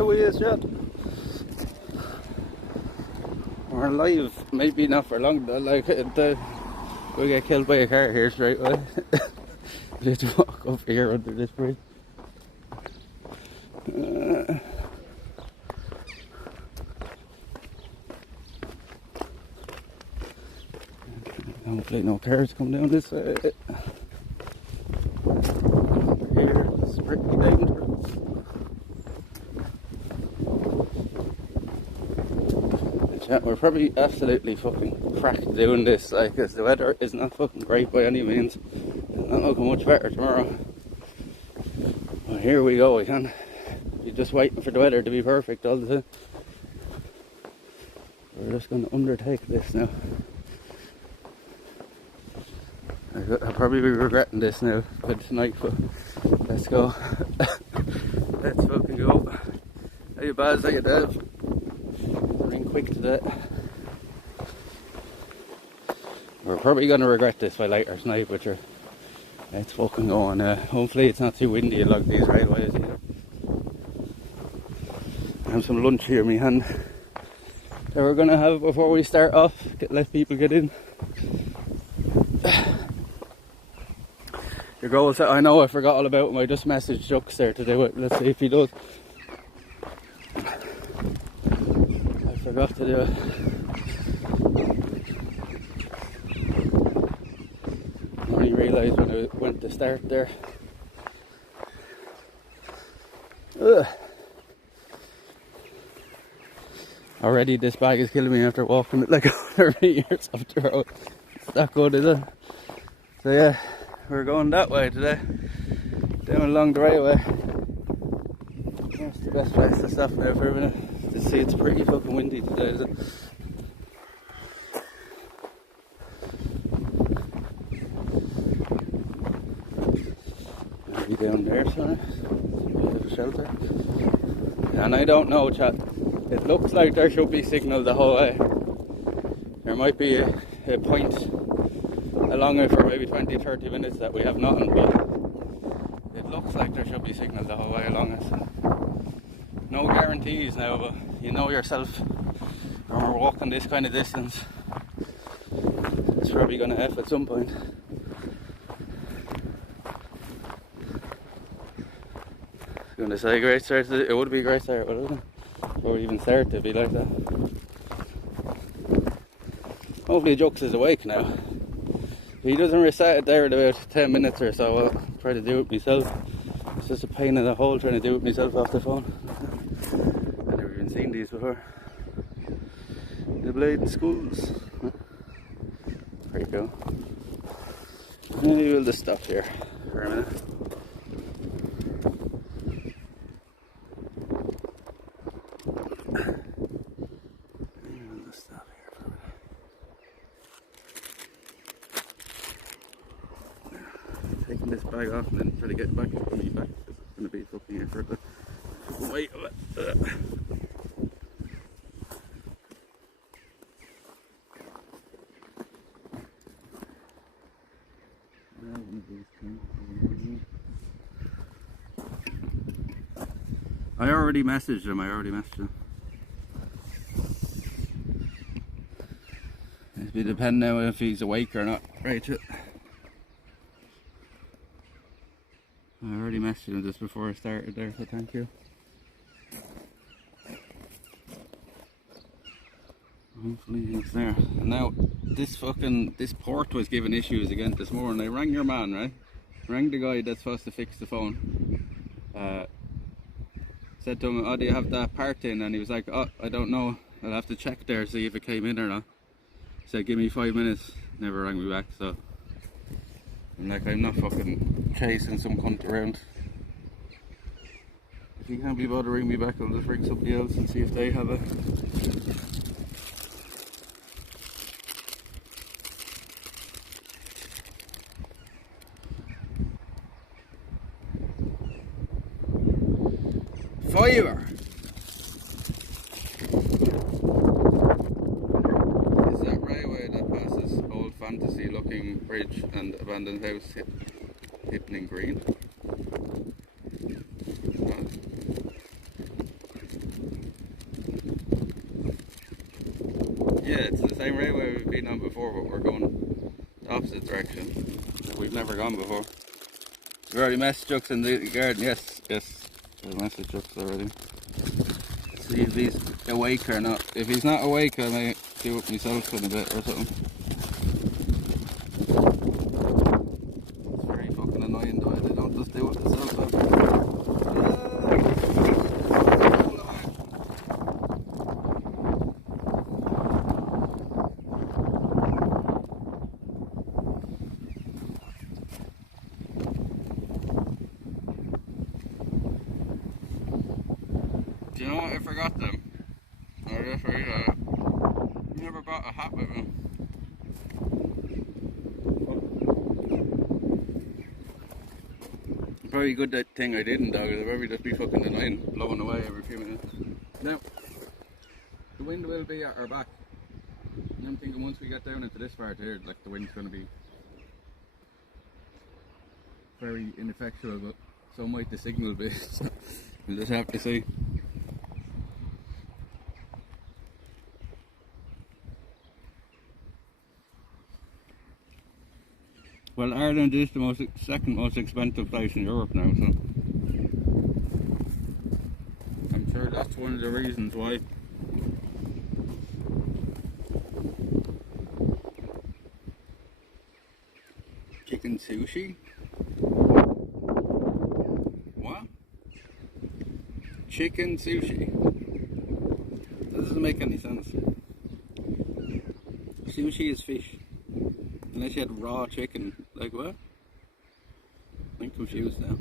How is that? We're live, maybe not for long though, like we get killed by a car here straight away. We have to walk up here under this bridge. Hopefully no cars come down this way. Here, it's pretty dangerous. We're probably absolutely fucking cracked doing this, like, because the weather is not fucking great by any means. It's not looking much better tomorrow. Well, here we go again. You're just waiting for the weather to be perfect all the time. We're just going to undertake this now. I'll probably be regretting this now by tonight, but let's go. Let's fucking go. How you Baz? How you Dev? Ring quick to that. We're probably going to regret this by later tonight, but let's fucking go on. Hopefully it's not too windy along these railways either. I have some lunch here in my hand that we're going to have before we start off. Let people get in. Your goal set, I know I forgot all about him. I just messaged Jux there to do it. Let's see if he does. I forgot to do it. I only realised when I went to start there. Ugh. Already this bag is killing me after walking it like 30 years up the road. It's that good, is it? So yeah, we're going that way today. Down along the railway. That's the best place to stop now for a minute. To see it's pretty fucking windy today, is it? Maybe down there somewhere. A bit of shelter. And I don't know, chat. It looks like there should be signal the whole way. There might be a point along it for maybe 20-30 minutes that we have nothing, but it looks like there should be signal the whole way along it. So no guarantees now, but you know yourself, when we're walking this kind of distance, it's probably going to F at some point. I was going to say great start, it would be a great start, wouldn't it? Before we even start to be like that. Hopefully Jux is awake now. If he doesn't reset it there in about 10 minutes or so, I'll try to do it myself. It's just a pain in the hole trying to do it myself off the phone. I've never even seen these before. The Bladen schools. There you go. Maybe we'll just stop here for a minute. Taking this bag off and then try to get back and me back. It's going to be fucking here for the weight of it. I already messaged him. It depends now if he's awake or not. Right. I already messaged him just before I started there, so thank you. Hopefully he's there. And now this port was giving issues again this morning. I rang your man, right? Rang the guy that's supposed to fix the phone. Said to him, oh, do you have that part in? And he was like, oh, I don't know. I'll have to check there, see if it came in or not. He said, give me 5 minutes. Never rang me back, so I'm like, I'm not fucking chasing some cunt around. If he can't be bothered to ring me back, I'll just ring somebody else and see if they have it. Fire! Is that railway that passes old fantasy looking bridge and abandoned house hidden in green? Yeah, it's the same railway we've been on before, but we're going the opposite direction. We've never gone before. We've already messed Jux in the garden. Yes, yes. We've messed Jux already. See if he's awake or not. If he's not awake, I might do it myself in a bit or something. It's very fucking annoying though. They don't just do it themselves. Do you know what? I forgot them. I just realized I never brought a hat with me. Very good that thing I didn't, dog. It'll probably just be fucking annoying, blowing away every few minutes. Now, the wind will be at our back. And I'm thinking once we get down into this part here, like the wind's going to be very ineffectual, but so might the signal be. We'll just have to see. Well, Ireland is the second most expensive place in Europe now, so I'm sure that's one of the reasons why. Chicken sushi? What? Chicken sushi? That doesn't make any sense. Sushi is fish. Unless you had raw chicken, like what? I'm confused now.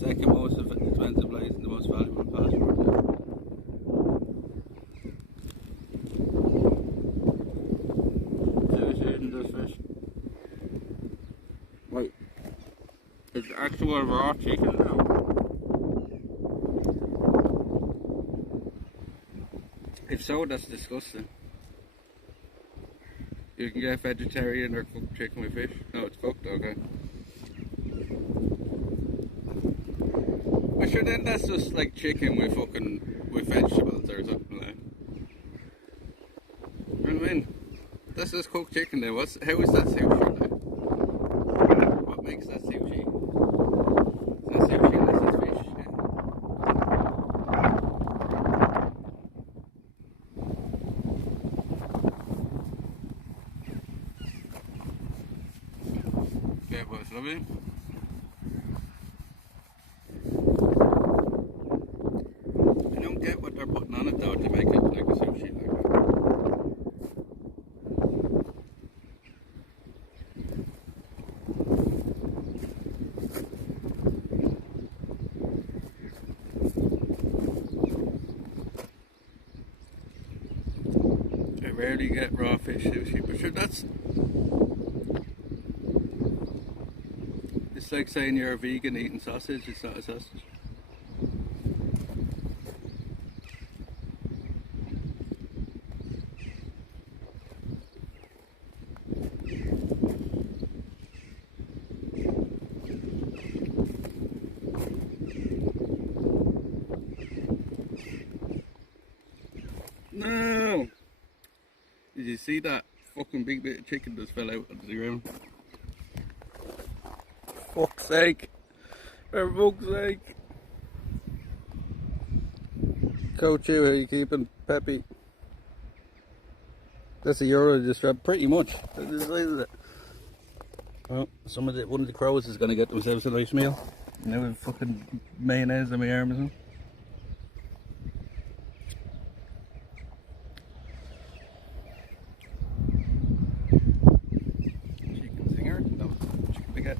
Second most expensive place and the most valuable passport. Sushi isn't just fish. Wait, it's actual raw chicken now? If so, that's disgusting. You can get vegetarian or cooked chicken with fish. No, it's cooked, okay. Well, sure, then that's just like chicken with vegetables or something like. You know what I mean? That's just cooked chicken then. How is that sushi then? What makes that sushi? It's not sushi unless it's fish. Yeah, but it's lovely. I don't get what they're putting on it though to make it like a sushi. I rarely get raw fish sushi, but sure that's. It's like saying you're a vegan eating sausage, it's not a sausage. No! Did you see that fucking big bit of chicken just fell out onto the ground? Fuck's sake! For fuck's sake! Coach, how are you keeping Peppy? That's a euro just dropped pretty much. That's the size of it. Well, one of the crows is gonna get themselves a nice meal. Now with fucking mayonnaise on my arm or something. Chicken zinger? No, chicken baguette.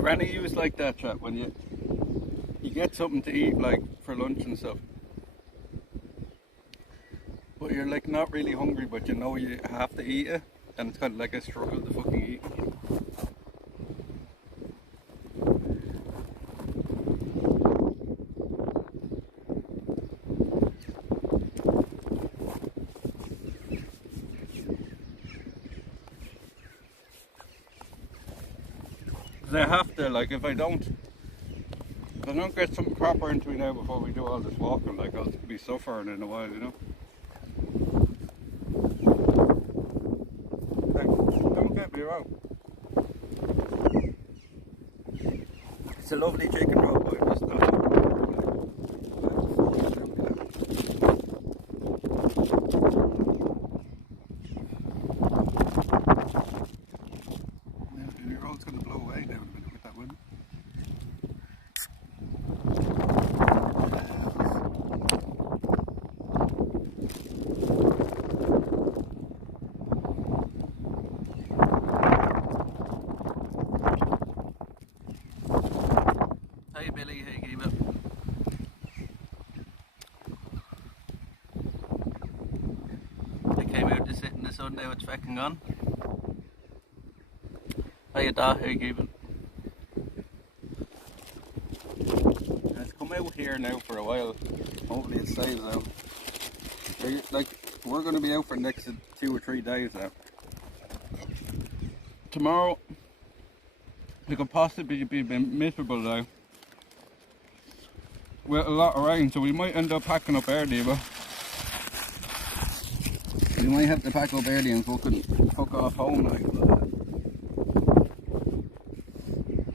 Are any of yous like that, chat, when you get something to eat, like for lunch and stuff, but you're like not really hungry, but you know you have to eat it, and it's kind of like a struggle to fucking eat. Because I have to, like, if I don't get something proper into me now before we do all this walking, like I'll be suffering in a while, you know. Don't get me wrong. It's a lovely chicken roll, but it's not. The road's going to blow away now in a minute with that wind. Hey Billy, hey Giva. I came out to sit in the sun, now it's fucking gone. Hey Da, hey Giva. It's come out here now for a while. Hopefully it stays out. Like, we're going to be out for the next 2 or 3 days now. Tomorrow, it could possibly be miserable now, with a lot of rain, so we might end up packing up early, but we might have to pack up early and fuck off home, like.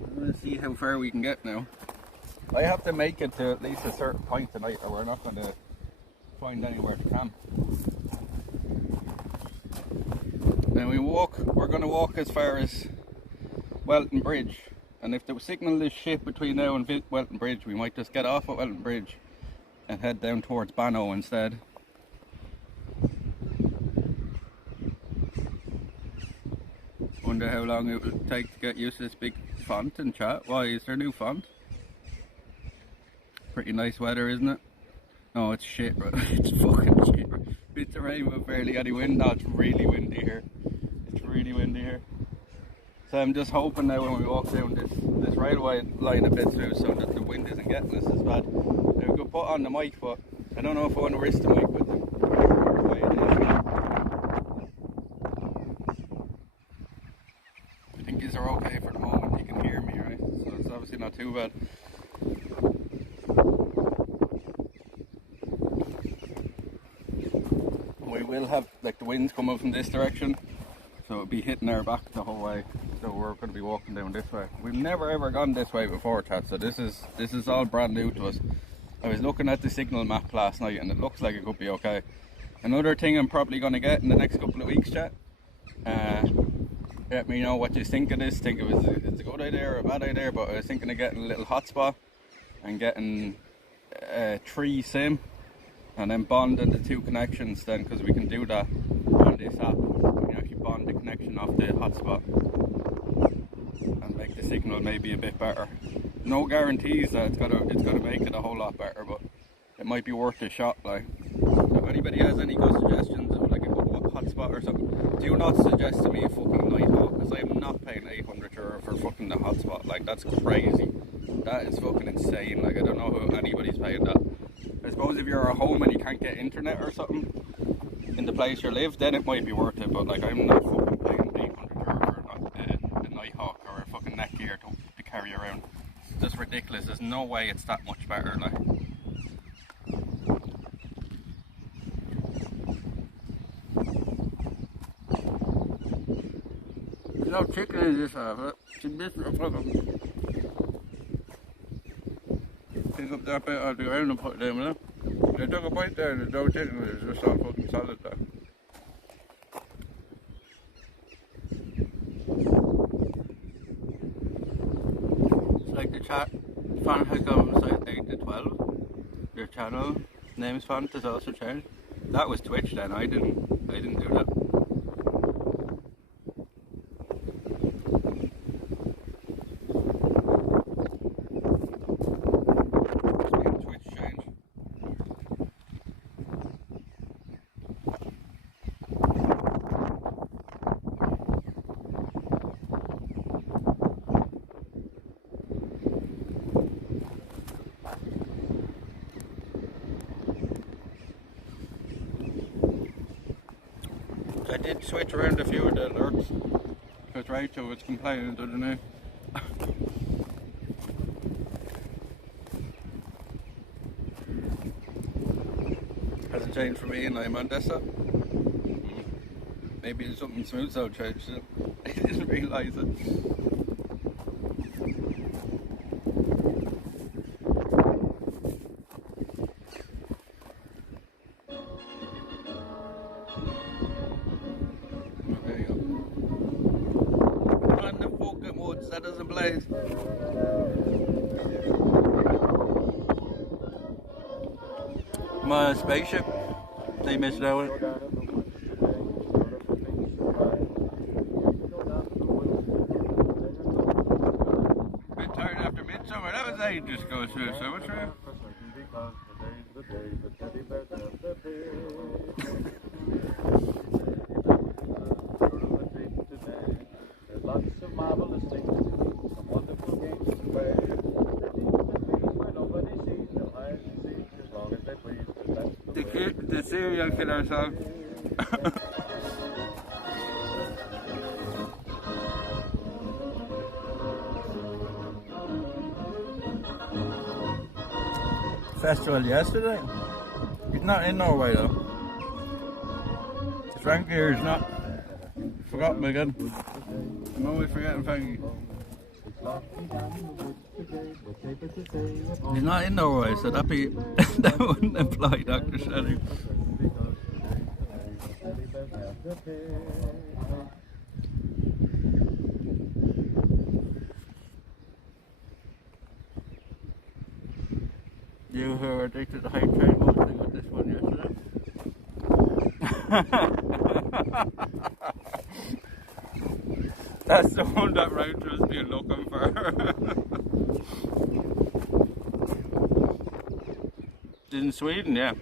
I'm gonna see how far we can get now. I have to make it to at least a certain point tonight, or we're not going to find anywhere to camp. Now we're going to walk as far as Welton Bridge, and if the signal is shit between now and Welton Bridge, we might just get off at Welton Bridge and head down towards Banno instead. Wonder how long it will take to get used to this big font and chat. Why, is there a new font? Pretty nice weather, isn't it? No, it's shit, bro. It's fucking shit, bro. Bits of rain but barely any wind. No, it's really windy here. It's really windy here. So I'm just hoping now when we walk down this railway line a bit through, so that the wind isn't getting us as bad. Now we could put on the mic, but I don't know if I want to risk the mic with the way it is. I think these are okay for the moment. You can hear me, right? So it's obviously not too bad. We will have, like, the winds come up from this direction, so it'll be hitting our back the whole way. So we're going to be walking down this way. We've never ever gone this way before, chat, so this is all brand new to us. I was looking at the signal map last night and it looks like it could be okay. Another thing I'm probably going to get in the next couple of weeks, chat, let me know what you think of this. Think it's a good idea or a bad idea, but I was thinking of getting a little hotspot and getting a 3 SIM and then bonding the 2 connections then, because we can do that on this app. We can actually bond the connection off the hotspot and make the signal maybe a bit better. No guarantees that it's gonna make it a whole lot better, but it might be worth a shot. Like, so if anybody has any good suggestions of like a good hotspot or something, do not suggest to me a fucking Nighthawk, because I'm not paying 800 euro for fucking the hotspot. Like, that's crazy. That is fucking insane. Like, I don't know how anybody's paying that. I suppose if you're at home and you can't get internet or something in the place you live, then it might be worth it, but like, I'm not fucking paying 800 euro for a Nighthawk or a fucking Netgear to carry around. It's just ridiculous. There's no way it's that much better, like. No chicken in this half, it's in this fucking. Pick up that bit out the ground and put it down, you know? They took a bite there and there's no chicken, it's just all fucking solid there. It's like the chat font has gone from size 8 to 12. Your channel name's font has also changed. That was Twitch then, I didn't do that. did switch around a few of the alerts. Because Rachel was complaining the other night. Hasn't changed for me and I'm on desktop. Maybe it's something smooth so changed it. I didn't realise it. There you go. On the fucking woods, that doesn't blaze. My spaceship, they missed that one. Bit tired after midsummer, that was ages ago, so what's wrong? Lots of marvelous things, some wonderful games to play. Where nobody sees, they'll hide and seek as long as they please. The serial killer song. Festival yesterday. He's not in Norway though. Frank here is not. Forgot me again. I'm always forgetting Frankie. He's not in Norway, so that be that wouldn't imply Dr. Shelley. You who are addicted to hype train mostly got this one yesterday. That's the one that Router's been looking for. In Sweden, yeah.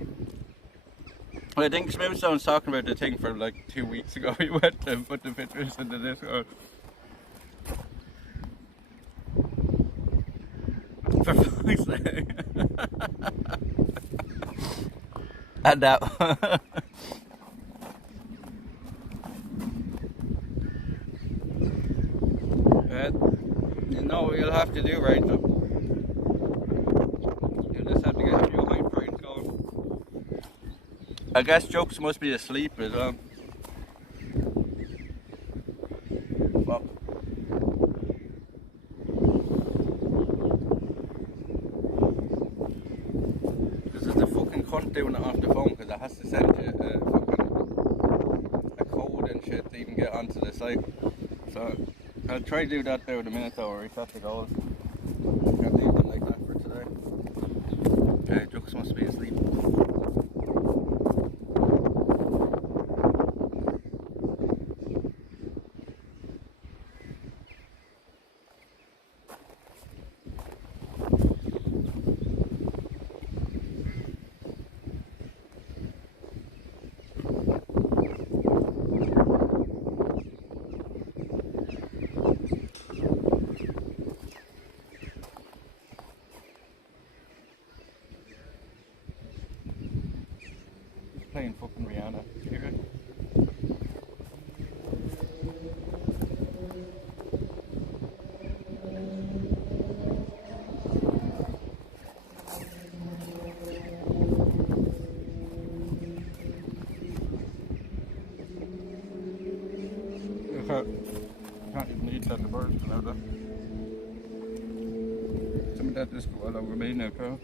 Well, I think Smoothstone's talking about the thing for like 2 weeks ago. He went to put the pictures into Discord. For fuck's sake. And that one. You know what you'll have to do, Rachel? You'll just have to get a few hype trains going. I guess Jokes must be asleep as well. Fuck. Because there's a fucking cunt doing it off the phone because it has to send you a code and shit to even get onto the site. So I'll try to do that there in a minute though, or reset the goals. Can't leave them like that for today. Okay, Jux must be asleep. Playing fucking Rihanna. Hear it? Can't even eat that the birds now though. Some of that just go all over me now, pal.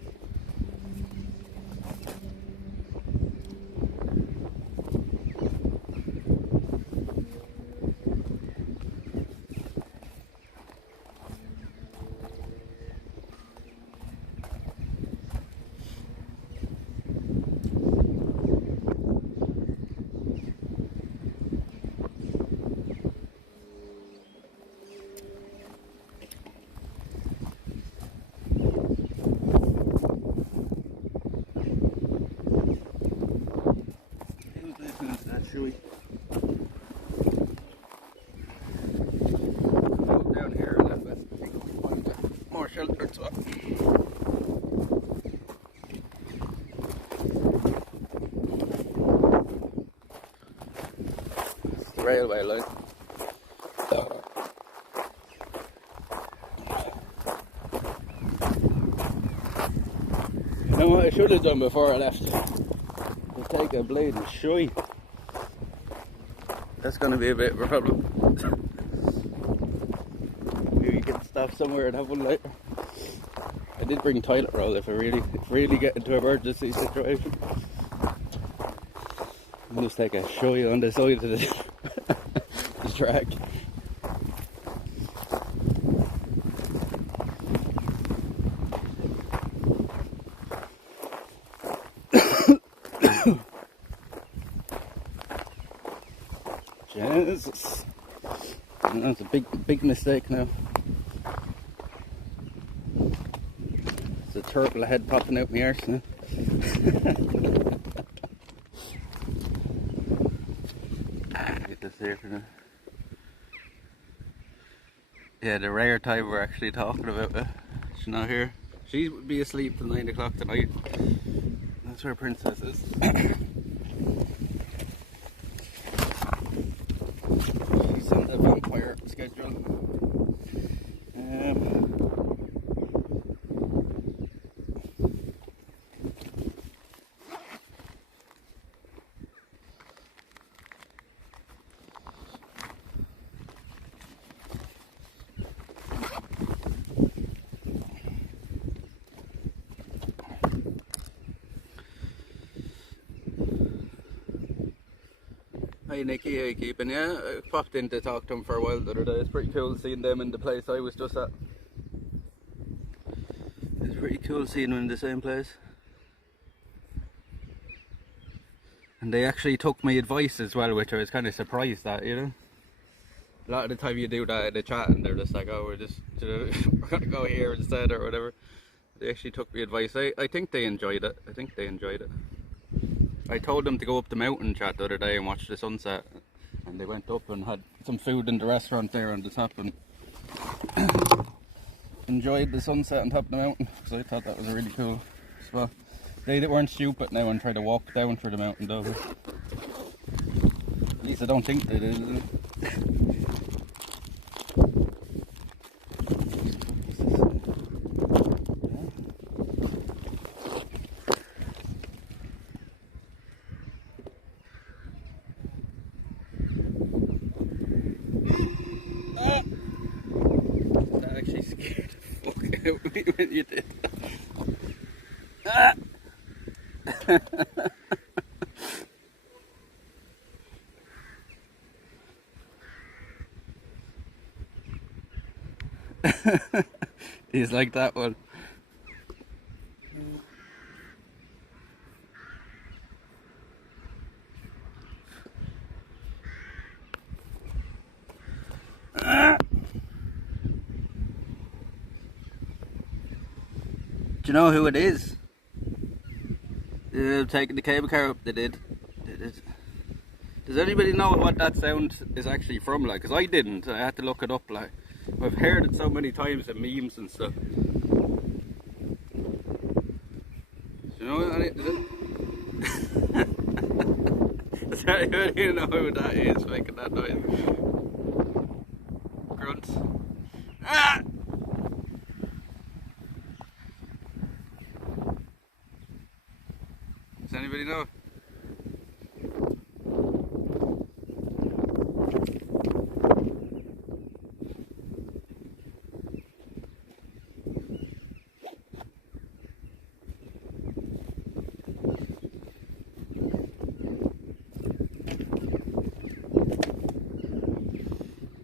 Chewy. Out down here a little bit. Find more shelter to it. railway line. You know what I should have done before I left? To take a blade and shy. That's going to be a bit of a problem. Maybe you can stop somewhere and have one later. I did bring toilet roll if I really get into an emergency situation. I'll just take a shy on the side of the, the track. Jesus. That's a big mistake now. There's a turtle head popping out my arse now. Get this here for now. Yeah, the rare time we're actually talking about it. She's not here. She would be asleep till 9 o'clock tonight. That's where Princess is. She's on the vampire schedule. Hi Nicky, how you keeping? Yeah, I popped in to talk to him for a while the other day. It's pretty cool seeing them in the place I was just at. It's pretty cool seeing them in the same place. And they actually took my advice as well, which I was kind of surprised at, you know. A lot of the time you do that in the chat and they're just like, oh, we're just, you know, we're gonna go here instead or whatever. They actually took my advice. I think they enjoyed it. I think they enjoyed it. I told them to go up the mountain chat the other day and watch the sunset, and they went up and had some food in the restaurant there on the top and enjoyed the sunset on top of the mountain, because I thought that was a really cool spot. They weren't stupid now and tried to walk down through the mountain though. At least I don't think they did. That actually scared the fuck out of me when you did that. He's like that one. Do you know who it is? Taking the cable car up, they did. Does anybody know what that sound is actually from? Like, because I didn't. I had to look it up. Like, I've heard it so many times in memes and stuff. Do you know what it is? Does anybody know who that is making that noise? Grunts. Ah! Does anybody know?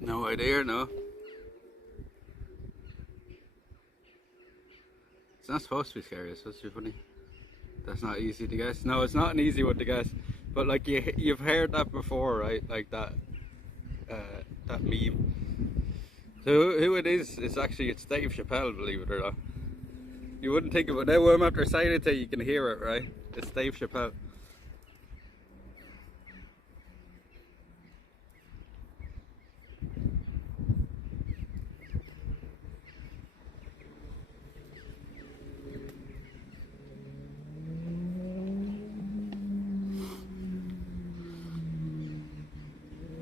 No idea, no. It's not supposed to be scary, it's supposed to be funny. That's not easy to guess. No, it's not an easy one to guess. But like you've heard that before, right? Like that that meme. So who it is actually, it's Dave Chappelle, believe it or not. You wouldn't think of it. Now I'm after saying it to you, you can hear it, right? It's Dave Chappelle.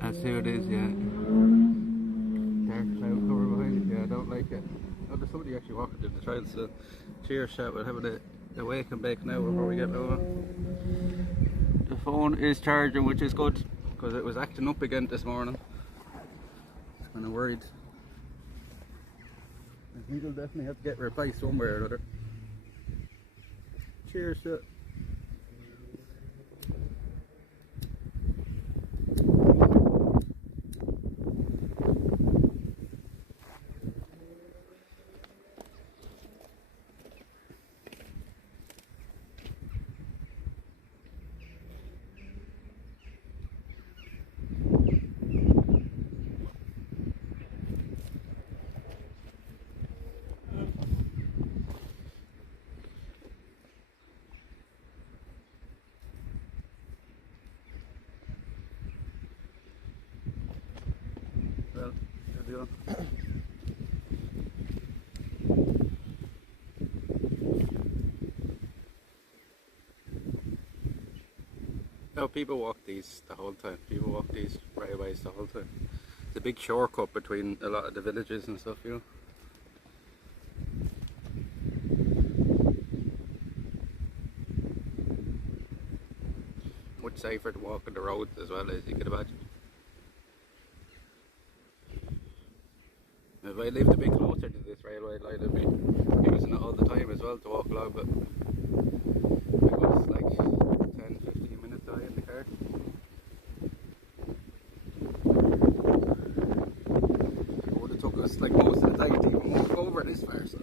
That's who it is, yeah. Dark cloud cover behind it, yeah, I don't like it. Oh, there's somebody actually walking through the trail, so cheers, chat. We'll have a wake and bake now before we get moving. The phone is charging, which is good, because it was acting up again this morning. I'm kind of worried. I think it'll definitely have to get replaced one way or another. Cheers, chat. Well, good deal. No, people walk these the whole time. People walk these railways the whole time. It's a big shortcut between a lot of the villages and stuff, you know. Much safer to walk on the roads as well, as you could imagine. If I lived a bit closer to this railway line, I'd be using it all the time as well to walk along, but it was like 10-15 minutes away in the car. It would have took us like most of the time to even walk over this far, so.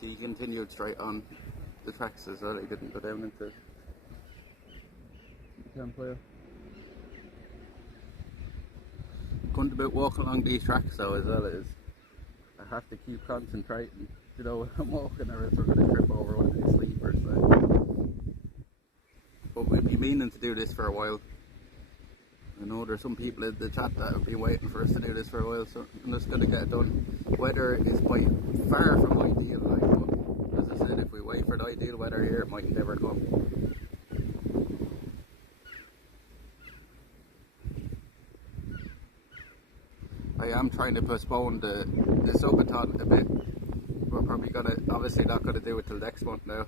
He continued straight on the tracks as well. He didn't go down into the campfire. Good about walking along these tracks though as well is I have to keep concentrating, you know, when I'm walking, or else we're going to trip over one of these sleepers. But we've been meaning to do this for a while. I know there's some people in the chat that have been waiting for us to do this for a while, so I'm just going to get it done. Weather is quite far from ideal, like, but as I said, if we wait for the ideal weather here, it might never come. I am trying to postpone the subathon a bit. We're probably obviously not gonna do it till next month now,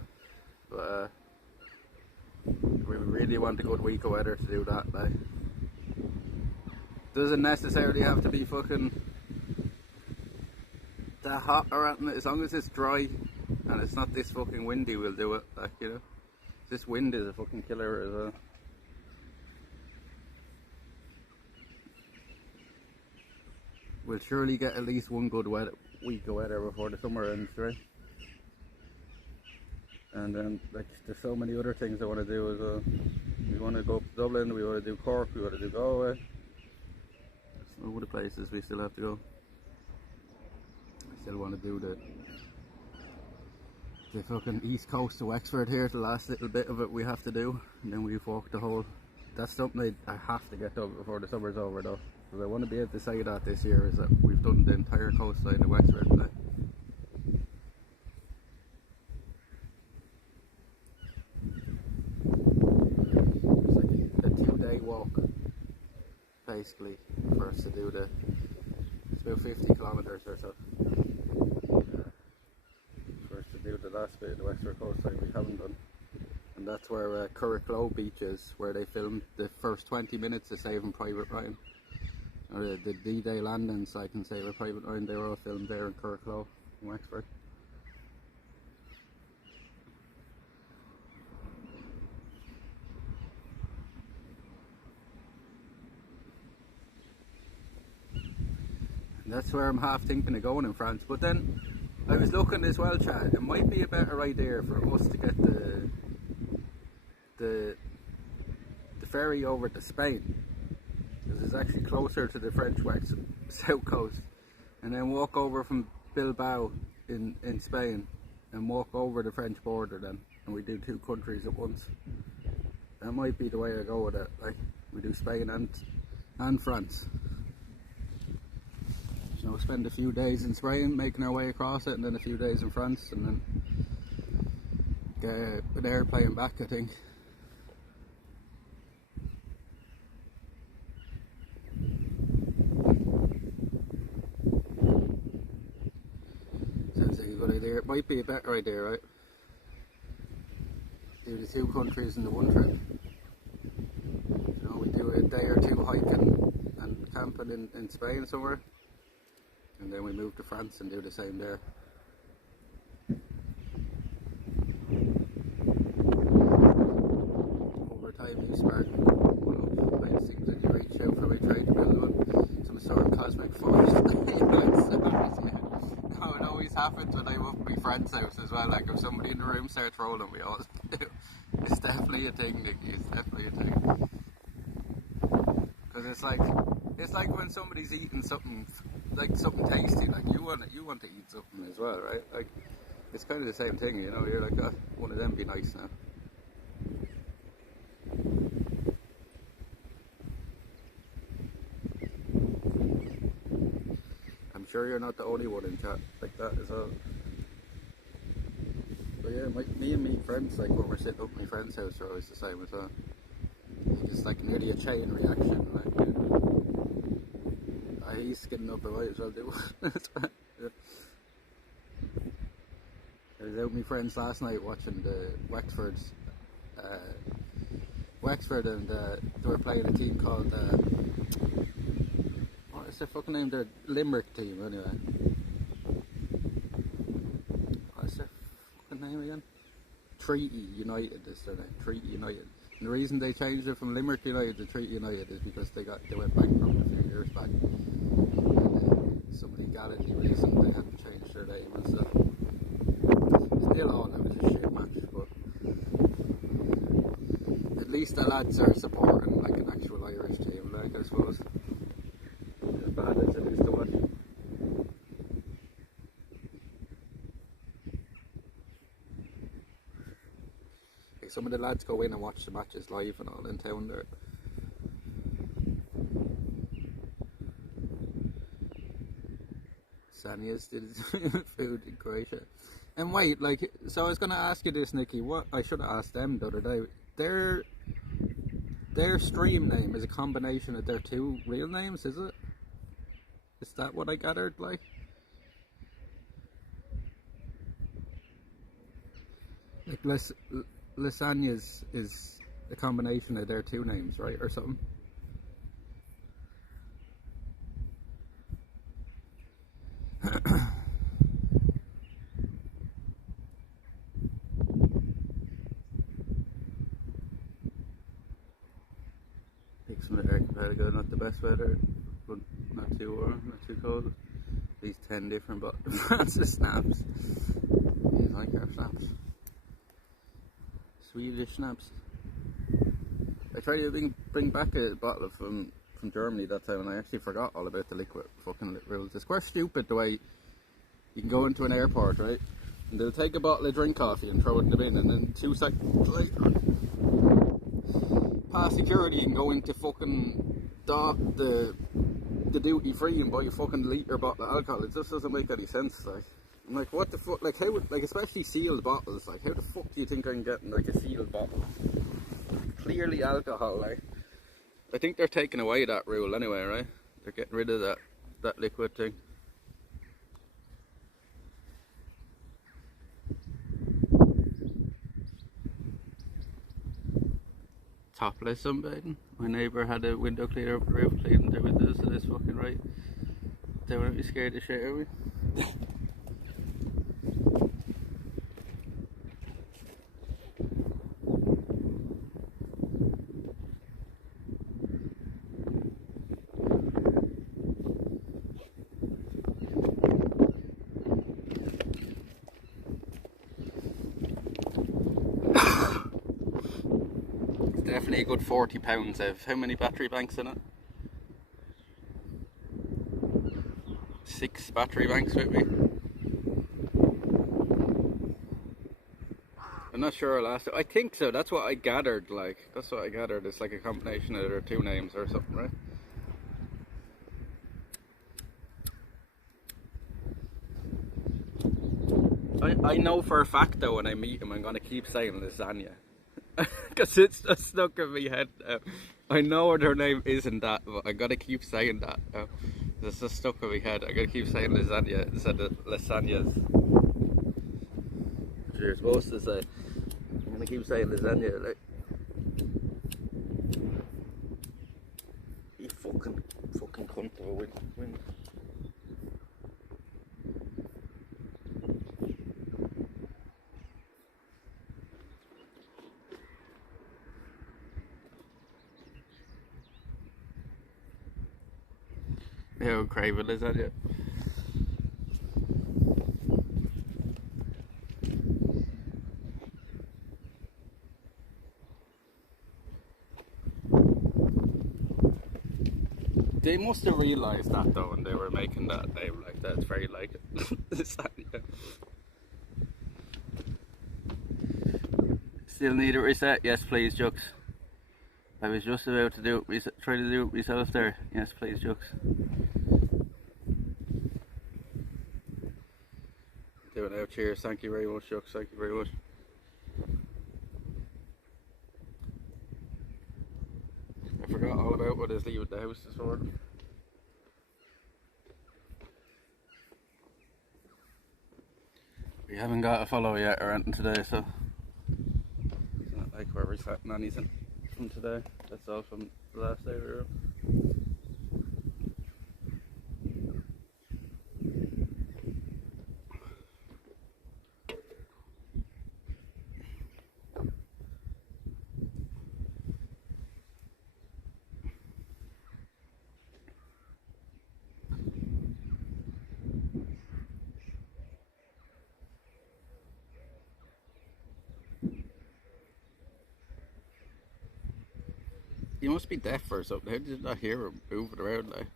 but we really want a good week of weather to do that. Like, doesn't necessarily have to be fucking that hot or anything. As long as it's dry and it's not this fucking windy, we'll do it. Like, you know, this wind is a fucking killer as well. We'll surely get at least one good week of weather before the summer ends, right? And then, like, there's so many other things I want to do as well. We want to go up to Dublin, we want to do Cork, we want to do Galway. There's some other places we still have to go. I still want to do the fucking east coast of Wexford here, the last little bit of it we have to do. And then we've walked the whole... That's something I have to get done before the summer's over though. Because I want to be able to say that this year, is that we've done the entire coastline of Wexford. Like. It's like a 2-day walk, basically, for us to do it's about 50 kilometres or so. For us to do the last bit of the Wexford coastline we haven't done. And that's where Curracloe Beach is, where they filmed the first 20 minutes of Saving Private Ryan. Or the D-Day landing site in Saving Private Ryan, they were all filmed there in Curracloe, in Wexford. And that's where I'm half thinking of going in France. But then I was looking as well, Chad, it might be a better idea for us to get the ferry over to Spain, because it's actually closer to the French south coast, and then walk over from Bilbao in Spain and walk over the French border then, and we do 2 countries at once. That might be the way I go with it. Like, we do Spain and France. So spend a few days in Spain making our way across it, and then a few days in France, and then get an airplane back, I think. Sounds like a good idea. It might be a better idea, right? Do the 2 countries in the one trip. You know, we do a day or 2 hiking and camping in Spain somewhere, and then we move to France and do the same there. Over time you spark one of the main things that you reach out for, we try to build one, some sort of cosmic force. No, it always happens when I'm up at my friend's house as well. Like, if somebody in the room starts rolling, we always do. It's definitely a thing, Nicky. It's definitely a thing. Because it's like when somebody's eating something, like something tasty. Like, you want to eat something as well, right? Like, it's kind of the same thing, you know. You're like, oh, one of them be nice now. I'm sure you're not the only one in chat like that as well. But yeah, me and my friends, like when we're sitting up at my friend's house, are always the same as well. It's like nearly a chain reaction. Like, he's getting up, I might as well do it. Yeah. I was out with my friends last night watching the Wexford, and they were playing a team called what is their fucking name? The Limerick team, anyway. What's their fucking name again? Treaty United is their name. Treaty United. And the reason they changed it from Limerick United to Treaty United is because they went bankrupt a few years back. And some legality reason they had to change their name and stuff. Still all of it is a shit match, but at least the lads are supporting like an actual Irish team, like, I suppose. As bad as it is to watch. Like, some of the lads go in and watch the matches live and all in town there. Sania's did food in Croatia. And wait, like, so I was going to ask you this, Nicky. What I should have asked them the other day. Their stream name is a combination of their 2 real names, is it? Is that what I gathered, like? Like, Lasagnas is a combination of their 2 names, right? Or something? Some of the archipelago, not the best weather, but not too warm, not too cold. These 10 different Francis snaps. These like our snaps. Swedish snaps. I tried to bring back a bottle from Germany that time, and I actually forgot all about the liquid fucking rules. It's quite stupid the way you can go into an airport, right? And they'll take a bottle of drink coffee and throw it in the bin, and then 2 seconds later, past security and go into fucking the duty free and buy a fucking litre bottle of alcohol. It just doesn't make any sense. Like, I'm like, what the fuck? Like, how would, like, especially sealed bottles, like, how the fuck do you think I'm getting like a sealed bottle? Clearly alcohol, like. I think they're taking away that rule anyway, right? They're getting rid of that liquid thing. Topless sunbathing. My neighbour had a window cleaner up the roof cleaning their windows, so that's fucking right. They wouldn't be scared of shit, are we? Definitely a good £40 of how many battery banks in it? 6 battery banks with me. I'm not sure last. I think so. That's what I gathered. Like that's what I gathered. It's like a combination of their 2 names or something, right? I know for a fact though when I meet him I'm gonna keep saying lasagna. Because it's just stuck in my head now. I know her name isn't that, but I gotta keep saying that now. It's just stuck in my head. I gotta keep saying lasagna instead of lasagnas. Which you're supposed to say. I'm gonna keep saying lasagna. Like, you fucking cunt of a win. Yeah, I'm craving lasagna. They must have realised that though when they were making that name like that. It's very like lasagna. Still need it reset? Yes please, Jux. I was just about to do it, try to do it myself there. Yes please, Jux. Do it now, cheers. Thank you very much, Jux. Thank you very much. I forgot all about what I was leaving the house this morning. We haven't got a follow yet or anything today, so it's not like we're resetting anything from today. That's all from the last day we were up. You must be deaf or something. How did you not hear him moving around like?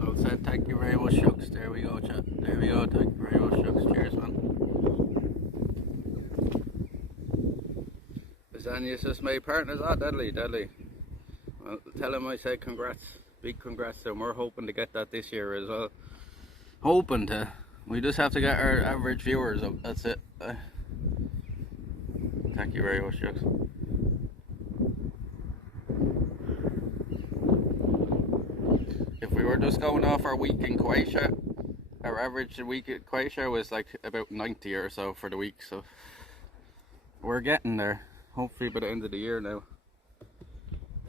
Well said, thank you very much, Shucks. There we go, chat. There we go, thank you very much, Shucks. Cheers, man. Lasagna's just my partner's deadly. Well, tell him I said congrats. Big congrats to him. We're hoping to get that this year as well. Hoping to. We just have to get our average viewers up, that's it. Thank you very much, Jux. If we were just going off our week in Croatia, our average week in Croatia was like about 90 or so for the week, so we're getting there. Hopefully by the end of the year now.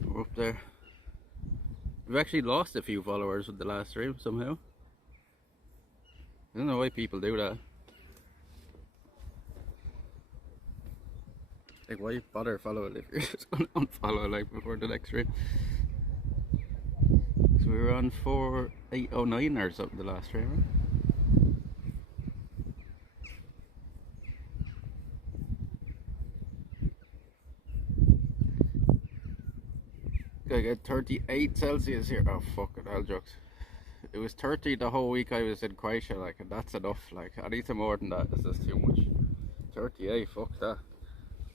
We're up there. We've actually lost a few followers with the last stream somehow. I don't know why people do that. Like, why bother following if you're just gonna unfollow like before the next stream? So we were on 4809 or something the last stream, right? I get 38 Celsius here. Oh fucking hell, jokes. It was 30 the whole week I was in Croatia, like, and that's enough. Like, anything more than that is just too much. 38, fuck that.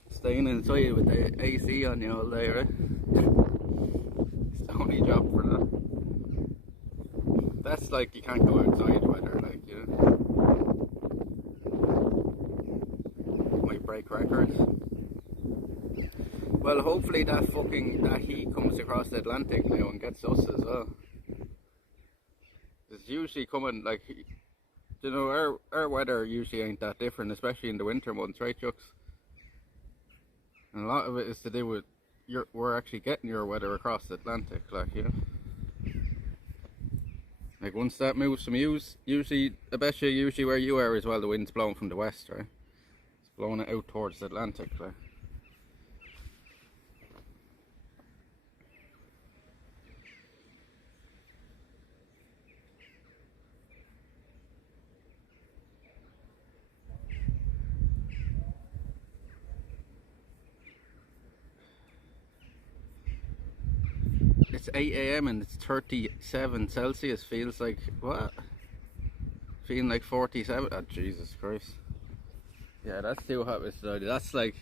Staying inside with the AC on you all day, right? It's the only job for that. That's like, you can't go outside weather, like, you know. Might break records. Well, hopefully that heat comes across the Atlantic now and gets us as well. It's usually coming, like, you know, our weather usually ain't that different, especially in the winter months, right, Chucks? And a lot of it is to do with we're actually getting your weather across the Atlantic, like, you know. Like, once that moves from usually, I bet you usually where you are as well, the wind's blowing from the west, right? It's blowing it out towards the Atlantic, like. it's 8 AM and it's 37 Celsius. Feels like, what? Feeling like 47. Oh, Jesus Christ. Yeah, that's too hot. That's like,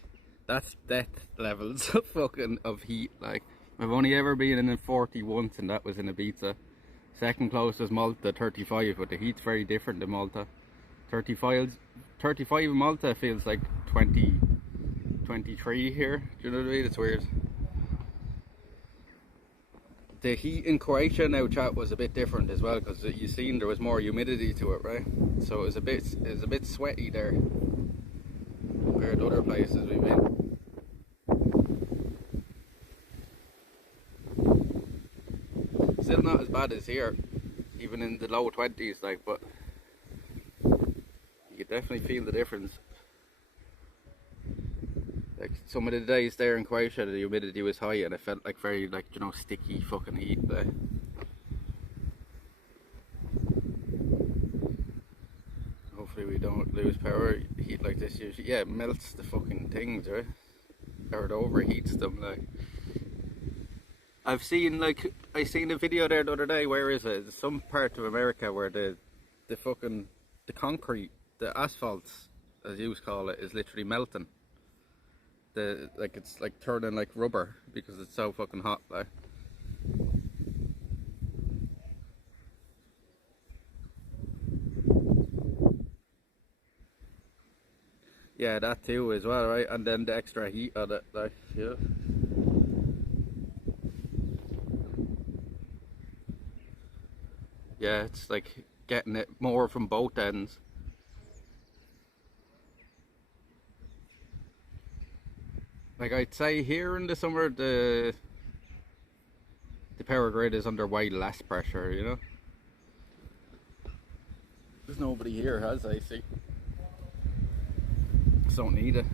that's death levels of fucking of heat. Like, I've only ever been in 40 once, and that was in Ibiza. Second closest was Malta, 35, but the heat's very different in Malta. 35 in Malta feels like 20, 23 here. Do you know what I mean? It's weird. The heat in Croatia now, chat, was a bit different as well, because you seen there was more humidity to it, right? So it was a bit sweaty there compared to other places we've been. Still not as bad as here, even in the low 20s, like, but you could definitely feel the difference. Like, some of the days there in Croatia, the humidity was high and it felt like very, like, you know, sticky fucking heat there. Hopefully we don't lose power. Heat like this usually, yeah, it melts the fucking things, right? Or it overheats them, like. I've seen, like, I seen a video there the other day, where is it? It's some part of America where the fucking, the concrete, the asphalt, as you call it, is literally melting. Like, it's like turning like rubber because it's so fucking hot, like. Yeah, that too as well, right? And then the extra heat on it, like, yeah. Yeah, it's like getting it more from both ends. Like, I'd say here in the summer, the power grid is under way less pressure, you know? There's nobody here has AC. Just don't need it.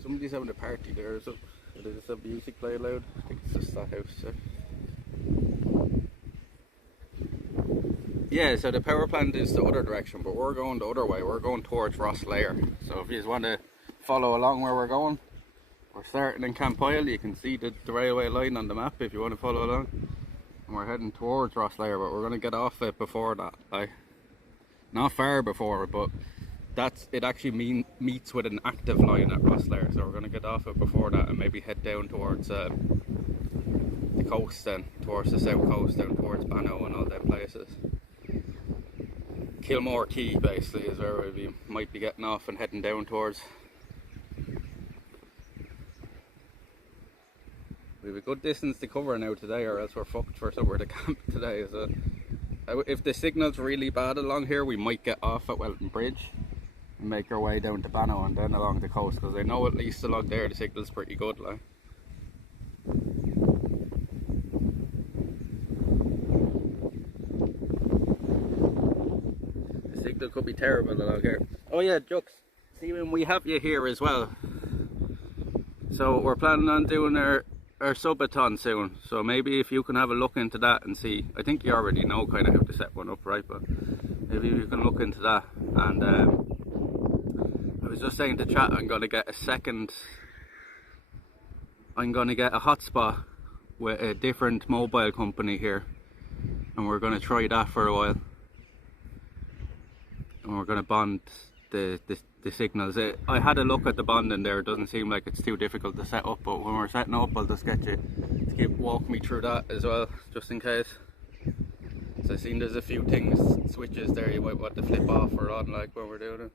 Somebody's having a party there, so they just have music play loud. I think it's just that house. So. Yeah, so the power plant is the other direction, but we're going the other way. We're going towards Rosslare. So if you just want to follow along where we're going, we're starting in Campoil. You can see the railway line on the map if you want to follow along. And we're heading towards Rosslare, but we're going to get off it before that. Like, not far before, but it actually meets with an active line at Rosslare. So we're going to get off it before that and maybe head down towards the coast then, towards the south coast, down towards Banno and all them places. Kilmore Key basically is where we might be getting off and heading down towards. We have a good distance to cover now today, or else we're fucked for somewhere to camp today. So if the signal's really bad along here, we might get off at Welton Bridge and make our way down to Banno and then along the coast, because I know at least along there the signal's pretty good, like. Signal could be terrible along here. Oh yeah, Jux, Stephen, we have you here as well. So we're planning on doing our subathon soon. So maybe if you can have a look into that and see. I think you already know kind of how to set one up, right? But maybe you can look into that. And I was just saying to chat, I'm going to get a hotspot with a different mobile company here. And we're going to try that for a while. And we're going to bond the signals. I had a look at the bonding there. It doesn't seem like it's too difficult to set up, but when we're setting up, I'll just get you to walk me through that as well, just in case. So I've seen there's a few switches there you might want to flip off or on, like when we're doing it.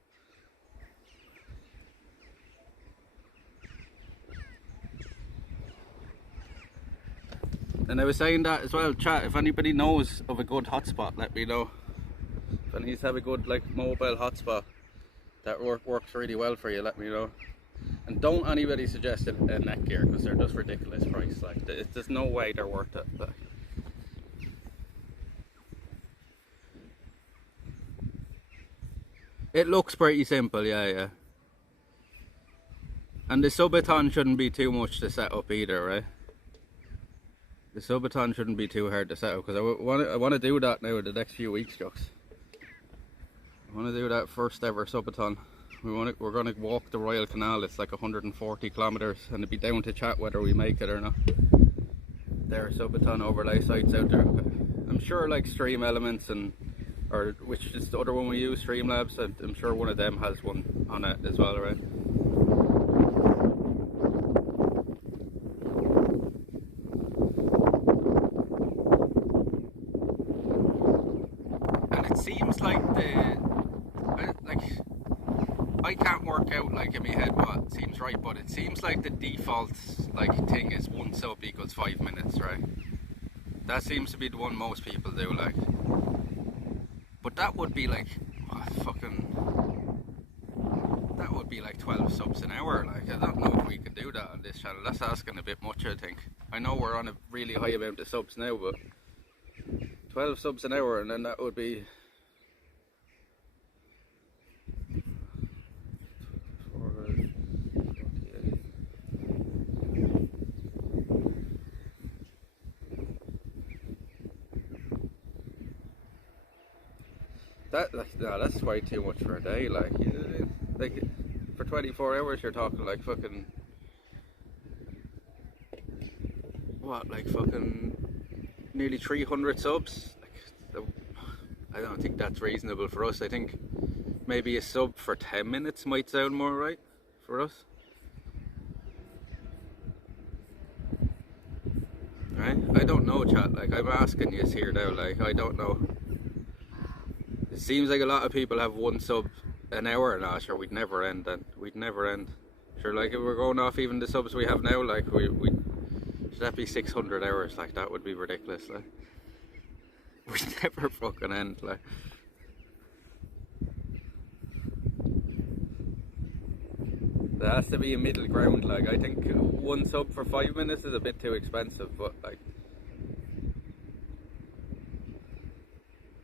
And I was saying that as well, chat, if anybody knows of a good hotspot, let me know. If any of you have a good like mobile hotspot that works really well for you, let me know. And don't anybody suggest a Netgear, because they're just ridiculous price. Like, there's no way they're worth it. But it looks pretty simple, yeah. And the subathon shouldn't be too much to set up either, right? The subathon shouldn't be too hard to set up, because I want to do that now in the next few weeks, Jux. want to do that first ever subathon. We're going to walk the Royal Canal. It's like 140 kilometers, and it'll be down to chat whether we make it or not. There are subathon overlay sites out there. I'm sure like Stream Elements or which is the other one we use, Streamlabs. I'm sure one of them has one on it as well, right? And it seems like I can't work out like in my head what seems right, but it seems like the default like thing is 1 sub equals 5 minutes, right? That seems to be the one most people do, like. But that would be like that would be like 12 subs an hour. Like, I don't know if we can do that on this channel. That's asking a bit much, I think. I know we're on a really high amount of subs now, but 12 subs an hour, and then that would be no, that's way too much for a day. Like for 24 hours, you're talking like fucking what, like fucking nearly 300 subs. Like, I don't think that's reasonable for us. I think maybe a sub for 10 minutes might sound more right for us. Right? I don't know, chat. Like, I'm asking you here now. Like, I don't know. It seems like a lot of people have 1 sub an hour now. Sure, we'd never end then. We'd never end. Sure, like if we're going off even the subs we have now, like we should that be 600 hours? Like, that would be ridiculous. Like, we'd never fucking end. Like, there has to be a middle ground. Like, I think 1 sub for 5 minutes is a bit too expensive, but like,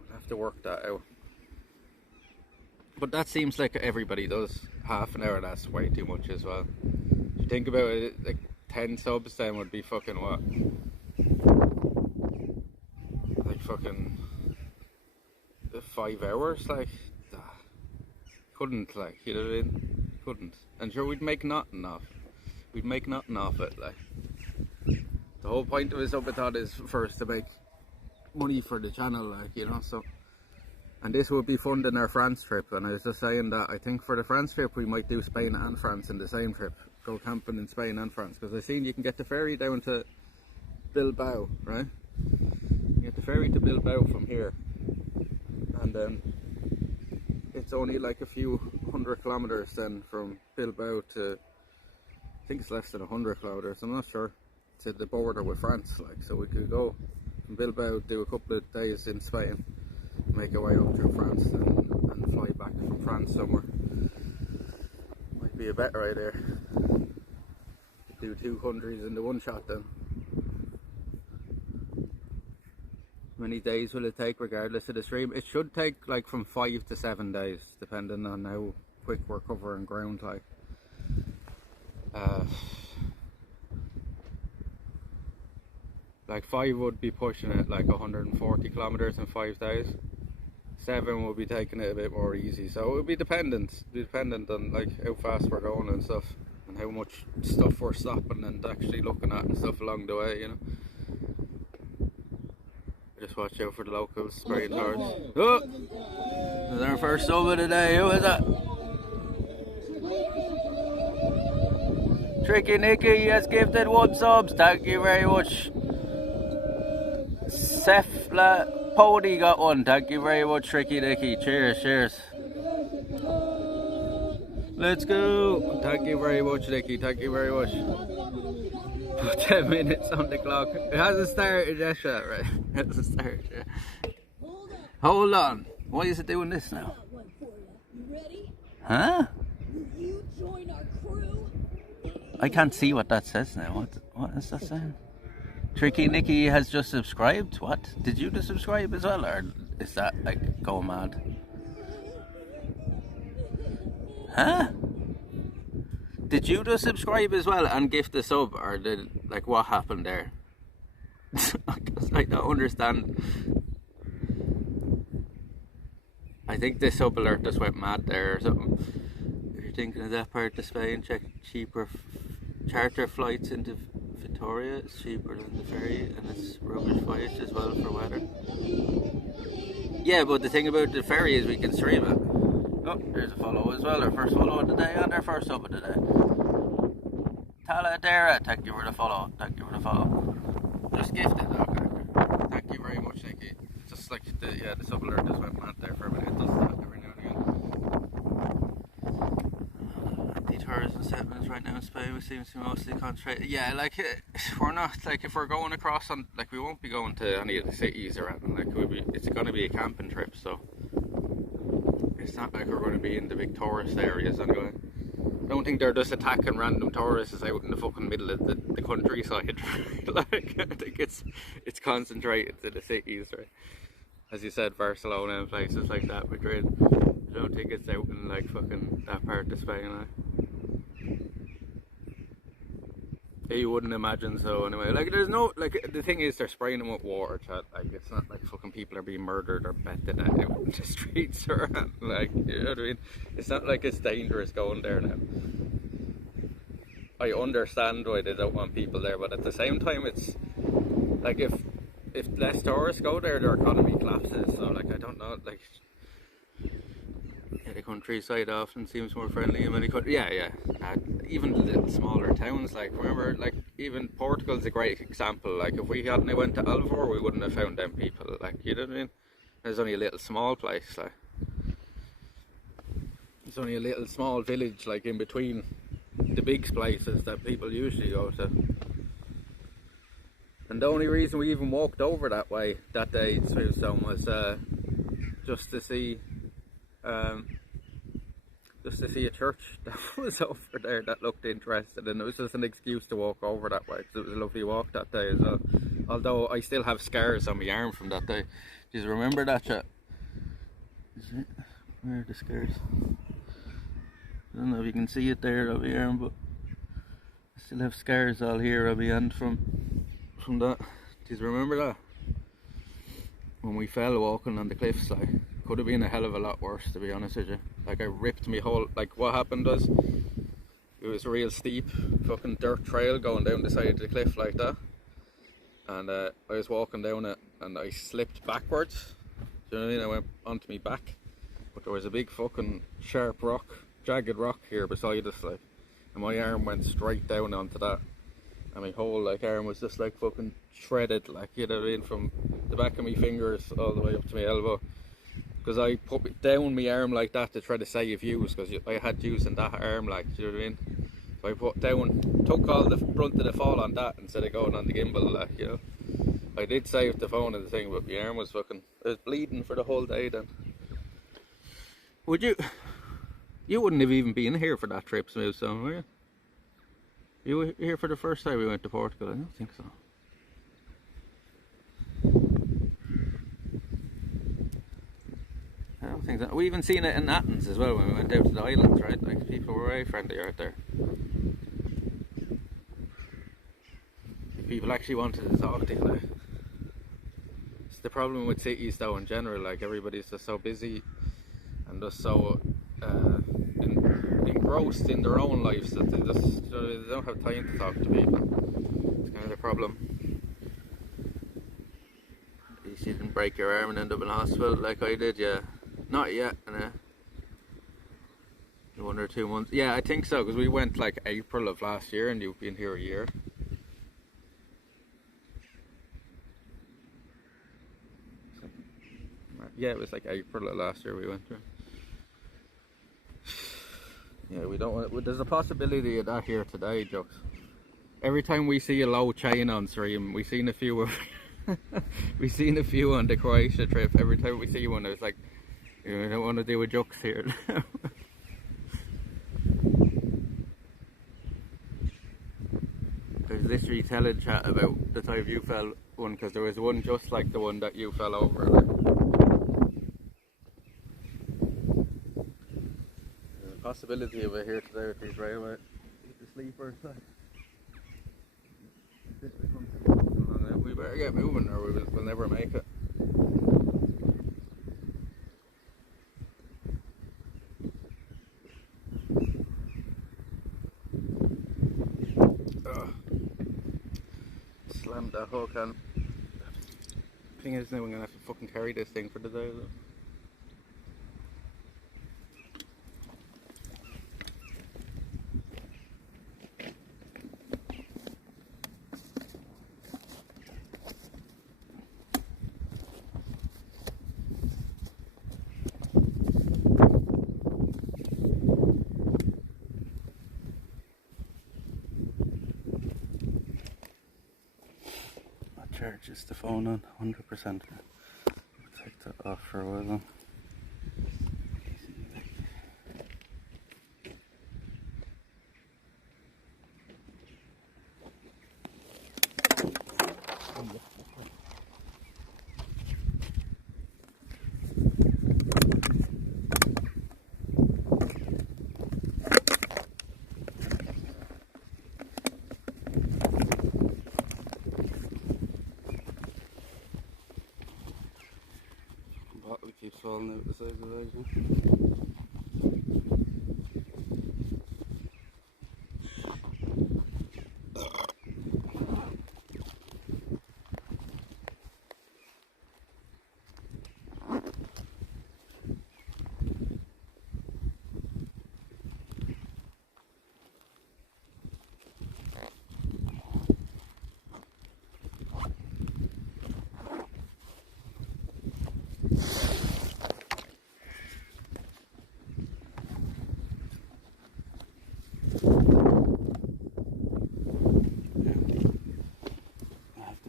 we'll have to work that out. But that seems like everybody does. Half an hour, that's way too much as well. If you think about it, like 10 subs then would be fucking what? Like fucking 5 hours? Like, couldn't, like, you know what I mean? Couldn't. And sure, we'd make nothing off it. We'd make nothing off it, like. The whole point of a subathon is for us to make money for the channel, like, you know, so. And this would be funding our France trip, and I was just saying that I think for the France trip we might do Spain and France in the same trip. Go camping in Spain and France, because I've seen you can get the ferry down to Bilbao, right? You get the ferry to Bilbao from here, and then it's only like a few 100 kilometers then from Bilbao to, I think it's less than 100 kilometers, I'm not sure, to the border with France, like, so we could go from Bilbao, do a couple of days in Spain, make our way up through France and fly back from France somewhere. Might be a better idea. Do 2 countries in the one shot then. How many days will it take regardless of the stream? It should take like from 5 to 7 days, depending on how quick we're covering ground, like. Like 5 would be pushing it like 140 kilometers in 5 days. 7 will be taking it a bit more easy, so it would be dependent on like how fast we're going and stuff, and how much stuff we're stopping and actually looking at and stuff along the way, you know. Just watch out for the locals spraying hard. Oh! This is our first sub of the day. Who is that? Tricky Nicky has gifted 1 sub. Thank you very much. Sefla Pody got 1. Thank you very much, Tricky Nicky. Cheers, cheers. Let's go. Thank you very much, Nicky. Thank you very much. 10 minutes on the clock. It hasn't started yet, right? It hasn't started yet. Hold on. Why is it doing this now? Huh? You join our crew? I can't see what that says now. What is that saying? Tricky Nicky has just subscribed. What? Did you just subscribe as well, or is that like go mad? Huh? Did you just subscribe as well and gift a sub, or did, like, what happened there? Because I don't understand. I think this sub alert just went mad there or something. If you're thinking of that part of Spain, check cheaper charter flights into Victoria. It's cheaper than the ferry, and it's rubbish voyage as well for weather. Yeah, but the thing about the ferry is we can stream it. Oh, there's a follow as well. Our first follow of the day and our first sub of the day. Tala Dara, thank you for the follow. Thank you for the follow. Just gifted, okay. Thank you very much, Nicky. Just like the sub alert just went mad there for a minute. It does that every now and again. The tourism settlements right now in Spain, we seem to be mostly concentrated. Yeah, like we're not like if we're going across on like we won't be going to any of the cities or anything. Like it's going to be a camping trip, so it's not like we're going to be in the big tourist areas anyway. I don't think they're just attacking random tourists out in the fucking middle of the countryside. Like I think it's concentrated to the cities, right? As you said, Barcelona and places like that, Madrid. I don't think it's out in like fucking that part of Spain. Like. You wouldn't imagine so anyway. Like there's no like the thing is they're spraying them with water, chat. Like it's not like fucking people are being murdered or betted out in the streets or like you know what I mean. It's not like it's dangerous going there now. I understand why they don't want people there, but at the same time it's like if less tourists go there, their economy collapses. So like I don't know, like yeah, the countryside often seems more friendly in many countries. Yeah. Even the little smaller towns, like remember, like even Portugal's a great example. Like if we hadn't went to Alvor, we wouldn't have found them people. Like you know what I mean? There's only a little small place. Like there's only a little small village, like in between the big places that people usually go to. And the only reason we even walked over that way that day to Swivestone was just to see a church that was over there that looked interested, and it was just an excuse to walk over that way because it was a lovely walk that day as well. Although I still have scars on my arm from that day. Do you remember that, chat? Where are the scars? I don't know if you can see it there on my arm, but I still have scars all here on my hand from that. Do you remember that? When we fell walking on the cliffs, like, could have been a hell of a lot worse, to be honest with you. Like I ripped me whole, like what happened was, it was a real steep fucking dirt trail going down the side of the cliff like that. And I was walking down it and I slipped backwards. Do you know what I mean? I went onto my back. But there was a big fucking sharp rock, jagged rock here beside us, like. And my arm went straight down onto that. And my whole like arm was just like fucking shredded, like, you know what I mean, from the back of my fingers all the way up to my elbow. Because I put it down my arm like that to try to save use, because I had use in that arm, like, do you know what I mean? So I put down, took all the brunt of the fall on that instead of going on the gimbal, like, you know. I did save the phone and the thing, but my arm was fucking, I was bleeding for the whole day then. Would you wouldn't have even been here for that trip, Smooth Stone, were you? You were here for the first time we went to Portugal? I don't think so. I don't think so. We even seen it in Athens as well when we went down to the islands, right? Like, people were very friendly out there. People actually wanted to talk to you, like. It's the problem with cities though in general, like everybody's just so busy and just so engrossed in their own lives that they just they don't have time to talk to people. It's kind of the problem. At least you didn't break your arm and end up in hospital like I did, yeah. Not yet, in 1 or 2 months. Yeah, I think so, because we went like April of last year and you've been here a year. Yeah, it was like April of last year we went through. Yeah, we don't want. There's a possibility of that here today, Jokes. Every time we see a low chain on stream, we've seen a few. We've seen a few on the Croatia trip. Every time we see one, it's like, you know, I don't want to do a Jokes here. I was literally telling chat about the time you fell one, because there was one just like the one that you fell over. Like. Possibility of it here today with these railway, the sleepers. We better get moving or we'll never make it. slammed that hook on. Thing is, now I'm gonna have to fucking carry this thing for the day. Though. Charges the phone on 100%. Take that off for a while then. Bottle keeps falling out the side of the road.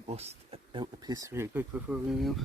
Bust out the piss real quick before we move.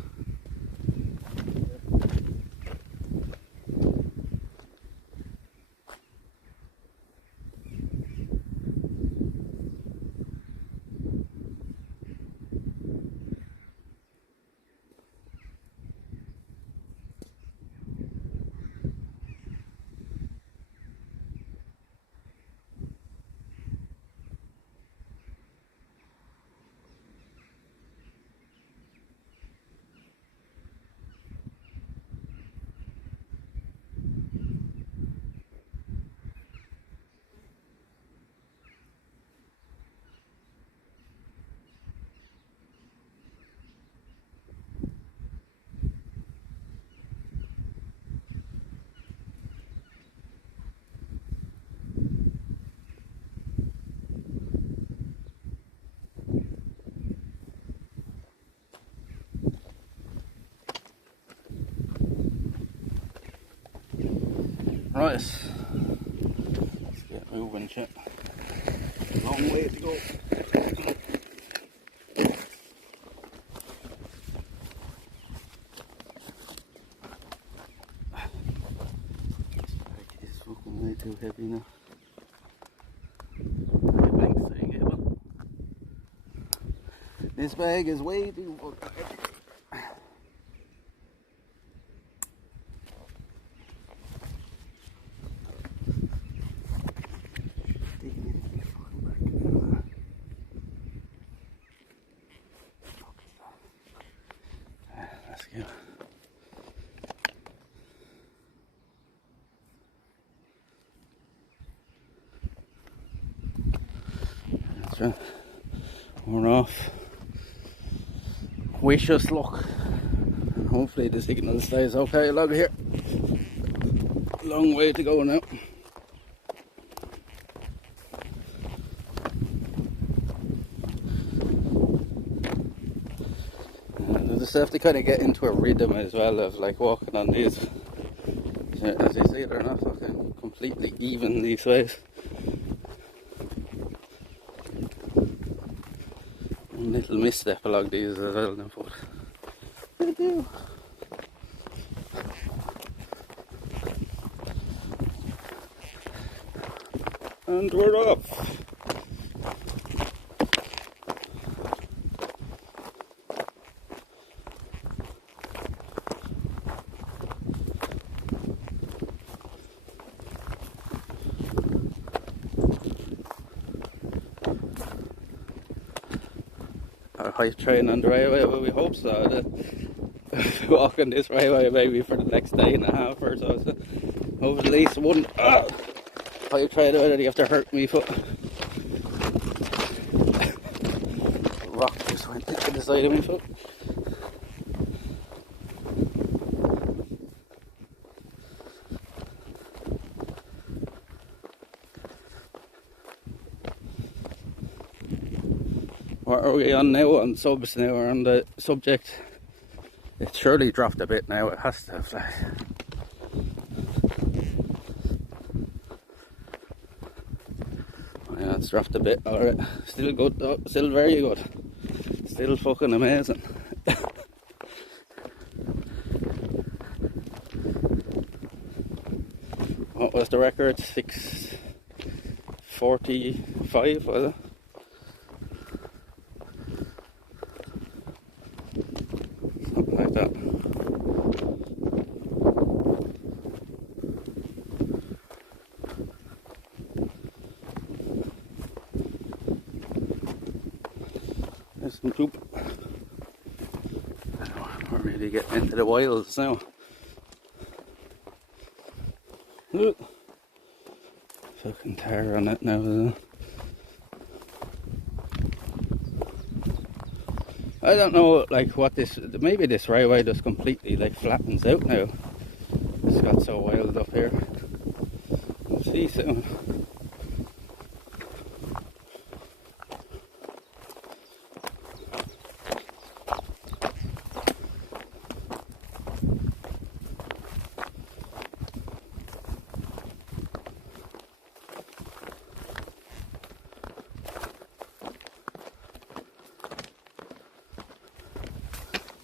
Right, let's get moving, shit. Long way to go. It's fucking way too heavy now. This bag is way too fucking heavy. That's right. We're off. Wish us luck. Hopefully the signal stays okay along here. Long way to go now. I just have to kind of get into a rhythm as well of like walking on these. As you see, they're not fucking completely even these ways. One little misstep along these as well, then, but they do. And we're off. Our hype train on the railway, well, we hope so. Walking this railway maybe for the next day and a half or so. So hope at least one hype train already have to hurt me foot. rock just went into the side of my foot. What are we on now? On subs now, we're on the subject. It surely dropped a bit now, it has to have. Yeah, it's dropped a bit, alright. Still good though, still very good. Still fucking amazing. What was the record? 6:45 was it? Something like that. There's some poop. We're really getting into the wilds now. Look. Fucking tar on it now, isn't it? I don't know, like, what this, maybe this railway just completely, like, flattens out now. It's got so wild up here. We'll see soon.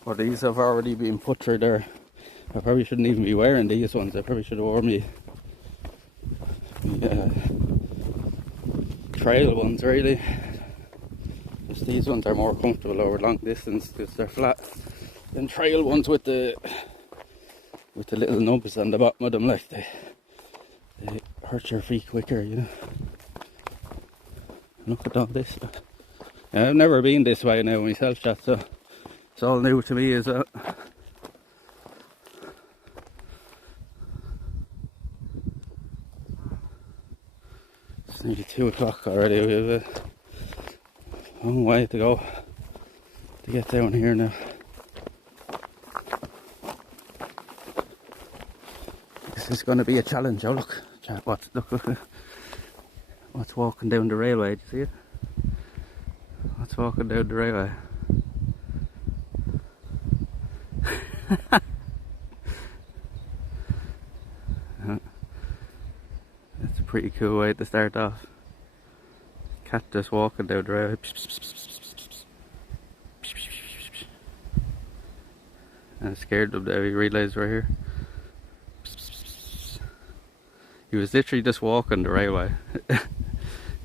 Well, these have already been put through there. I probably shouldn't even be wearing these ones. I probably should have worn me trail ones, really. Just these ones are more comfortable over long distance because they're flat. Then trail ones with the little nubs on the bottom of them, like they hurt your feet quicker, you know. Look at all this. Yeah, I've never been this way now myself, chat, so it's all new to me as well. It's nearly 2 o'clock already. We have a long way to go to get down here now. This is going to be a challenge. Oh look, chat, look, what's walking down the railway? Do you see it? What's walking down the railway? That's a pretty cool way to start off. Cat just walking down the road. I'm scared of that. He realised we're here. He was literally just walking the railway.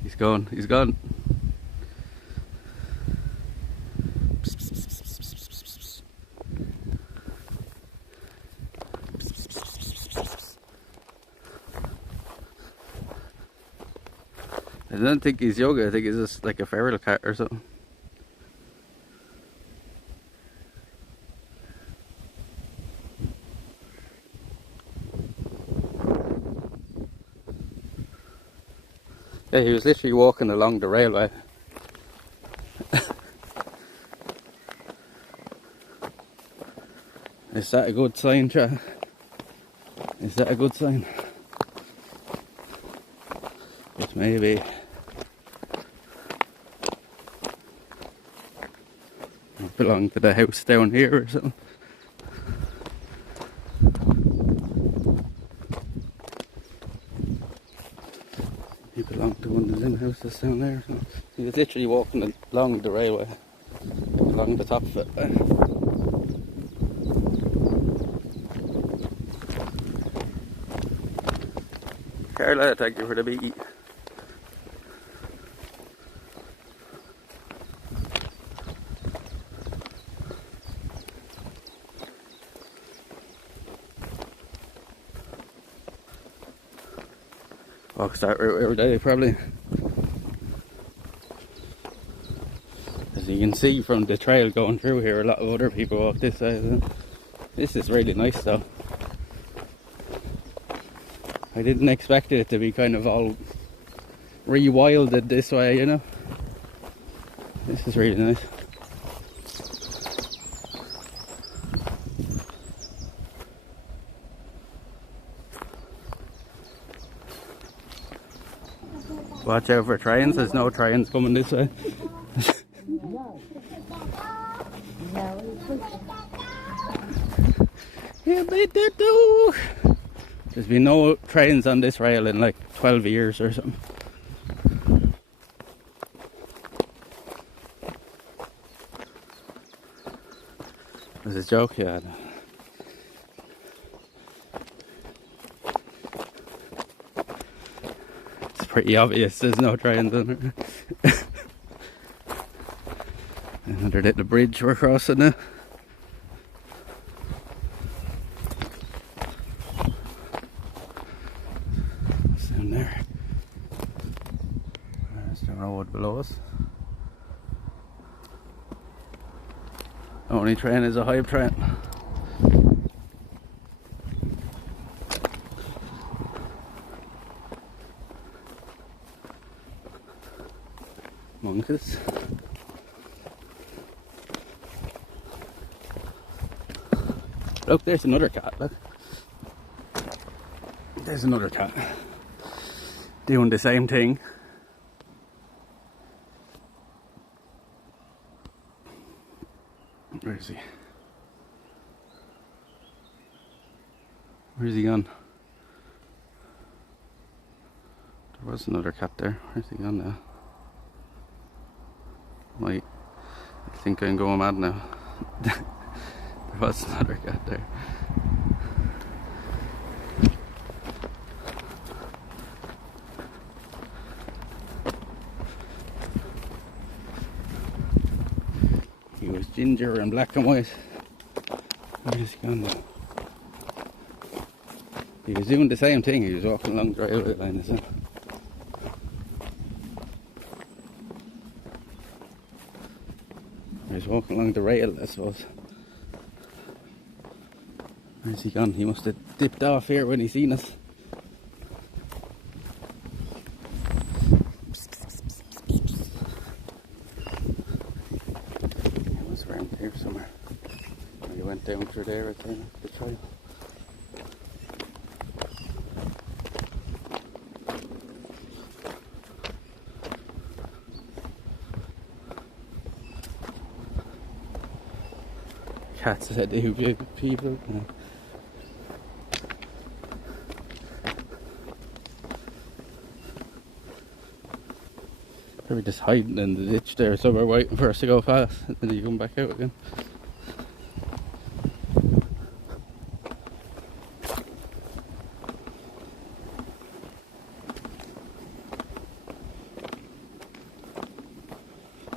He's gone. He's gone. I don't think he's yoga, I think he's just like a feral cat or something. Yeah, he was literally walking along the railway. Is that a good sign, chat? Is that a good sign? But maybe it belonged to the house down here or something. He belonged to one of them houses down there. So he was literally walking along the railway, along the top of it. Carla, thank you for the beat. Walk that route every day, probably. As you can see from the trail going through here, a lot of other people walk this way. So this is really nice though. I didn't expect it to be kind of all rewilded this way, you know. This is really nice. Watch out for trains, there's no trains coming this way. There's been no trains on this rail in like 12 years or something. Was it a joke? Yeah. It's pretty obvious there's no trains on it. Another little bridge we're crossing now. What's down there? There's the road below us. The only train is a hype train. Monkeys. Look, there's another cat, look. There's another cat. Doing the same thing. Where is he? Where's he gone? There was another cat there. Where's he gone now? I think I'm going mad now. There was another cat there. He was ginger and black and white. Where's he gone now? He was doing the same thing. He was walking along the railway line as well. He was walking along the rail, I suppose. Where's he gone? He must have dipped off here when he seen us. He was around here somewhere. He went down through there, I think, the trail. Cats that do big people. Yeah. Probably just hiding in the ditch there somewhere waiting for us to go past, and then you come back out again.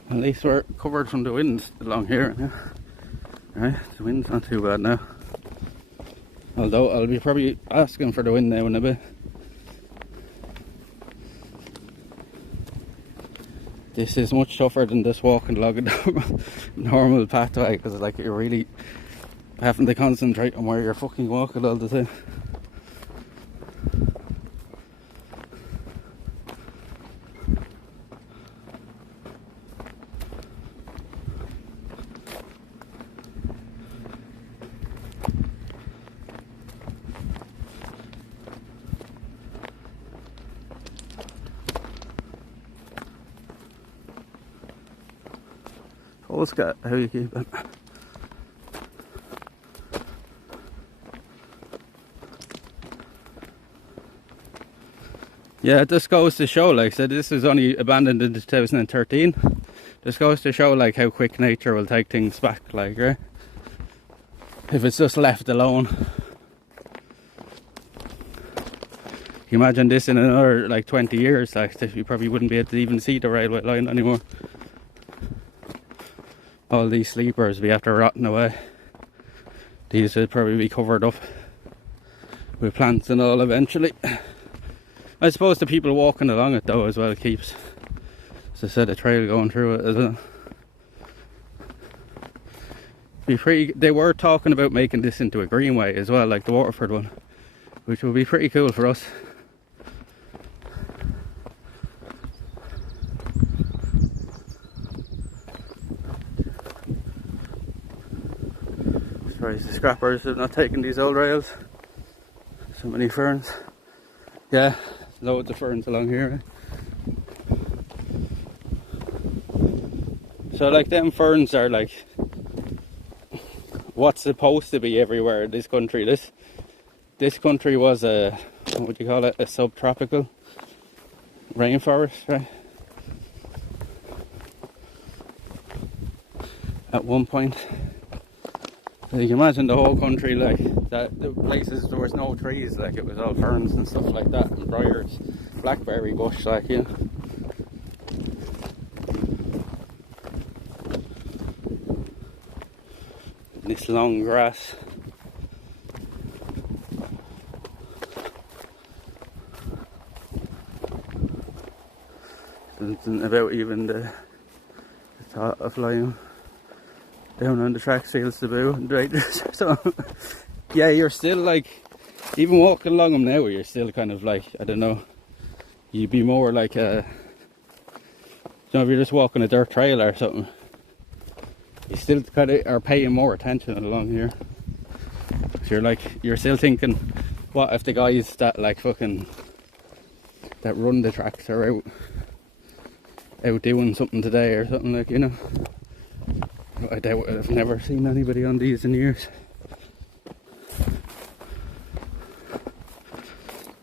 At least we're covered from the wind along here. Yeah. Right, the wind's not too bad now. Although I'll be probably asking for the wind now in a bit. This is much tougher than just walking along a normal pathway, because like you're really having to concentrate on where you're fucking walking all the time. Oh, Scott, how you keeping? Yeah, it just goes to show, like I said, this was only abandoned in 2013. This goes to show like how quick nature will take things back, like, right? If it's just left alone. You imagine this in another like 20 years, like you probably wouldn't be able to even see the railway line anymore. All these sleepers will be after rotting away. These will probably be covered up with plants and all eventually. I suppose the people walking along it though as well keeps, as I said, a trail going through it as well. Be pretty. They were talking about making this into a greenway as well, like the Waterford one, which would be pretty cool for us. Surprised the scrappers have not taken these old rails. So many ferns. Yeah, loads of ferns along here. So like them ferns are like what's supposed to be everywhere in this country. This country was a, what would you call it, a subtropical rainforest, right? At one point. So you can imagine the whole country like that, the places there was no trees, like it was all ferns and stuff like that, and briars, blackberry bush, like, you know. This long grass. Something about even the thought of lying down on the track seals the bow and right. So yeah, you're still like, even walking along them now, you're still kind of like, I don't know, you'd be more like a, you know, if you're just walking a dirt trail or something, you still kind of are paying more attention along here. So you're like, you're still thinking, what if the guys that like fucking that run the tracks are out doing something today or something, like, you know. I doubt it. I've never seen anybody on these in years.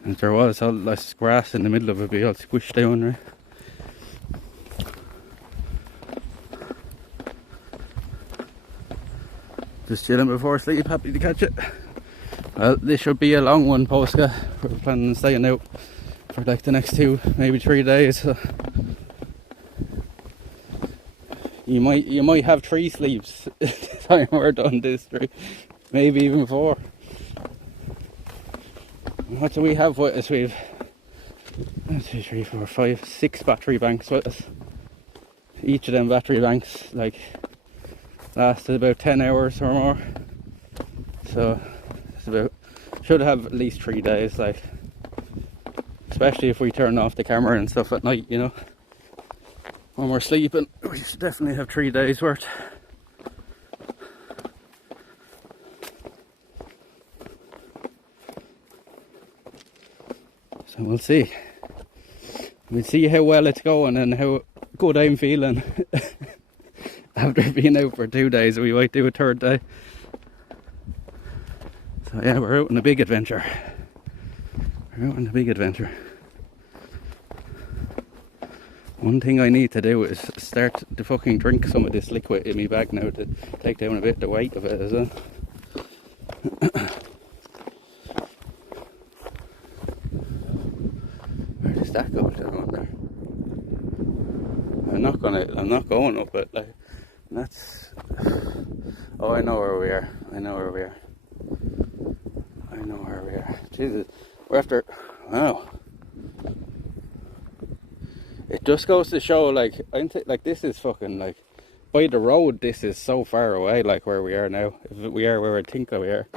And if there was, all this grass in the middle of it would be all squished down, right? Just chilling before sleep, happy to catch it. Well, this should be a long one, Posca. We're planning on staying out for like the next 2, maybe 3 days. So you might have 3 sleeps by the time we're done this trip, maybe even 4. What do we have with us? We've 1, 2, 3, 4, 5, 6 battery banks with us. Each of them battery banks like lasted about 10 hours or more. So it's about, should have at least 3 days, like, especially if we turn off the camera and stuff at night, you know. When we're sleeping, we should definitely have 3 days worth. So we'll see. We'll see how well it's going and how good I'm feeling. After being out for 2 days, we might do a 3rd day. So yeah, we're out on a big adventure. We're out on a big adventure. One thing I need to do is start to fucking drink some of this liquid in my bag now to take down a bit the weight of it as well. Where does that go down there? I'm not going up it, like, that's, oh, I know where we are. I know where we are. Jesus, we're after, wow. It just goes to show, like, like, this is fucking, like, by the road, this is so far away, like, where we are now. If we are where I think we are.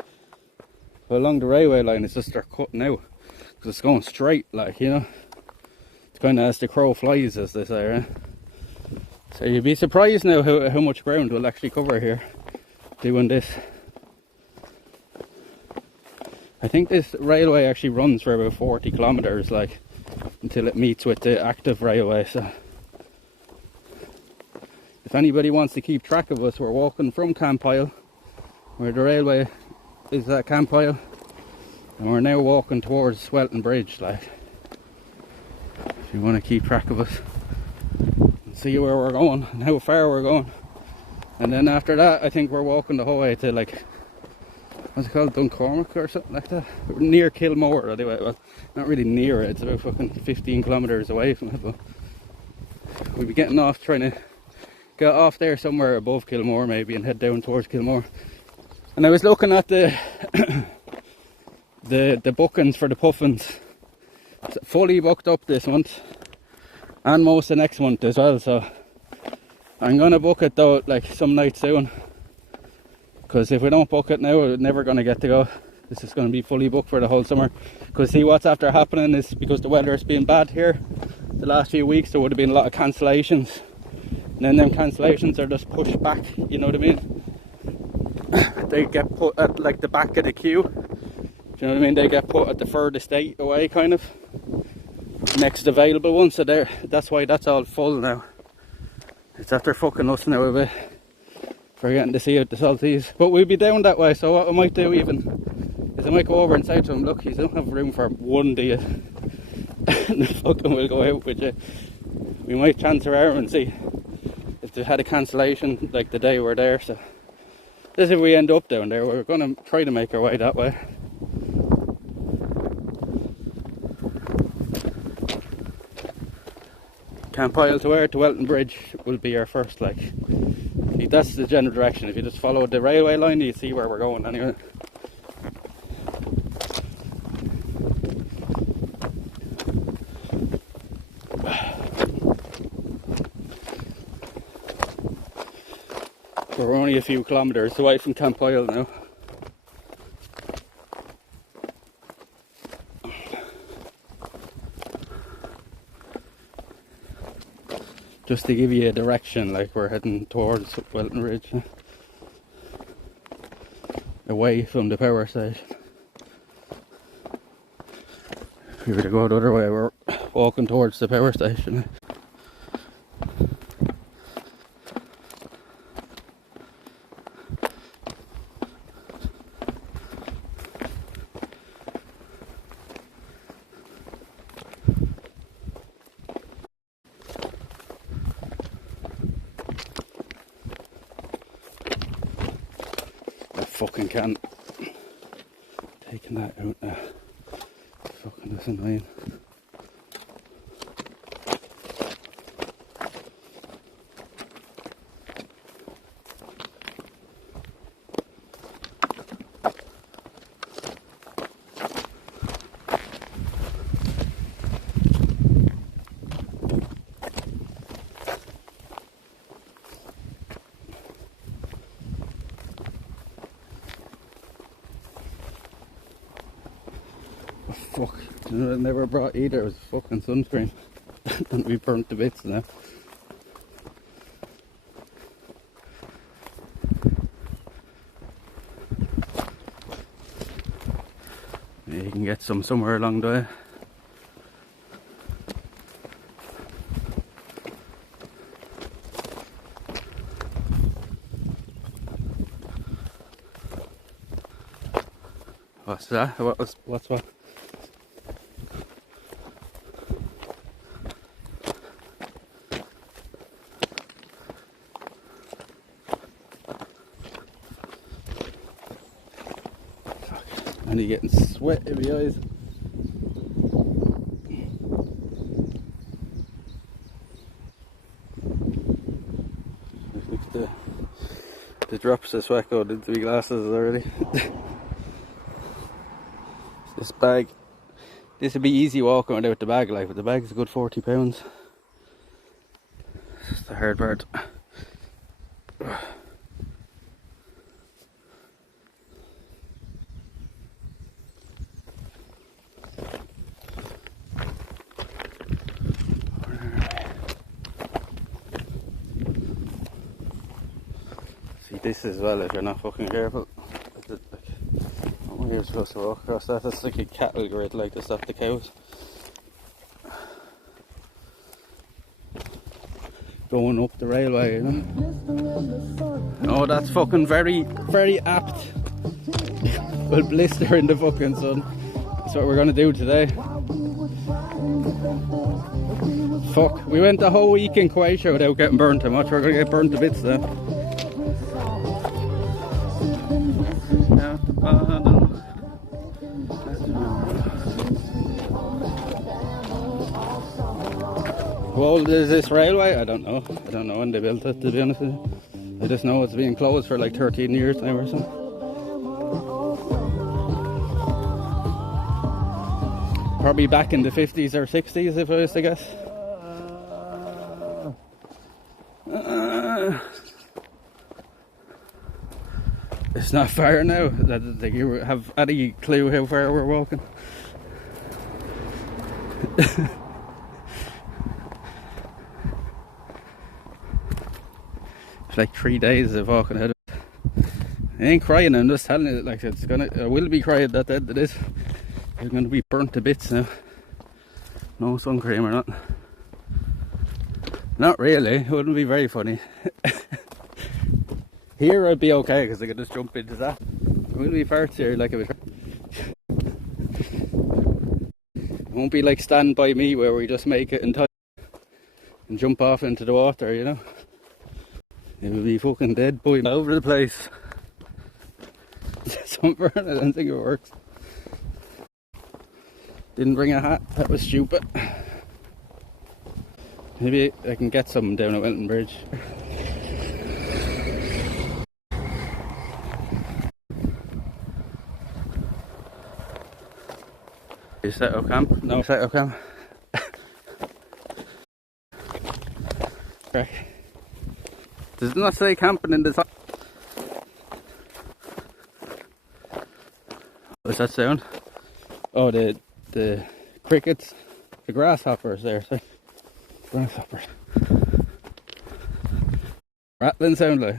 But along the railway line, it's just they're cutting out. Because it's going straight, like, you know. It's kind of as the crow flies, as they say, right? So you'd be surprised now how much ground we'll actually cover here doing this. I think this railway actually runs for about 40 kilometres, like, until it meets with the active railway. So if anybody wants to keep track of us, we're walking from Campile, where the railway is at Campile, and we're now walking towards Swelton Bridge, like, if you want to keep track of us and see where we're going and how far we're going. And then after that, I think we're walking the whole way to, like, what's it called, Duncormac or something like that, near Kilmore anyway. Well, not really near it, it's about fucking 15 kilometres away from it, but we'll be getting off, trying to get off there somewhere above Kilmore maybe and head down towards Kilmore. And I was looking at the the bookings for the puffins. It's fully booked up this month and most of next month as well, so I'm gonna book it though, like, some night soon, because if we don't book it now, we're never gonna get to go. This is gonna be fully booked for the whole summer. Because see, what's after happening is, because the weather has been bad here the last few weeks, there would have been a lot of cancellations, and then them cancellations are just pushed back, you know what I mean? they get put at like the back of the queue. Do you know what I mean? They get put at the furthest gate away, kind of. Next available one, so that's why that's all full now. It's after fucking us now a bit. Forgetting to see out the salties. But we'll be down that way, so what I might do even is I might go over and say to him, look, you don't have room for one, do you? And fucking we'll go out with you. We might chance her arm and see if they had a cancellation like the day we're there. So this if we end up down there, we're gonna try to make our way that way. Campile to where? To Welton Bridge will be our first, like. See, that's the general direction. If you just follow the railway line, you see where we're going anyway. We're only a few kilometres away from Campile now. Just to give you a direction, like we're heading towards Welton Ridge, away from the power station. If we were to go the other way, we're walking towards the power station. Fucking can't. Taking that out now. Fucking that's annoying. Fuck, you know what I never brought either was fucking sunscreen. And we burnt to bits now. Yeah, you can get some somewhere along the way. What's that? What's what? And you're getting sweat in the eyes. Look at the drops of sweat going into my glasses already. This bag, this would be easy walking without the bag, like, but the bag's a good 40 pounds. That's the hard part. See this as well if you're not fucking careful. You're supposed to walk across that. That's like a cattle grid, like to stop the cows. Going up the railway, you know. Oh, that's fucking very, very apt. We'll blister in the fucking sun. That's what we're gonna do today. Fuck, we went the whole week in Croatia without getting burnt too much. We're gonna get burnt to bits now. How old is this railway? I don't know. I don't know when they built it, to be honest with you. I just know it's been closed for like 13 years now or something. Probably back in the 50s or 60s if I was to guess. It's not far now. Do you have any clue how far we're walking? It's like 3 days of walking ahead of it. I ain't crying, I'm just telling you, like, it's gonna, I will be crying at the end of this. You're gonna be burnt to bits now. No sun cream or nothing. Not really, it wouldn't be very funny. Here I'd be okay, because I could just jump into that. There will be parts here, like, it won't be like Stand By Me, where we just make it in time and jump off into the water, you know. It would be fucking dead boy all over the place. Sunburn, I don't think it works. Didn't bring a hat, that was stupid. Maybe I can get some down at Welton Bridge. You set up camp? No, set up camp. Right. Does it not say camping in the top? What's that sound? Oh, the crickets, the grasshoppers there. So. Grasshoppers. Rattling sound like.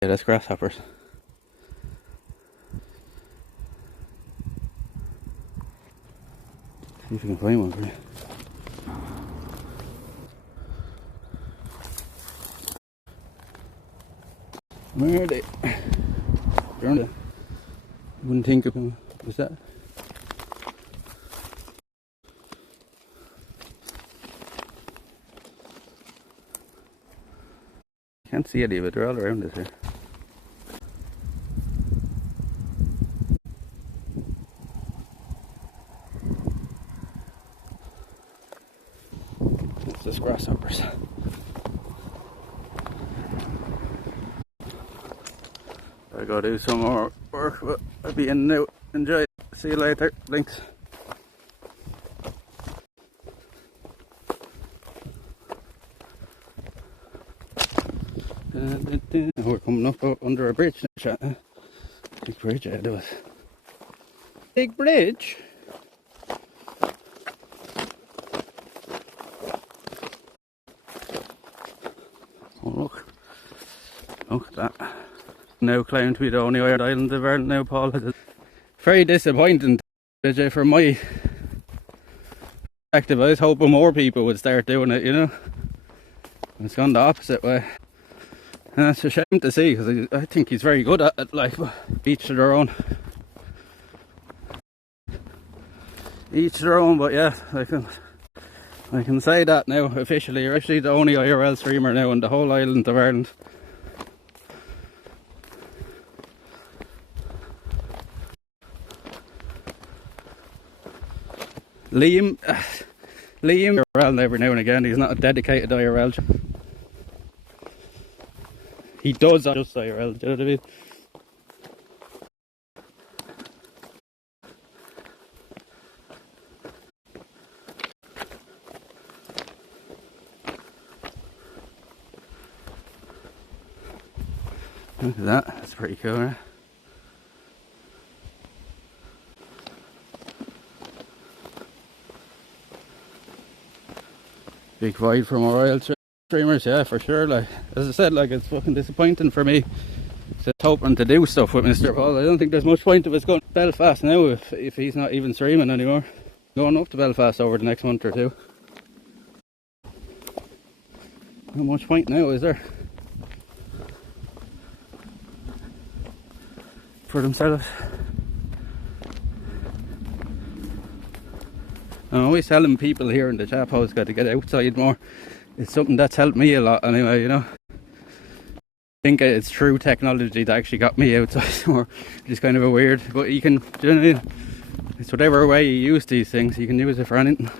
Yeah, that's grasshoppers. See if we can find one for you. Where are they? They're you wouldn't think of them. What's that? Can't see any of it, they're all around us here. It's just grasshoppers. I gotta do some more work, but I'll be in and out. Enjoy. See you later. Thanks. We're coming up under a bridge. Big bridge ahead of us. Big bridge? Oh look. Look at that. Now claimed to be the only island of Ireland now, Paul. Very disappointing from my perspective. I was hoping more people would start doing it, you know. It's gone the opposite way. And that's a shame to see, because I think he's very good at it, like, each to their own. Each to their own, but yeah, I can say that now officially. You're actually the only IRL streamer now on the whole island of Ireland. Liam IRL every now and again. He's not a dedicated IRL. He does just IRL, do you know what I mean? Look at that, that's pretty cool, right? Big void from our oil streamers, yeah, for sure. Like, as I said, like, it's fucking disappointing for me. Just hoping to do stuff with Mr. Paul. I don't think there's much point of us going to Belfast now if he's not even streaming anymore. Going up to Belfast over the next month or two. Not much point now, is there? For themselves. I'm always telling people here in the chat house got to get outside more. It's something that's helped me a lot anyway, you know. I think it's true technology that actually got me outside more, which is kind of a weird, but you can, you know, it's whatever way you use these things, you can use it for anything.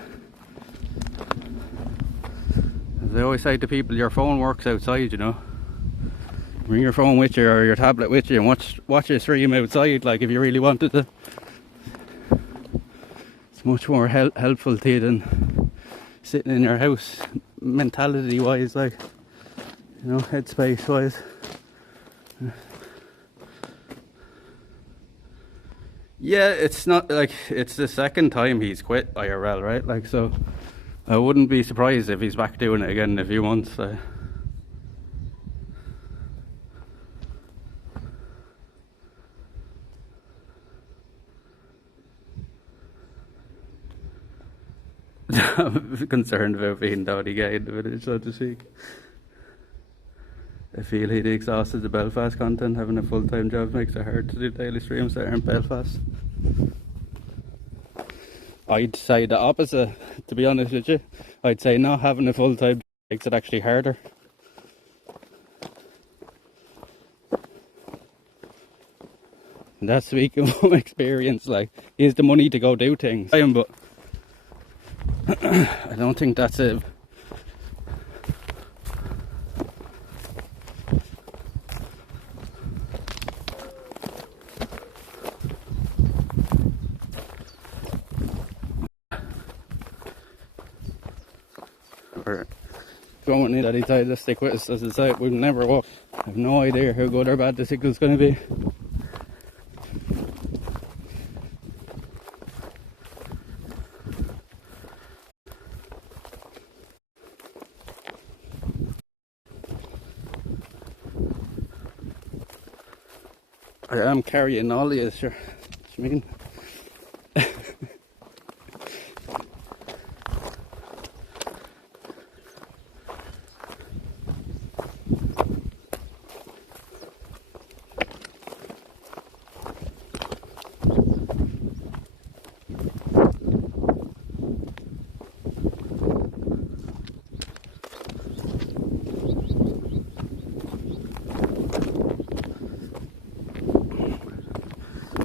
As I always say to people, your phone works outside, you know. Bring your phone with you or your tablet with you and watch a stream outside, like, if you really wanted to. It's much more helpful to you than sitting in your house, mentality wise, like, you know, headspace wise. Yeah, it's not like, it's the second time he's quit IRL, right? Like, so I wouldn't be surprised if he's back doing it again in a few months. I'm concerned about being Dowdy guy in the village, so to speak. I feel he'd exhausted the Belfast content. Having a full-time job makes it hard to do daily streams that aren't Belfast. I'd say the opposite, to be honest with you. I'd say not having a full-time job makes it actually harder. And that's speaking from experience, like, here's the money to go do things. But I don't think that's it. We're going in that he tried to stick with us, as I say, we'll never walk. I have no idea how good or bad the signal's going to be. I am carrying all these, sure. What you mean?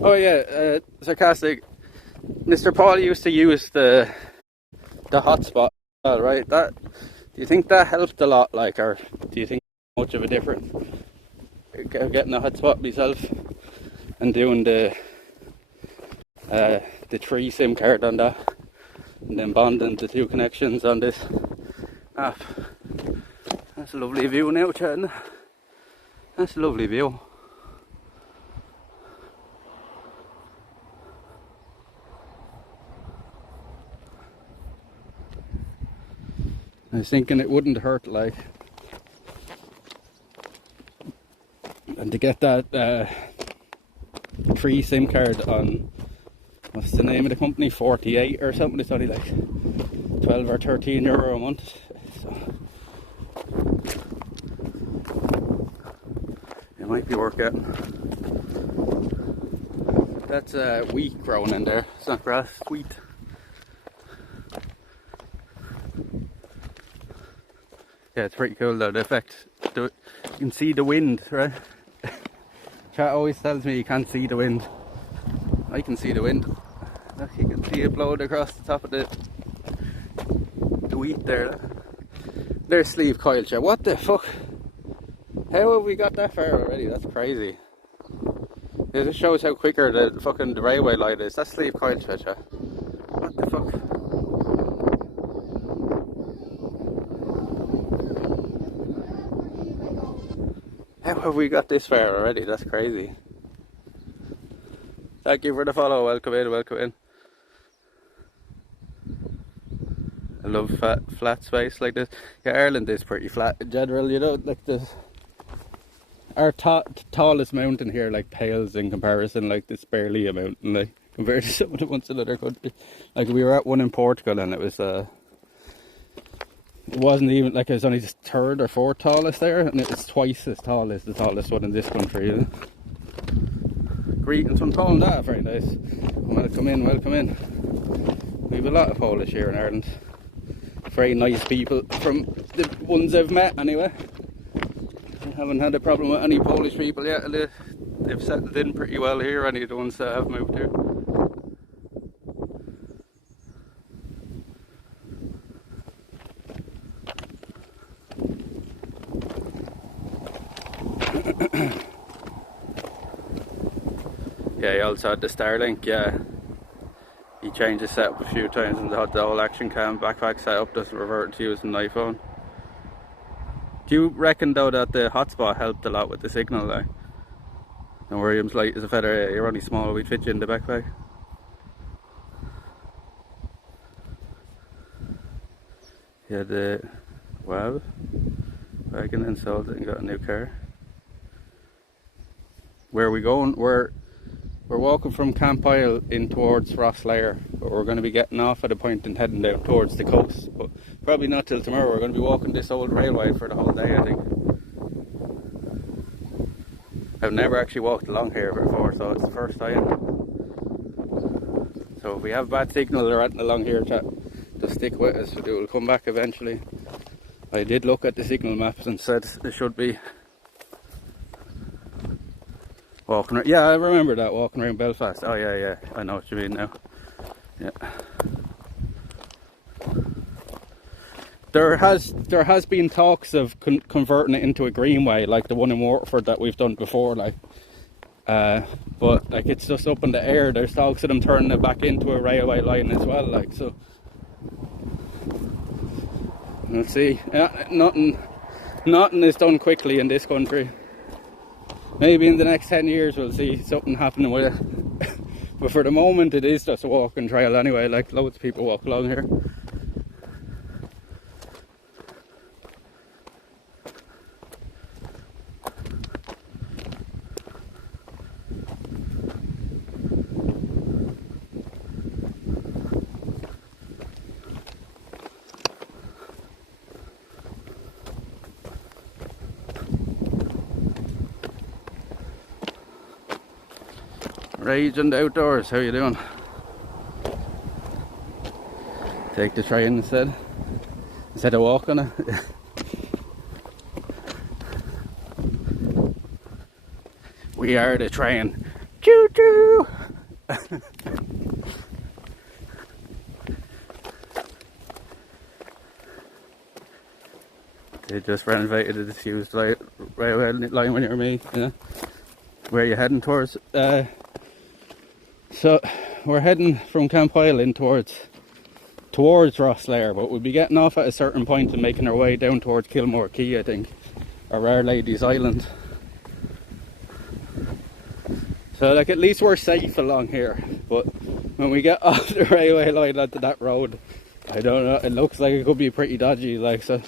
Oh yeah, sarcastic. Mr. Paul used to use the hotspot, right? Do you think that helped a lot, like, or do you think much of a difference? Getting a hotspot myself and doing the 3 SIM card on that, and then bonding the 2 connections on this app. That's a lovely view now, chatting. That's a lovely view. I was thinking it wouldn't hurt, like, and to get that 3 SIM card on, what's the name of the company, 48 or something, it's only like 12 or 13 euro a month, so it might be worth getting. That's wheat growing in there, it's not grass, it's wheat. Yeah, it's pretty cool though, the effect. You can see the wind, right? Chat always tells me you can't see the wind. I can see the wind. Look, you can see it blowing across the top of the wheat there. There's sleeve coil, chat. What the fuck? How have we got that far already? That's crazy. It just shows how quicker the fucking railway line is. That's sleeve coil, chat. What the fuck? How have we got this far already? That's crazy. Thank you for the follow. Welcome in, welcome in. I love flat space like this. Yeah, Ireland is pretty flat in general, you know, like our tallest mountain here like pales in comparison, like it's barely a mountain, like compared to some of the ones in other countries. Like we were at one in Portugal and it wasn't even, like, it was only the 3rd or 4th tallest there, and it's twice as tall as the tallest one in this country, you know? Greetings from Poland, very nice. Welcome in, welcome in. We have a lot of Polish here in Ireland. Very nice people, from the ones I've met anyway. I haven't had a problem with any Polish people yet. They've settled in pretty well here, any of the ones that have moved here. Yeah, he also had the Starlink, yeah. He changed his setup a few times and had the whole action cam backpack setup just reverted to using an iPhone. Do you reckon though that the hotspot helped a lot with the signal, like? Don't worry, I'm light as a feather, you're only small, we'd fit you in the backpack. He had the wagon and sold it and got a new car. Where are we going? We're walking from Camp Isle in towards Rosslare, but we're going to be getting off at a point and heading down towards the coast. But probably not till tomorrow. We're going to be walking this old railway for the whole day, I think. I've never actually walked along here before, so it's the first time. So if we have bad signal or anything along here, chat, just stick with us. It will come back eventually. I did look at the signal maps and said there should be walking around. Yeah, I remember that, walking around Belfast. Oh yeah, I know what you mean now. Yeah. There has been talks of converting it into a greenway, like the one in Waterford that we've done before, like. But like it's just up in the air. There's talks of them turning it back into a railway line as well, like so. We'll see. Nothing is done quickly in this country. Maybe in the next 10 years we'll see something happening with it. But for the moment it is just a walking trail anyway, like loads of people walk along here. Raging outdoors, how you doing? Take the train instead of walking it. We are the train. Choo choo! They just renovated a disused railway line when you were me, yeah. Where are you heading towards? So we're heading from Camp Isle in towards Rosslare, but we'll be getting off at a certain point and making our way down towards Kilmore Quay, I think, or Our Lady's Island. So like at least we're safe along here, but when we get off the railway line onto that road, I don't know, it looks like it could be pretty dodgy, like so.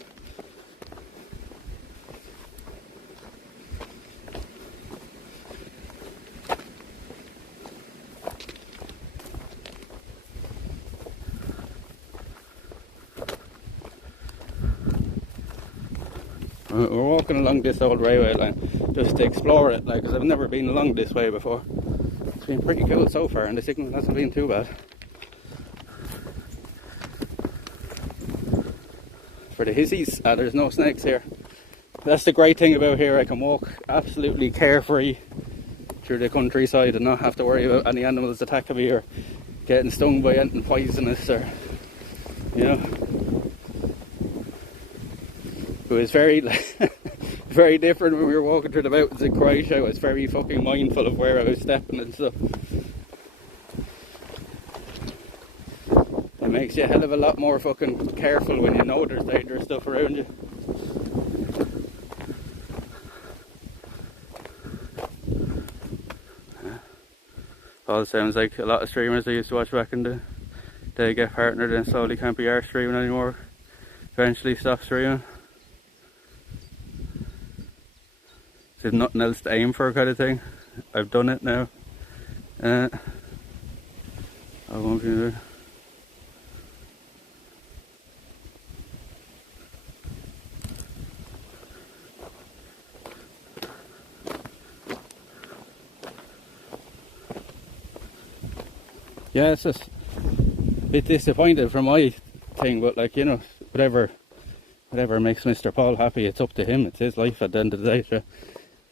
We're walking along this old railway line just to explore it, like, because I've never been along this way before. It's been pretty cool so far, and the signal hasn't been too bad. For the hissies, there's no snakes here. That's the great thing about here, I can walk absolutely carefree through the countryside and not have to worry about any animals attacking me or getting stung by anything poisonous, or, you know. It was very, very different when we were walking through the mountains in Croatia. I was very fucking mindful of where I was stepping and stuff. It makes you a hell of a lot more fucking careful when you know there's dangerous stuff around you. All sounds like a lot of streamers I used to watch back in the day get partnered and slowly can't be arse streaming anymore. Eventually stop streaming. There's nothing else to aim for, kind of thing. I've done it now. I won't be there. Yeah, it's just a bit disappointed from my thing, but like, you know, whatever makes Mr. Paul happy, it's up to him. It's his life at the end of the day. So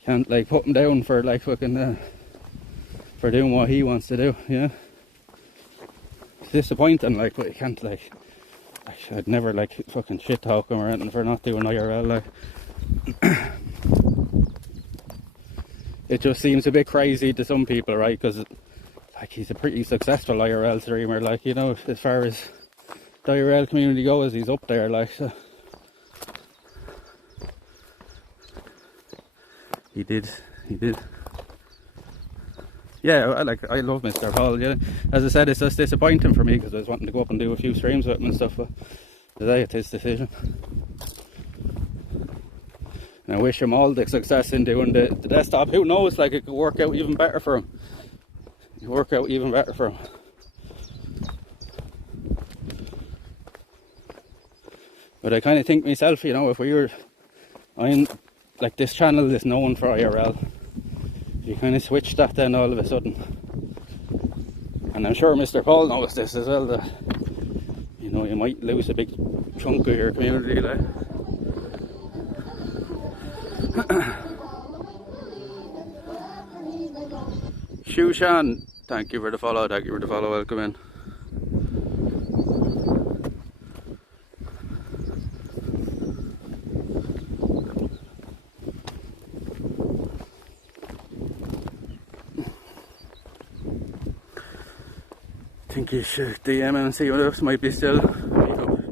can't like put him down for like fucking for doing what he wants to do, yeah. It's disappointing, like, but you can't like I'd never like fucking shit talk him or anything for not doing IRL, like. It just seems a bit crazy to some people, right? Because like he's a pretty successful IRL streamer, like, you know, as far as the IRL community goes, he's up there, like, so. He did. Yeah, I love Mr. Paul, yeah. As I said, it's just disappointing for me because I was wanting to go up and do a few streams with him and stuff, but today it's his decision. And I wish him all the success in doing the desktop. Who knows, like, it could work out even better for him. You work out even better for him. But I kind of think myself, you know, I'm like, this channel is known for IRL. You kind of switch that then all of a sudden. And I'm sure Mr. Paul knows this as well, that, you know, you might lose a big chunk of your community, like. Shushan, thank you for the follow, welcome in. I think you should DM him and see what else might be still.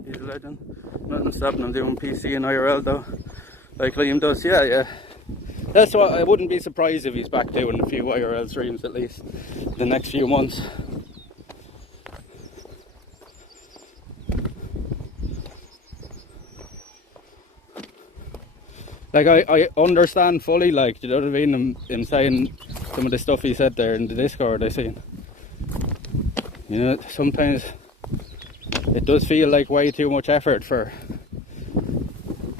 He's a legend. Nothing stopping him doing PC and IRL though, like Liam does. Yeah. That's what, I wouldn't be surprised if he's back doing a few IRL streams at least the next few months. Like, I understand fully, like, you know what I mean, him saying some of the stuff he said there in the Discord I seen. You know, sometimes it does feel like way too much effort for,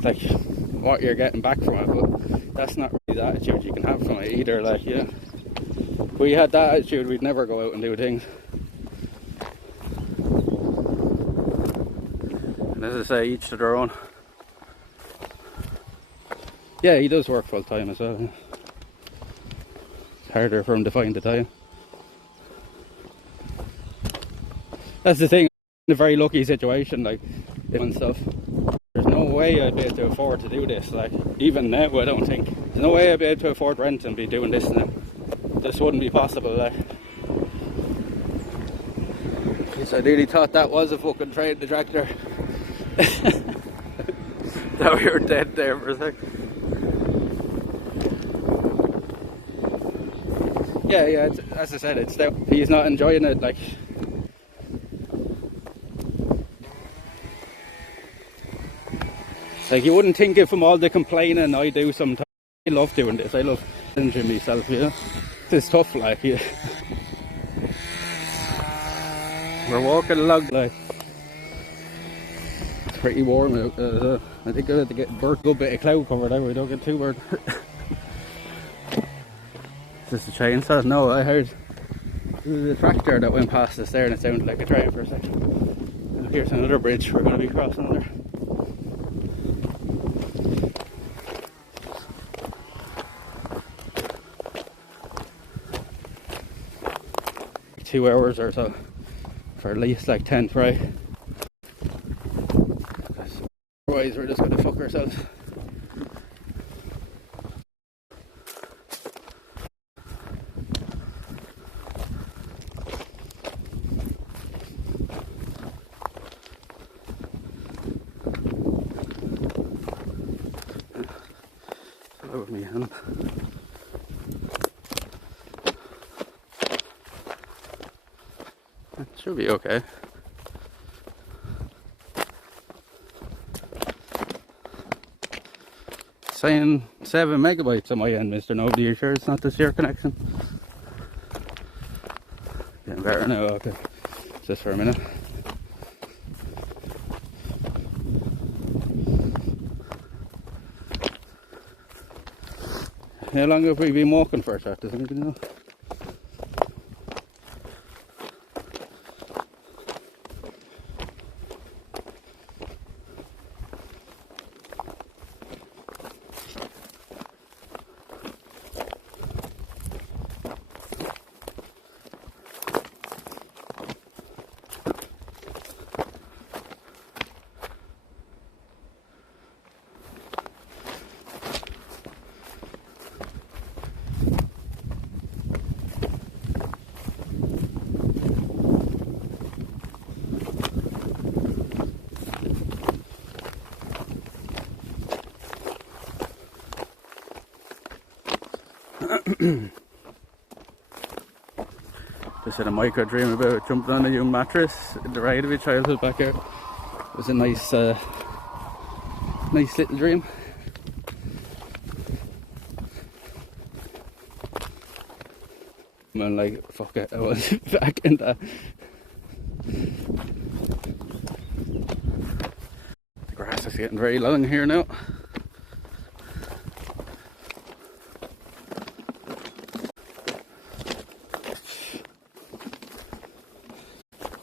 like, what you're getting back from it, but that's not really the attitude you can have from it either. Like, yeah, if we had that attitude, we'd never go out and do things. And as I say, each to their own. Yeah, he does work full time as well. It's harder for him to find the time. That's the thing, in a very lucky situation, like, and stuff. There's no way I'd be able to afford to do this, like, even now I don't think. There's no way I'd be able to afford rent and be doing this now. This wouldn't be possible, like. Yes, I really thought that was a fucking train tractor. That we were dead there for a sec. Yeah, as I said, he's not enjoying it, like. Like, you wouldn't think it from all the complaining I do sometimes. I love doing this, I love challenging myself, you know. It's tough, like, yeah. We're walking along, like, it's pretty warm out. I think I have to get a good bit of cloud cover now, we don't get too warm. Is this a chainsaw? No, I heard there was a tractor that went past us there and it sounded like a train for a second. Here's another bridge we're going to be crossing under. 2 hours or so for at least like 10 fry. Otherwise we're just going to fuck ourselves. Follow with me, hand. It should be okay. Saying 7 megabytes on my end, Mr. Nobody. You sure it's not the share connection? Getting better now, okay. Just for a minute. How long have we been walking for, chat? Does anybody know? Just had a micro dream about jumping on a new mattress in the ride of my childhood back here. It was a nice little dream. And like, fuck it, I was back in that. The grass is getting very long here now.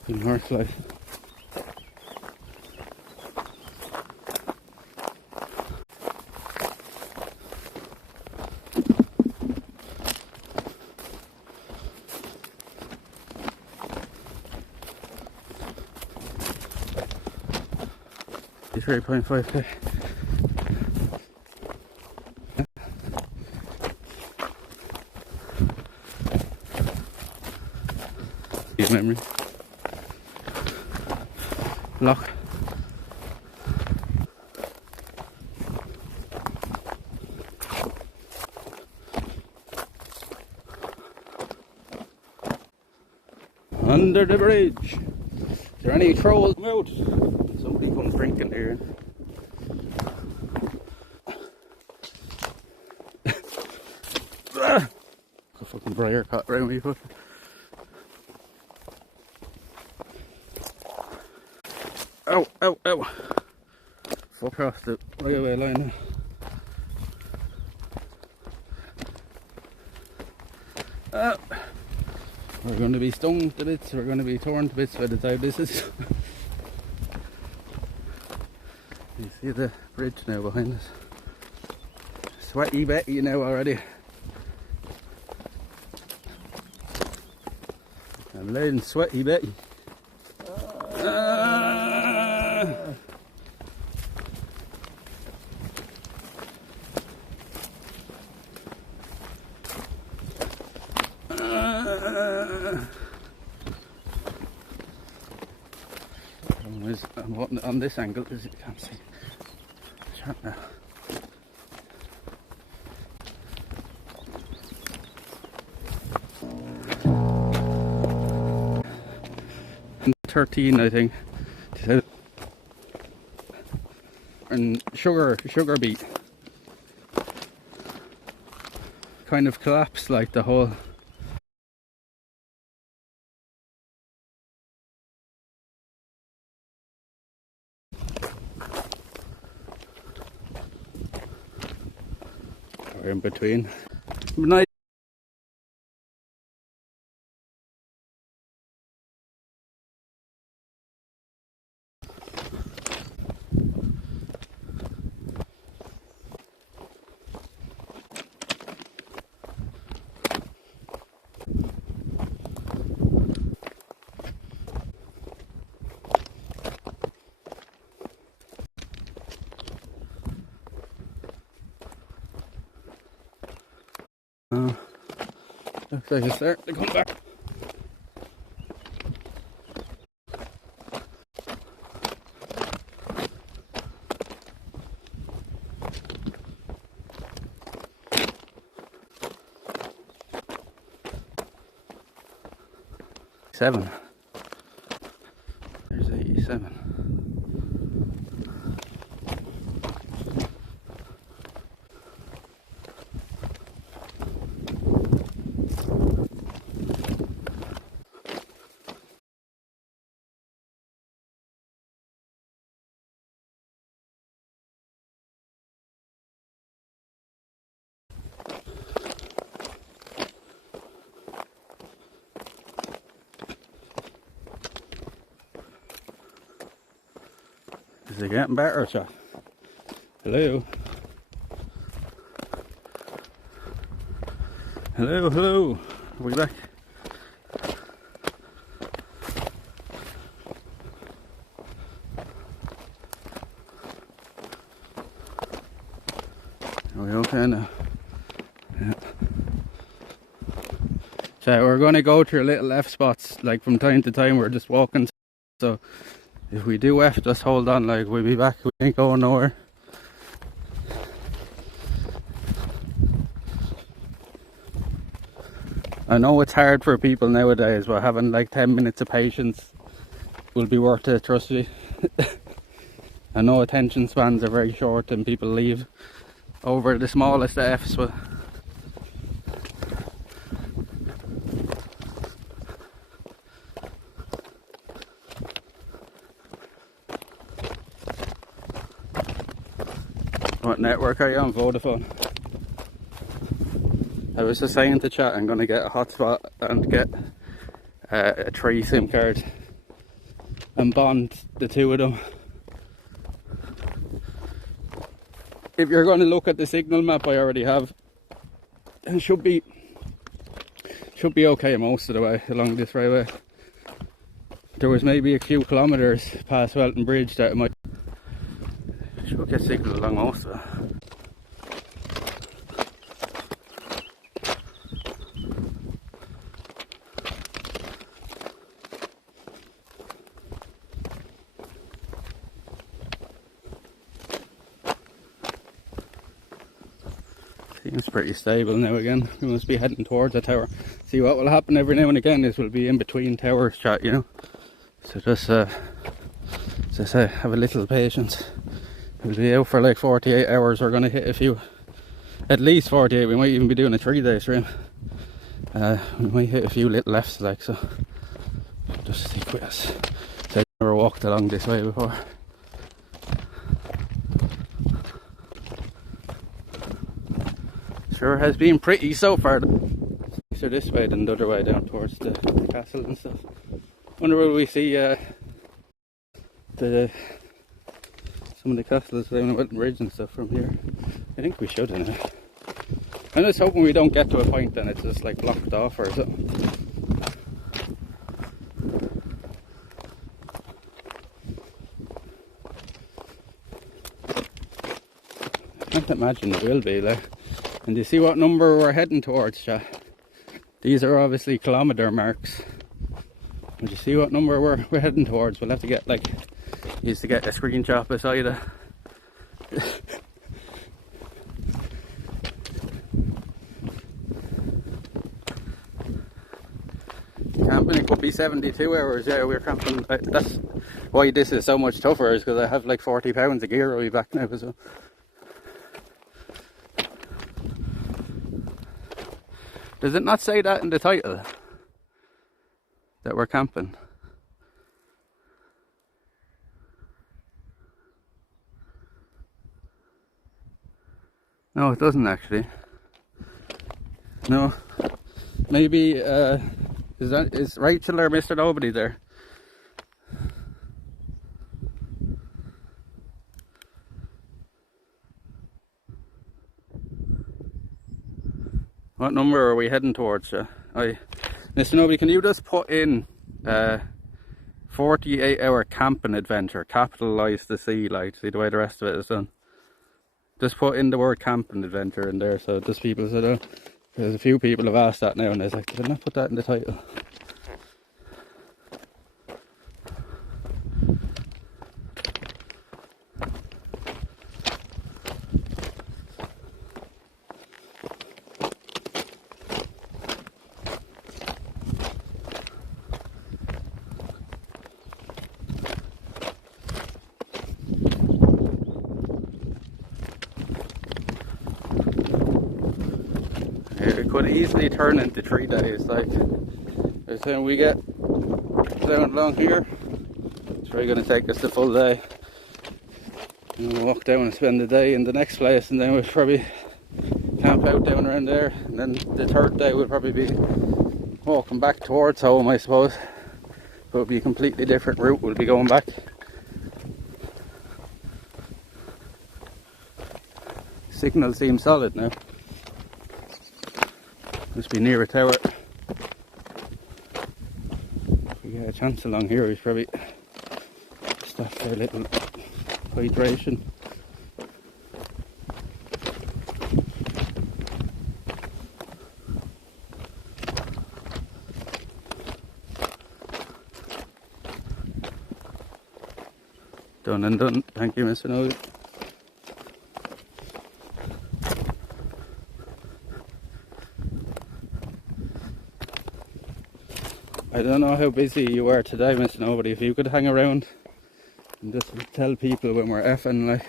In horse life. It's 3.5k. Good memory. Lock. Under the bridge. Is there any trolls out? Somebody comes drinking here. A fucking briar cut round me. Ow, ow, ow. Fuck across the railway line now. We're going to be stung to bits, we're going to be torn to bits by the time this is. You see the bridge now behind us. Sweaty Betty now already. I'm laying Sweaty Betty. I'm on this angle because you can't see. Sharp now. And 13, I think. And sugar beet kind of collapsed like the whole. In between. Nice. Looks like it's starting to come back. Seven. There's 87. Is it getting better, Chuck? Hello? Hello, hello. Are we back? Are we okay now? Yeah. So we're going to go through little F spots, like from time to time. We're just walking. So if we do F, just hold on, like we'll be back. We ain't going nowhere. I know it's hard for people nowadays, but having like 10 minutes of patience will be worth it, trust me. I know attention spans are very short and people leave over the smallest F's, but network are you on? Vodafone? I was just saying to chat I'm going to get a hotspot and get a 3 SIM card and bond the two of them. If you're going to look at the signal map I already have, it should be okay most of the way along this railway. There was maybe a few kilometres past Welton Bridge that it should get signal along most of it. Seems pretty stable now again. We must be heading towards the tower. See, what will happen every now and again is we'll be in between towers, chat, you know. So just have a little patience. We'll be out for like 48 hours. We're going to hit a few, at least 48. We might even be doing a 3-day stream. We might hit a few little lefts, like, so just stick with us. So I've never walked along this way before. Sure has been pretty so far. So this way than the other way down towards the castle and stuff. Wonder will we see some of the castles down the Welton Bridge and stuff from here. I think we should, anyway. I'm just hoping we don't get to a point and it's just like blocked off or something. I can't imagine it will be, like. And you see what number we're heading towards, chat? These are obviously kilometre marks. And you see what number we're heading towards? We'll have to get, like, used to get a screenshot beside it. Camping, it could be 72 hours. Yeah, we're camping. That's why this is so much tougher, is because I have like 40 pounds of gear. I'll be back now, so. Does it not say that in the title? That we're camping? No, it doesn't actually. No. Maybe, is Rachel or Mr. Nobody there? What number are we heading towards? Mr. Nobody, can you just put in 48-hour camping adventure, capitalise the C, like, see the way the rest of it is done. Just put in the word camping adventure in there, so just people said, there's a few people have asked that now and they're like, did I not put that in the title? It could easily turn into 3 days, like, by the time we get down along here, it's probably going to take us the full day. And we'll walk down and spend the day in the next place, and then we'll probably camp out down around there, and then the third day we'll probably be walking back towards home, I suppose. But it'll be a completely different route we'll be going back. Signal seems solid now. Must be near a tower. If we get a chance along here, we probably stop for a little hydration. Done and done. Thank you, Mr. Nobody. I don't know how busy you are today, Mr. Nobody. If you could hang around and just tell people when we're effing, like,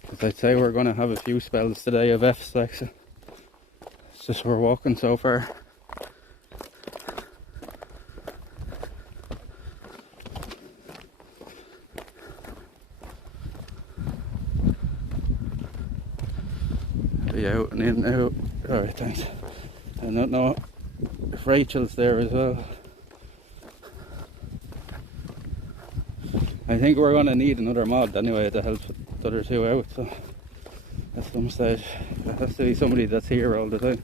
because I'd say we're going to have a few spells today of F's, like, so it's just we're walking so far. Alright, thanks. I don't know if Rachel's there as well. I think we're going to need another mod anyway to help the other two out, so at some stage there has to be somebody that's here all the time.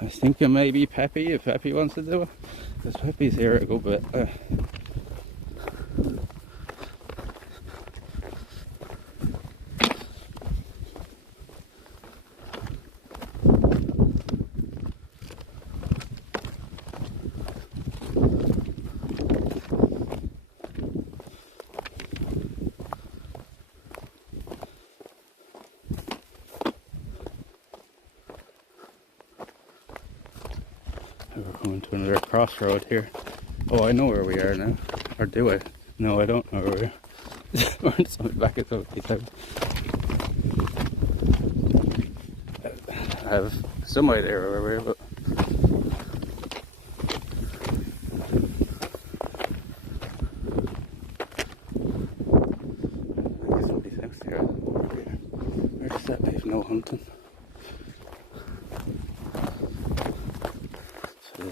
I was thinking maybe Peppy, if Peppy wants to do it, because Peppy's here a good bit. We're coming to another crossroad here. Oh, I know where we are now. Or do I? No, I don't know where we are. We're in some back at the town. I have some idea where we are, but I guess somebody's house here. Where's that? There's no hunting.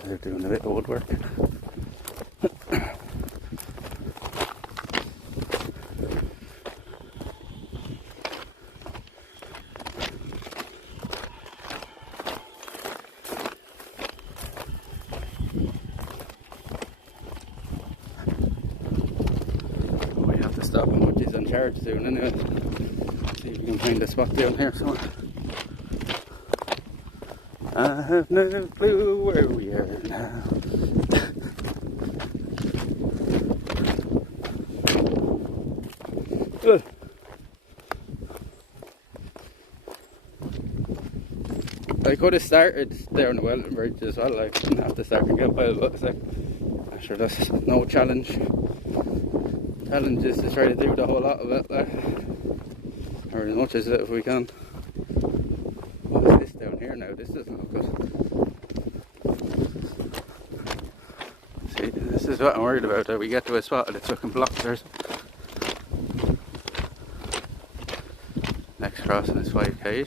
They're doing a bit of woodwork. We have to stop and put this in charge soon anyway. See if we can find a spot down here somewhere. I have no clue where we are now. I could have started there on the Wellington Bridge as well, I didn't have to start from Gilpile, but it's like, I'm sure that's no challenge. Challenge is to try to do the whole lot of it, like, or as much as it if we can. What is this down here now? This doesn't look good. See, this is what I'm worried about, that we get to a spot and it's fucking blocked or something. Next crossing is 5 km.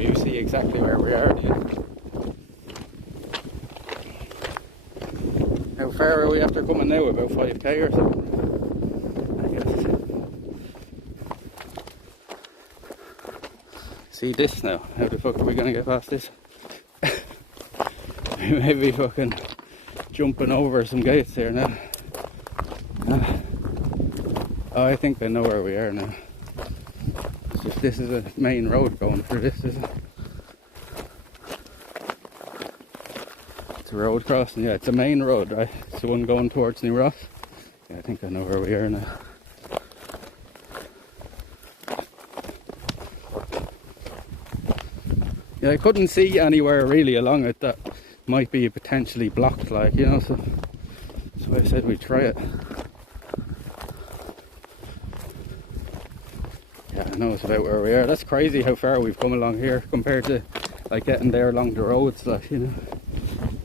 You see exactly where we are. How far are we after coming now? About 5 km or something, I guess. See this now? How the fuck are we gonna get past this? We may be fucking jumping over some gates here now. Oh, I think I know where we are now. It's just this is a main road going through this, is it? It's a road crossing, yeah, it's a main road, right? It's the one going towards New Ross. Yeah, I think I know where we are now. Yeah, I couldn't see anywhere really along it that might be potentially blocked, like, you know, so that's why I said we'd try it. Yeah, I know it's about where we are. That's crazy how far we've come along here compared to like getting there along the roads, like, you know.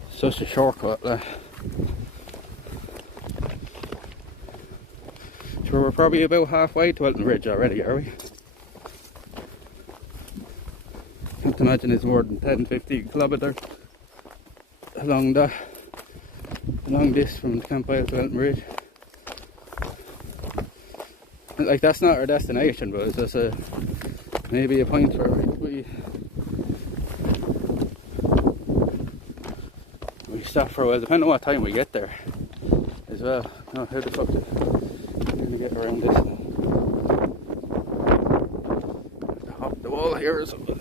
Such a shortcut, like. So we're probably about halfway to Wellington Bridge already, are we? Can't imagine it's more than 10-15 kilometres along this from Campbell to Wellington Bridge. Like, that's not our destination, but it's just maybe a point where we stop for a while, depending on what time we get there as well. Oh, how the fuck I'm gonna get around this now? Have to hop the wall here or something.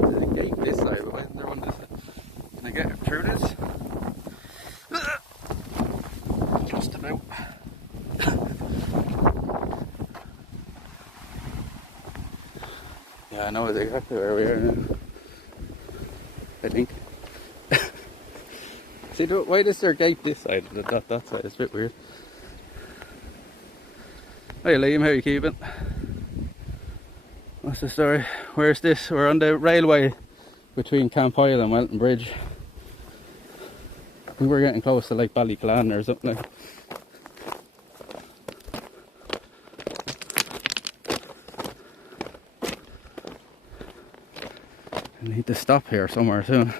There's a gate this side, but when's there one this side? Can I get through this? Just about. Yeah, I know exactly where we are now. I think. See, why is there a gate this side? That side is a bit weird. Hey Liam, how you keeping? What's the story? Where's this? We're on the railway between Campoyle and Welton Bridge. I think we're getting close to like Ballyclan or something like. I need to stop here somewhere soon.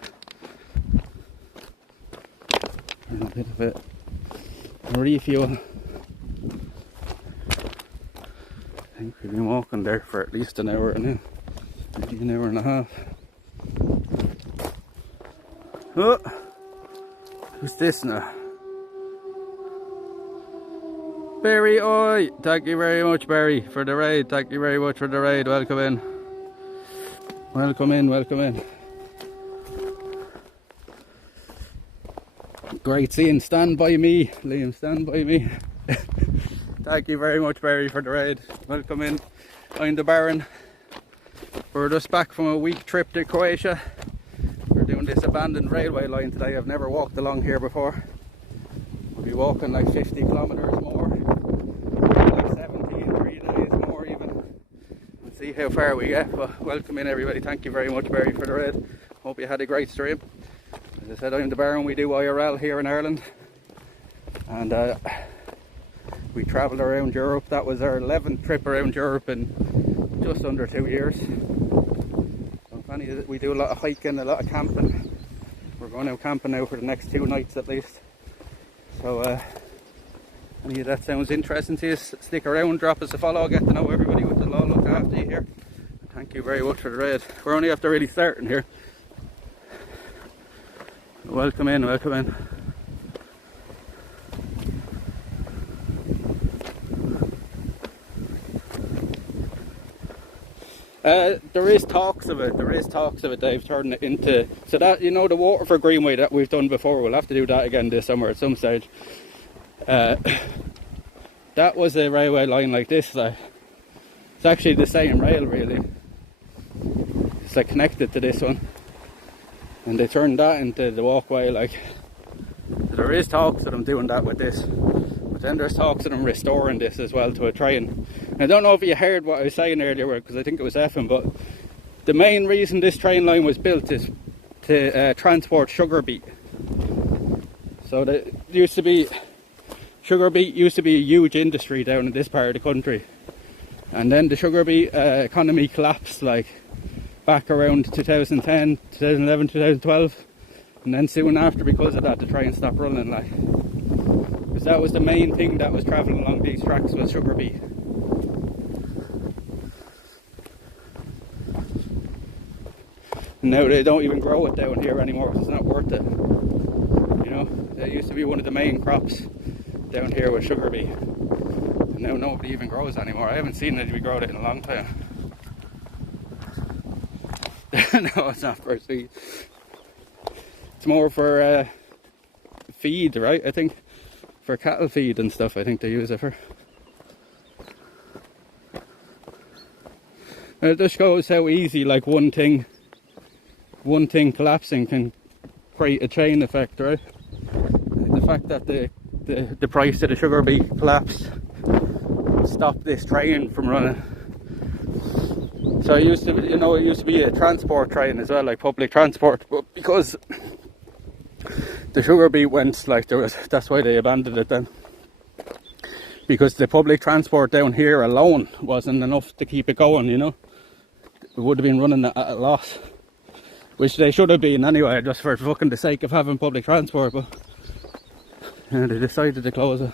And a little bit refuel. I think we've been walking there for at least an hour now. Maybe an hour and a half. Oh! Who's this now? Barry, oi! Thank you very much, Barry, for the raid. Thank you very much for the raid. Welcome in. Welcome in, welcome in. Great seeing. Stand by me, Liam, stand by me. Thank you very much, Barry, for the raid. Welcome in. I'm the Baron. We're just back from a week trip to Croatia. We're doing this abandoned railway line today. I've never walked along here before. We'll be walking like 50 kilometers more. Like 70 in 3 days more even. We'll see how far we get. But welcome in everybody. Thank you very much, Barry, for the raid. Hope you had a great stream. As I said, I'm the Baron. We do IRL here in Ireland. And we travelled around Europe. That was our 11th trip around Europe in just under 2 years. We do a lot of hiking, a lot of camping. We're going out camping now for the next 2 nights at least. So any of that sounds interesting to you, stick around, drop us a follow, get to know everybody, which will all look after you here. Thank you very much for the raid. We're only after really starting here. Welcome in, welcome in. There is talks of it, they've turned it into, so that, you know, the Waterford Greenway that we've done before, we'll have to do that again this summer at some stage. That was a railway line like this, like, it's actually the same rail really. It's like connected to this one. And they turned that into the walkway, like, there is talks of them doing that with this. But then there's talks of them restoring this as well to a train. I don't know if you heard what I was saying earlier, because I think it was effing, but the main reason this train line was built is to transport sugar beet. So sugar beet used to be a huge industry down in this part of the country. And then the sugar beet economy collapsed, like, back around 2010, 2011, 2012. And then soon after, because of that, the train stopped running, like. Because that was the main thing that was travelling along these tracks, was sugar beet. And now they don't even grow it down here anymore, because it's not worth it. You know, it used to be one of the main crops down here with sugar beet. And now nobody even grows anymore. I haven't seen anybody grow it in a long time. No, it's not for feed. It's more for feed, right? I think for cattle feed and stuff. I think they use it for. And it just shows how easy, like, one thing collapsing can create a chain effect, right? The fact that the price of the sugar beet collapsed stopped this train from running. So it used to be a transport train as well, like public transport, but because the sugar beet went, like, that's why they abandoned it then. Because the public transport down here alone wasn't enough to keep it going, you know. It would have been running at a loss, which they should have been anyway, just for fucking the sake of having public transport, but yeah, they decided to close it.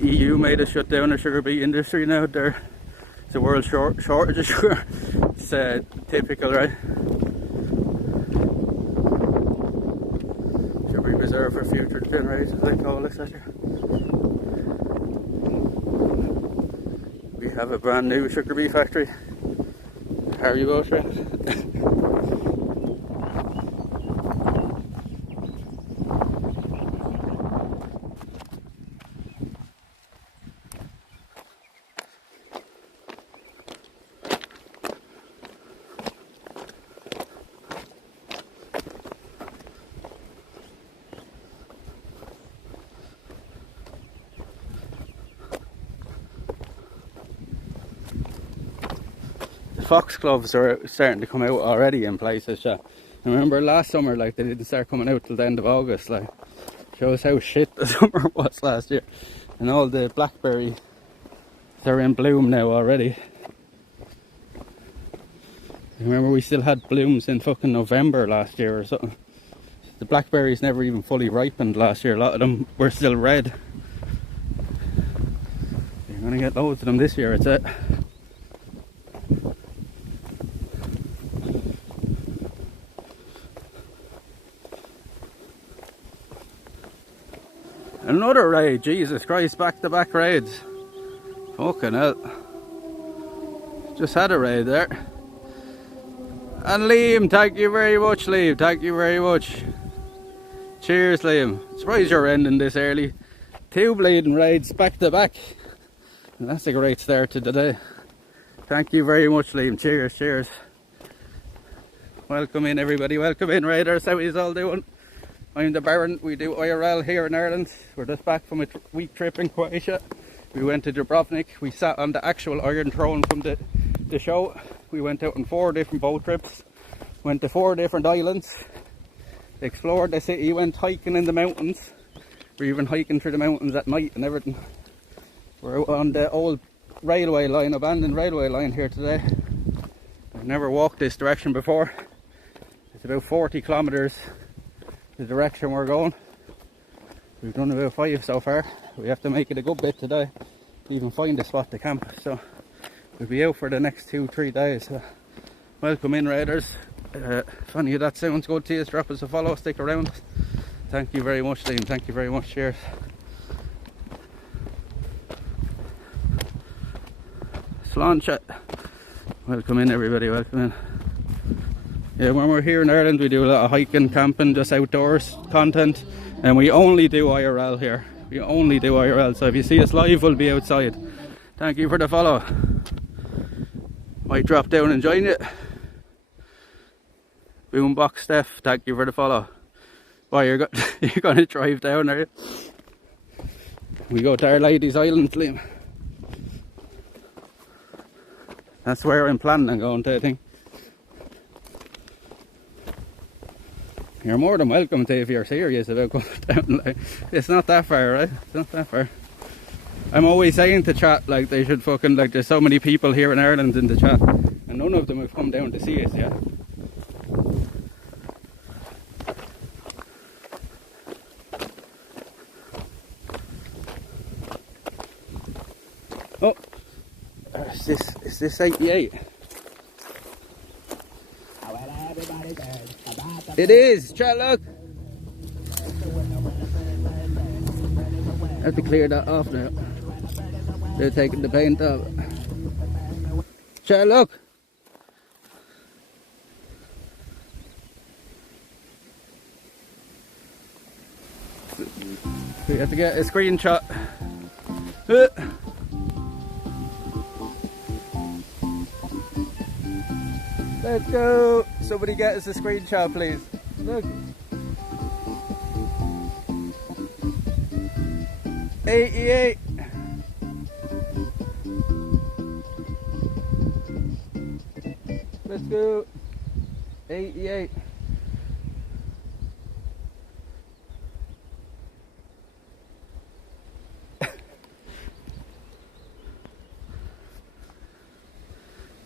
EU made us shut down the sugar beet industry now. There's a world shortage of sugar. It's typical, right? Should be reserved for future generations, they call this, actually. We have a brand new sugar beet factory. Haribo train. foxgloves are starting to come out already in places. I remember last summer, like, they didn't start coming out till the end of August. Like, shows how shit the summer was last year. And all the blackberries are in bloom now already. I remember we still had blooms in fucking November last year or something. The blackberries never even fully ripened last year. A lot of them were still red. You're gonna get loads of them this year, it's it. Another raid, Jesus Christ, back-to-back raids. Fucking hell. Just had a raid there. And Liam, thank you very much, Liam. Thank you very much. Cheers, Liam. Surprised you're ending this early. 2 bleeding raids back-to-back. And that's a great start to the day. Thank you very much, Liam. Cheers, cheers. Welcome in, everybody. Welcome in, raiders. How are you all doing? I'm the Baron. We do IRL here in Ireland. We're just back from a week trip in Croatia. We went to Dubrovnik. We sat on the actual Iron Throne from the show. We went out on 4 different boat trips. Went to 4 different islands. Explored the city. Went hiking in the mountains. We're even hiking through the mountains at night and everything. We're out on the old railway line, abandoned railway line here today. I've never walked this direction before. It's about 40 kilometers the direction we're going. We've done about 5 so far. We have to make it a good bit today to even find a spot to camp. So we'll be out for the next 2-3 days. So welcome in, raiders. If any of that sounds good to you, drop us a follow, stick around. Thank you very much, Liam. Thank you very much. Cheers. Sláinte. Welcome in, everybody. Welcome in. Yeah, when we're here in Ireland, we do a lot of hiking, camping, just outdoors content, and we only do IRL here. We only do IRL, so if you see us live, we'll be outside. Thank you for the follow. Might drop down and join you. Boombox Steph, thank you for the follow. Why, you're going to drive down, are you? We go to Our Lady's Island, Liam. That's where I'm planning on going to, I think. You're more than welcome to if you're serious about going down. Like, it's not that far, right? It's not that far. I'm always saying to chat, like, they should fucking, like, there's so many people here in Ireland in the chat, and none of them have come down to see us yet. Oh, is this 88? It is, chat, look. I have to clear that off now. They're taking the paint off. Chat, look. We have to get a screenshot. Let's go! Somebody get us a screenshot, please. Look. 88. Let's go. 88.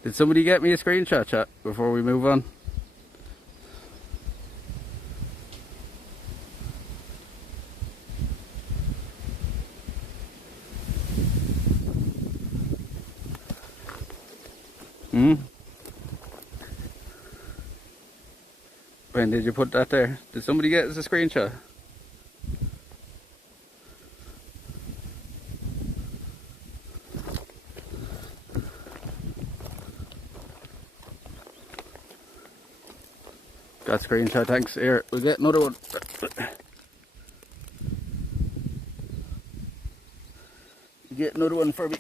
Did somebody get me a screenshot, chat, before we move on? When did you put that there? Did somebody get us a screenshot? Got screenshot, thanks. Here, we'll get another one. Get another one for me.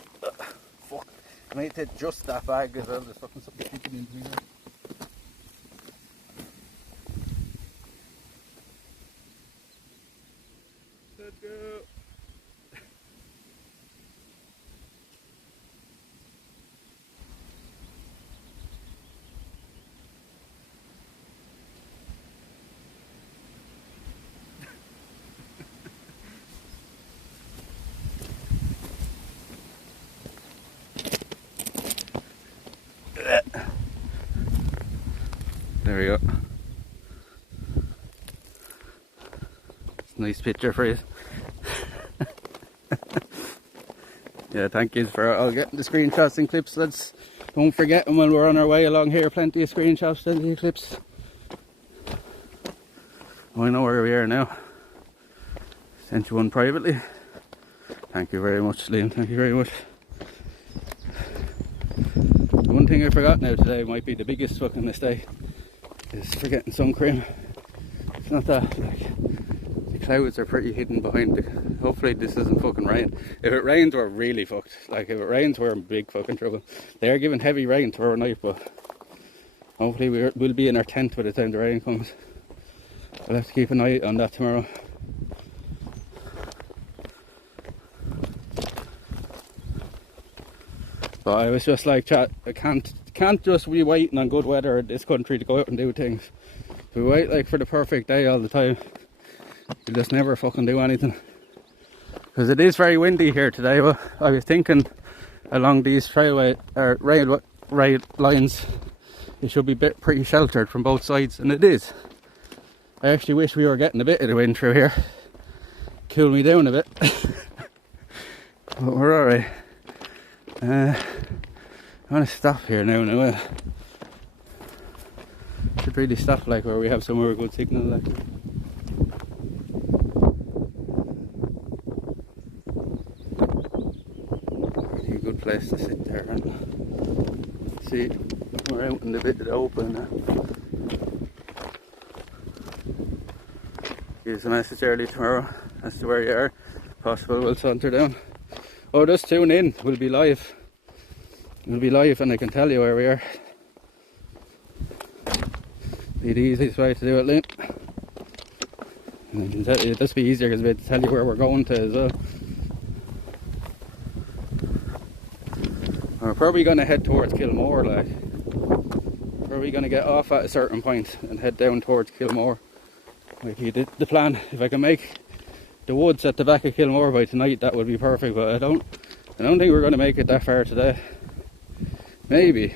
Fuck. I might take just that bag as well. There's fucking something sticking into me now. Let's go. There we go. It's a nice picture for you. Yeah, thank you for all getting the screenshots and clips. Don't forget them when we're on our way along here. Plenty of screenshots, plenty of clips. I know where we are now. Sent you one privately. Thank you very much, Liam. Thank you very much. The one thing I forgot now today might be the biggest fucking mistake is forgetting sun cream. It's not that, like, the clouds are pretty hidden behind the... Hopefully this doesn't fucking rain. If it rains, we're really fucked. Like, if it rains, we're in big fucking trouble. They are giving heavy rain tomorrow night, but hopefully we'll be in our tent by the time the rain comes. I'll have to keep an eye on that tomorrow. But I was just like, chat, I can't just be waiting on good weather in this country to go out and do things. If we wait like for the perfect day all the time, we'll just never fucking do anything. Because it is very windy here today, but I was thinking along these rail lines, it should be pretty sheltered from both sides, and it is. I actually wish we were getting a bit of the wind through here. Cool me down a bit. But we're alright. I'm going to stop here now. Should really stop like where we have somewhere with good signal like. Really good place to sit there and see. We're out in the bit of the open now. Gives a message early tomorrow as to where you are. Possible we'll saunter down. Oh, just tune in. We'll be live. We'll be live and I can tell you where we are. Be the easiest way to do it, Liam. And it'll just be easier because we'll tell you where we're going to as well. We're probably going to head towards Kilmore, like. We're probably going to get off at a certain point and head down towards Kilmore. Like the plan. If I can make the woods at the back of Kilmore by tonight, that would be perfect, but I don't think we're going to make it that far today. Maybe.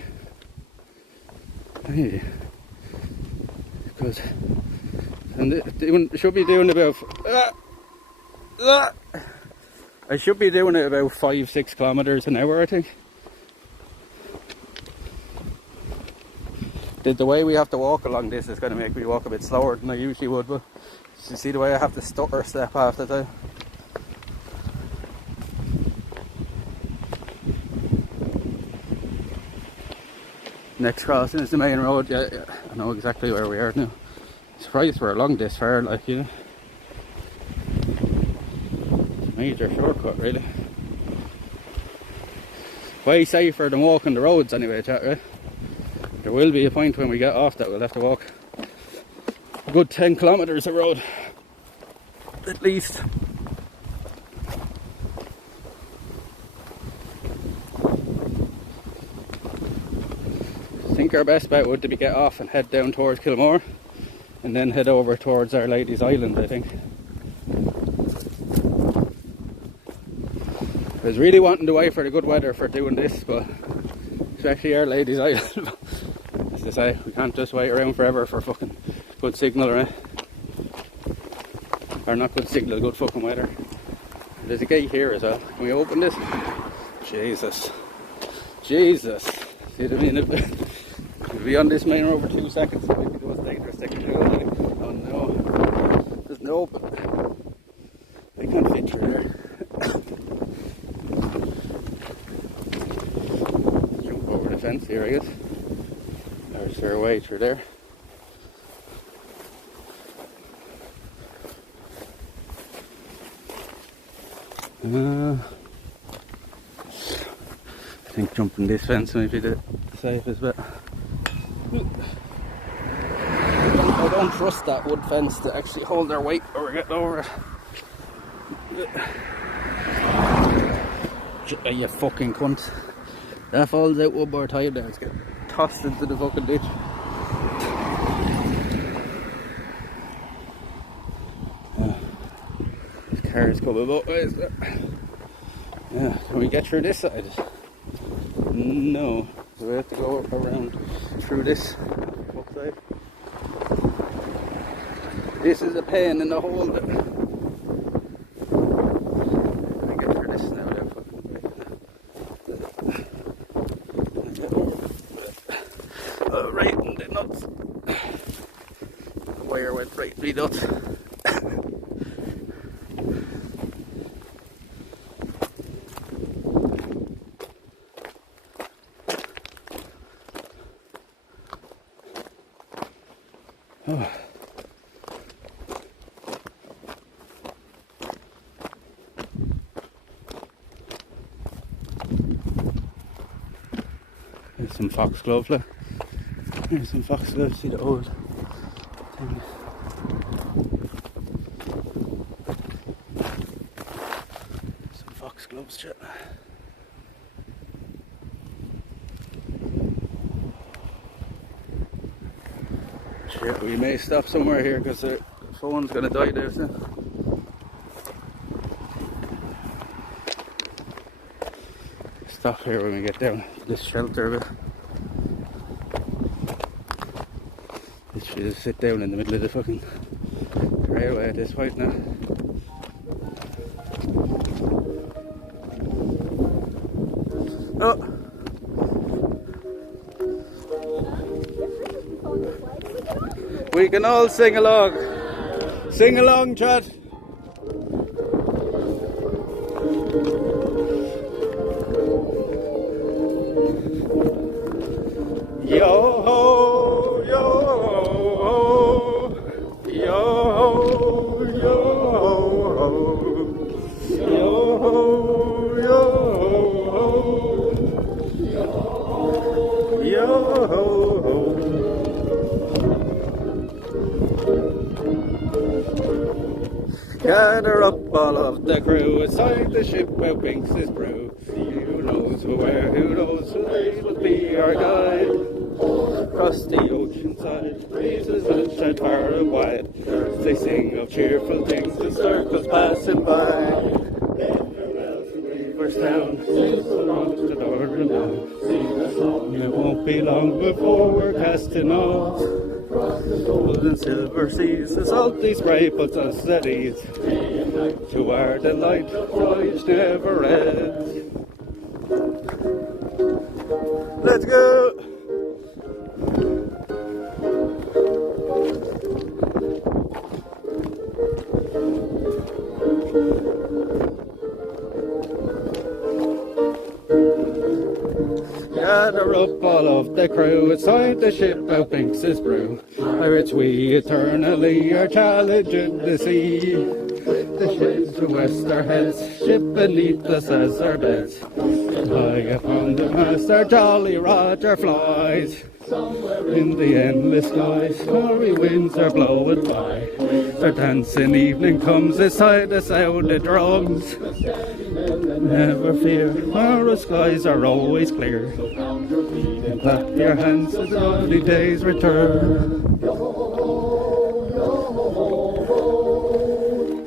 Because should be doing about I should be doing it about 5-6 kilometers an hour, I think. The way we have to walk along this is going to make me walk a bit slower than I usually would, but you see the way I have to stutter step half the time. Next crossing is the main road. Yeah, I know exactly where we are now. Surprised we're along this far, like, you know. Major shortcut, really. Way safer than walking the roads anyway, chat, right? There will be a point when we get off that we'll have to walk a good 10 kilometers of road, at least. I think our best bet would be get off and head down towards Kilmore and then head over towards Our Lady's Island, I think. I was really wanting to wait for the good weather for doing this, but especially Our Lady's Island. As I say, we can't just wait around forever for fucking good signal, right? Or not good signal, good fucking weather. There's a gate here as well. Can we open this? Jesus. Jesus. See what I mean? We'll be on this main road for 2 seconds. It might be the most dangerous thing to do. Oh no. There's no open. They can't fit through there. Jump over the fence here, I guess. There's their way through there. I think jumping this fence might be the safest bit. I don't trust that wood fence to actually hold their weight or get over it. You fucking cunt. That falls out one more time now, it's getting tossed into the fucking ditch. This car's coming both ways. Yeah, can we get through this side? No, so we have to go around through this. outside. This is a pain in the hole. I get through this now. They're fucking right in the nuts. The wire went right in the nuts. Oh. There's some foxglove, look. There's some foxglove, see the old thing. Some foxgloves, shit. Shit, we may stop somewhere here because the phone's gonna die there soon. Stop here when we get down to this shelter bit. Literally just sit down in the middle of the fucking railway at this point now. Oh! We can all sing along. Sing along, Chad. Yo ho, yo ho, yo ho, yo ho, yo ho, yo ho, yo ho. Gather up all of the crew inside the ship where Binks' brew. Who knows where, who knows who will be our guide. Across the ocean side, breezes that shine far and wide. They sing of cheerful things and circles passing by. Weavers down, sails along the northern line. It won't be long before we're casting off. Gold and silver seas, the salty spray puts us at ease. To our delight, voyage never ends. Let's go! Gather up all of the crew inside the ship out Binks' brew, which we eternally are challenging the sea. The ships to west our heads, ship beneath us as our beds. High upon the mast our jolly Roger flies. In the endless skies, merry winds are blowing by. Our dancing evening comes beside the sound of drums. Never fear, our skies are always clear. And clap your hands as the lovely days return.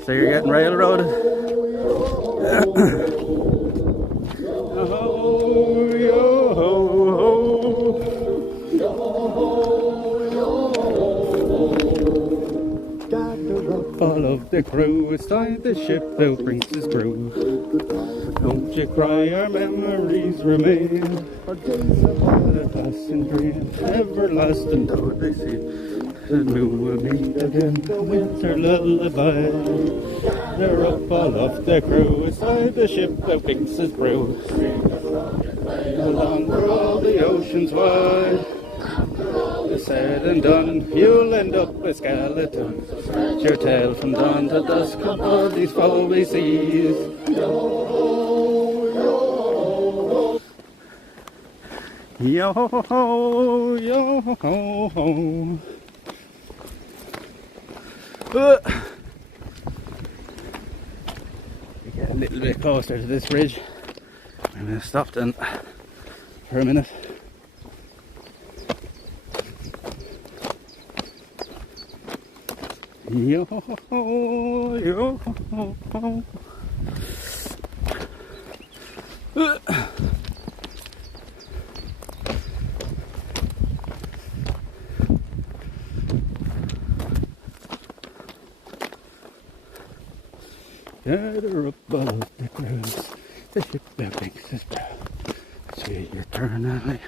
So you're getting railroaded? Oh, yo, ho, ho. Gather up all of the crew inside the ship out Binks' brew. Don't you cry, our memories remain. Our days of a passing dream, everlasting though they seem. And we will meet again, the winter lullaby. Gather up all of the crew inside the ship out Binks' brew. Along through all the oceans wide. It's said and done, you'll end up a skeleton. Stretch your tail from dawn to dusk aboard these foamy seas. Yo ho ho, yo ho ho. We get a little bit closer to this bridge. I'm going to stop then for a minute. Yo ho ho, yo ho ho. Gather up above the clouds, the ship that makes us proud. See eternally,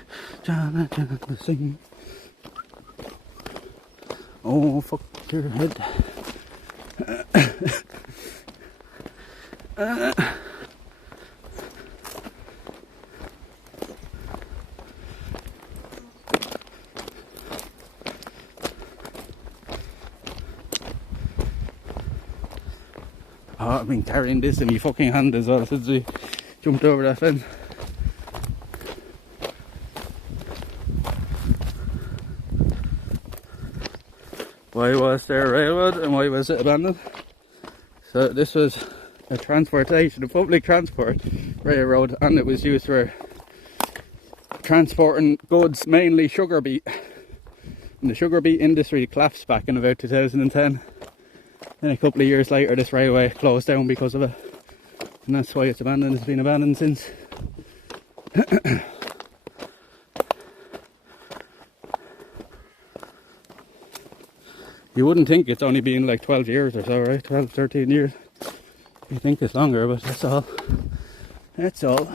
Jana Jana sing. Oh, fuck your head. Oh, I've been carrying this in my fucking hand as well since we jumped over that fence. Why was there a railroad and why was it abandoned? So this was a transportation, a public transport railroad, and it was used for transporting goods, mainly sugar beet. And the sugar beet industry collapsed back in about 2010. Then a couple of years later this railway closed down because of it. And that's why it's abandoned. It's been abandoned since. You wouldn't think it's only been like 12 years or so, right? 12, 13 years. You think it's longer, but that's all. That's all.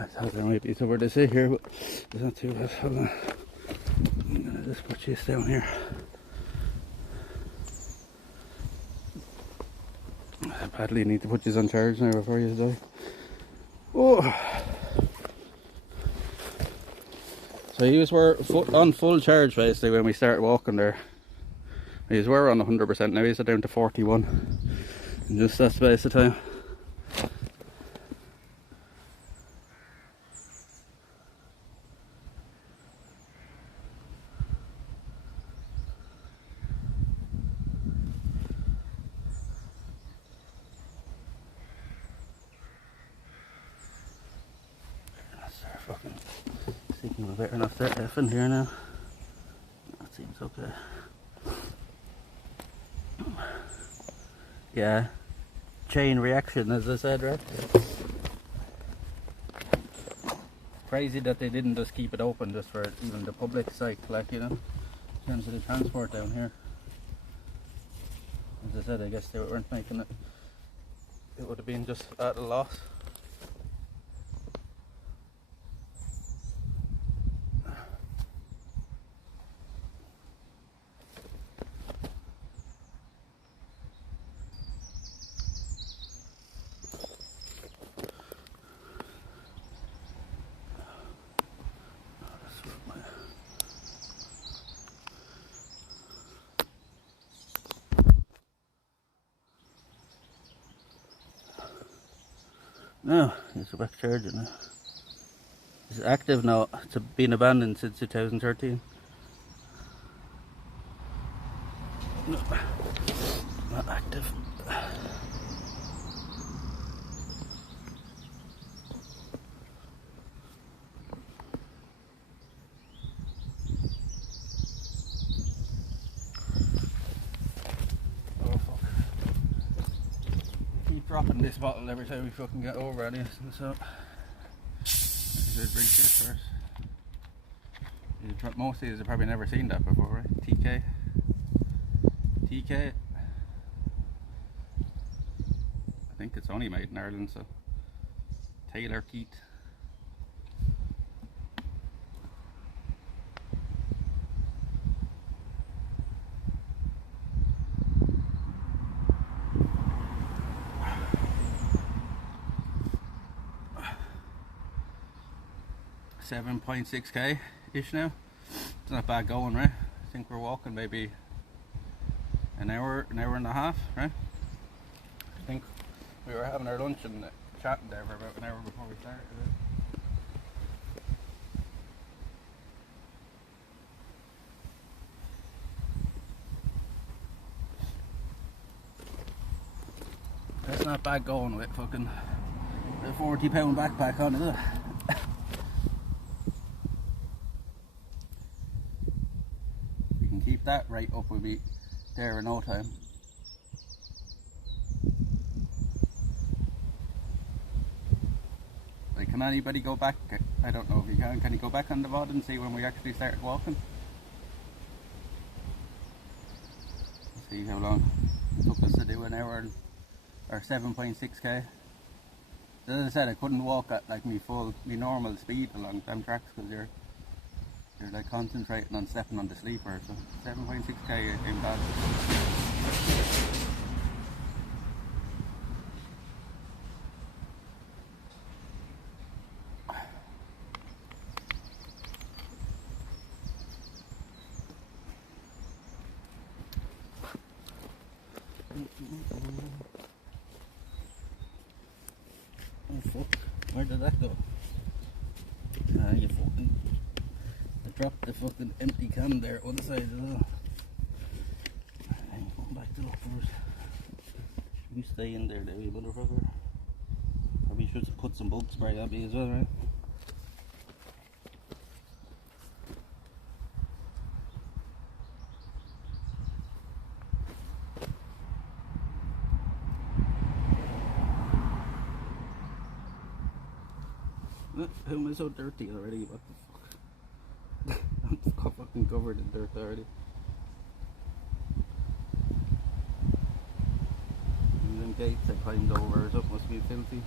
I thought there might be somewhere to sit here, but it's not too bad. Hold on. I'm gonna just put this down here. I badly need to put this on charge now before you die. Oh! So you were on full charge basically when we started walking there. These were on 100%, now he's down to 41 in just that space of time. Start fucking thinking we're better enough there effing here now. That seems okay. Yeah, chain reaction as I said, right? Crazy that they didn't just keep it open just for even the public sake, like, you know, in terms of the transport down here. As I said, I guess they weren't making it. It would have been just at a loss. No, it's back charging now. It's active now. It's been abandoned since 2013. No, not active. Dropping this bottle every time we fucking get over any, so I should drink this first. Most of these have probably never seen that before, right? TK. I think it's only made in Ireland, so Taylor Keat. $7.6k ish now. It's not bad going, right? I think we're walking maybe an hour and a half, right? I think we were having our lunch and chatting there for about an hour before we started. That's not bad going with fucking a 40-pound backpack on, is it? that right up, we'll be there in no time. Like, can anybody go back? I don't know if you can. Can you go back on the VOD and see when we actually started walking? See how long it took us to do an hour or 7.6k. As I said, I couldn't walk at like me normal speed along them tracks because you're like concentrating on stepping on the sleeper. So 7.6k ain't bad. Oh fuck, where did that go? Ah, you fucking... I dropped the fucking empty can there on the side as well. I'm going back to look for it. You stay in there, you motherfucker. Maybe you should put some bug spray on me as well, right? How am I so dirty already? What the fuck? I'm fucking covered in dirt already. And them gates I climbed over or something must be filthy.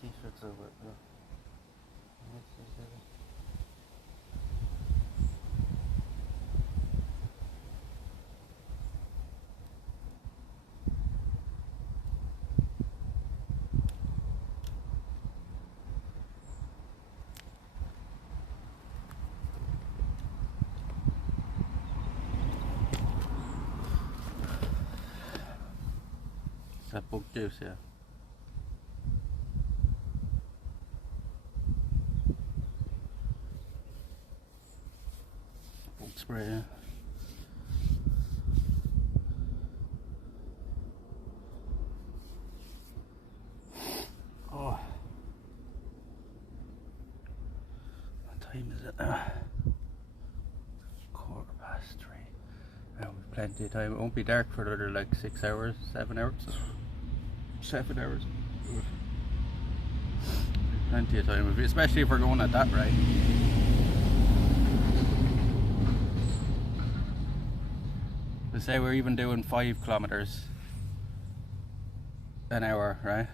T-shirts over it now. Is that bug juice, yeah? Bug spray, yeah. Oh. What time is it now? 3:15. Now we've plenty of time. It won't be dark for another like 6 hours, 7 hours. 7 hours. Plenty of time, especially if we're going at that rate. Let's say we're even doing 5 kilometers an hour, right?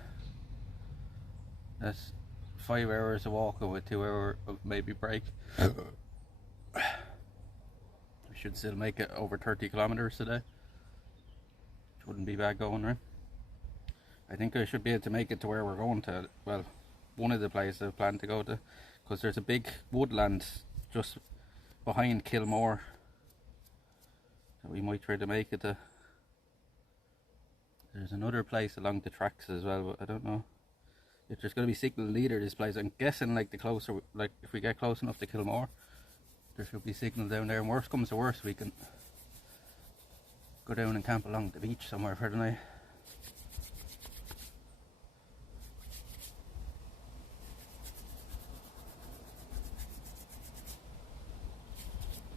That's 5 hours of walking with 2 hours of maybe break. We should still make it over 30 kilometers today, which wouldn't be bad going, right? I think I should be able to make it to where we're going to, well, one of the places I plan to go to, because there's a big woodland just behind Kilmore that we might try to make it to. There's another place along the tracks as well, but I don't know if there's going to be signal leader this place. I'm guessing like the closer, like if we get close enough to Kilmore, there should be signal down there, and worst comes to worst we can go down and camp along the beach somewhere for the night.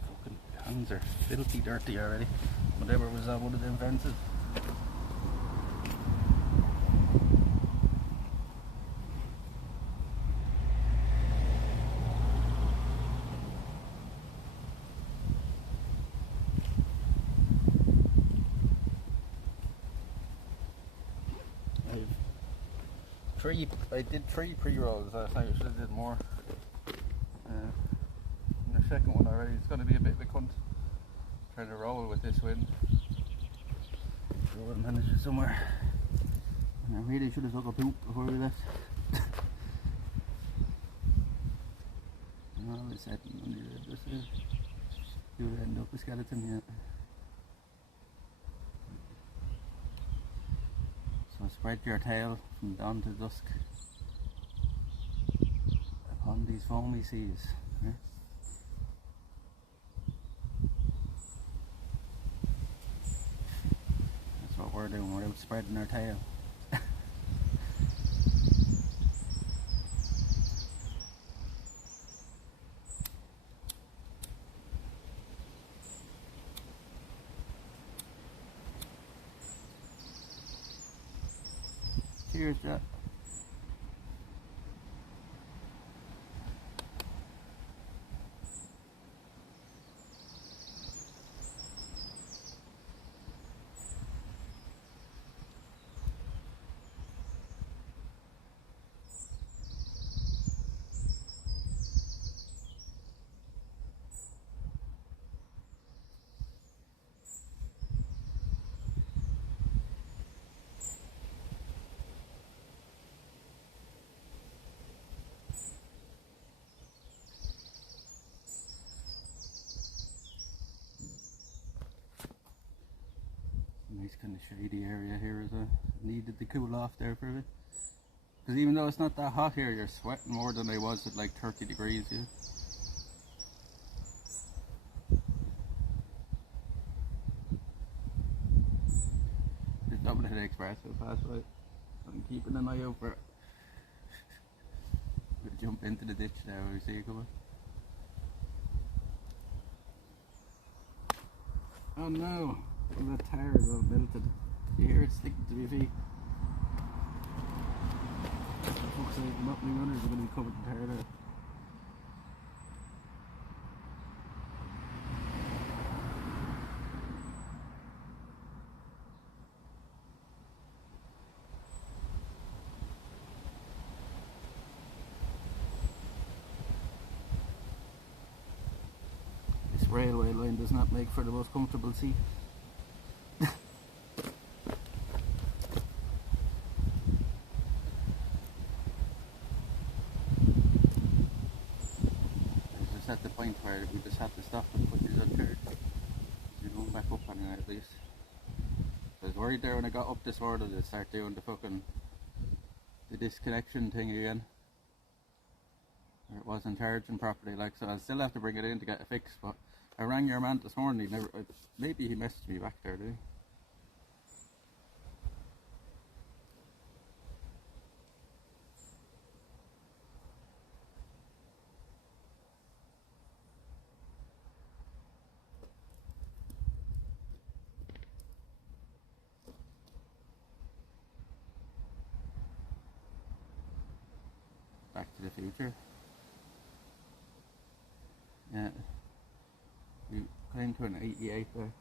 Fucking hands are filthy dirty already. Whatever was on one of them fences. I did 3 pre-rolls last night. I should have did more. And the second one already, it's going to be a bit of a cunt trying to roll with this wind. Sure we'll manage it somewhere. And I really should have took a poop before we left. I said you would end up a skeleton, yeah. So spread your tail from dawn to dusk upon these foamy seas. Yeah? That's what we're doing, we're out spreading our tail. Cheers, Jack. Nice kind of shady area here as I needed to cool off there for a bit. Because even though it's not that hot here, you're sweating more than I was at like 30 degrees here. Just double hit express so fast, right? I'm keeping an eye out for it. We'll jump into the ditch now when we see it coming. Oh no! All that tire is all melted. You hear it sticking to your feet. For fuck's sake, not my runners are going to be covered in tire there. This railway line does not make for the most comfortable seat. At the point where we just have to stop and put these on charge. You're going back up on it at least. I was worried there when I got up this morning to start doing the disconnection thing again. It wasn't charging properly, like, so I'll still have to bring it in to get it fixed. But I rang your man this morning. He never. Maybe he messaged me back there, did he? Back to the Future. Yeah. We came to an 88 there.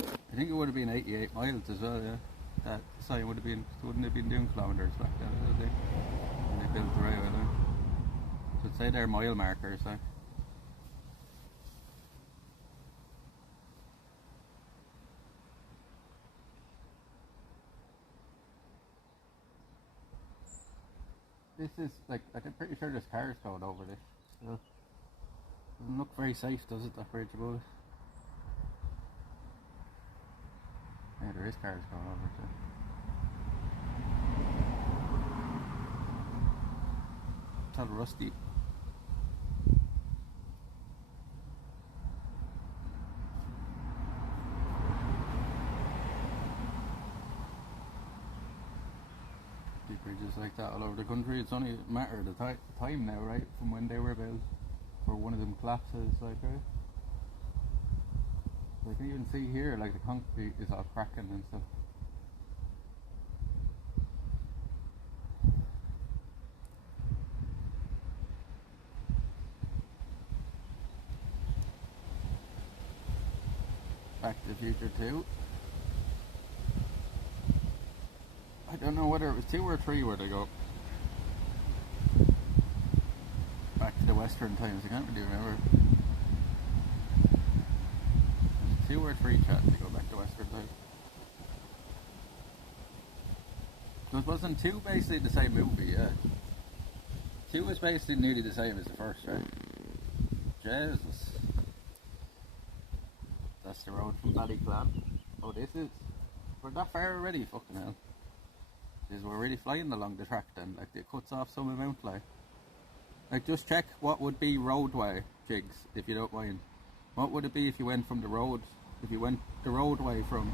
I think it would have been 88 miles as well, yeah. That sign would have been, wouldn't have been doing kilometres back then, would they? When they built the railway line. So I'd say they're mile markers, like. This is like, I'm pretty sure there's cars going over this. So doesn't look very safe, does it, that bridge above it? Yeah, there is cars going over it. It's all rusty. Bridges like that all over the country. It's only a matter of the time now, right? From when they were built, for one of them collapses, like, right? I can even see here, like, the concrete is all cracking and stuff. Back to the Future 2. I don't know whether it was 2 or 3 where they go. Back to the Western times, I can't really remember. There's 2 or 3 chats to go back to Western times. Because wasn't 2 basically the same movie, yeah? 2 was basically nearly the same as the first, right? Jesus. That's the road from Ballyclan. Oh, this is... We're that far already, fucking hell. Jeez, we're really flying along the track then. Like, it cuts off some amount, like, just check what would be roadway, Jigs, if you don't mind. What would it be if you went from the road, if you went the roadway from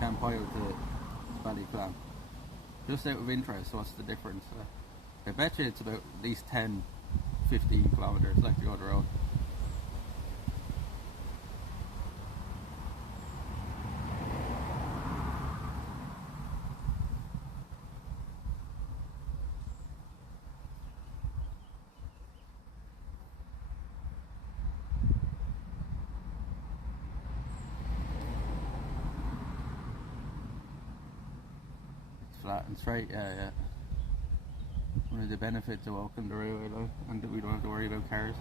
Campoyle to Ballyclan? Just out of interest, what's the difference? I bet you it's about at least 10, 15 kilometres, like, to go the road. Flat and straight, yeah. One of the benefits of walking the railway line, and that we don't have to worry about cars.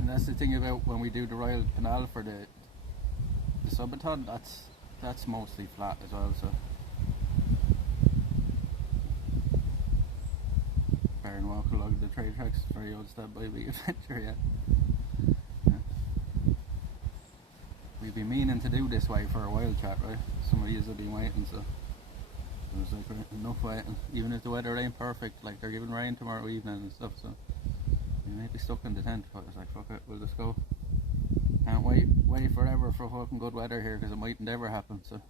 And that's the thing about when we do the Royal Canal for the subathon, that's mostly flat as well, so fair and walk along the train tracks, very old standby big adventure, yeah. We've been meaning to do this way for a while, chat, right? Some of you have been waiting, so it was like, right, enough waiting. Even if the weather ain't perfect, like they're giving rain tomorrow evening and stuff, so we may be stuck in the tent, but it's like, fuck it, we'll just go. Can't wait forever for fucking good weather here, because it mightn't ever happen, so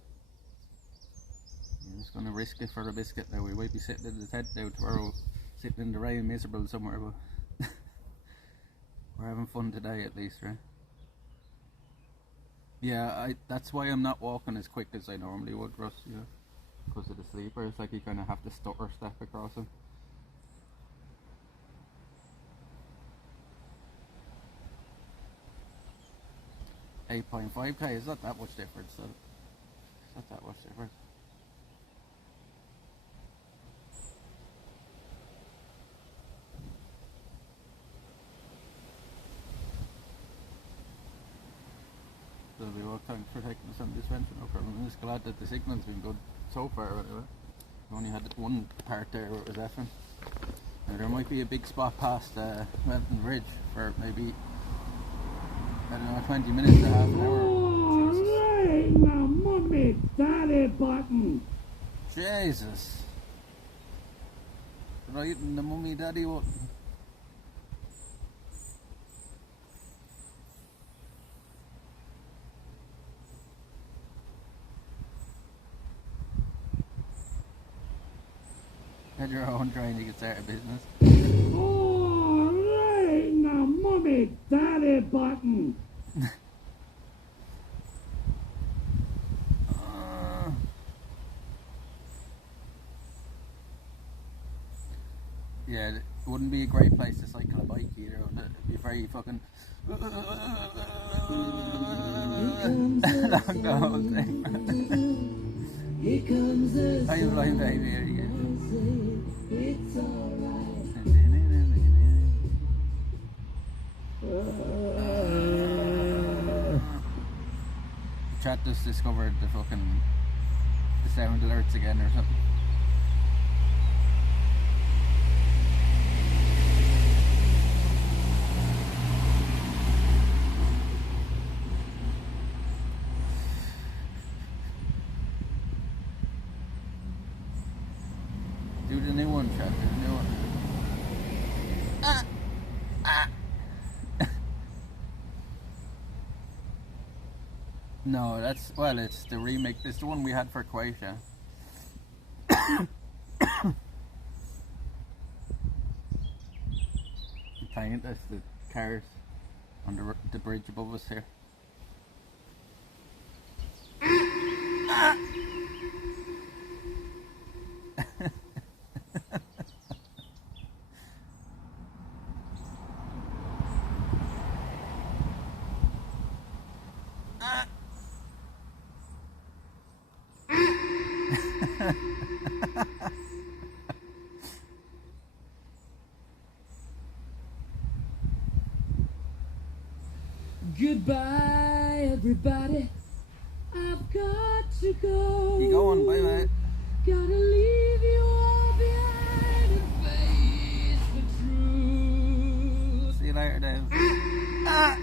I'm just gonna risk it for a biscuit now. We might be sitting in the tent now tomorrow, sitting in the rain miserable somewhere, but we're having fun today at least, right? Yeah, that's why I'm not walking as quick as I normally would, Russ, you know, because of the sleeper. It's like you kind of have to stutter step across them. 8.5k is not that much difference, so it's not that much difference. So we all thanks for taking us on this venture, no problem. I'm just glad that the signal's been good so far anyway. We only had one part there where it was effing. Now there might be a big spot past Mountain Ridge for maybe, I don't know, 20 minutes to half an hour. Alright, now mummy daddy button. Jesus. Right in the mummy daddy button. Had your own trying to get started business. Alright, now mummy daddy button. Yeah, it wouldn't be a great place to cycle a bike either. It'd be very fucking along the whole thing. Here comes the How you blind baby here again? It's alright. Chat just discovered the sound alerts again or something. Do the new one, chat. Do the new one. No, it's the remake. It's the one we had for Croatia. That's the cars on the bridge above us here. Goodbye, everybody. I've got to go. You going? Bye bye. Gotta leave you all behind and face the truth. See you later, Dave. Ah!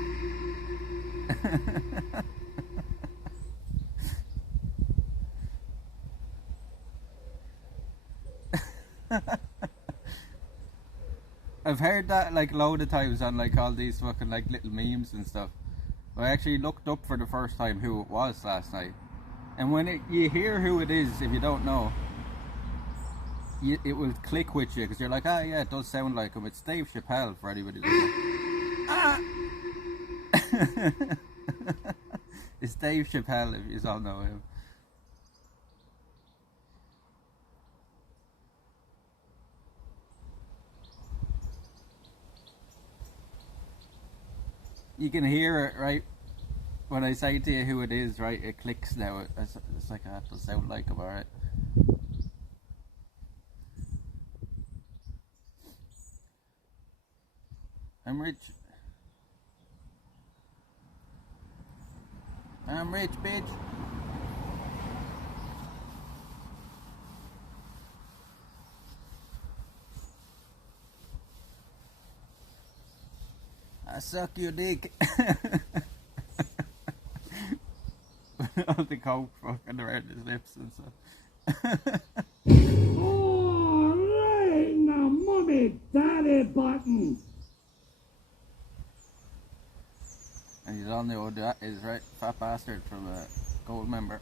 I've heard that like a load of times on like all these fucking like little memes and stuff. I actually looked up for the first time who it was last night. And when you hear who it is, if you don't know, it will click with you because you're like, ah, yeah, it does sound like him. It's Dave Chappelle for anybody who ah! It's Dave Chappelle if you all know him. You can hear it, right? When I say to you who it is, right? It clicks now. It's like, that does sound like him, alright? I'm rich. I'm rich, bitch. I suck your dick. All the coke fucking around his lips and stuff. Alright, now, mummy, daddy button. And you all know who that is, right? Fat bastard from a gold member.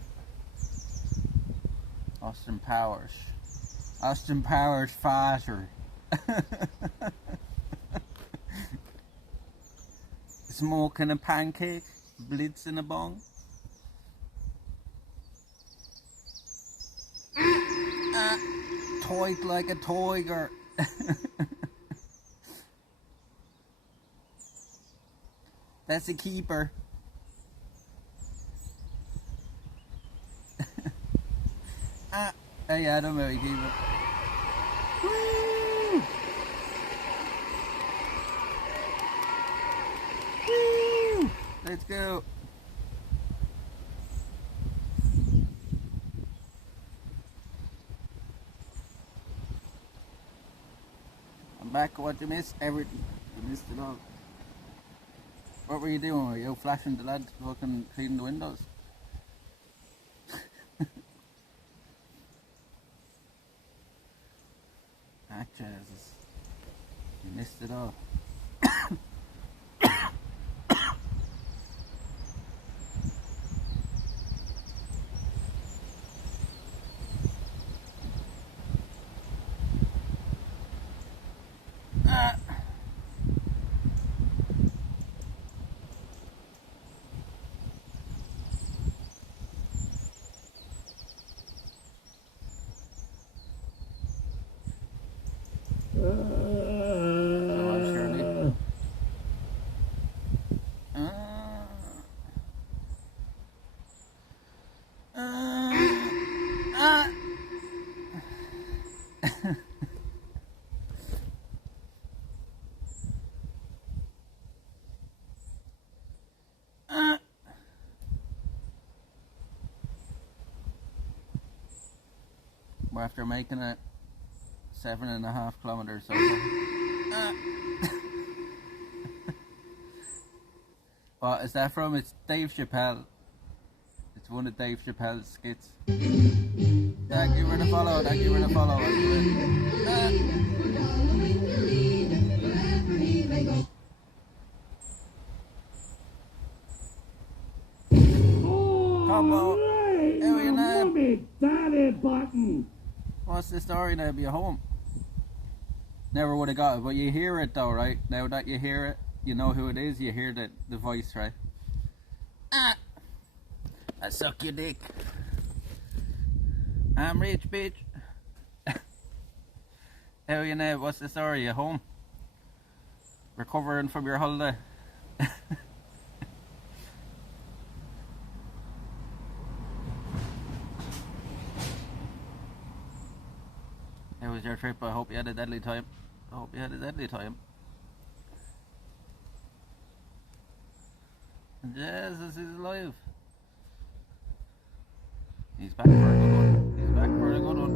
Austin Powers. Austin Powers faster. Smoking a pancake, blitz in a bong. Toy like a tiger. That's a keeper. Hey Adam, how you keep it? Woo! Woo! Let's go. I'm back. What you missed? Everything. You missed it all. What were you doing? Were you flashing the lads fucking cleaning the windows? Ah, Jesus. You missed it all. We're after making it 7.5 kilometers over. What is that from? It's Dave Chappelle. It's one of Dave Chappelle's skits. Thank you for the follow. Thank you for the follow. Come on. Here you now. Mummy, daddy button. What's the story now? Be home. Never would have got it, but you hear it though, right? Now that you hear it, you know who it is. You hear the voice, right? I suck your dick. I'm rich, bitch. How are you now? What's the story? You home? Recovering from your holiday? How was your trip? I hope you had a deadly time. I hope you had a deadly time. Jesus is alive. He's back for a good one. He's back for a good one.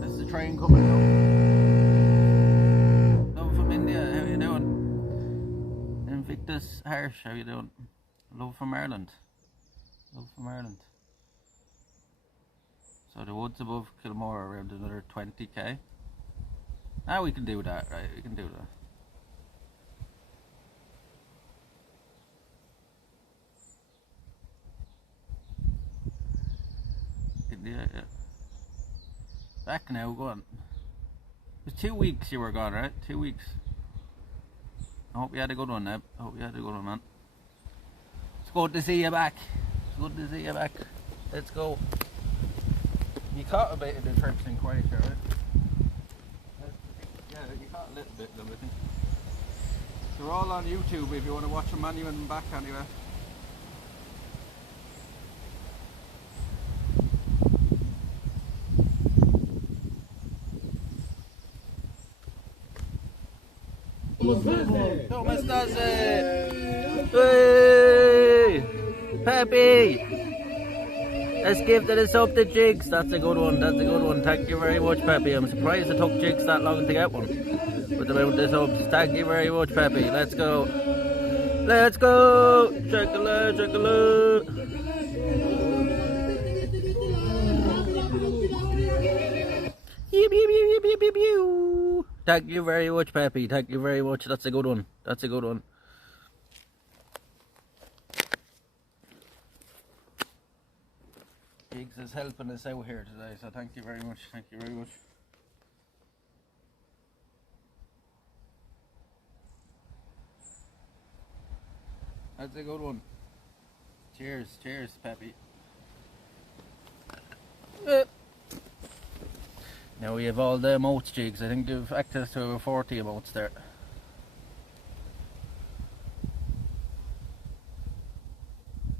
That's the train coming now. Love from India, how you doing? Invictus Harsh, how you doing? Love from Ireland. Love from Ireland. So the woods above Kilmore are around another 20k. Ah, we can do that, right? We can do that. Yeah. Back now, go on. It was 2 weeks you were gone, right? 2 weeks. I hope you had a good one, Neb. I hope you had a good one, man. It's good to see you back. It's good to see you back. Let's go. You caught a bit of the trips in Croatia, right? Yeah, you caught a little bit of them, I think. They're all on YouTube if you want to watch them, man. You and back anyway. ¿Cómo estás? Hey! Peppy! Let's give to the sub to Jigs. That's a good one. That's a good one. Thank you very much, Peppy. I'm surprised it took Jigs that long to get one. With about the subs. Thank you very much, Peppy. Let's go. Let's go! Chocolate, chocolate. Yip, yip, yip, yip, yip, yip, yip. Thank you very much, Peppy. Thank you very much. That's a good one. That's a good one. Higgs is helping us out here today, so thank you very much. Thank you very much. That's a good one. Cheers, cheers, Peppy. Now we have all the emotes, Jigs. I think you've access to over 40 emotes there.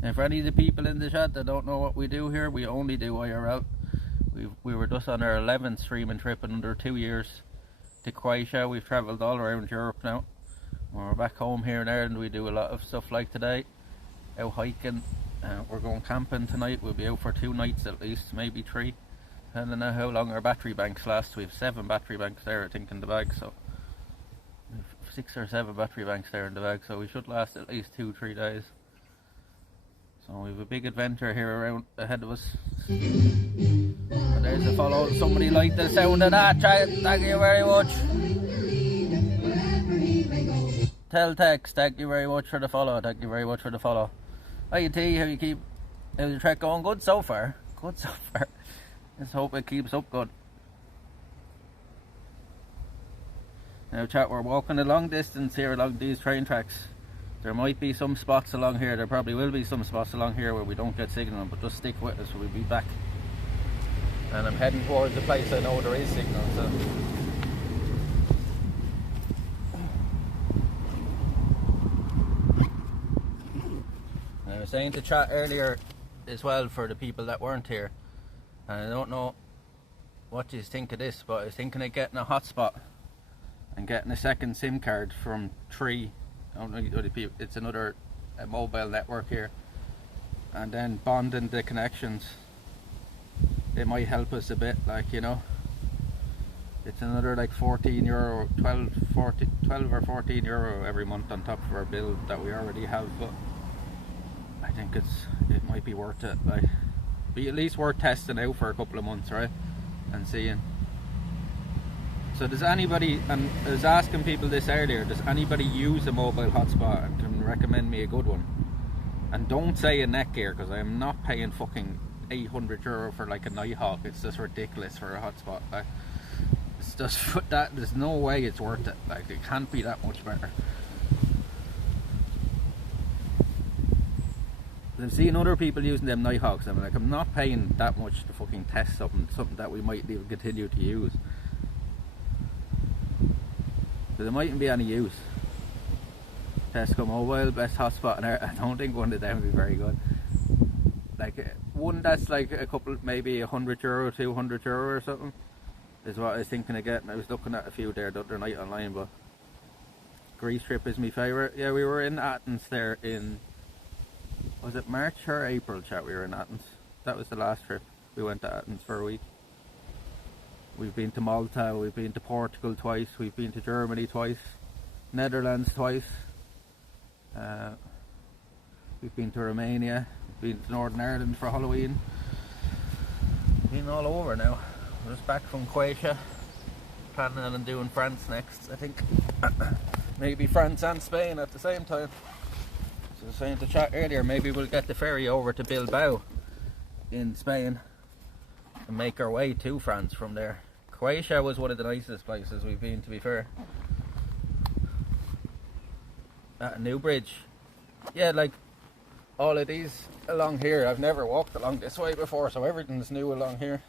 And for any of the people in the chat that don't know what we do here, we only do IRL. We were just on our 11th streaming trip in under 2 years to Croatia. We've travelled all around Europe now. When we're back home here in Ireland, we do a lot of stuff like today. Out hiking. We're going camping tonight. We'll be out for 2 nights at least, maybe 3. I don't know how long our battery banks last. We have 7 battery banks there, I think, in the bag. So we have 6 or 7 battery banks there in the bag. So we should last at least 2-3 days. So we have a big adventure here around ahead of us. And there's a follow. Somebody liked the sound of that. Thank you very much. Tell Tex, thank you very much for the follow. Thank you very much for the follow. Hi T, how you keep? How's the trek going? Good so far. Good so far. Let's hope it keeps up good. Now chat, we're walking a long distance here along these train tracks. There might be some spots along here, there probably will be some spots along here where we don't get signal, but just stick with us, we'll be back. And I'm heading towards a place I know there is signal, so. And I was saying to chat earlier as well for the people that weren't here, and I don't know what you think of this, but I was thinking of getting a hotspot and getting a second SIM card from Tree. I don't know, it's another mobile network here, and then bonding the connections. It might help us a bit, like, you know. It's another like €14, 12 or 14 euro every month on top of our bill that we already have, but I think it might be worth it. Like, be at least worth testing out for a couple of months, right, and seeing. So does anybody, and I was asking people this earlier, does anybody use a mobile hotspot and can recommend me a good one? And don't say a Netgear, because I am not paying fucking €800 for like a Nighthawk. It's just ridiculous for a hotspot. Like, it's just that, there's no way it's worth it. Like, it can't be that much better. I've seen other people using them Nighthawks. I'm like, I'm not paying that much to fucking test something that we might even continue to use. So there mightn't be any use. Tesco Mobile, best hotspot in Ireland. I don't think one of them would be very good. Like one that's like a couple, maybe €100, €200 or something, is what I was thinking of getting. I was looking at a few there the other night online, but Greece trip is my favourite. Yeah, we were in Athens there in, was it March or April, chat? We were in Athens. That was the last trip. We went to Athens for a week. We've been to Malta, we've been to Portugal twice, we've been to Germany twice, Netherlands twice. We've been to Romania, we've been to Northern Ireland for Halloween. Been all over now. We're just back from Croatia. Planning on doing France next, I think. Maybe France and Spain at the same time. So I was saying to chat earlier, maybe we'll get the ferry over to Bilbao in Spain and make our way to France from there. Croatia was one of the nicest places we've been, to be fair. At Newbridge. Yeah, like all of these along here, I've never walked along this way before, so everything's new along here.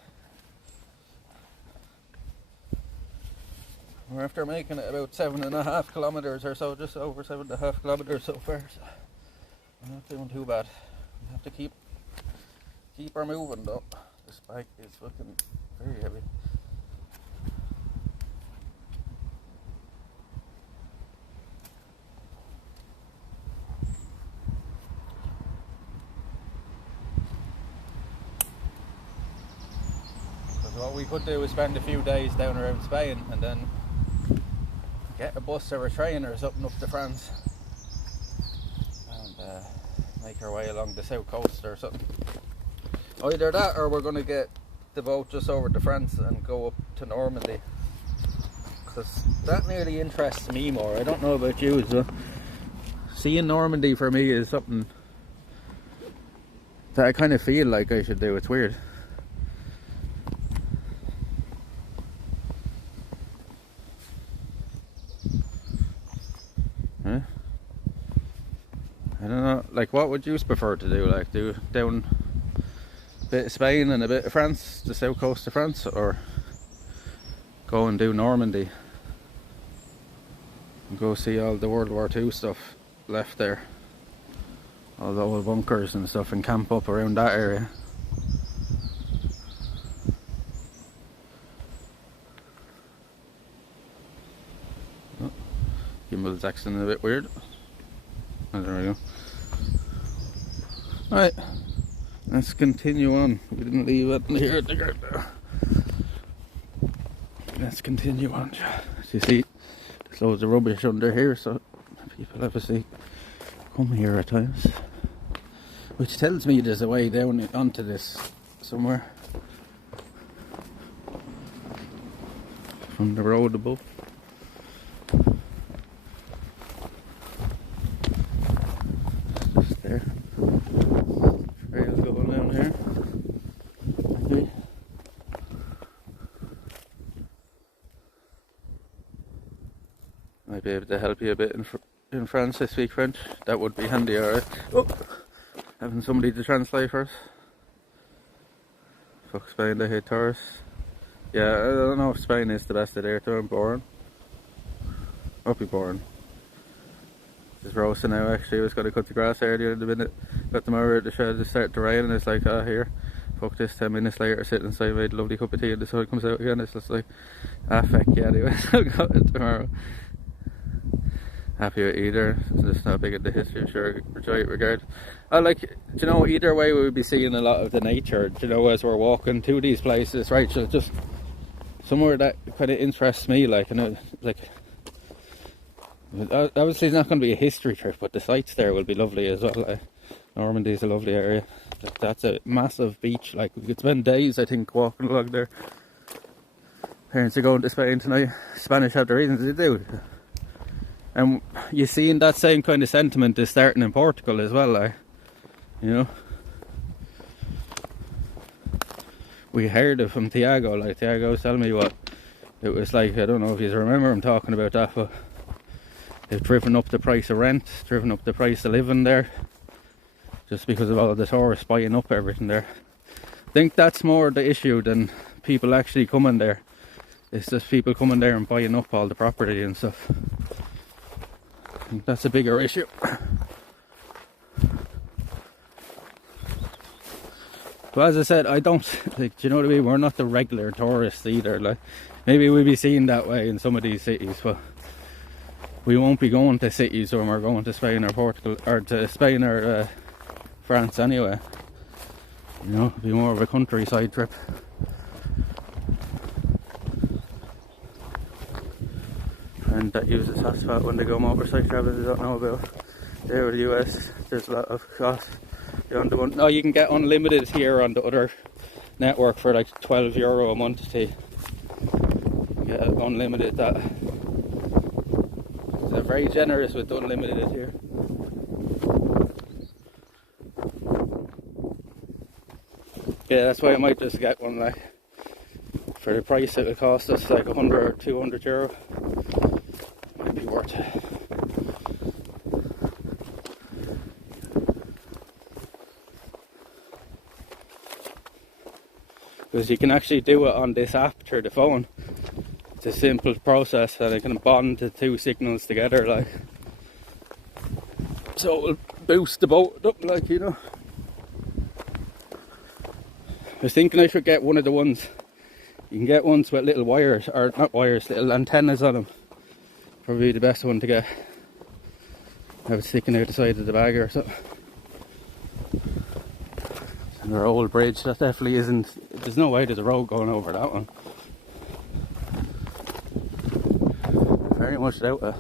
We're after making it about 7.5 kilometres or so, just over 7.5 kilometres so far, so we're not doing too bad. We have to keep her moving though. This bike is fucking very heavy. Because what we could do is spend a few days down around Spain and then get a bus or a train or something up to France and make our way along the south coast or something. Either that or we're going to get the boat just over to France and go up to Normandy, because that nearly interests me more. I don't know about you, so seeing Normandy for me is something that I kind of feel like I should do. It's weird. Huh? I don't know, like what would you prefer to do? Like do down a bit of Spain and a bit of France, the south coast of France, or go and do Normandy and go see all the World War II stuff left there, all the old bunkers and stuff, and camp up around that area. Oh, Gimbal's acting a bit weird. Oh, there we go. Right, let's continue on. We didn't leave it here at the ground there. Let's continue on. As you see, there's loads of rubbish under here, so people obviously come here at times. Which tells me there's a way down onto this somewhere from the road above. Just there. Trail going down here. Maybe. Might be able to help you a bit in France. I speak French. That would be handy, alright. Oh, having somebody to translate for us. Fuck Spain, they hate tourists. Yeah, I don't know if Spain is the best at air tour. Boring. I'll be boring. Just roasting now actually. I was going to cut the grass earlier in the minute. Got them over at the shed, it started to rain and it's like, ah, here. Fuck this, 10 minutes later sitting inside, made a lovely cup of tea and the sun comes out again. It's just like, ah, feck yeah, anyway. I'll go it tomorrow. Happy with either. It's just not big into history, sure, enjoy it regard. I like, do you know, either way we would be seeing a lot of the nature, do you know, as we're walking to these places, right? So just somewhere that kind of interests me, like, you know, like, obviously it's not going to be a history trip, but the sights there will be lovely as well. Like, Normandy's a lovely area. That's a massive beach, like, we could spend days, I think, walking along there. Parents are going to Spain tonight. Spanish have the reasons they do. And you see, in that same kind of sentiment is starting in Portugal as well, like, you know. We heard it from Tiago, like Tiago was telling me what it was like. I don't know if you remember him talking about that, but they've driven up the price of rent, driven up the price of living there, just because of all the tourists buying up everything there. I think that's more the issue than people actually coming there. It's just people coming there and buying up all the property and stuff. I think that's a bigger issue. But as I said, I don't, like, do you know what I mean? We're not the regular tourists either. Like, maybe we'll be seen that way in some of these cities, but we won't be going to cities when we're going to Spain or Portugal, or to Spain or France anyway. You know, it'll be more of a countryside trip. And that uses asphalt when they go motorcycle travel, they don't know about. There in the US, there's a lot of cost. No, you can get unlimited here on the other network for like €12 a month to get unlimited that. They're very generous with unlimited here. Yeah, that's why I might just get one, like, for the price it would cost us, like €100 or €200. Might be worth it. Because you can actually do it on this app through the phone. It's a simple process and it can bond the two signals together, like. So it will boost the boat up, like, you know. I was thinking I should get one of the ones. You can get ones with little wires, or not wires, little antennas on them. Probably the best one to get. Have it sticking out the side of the bag or something. And our old bridge, that definitely isn't. There's no way there's a road going over that one. Very much doubt it.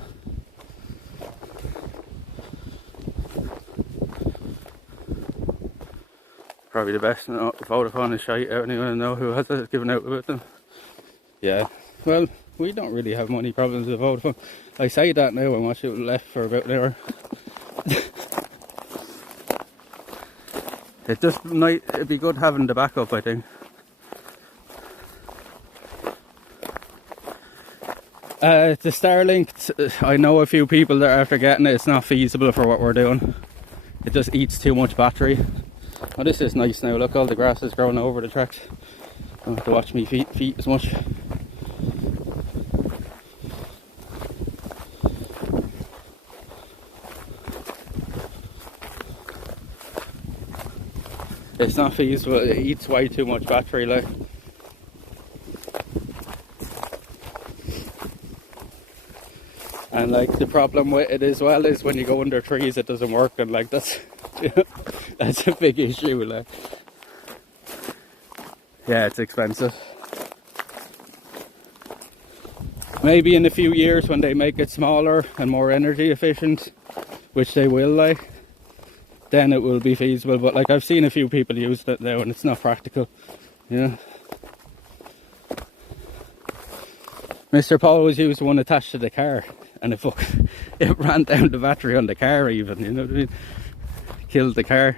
Probably the best. No, Vodafone is shite. Anyone know who has it given out about them? Yeah. Well, we don't really have money problems with Vodafone. I say that now and watch it left for about an hour. It'd be good having the backup, I think. The Starlink, I know a few people that are after getting it. It's not feasible for what we're doing. It just eats too much battery. Oh, this is nice now. Look, all the grass is growing over the tracks. I don't have to watch me feet as much. It's not feasible. It eats way too much battery, like. And like the problem with it as well is when you go under trees, it doesn't work, and like that's that's a big issue, like. Yeah, it's expensive. Maybe in a few years when they make it smaller and more energy efficient, which they will, like, then it will be feasible. But like I've seen a few people use it now and it's not practical, you know. Mr. Paul was using one attached to the car and it ran down the battery on the car even, you know what I mean? Killed the car.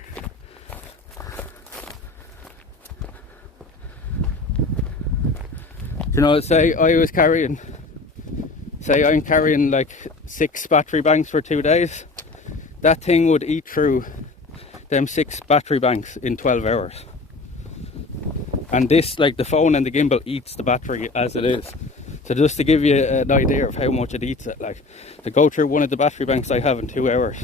You know, say I'm carrying like 6 battery banks for 2 days. That thing would eat through them 6 battery banks in 12 hours. And this, like the phone and the gimbal, eats the battery as it is. So just to give you an idea of how much it eats it, like, to go through one of the battery banks I have in 2 hours.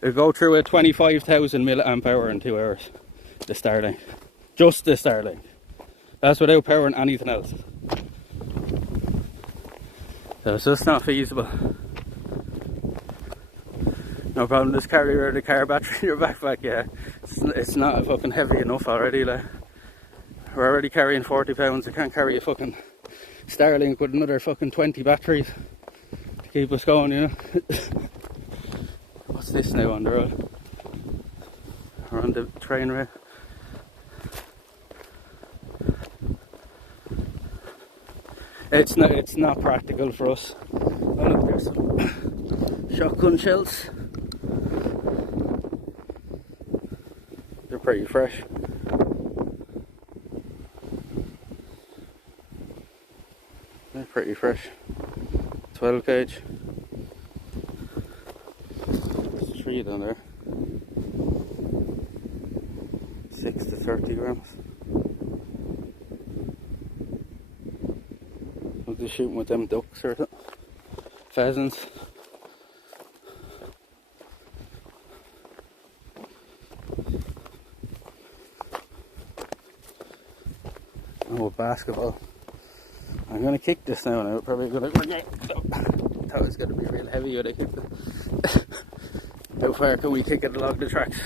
It'll go through a 25,000 milliamp hour in 2 hours. The Starlink. Just the Starlink. That's without powering anything else. So it's just not feasible. No problem, just carry around the car battery in your backpack, yeah. It's not fucking heavy enough already, like. We're already carrying 40 pounds, I can't carry a fucking Starlink with another fucking 20 batteries to keep us going, you know. What's this now on the road? We're on the train rail. It's not practical for us. Oh look, there's some shotgun shells. They're pretty fresh. They're pretty fresh. 12 gauge. There's 3 down there. 6 to 30 grams. I'll be shooting with them ducks or something. Pheasants. Oh, basketball. I'm gonna kick this now, and I'm probably gonna. I thought it was gonna be real heavy when I kicked it. How far can we kick it along the tracks?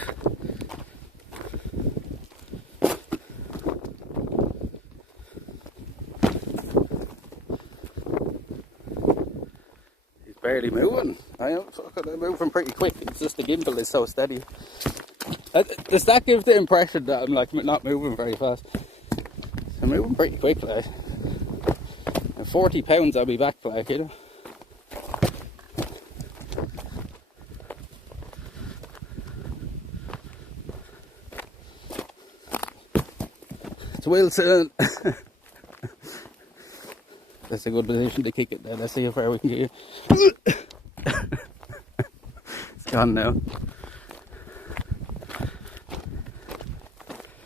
He's barely moving. I'm moving pretty quick. It's just the gimbal is so steady. Does that give the impression that I'm like not moving very fast? I'm moving pretty quick, like. At 40 pounds I'll be back, like, you know. It's Wilson. That's a good position to kick it there. Let's see how far we can get you. It's gone now.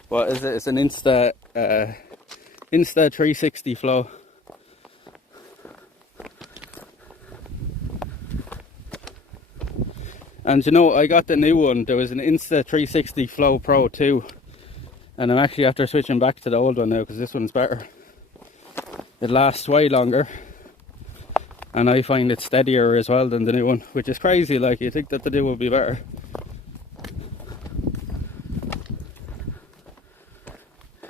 What is it? It's an Insta 360 flow. And you know, I got the new one. There was an Insta 360 Flow Pro 2. And I'm actually after switching back to the old one now because this one's better. It lasts way longer. And I find it steadier as well than the new one. Which is crazy, like, you think that the new one would be better.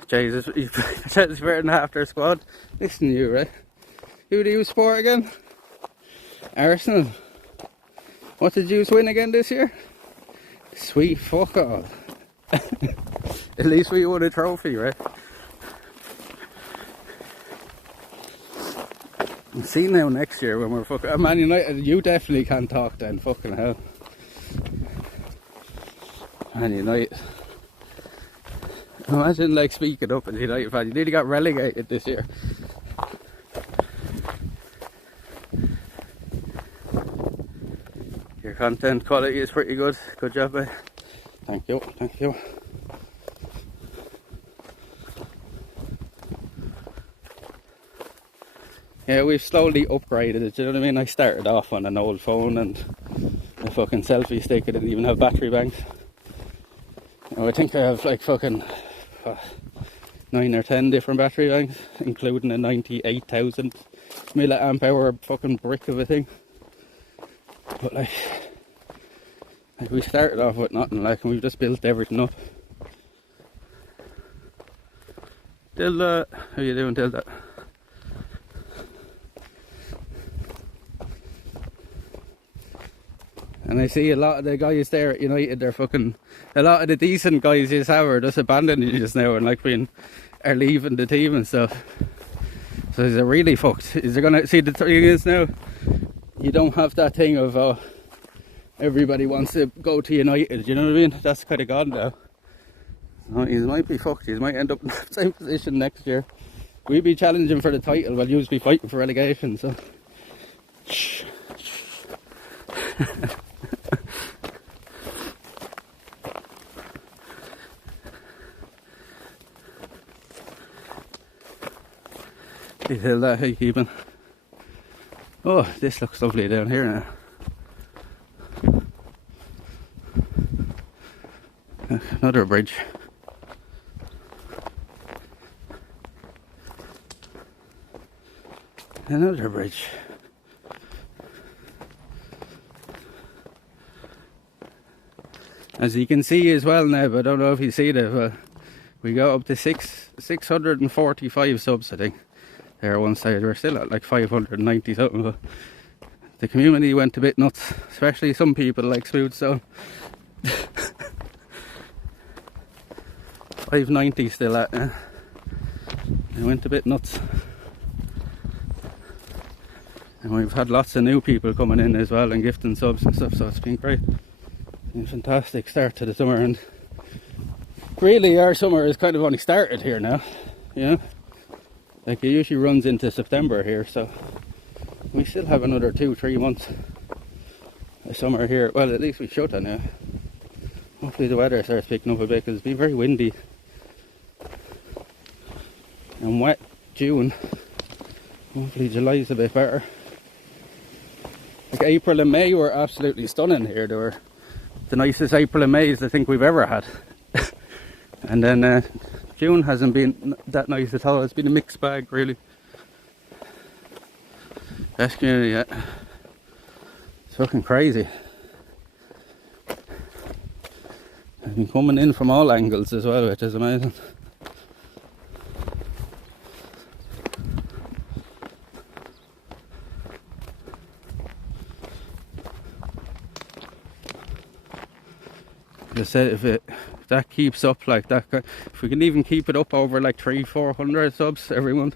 Jesus, it's better than half their squad. Listen to you, right? Who do you support again? Arsenal. What did you win again this year? Sweet fuck all. At least we won a trophy, right? We'll see now next year when we're fucking Man United. You definitely can't talk then, fucking hell. Man United. Imagine like speaking up as a United fan. You nearly got relegated this year. Your content quality is pretty good. Good job, mate. Thank you, thank you. Yeah, we've slowly upgraded it, do you know what I mean? I started off on an old phone and a fucking selfie stick. I didn't even have battery banks. Now, I think I have like fucking 9 or 10 different battery banks, including a 98,000 milliamp hour fucking brick of a thing. But like we started off with nothing, like, and we've just built everything up. Dilda, how you doing, Dilda? And I see a lot of the guys there at United, they're fucking, a lot of the decent guys you have are just abandoning you just now and like are leaving the team and stuff. So is it really fucked? Is it gonna, see the thing is now, you don't have that thing of everybody wants to go to United, you know what I mean? That's kind of gone now. So he might be fucked, he might end up in the same position next year. We'd be challenging for the title while you'd be fighting for relegation, so. Hilda, how you keeping? Oh, this looks lovely down here now. Another bridge. Another bridge. As you can see as well now, but I don't know if you see that, but we got up to 645 subs, I think. There one side, we're still at like 590 something, but the community went a bit nuts, especially some people like Smoothstone. 590 still at, yeah. They went a bit nuts. And we've had lots of new people coming in as well and gifting subs and stuff, so it's been great. It's been a fantastic start to the summer, and really our summer has kind of only started here now, you know. Like, it usually runs into September here, so we still have another 2-3 months of summer here. Well, at least we should have now. Hopefully the weather starts picking up a bit, because it's been very windy and wet June. Hopefully July's a bit better. Like, April and May were absolutely stunning here. They were the nicest April and Mays I think we've ever had. And then June hasn't been that nice at all. It's been a mixed bag, really. Best community yet. It's fucking crazy. They've been coming in from all angles as well, which is amazing. I said if that keeps up like that, if we can even keep it up over like 300-400 subs every month,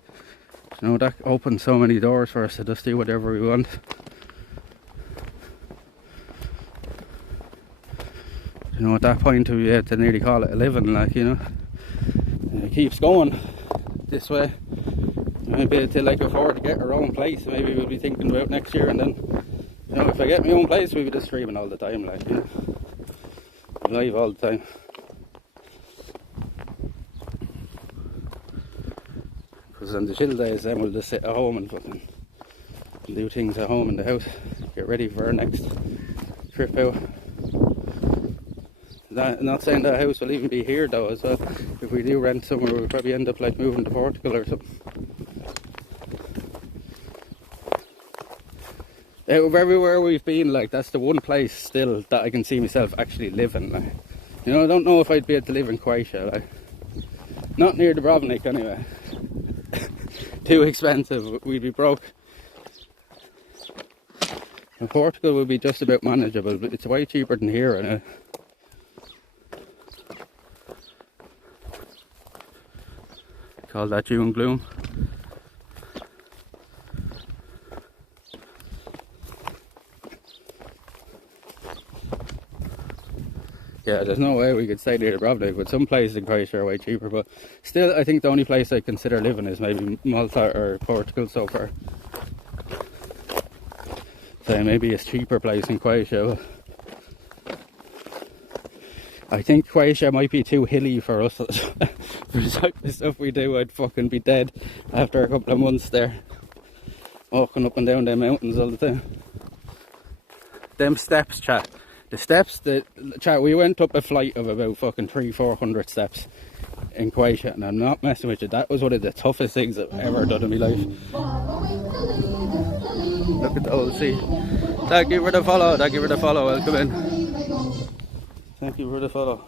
you know, that opens so many doors for us to just do whatever we want. You know, at that point we had to nearly call it a living, like, you know. And it keeps going this way. Maybe to like afford to get our own place, maybe we'll be thinking about next year, and then, you know, if I get my own place, we'll be just streaming all the time, like, you know. Live all the time. Because on the chill days then we'll just sit at home and fucking do things at home in the house. Get ready for our next trip out. Not saying that house will even be here though as well. If we do rent somewhere we'll probably end up like moving to Portugal or something. Out of everywhere we've been, like, that's the one place still that I can see myself actually living, like. You know, I don't know if I'd be able to live in Croatia, like. Not near Dubrovnik anyway. Too expensive, we'd be broke. And Portugal would be just about manageable, but it's way cheaper than here, I know. Call that June gloom. Yeah, there's no way we could stay near Dubrovnik, but some places in Croatia are way cheaper, but still I think the only place I consider living is maybe Malta or Portugal so far. So maybe it's cheaper place in Croatia, but I think Croatia might be too hilly for us. For the type of stuff we do, I'd fucking be dead after a couple of months there. Walking up and down them mountains all the time. Them steps, chat. The steps, chat, we went up a flight of about fucking 300-400 steps in Croatia, and I'm not messing with you, that was one of the toughest things I've ever done in my life. Look at the old sea. Thank you for the follow, welcome in. Thank you for the follow.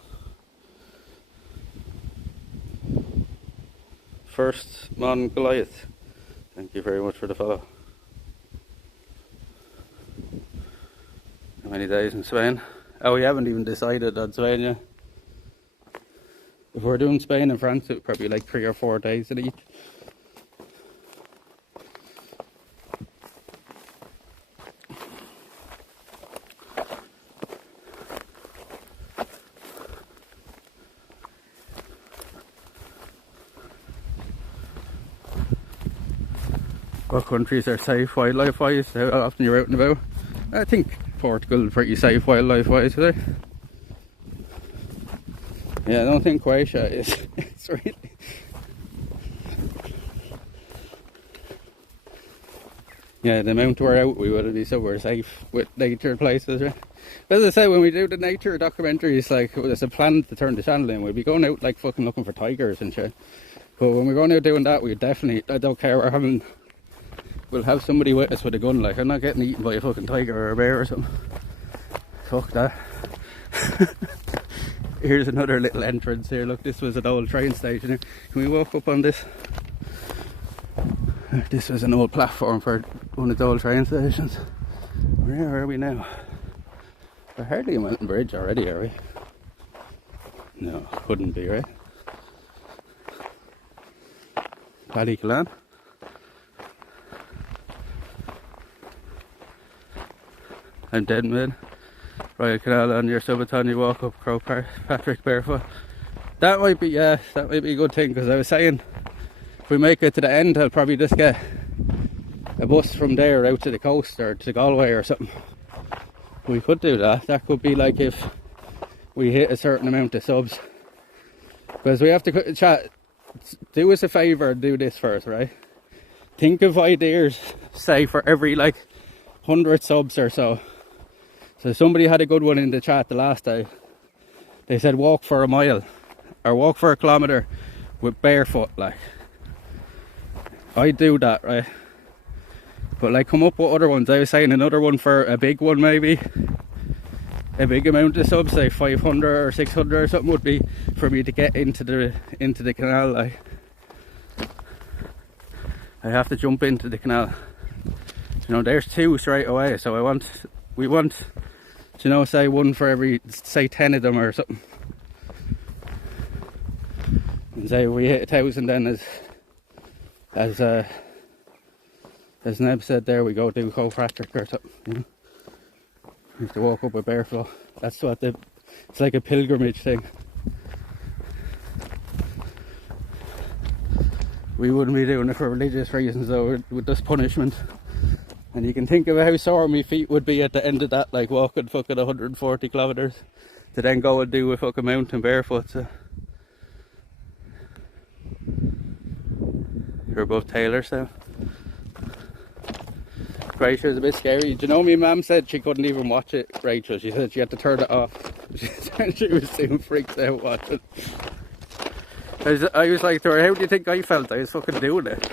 First Mon Goliath, thank you very much for the follow. How many days in Spain? Oh, we haven't even decided on Spain yet. If we're doing Spain and France, it would probably be like 3 or 4 days in each. What countries are safe wildlife wise? How often you're out and about? I think Portugal is pretty safe wildlife wise today. Yeah, I don't think Croatia is. It's really. Yeah, the amount we're out, we would be somewhere safe with nature places, right? As I say, when we do the nature documentaries, like, there's a plan to turn the channel in, we'd be going out like fucking looking for tigers and shit. But when we're going out doing that, we definitely, I don't care, we'll have somebody with us with a gun, like, I'm not getting eaten by a fucking tiger or a bear or something. Fuck that. Here's another little entrance here, look, this was an old train station here. Can we walk up on this? This was an old platform for one of the old train stations. Where are we now? We're hardly in Mountain Bridge already, are we? No, couldn't be, right? Ballyclan. I'm dead mid. Royal Canal on your Subathon, you walk up Crow Park, Patrick barefoot. That might be, yeah, that might be a good thing, because I was saying if we make it to the end, I'll probably just get a bus from there out to the coast or to Galway or something. We could do that. That could be like if we hit a certain amount of subs. Because we have to, chat, do us a favour and do this first, right? Think of ideas, say, for every like 100 subs or so. So somebody had a good one in the chat the last day. They said walk for a mile or walk for a kilometre with barefoot, like. I do that, right? But like come up with other ones. I was saying another one for a big one, maybe a big amount of subs, say 500 or 600 or something, would be for me to get into the canal. Like I have to jump into the canal. You know, there's 2 straight away, so we want, you know, say 1 for every, say 10 of them or something. And say we hit 1,000, then as Neb said there, we go do Patrick or something, you know. We have to walk up with barefoot. That's what it's like a pilgrimage thing. We wouldn't be doing it for religious reasons though, with this punishment. And you can think of how sore my feet would be at the end of that, like walking fucking 140 kilometers to then go and do a fucking mountain barefoot. So you're above Taylor's now. Rachel's a bit scary. Do you know, my mum said she couldn't even watch it, Rachel. She said she had to turn it off. She said she was too freaked out watching. I was like to her, how do you think I felt? I was fucking doing it.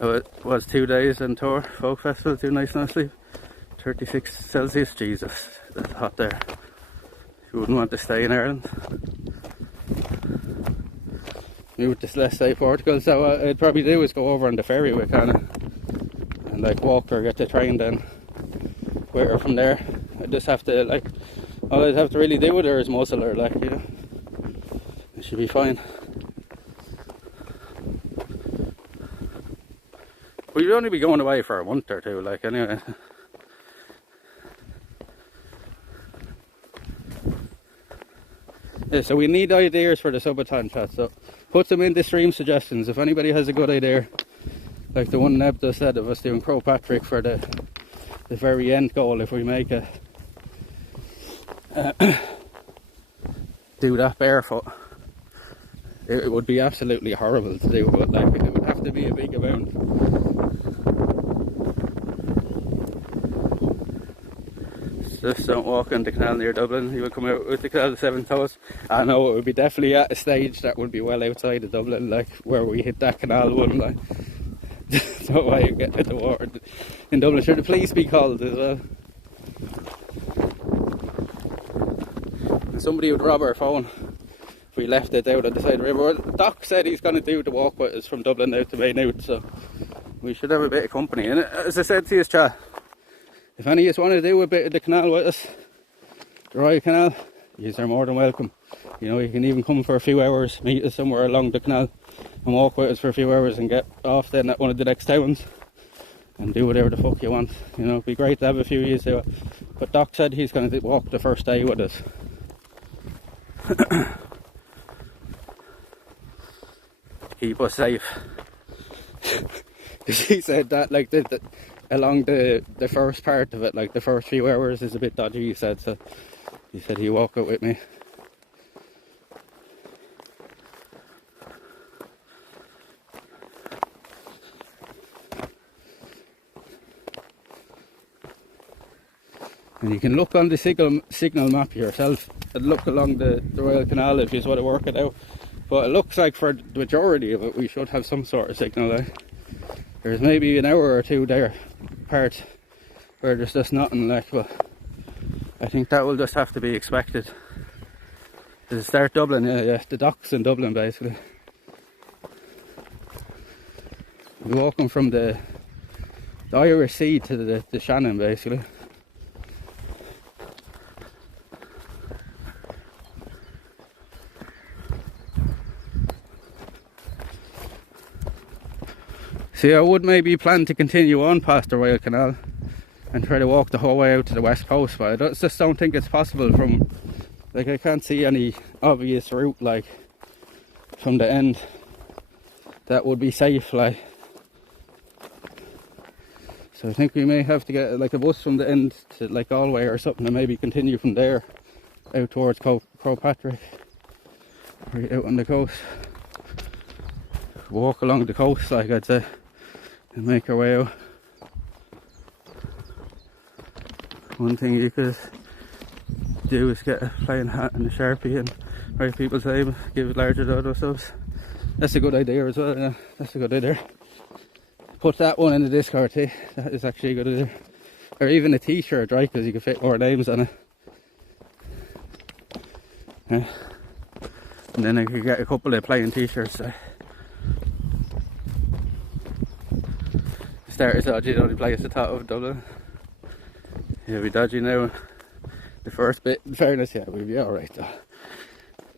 Oh, it was 2 days on tour, folk festival, 2 nights no sleep. 36 Celsius, Jesus, that's hot there. You wouldn't want to stay in Ireland. Me with this, let's say Portugal, so what I'd probably do is go over on the ferry with Anna and like walk or get the train then with her from there. I just have to like, all I'd have to really do with her is muscle her, like, you know. It should be fine. We'd only be going away for a month or 2, like, anyway. Yeah, so we need ideas for the subathon chat, so put them in the stream suggestions. If anybody has a good idea, like the one Neb just said of us doing Crow Patrick for the very end goal, if we make it, do that barefoot. It would be absolutely horrible to do, but like it would have to be a big amount. Just don't walk on the canal near Dublin. You would come out with the canal 7 toes. I know it would be definitely at a stage that would be well outside of Dublin, like where we hit that canal one. Like, there's no way you get to the water in Dublin. Should the police be called as well? And somebody would rob our phone if we left it out on the side of the river. Doc said he's going to do the walk with us from Dublin out to Maynooth, so we should have a bit of company. And as I said to you, chat, if any of you want to do a bit of the canal with us, the Royal Canal, you are more than welcome. You know, you can even come for a few hours, meet us somewhere along the canal and walk with us for a few hours and get off then at one of the next towns and do whatever the fuck you want. You know, it'd be great to have a few years do it. But Doc said he's going to walk the first day with us. Keep us safe. He said that like along the first part of it, like the first few hours is a bit dodgy, he said, so he said he'd walk it with me. And you can look on the signal map yourself and look along the Royal Canal if you just want to work it out. But it looks like for the majority of it we should have some sort of signal there. There's maybe an hour or 2 there part where there's just nothing, like, but I think that will just have to be expected. To start Dublin, yeah, the docks in Dublin basically. We're walking from the Irish Sea to the Shannon basically. See, I would maybe plan to continue on past the Royal Canal and try to walk the whole way out to the west coast, but I just don't think it's possible from, like, I can't see any obvious route, like, from the end that would be safe, like. So I think we may have to get, like, a bus from the end to, like, Galway or something and maybe continue from there out towards Crow Patrick, or out on the coast. Walk along the coast, like, I'd say, and make our way out. One thing you could do is get a plain hat and a Sharpie and write people's name, give larger dodo subs. That's a good idea as well, yeah. That's a good idea. Put that one in the Discord too. That is actually a good idea. Or even a t-shirt, right? Because you can fit more names on it. Yeah. And then I could get a couple of plain t-shirts. Starters dodgy, the only place at the top of Dublin. Yeah, we dodgy now. The first bit, in fairness, yeah, we'll be alright though.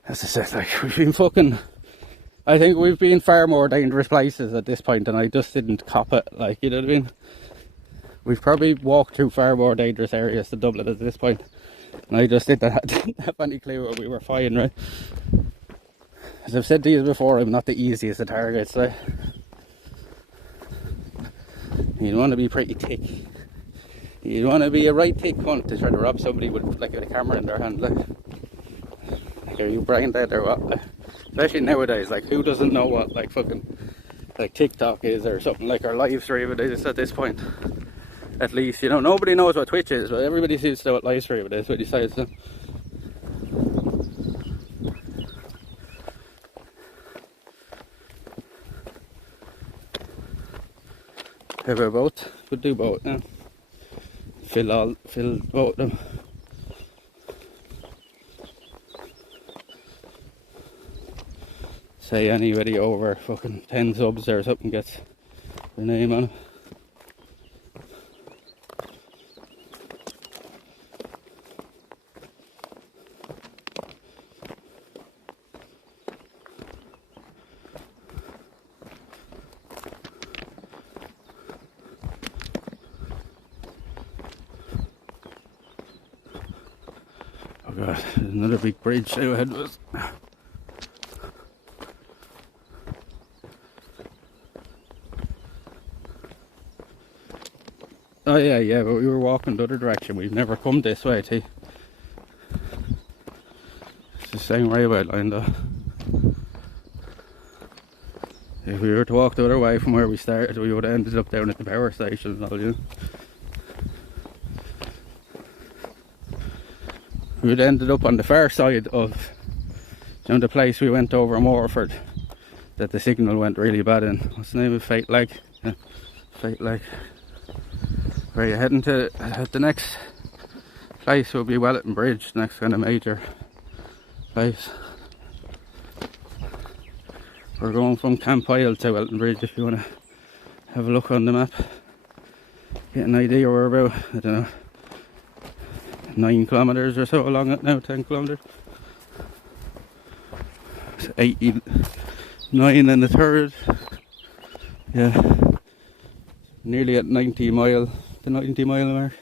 As I said, like, we've been fucking... I think we've been far more dangerous places at this point, and I just didn't cop it, like, you know what I mean? We've probably walked through far more dangerous areas than Dublin at this point, and I just didn't have any clue what we were fine, right? As I've said to you before, I'm not the easiest of targets, right? You want to be pretty thick. You want to be a right thick cunt to try to rob somebody with, like, a camera in their hand, like are you brain dead or what? Like, especially nowadays, like, who doesn't know what, like, fucking, like, TikTok is or something, like, our live streaming is at this point. At least, you know, nobody knows what Twitch is, but everybody seems to know what live streaming is, what you say, so. Have a both? Could do both, yeah. Fill both of them. Say anybody over fucking 10 subs or something gets their name on it. Oh god, there's another big bridge out ahead of us. Oh yeah, but we were walking the other direction. We've never come this way, too. It's the same railway line, though. If we were to walk the other way from where we started, we would have ended up down at the power station and all, you know. We would have ended up on the far side of, you know, the place we went over in Waterford, that the signal went really bad in. What's the name of Fate Lake? Yeah, Fate Lake. Where you're heading to, the next place will be Welleton Bridge, the next kind of major place. We're going from Camp Isle to Welleton Bridge if you want to have a look on the map. Get an idea where we're about, I don't know, 9 kilometres or so along it now, 10 kilometres. It's 89 and a third. Yeah. Nearly at 90 mile. The 90 mile mark.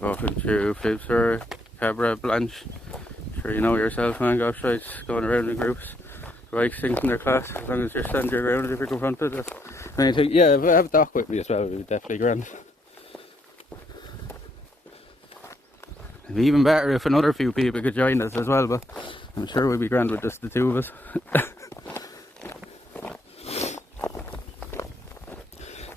Walking through Fibsor, Cabra, Blanche. Sure you know yourself, man. Golf sites going around in groups. Bikes sinking their class as long as you're standing your ground if you're confronted. And you think, yeah, if I have Doc with me as well, it would be definitely grand. It'd be even better if another few people could join us as well, but I'm sure we'd be grand with just the two of us.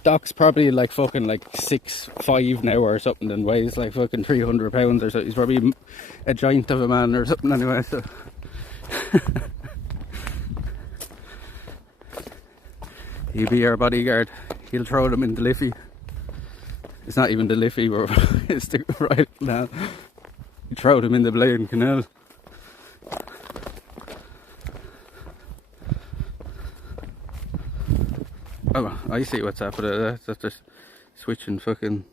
Doc's probably like fucking like 6'5" now or something and weighs like fucking 300 pounds or so. He's probably a giant of a man or something anyway, so. He'll be our bodyguard. He'll throw them in the Liffey. It's not even the Liffey, it's the right now. He throw them in the Blaine Canal. Oh, I see what's happening. That's just switching fucking...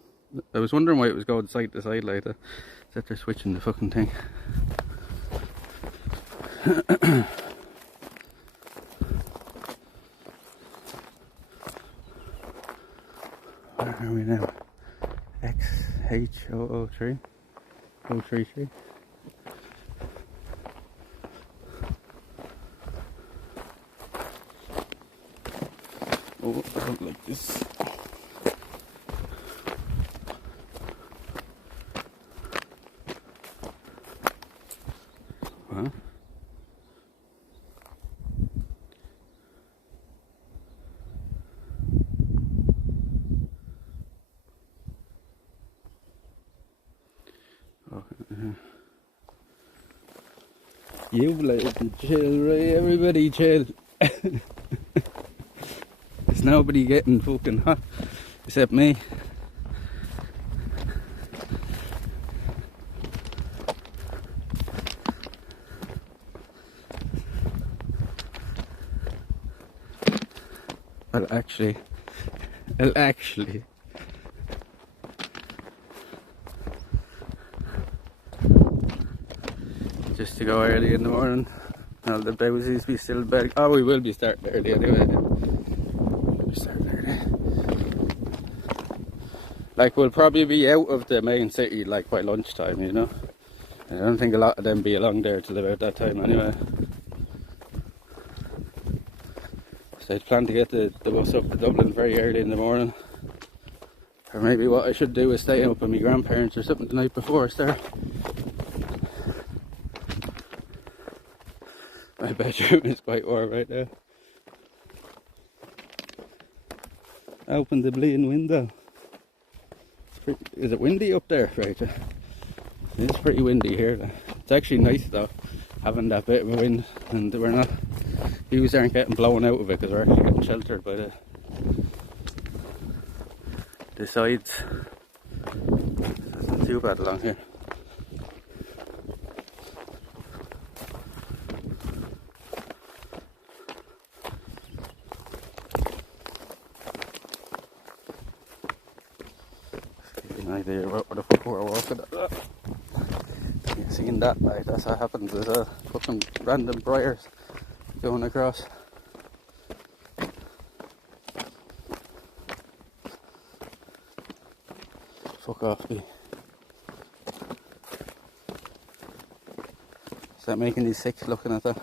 I was wondering why it was going side to side like that. That they're switching the fucking thing. Where are we now? XH003 033. Oh, I don't like this. Huh? You let me chill, right? Everybody chill. There's nobody getting fucking hot except me. Well, actually, just to go early in the morning. All the bowsies be still bed. Oh, we will be starting early anyway. We'll be starting early. Like, we'll probably be out of the main city like by lunchtime, you know. And I don't think a lot of them be along there till about that time anyway. So I'd plan to get the bus up to Dublin very early in the morning. Or maybe what I should do is stay up with my grandparents or something the night before I start. My bedroom is quite warm right now. Open the bleeding window. Is it windy up there, Rachel? It's pretty windy here. It's actually nice though, having that bit of a wind, and we're not. Views aren't getting blown out of it because we're actually getting sheltered by the sides. It's not too bad along here. Give you an idea about where the fuck we're walking at. You've seen that, right? That's what happens. There's a fucking random briars going across. Fuck off, me. Is that making you sick looking at that?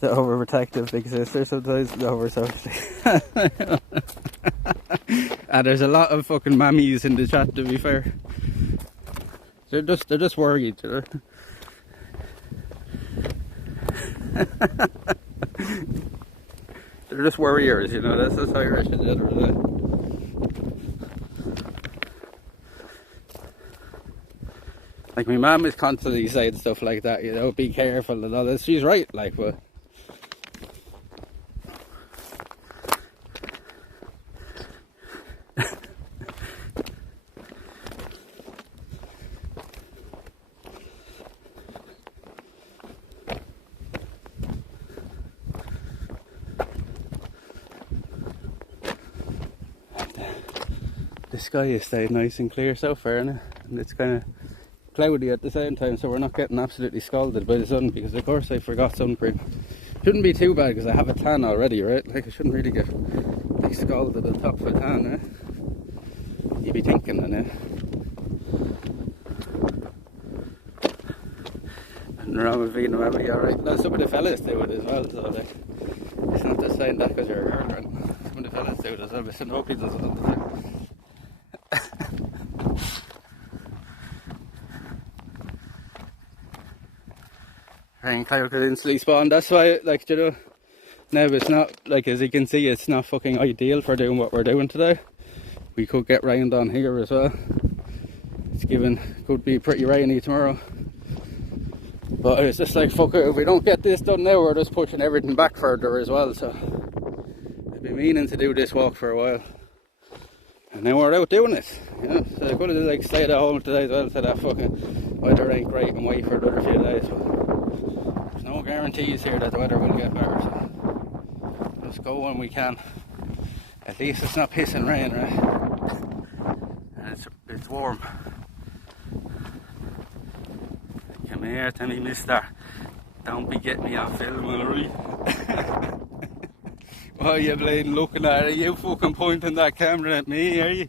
The overprotective big sister sometimes, the oversocial. And there's a lot of fucking mammies in the chat, to be fair. They're just worried, you know. They're just worriers, you know. That's Irish in general. Like, my mum is constantly saying stuff like that, you know, be careful and all this. She's right, like, but the sky is staying nice and clear so far, and it's kind of cloudy at the same time, so we're not getting absolutely scalded by the sun, because of course I forgot sunscreen. Shouldn't be too bad because I have a tan already, right? Like, I shouldn't really get like scalded on top of a tan, eh? You'd be thinking then, eh? Nothing wrong with being a man, be alright. No, some of the fellas do it as well, so like, it's not just saying that because you're a girlfriend. Some of the fellas do it as well, but some hope he does it all the time. Rain cloud could instantly spawn. That's why, like, you know, now it's not, like, as you can see, it's not fucking ideal for doing what we're doing today. We could get rained on here as well. It's given, could be pretty rainy tomorrow. But it's just like, fuck it, if we don't get this done now, we're just pushing everything back further as well. So I've been meaning to do this walk for a while, and now we're out doing it, you know. So I could have like stayed at home today as well, so that fucking weather ain't great, and wait for another few days. But there's no guarantees here that the weather will get better, so just go when we can. At least it's not pissing rain, right? And it's warm. Come here to me, mister. Don't be getting me on film, alright? What are you blading looking at? Are you fucking pointing that camera at me, are you?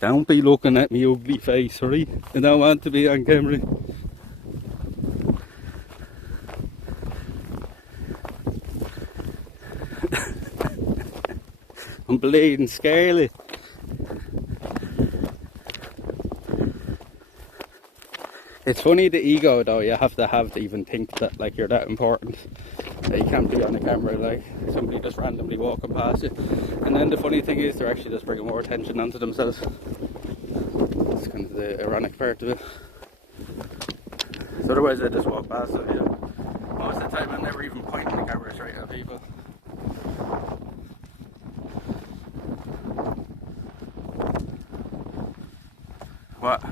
Don't be looking at me ugly face, alright? I don't want to be on camera. I'm bleeding scarlet. It's funny the ego though you have to even think that like you're that important. That you can't be on the camera like somebody just randomly walking past you. And then the funny thing is they're actually just bringing more attention onto themselves. That's kind of the ironic part of it. So otherwise I just walk past them, you know. Most of the time I'm never even pointing the camera straight at people. What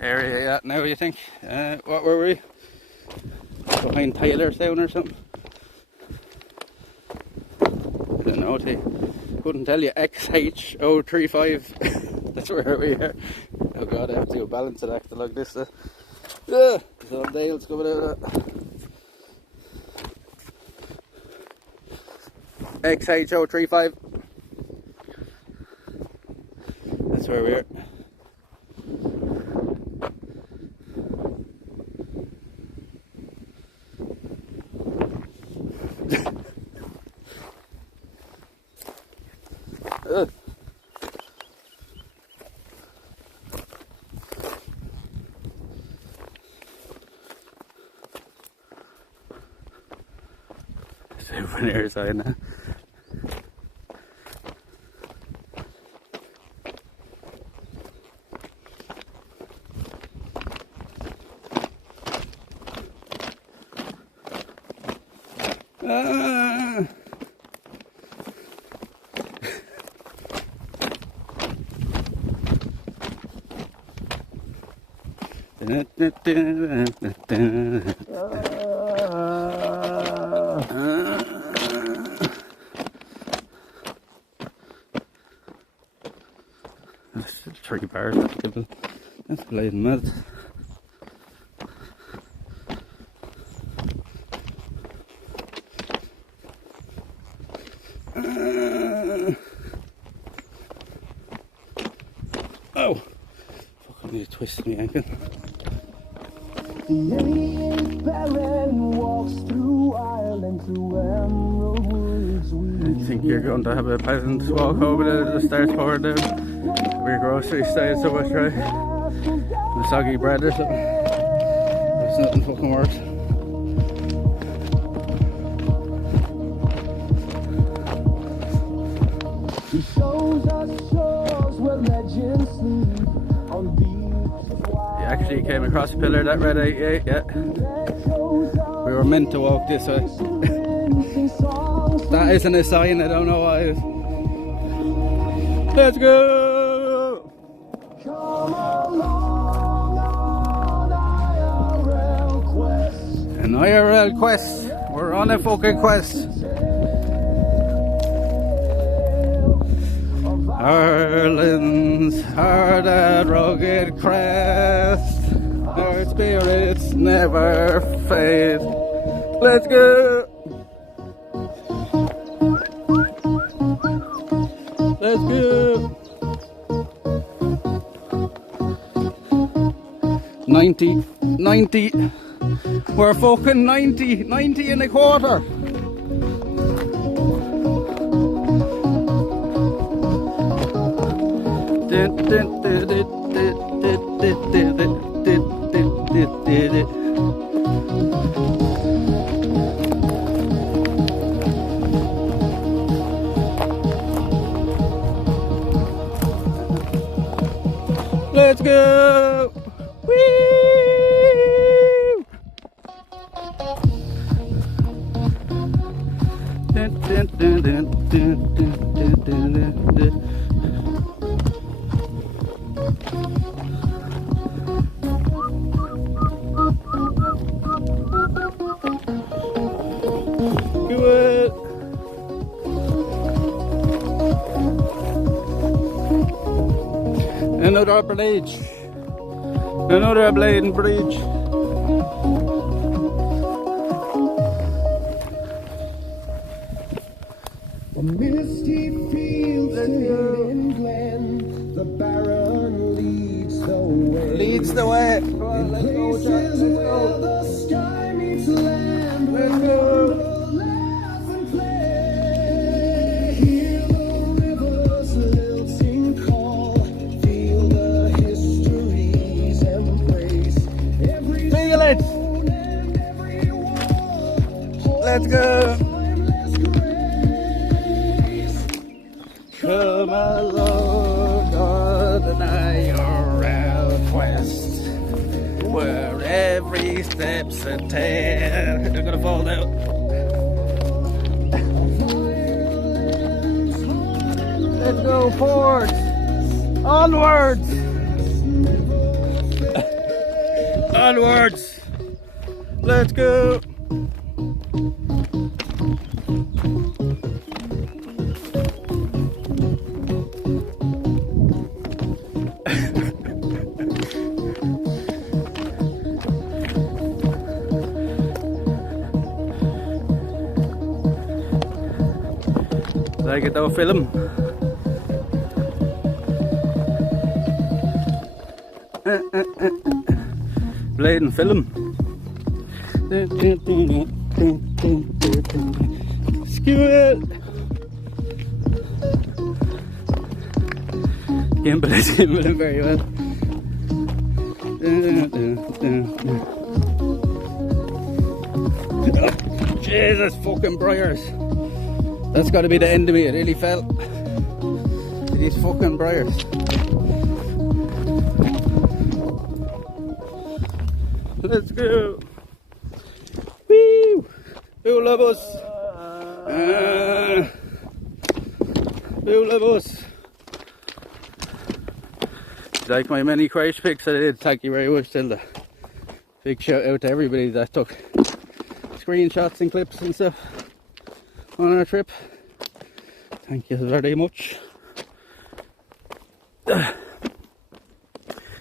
area are you at now, you think? What were we? Behind Tylerstown or something? I don't know, couldn't tell you. XH035. That's where we are. Oh god, I have to do a balancing act like this. So Dale's coming out of that. XH035. That's where we are. Souvenir sign now. There's 3 bars at the table. That's bleeding mad. Oh! Fucking need to twist my ankle. The 88th Baron walks through Ireland through emerald woods. I think you're going to have a pleasant walk over the start forward there. Where your grocery style so much, right? The soggy bread or something. There's nothing fucking worse. He shows us shores where legends sleep on beaches of wild. You actually came across a pillar that read 88, yeah. We were meant to walk this way. That isn't a sign, I don't know what it is. Let's go! Come along on IRL quest. An IRL quest. We're on a fucking quest. Ireland's hard and rugged crest. Our spirits never fade. Let's go! Let's go! 90. We're fucking 90 and a quarter. Let's go! Whee! Another bridge. Another blading bridge. A misty field still in Glen, the Baron leads the way. Leads the way. In places where the sky meets land, where people laugh and play. Hear the river's lilting call, feel the history's embrace. Let's go. timeless grace. Come along on an IRL quest, where every step's a tale. They're gonna fall down. Let's go forward. Onwards. Onwards. Let's go. Like it though, film. Blade and film. Skew it. Gimballing very well. Jesus fucking briars. That's got to be the end of me. It really fell. These fucking briars. Let's go. Woo! Who love us? Who love us? Like my many crash pics I did. Thank you very much, Tilda. Big shout out to everybody that took screenshots and clips and stuff on our trip. Thank you very much. Is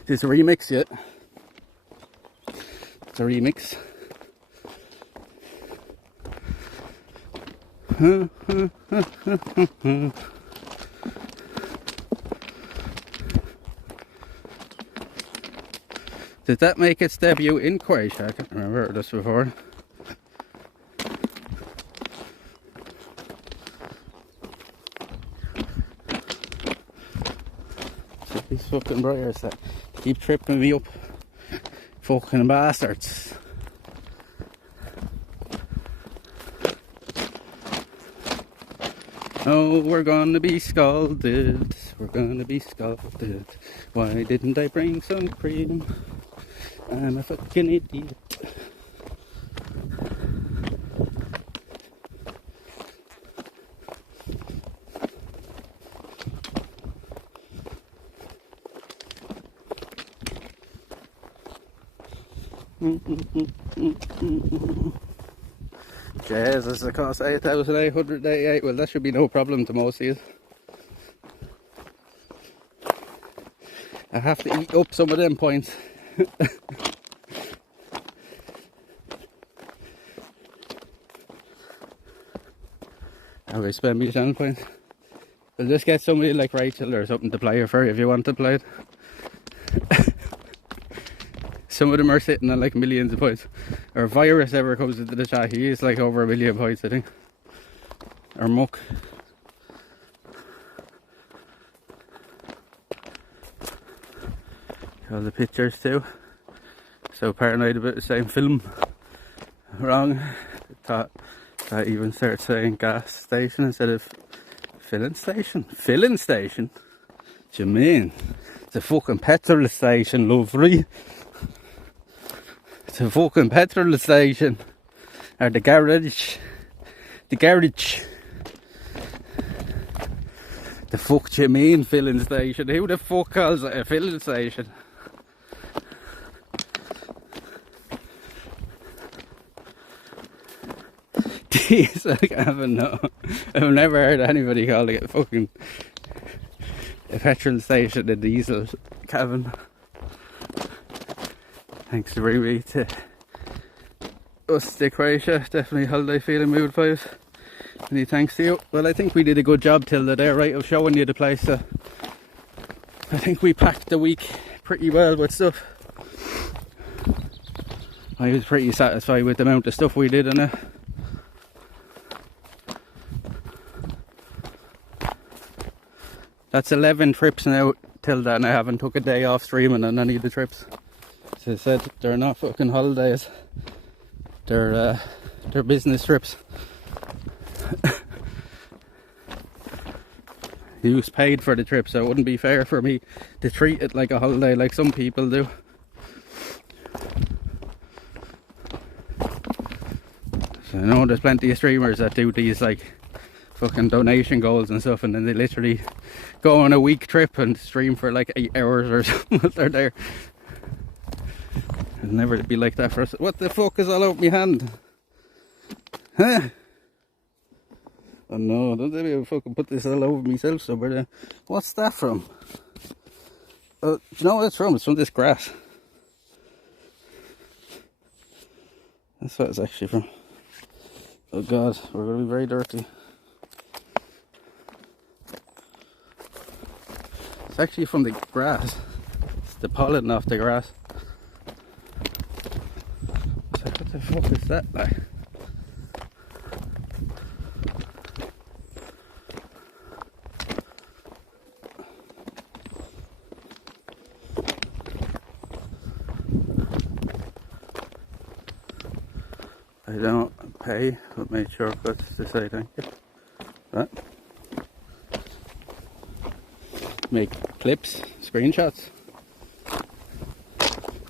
this a remix yet? It's a remix. Did that make its debut in Croatia? I can't remember this before. These fucking briars that keep tripping me up. Fucking bastards. Oh, we're gonna be scalded. We're gonna be scalded. Why didn't I bring some cream? I'm a fucking idiot. Jesus, it costs 8,888. Well, that should be no problem to most of you. I have to eat up some of them points. How I spend my channel points. We'll just get somebody like Rachel or something to play her for if you want to play it. Some of them are sitting on like millions of points. Or Virus ever comes into the chat, he is like over 1 million points, I think. Or Muck. All the pictures too. So paranoid about the same film. Wrong. Thought I even started saying gas station instead of filling station. Filling station? What do you mean? It's a fucking petrol station, lovely. It's a fucking petrol station. Or the garage. The garage. The fuck do you mean filling station? Who the fuck calls it a filling station? Jeez, I haven't know. I've never heard anybody calling it fucking a petrol station, a diesel cabin. Thanks to bring me to us to Croatia. Definitely holiday feeling mood vibes. Many thanks to you. Well, I think we did a good job Tilda there, right, of showing you the place. So I think we packed the week pretty well with stuff. I was pretty satisfied with the amount of stuff we did in it. That's 11 trips now, Tilda, and I haven't took a day off streaming on any of the trips. As I said, they're not fucking holidays. their business trips. He was paid for the trip, so it wouldn't be fair for me to treat it like a holiday like some people do. So I know there's plenty of streamers that do these like fucking donation goals and stuff, and then they literally go on a week trip and stream for like 8 hours or something while they're there. It'll never be like that for us. What the fuck is all over my hand? Huh? Oh no, don't let me fucking put this all over myself somewhere. What's that from? Do you know what it's from? It's from this grass. That's what it's actually from. Oh god, we're going to be very dirty. It's actually from the grass. It's the pollen off the grass. So what the fuck is that like? I don't pay, but make sure to say thank you. Right. Make clips, screenshots.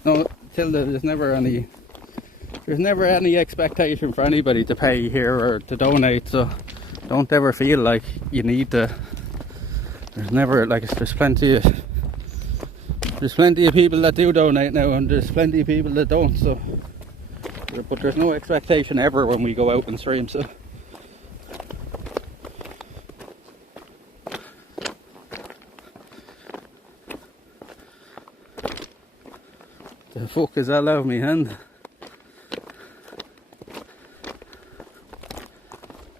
No, Tilda, there's never any expectation for anybody to pay here or to donate, so don't ever feel like you need to. There's never, like, there's plenty of people that do donate now, and there's plenty of people that don't, so. But there's no expectation ever when we go out and stream, so. The fuck is that out of me hand?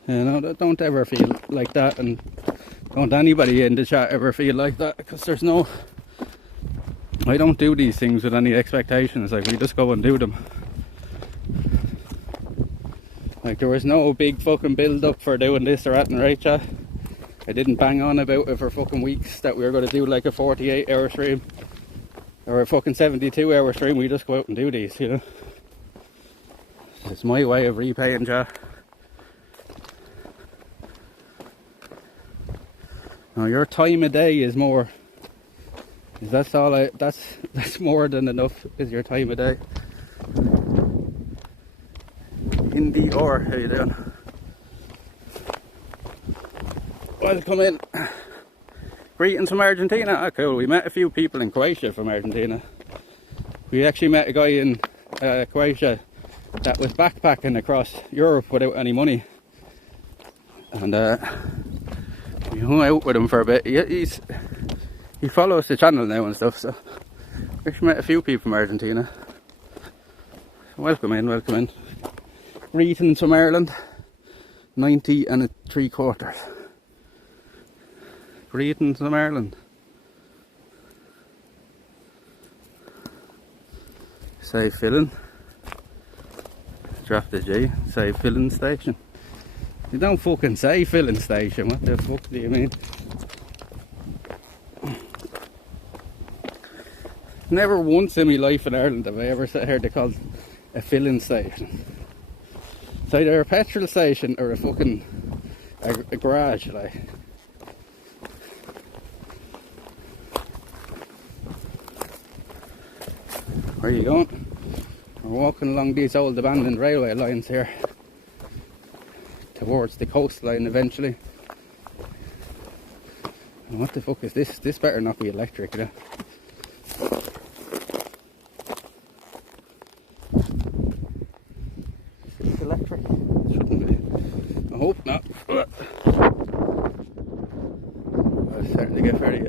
You know, don't ever feel like that, and don't anybody in the chat ever feel like that, because there's no. I don't do these things with any expectations, like we just go and do them. Like there was no big fucking build up for doing this or that, and right, chat? I didn't bang on about it for fucking weeks that we were going to do like a 48-hour stream or a fucking 72-hour stream. We just go out and do these, you know. It's my way of repaying, chat. Now your time of day is more. That's more than enough. Is your time of day. Indy or how you doing? Welcome in. Greetings from Argentina. Ah, cool. We met a few people in Croatia from Argentina. We actually met a guy in Croatia that was backpacking across Europe without any money, and we hung out with him for a bit. He follows the channel now and stuff, so we actually met a few people from Argentina. Welcome in, welcome in. Greetings from Ireland. 90 3/4. Greetings from Ireland. Say filling. Drop the G. Say filling station. You don't fucking say filling station. What the fuck do you mean? Never once in my life in Ireland have I ever heard it called a filling station. It's either a petrol station or a fucking a garage, like. Where are you going? We're walking along these old abandoned railway lines here towards the coastline eventually. And what the fuck is this? This better not be electric, you know? Is this electric? It shouldn't be. I hope not. I'm starting to get very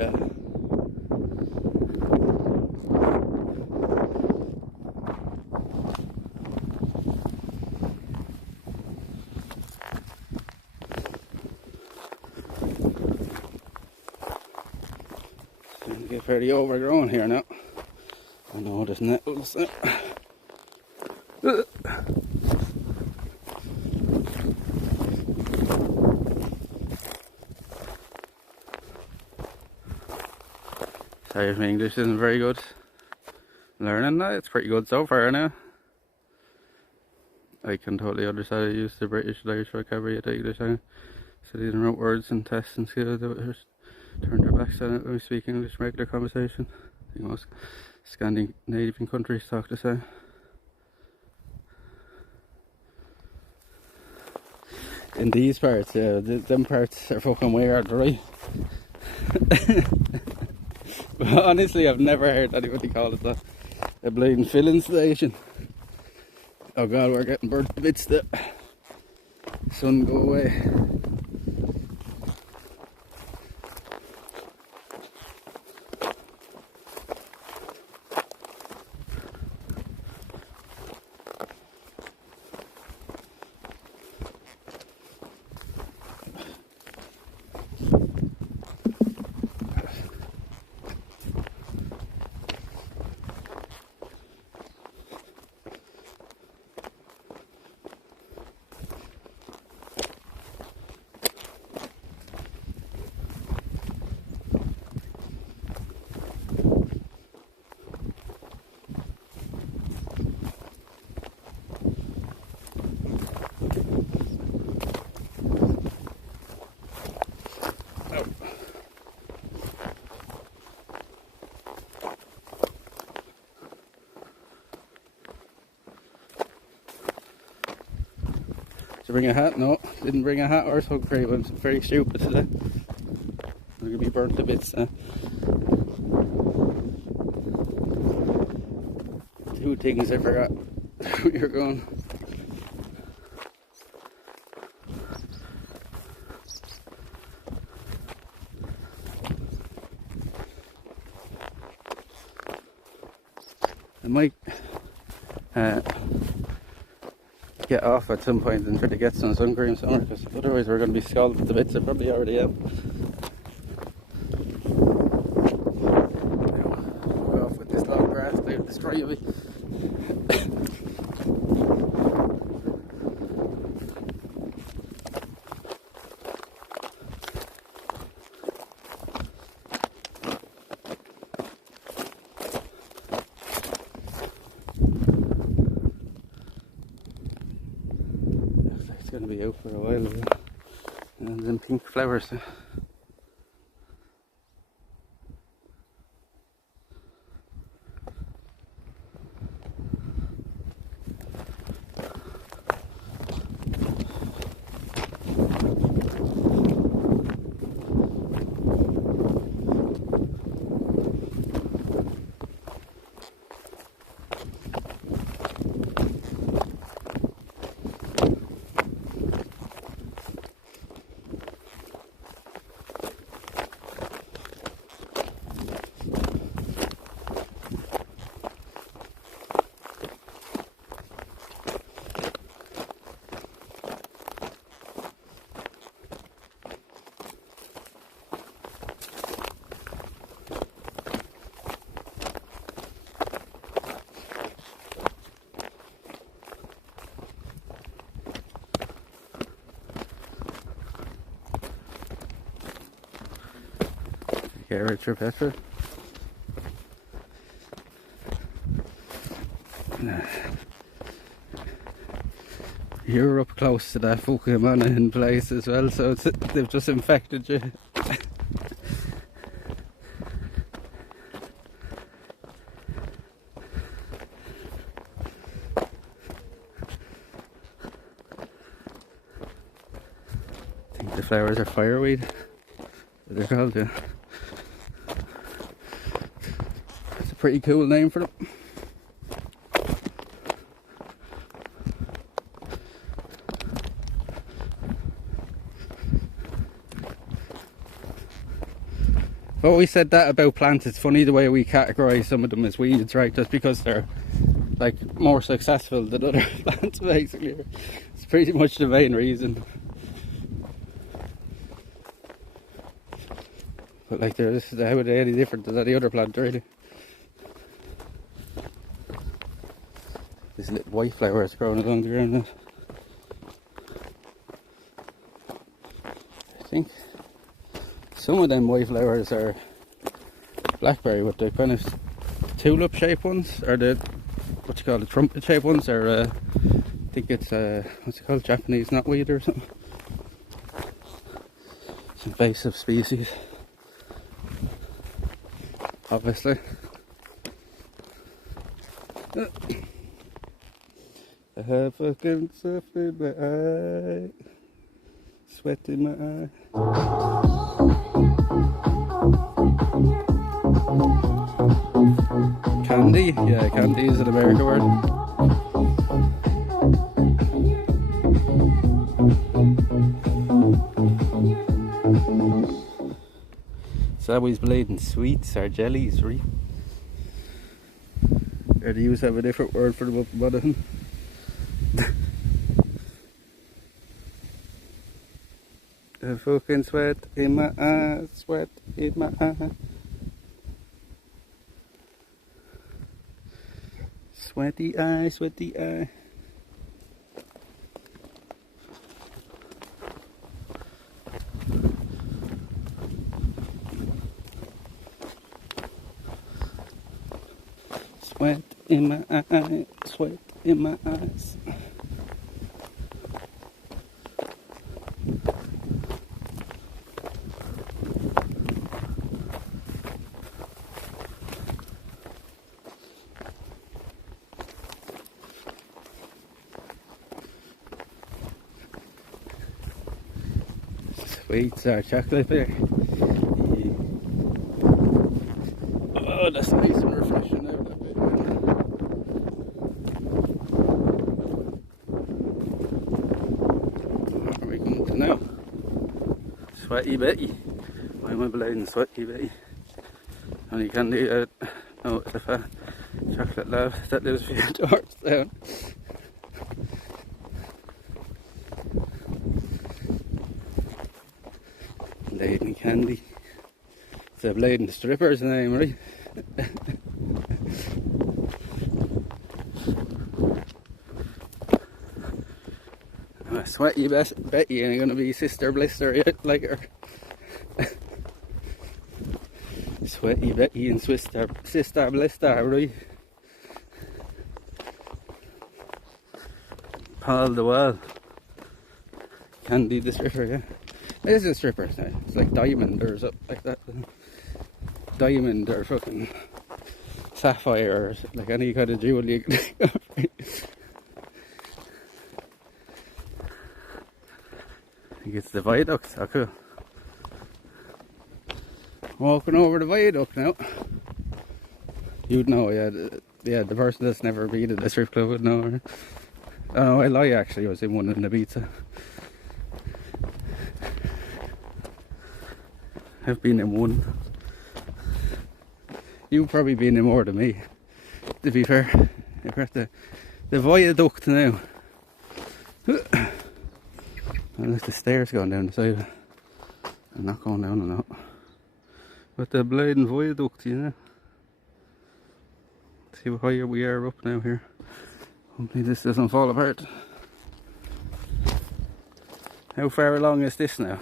fairly overgrown here now. I know there's nettles there. Sorry if my English isn't very good. Learning that, it's pretty good so far now. I can totally understand. I used the British and Irish vocabulary at the English time. So they didn't wrote words and tests and skills that were turned their backs on it when we speak English regular conversation. I think most Scandinavian countries talk the same. In these parts, yeah, them parts are fucking weird, right? But honestly, I've never heard anybody call it that. A bleeding filling station. Oh god, we're getting burnt to bits. The sun go away. Did you bring a hat? No, didn't bring a hat or so great. I'm very stupid today. I'm gonna be burnt to bits now. Two things I forgot. Where you're going. I might get off at some point and try to get some sun cream somewhere, because otherwise we're going to be scalded to bits. I probably already am. Go off with this long grass, they'll destroy me. It's going to be out for a while, and then pink flowers. Carrots or pepper. You're up close to that fucking man in place as well, so they've just infected you. I think the flowers are fireweed. They're called, yeah. That's a pretty cool name for them. But we said that about plants. It's funny the way we categorise some of them as weeds, right? Just because they're like more successful than other plants, basically. It's pretty much the main reason. But like, how are they any different than any other plant, really? This little white flower is growing along the ground now. I think some of them white flowers are blackberry, but the kind of tulip shaped ones, or the, what you call the trumpet shaped ones, are think it's what's it called? Japanese knotweed or something. It's an invasive species, obviously. I have fucking stuff in my eye, sweat in my eye. Candy? Yeah, candy is an American word. It's always bleeding sweets or jellies, right? Or do you have a different word for them up in Monaghan? A fucking sweat in my eye, sweat in my eye. Sweaty eye, sweaty eye. Sweat in my eye, sweat in my eyes. Sweets or chocolate there. Oh, that's nice and refreshing now, that bit. What are we coming to now? Sweaty Betty. Why am I bleeding Sweaty Betty? Only candy no, it's a chocolate lab that lives a few doors down. Bleeding Candy. It's a bleeding stripper's name, right? Sweaty Betty ain't gonna be Sister Blister yet, like her. Sweaty Betty and Sister Blister, right? Paul the Wall. Candy the stripper, yeah. It is a stripper, it's like diamond or something like that. Diamond or fucking sapphire or like any kind of jewel you can think of. I think it's the viaduct, so cool. Walking over the viaduct now. You'd know, yeah, the person that's never been at the strip club would know. Oh no, I lie actually, I was in one in Ibiza. I've been in one. You've probably been in more than me, to be fair. You're at the viaduct now. And there's the stairs going down the side. I'm not going down or not. But the bleeding viaduct, you know. See how high we are up now here. Hopefully this doesn't fall apart. How far along is this now?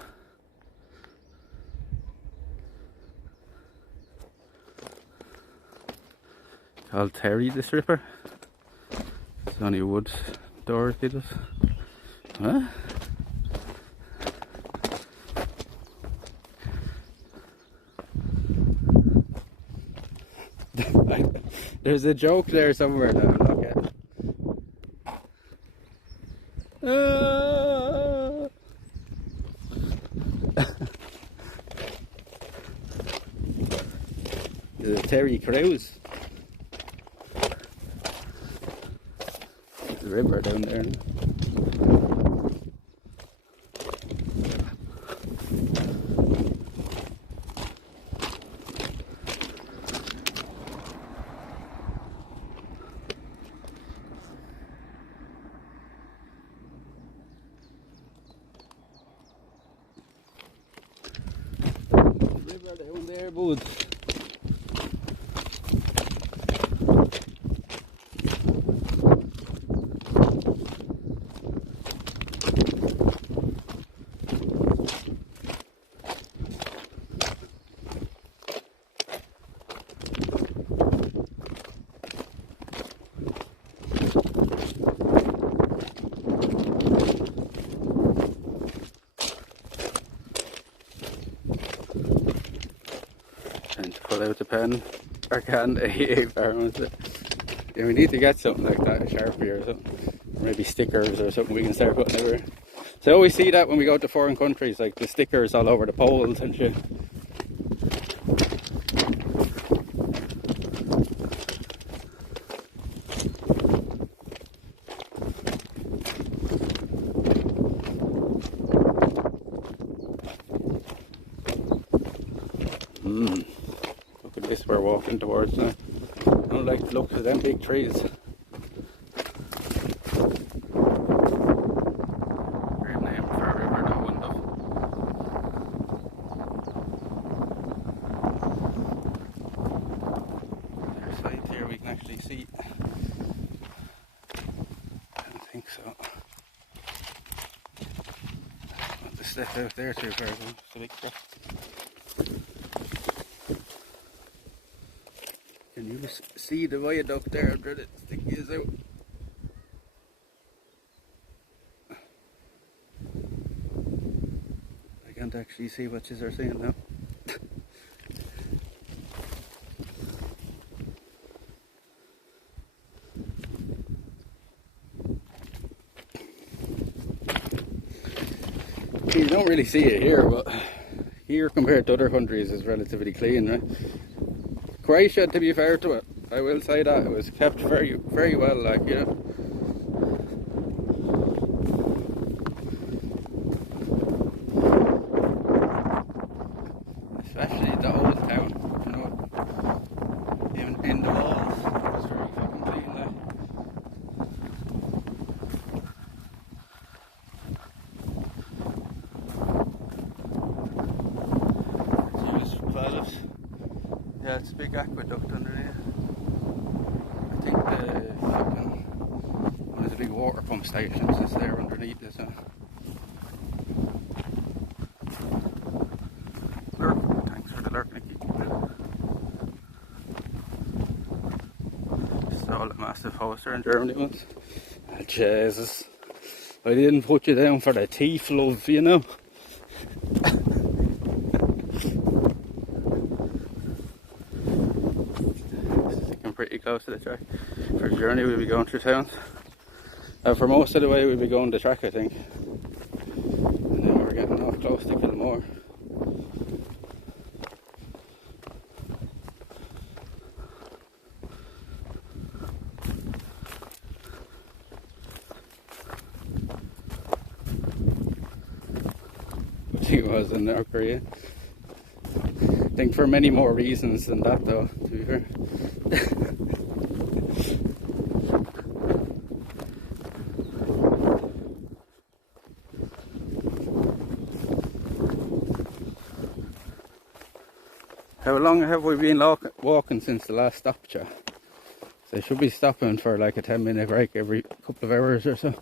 Called Terry the Stripper. It's only wood doors, it is. Huh? There's a joke there somewhere that I'm not getting. There's a Terry Crews. There's a river down there. River down there, bud. pull out the pen or can 88 pounds. Yeah, we need to get something like that, a Sharpie or something. Or maybe stickers or something we can start putting everywhere. So I always see that when we go to foreign countries, like the stickers all over the poles and shit. Look at this we're walking towards now. I don't like the look of them big trees. Great name for a river, that one though. There's sides here we can actually see. I don't think so. Not to step out there too far, it's a big crack. Can you see the viaduct there? I'm trying to stick these out. I can't actually see what you are saying now. You don't really see it here, but here compared to other countries is relatively clean, right? Croatia, to be fair to it, I will say that it was kept very, very well, like, you know. Especially the old town, you know, even in the walls, it was very fucking clean, like. Yeah, it's a big aqueduct underneath. I think there's a big water pump station that's there underneath this. Lurk, thanks for the lurk, Nicky. Saw a massive poster in Germany once. Oh, Jesus. I didn't put you down for the teeth, love, you know. Pretty close to the track. For a journey we'll be going through towns. For most of the way we'll be going the track, I think. And then we're getting off close to Kilmore. I think it was in North Korea. I think for many more reasons than that though, to be fair. How long have we been walking since the last stop, Cha? So I should be stopping for like a 10-minute break every couple of hours or so.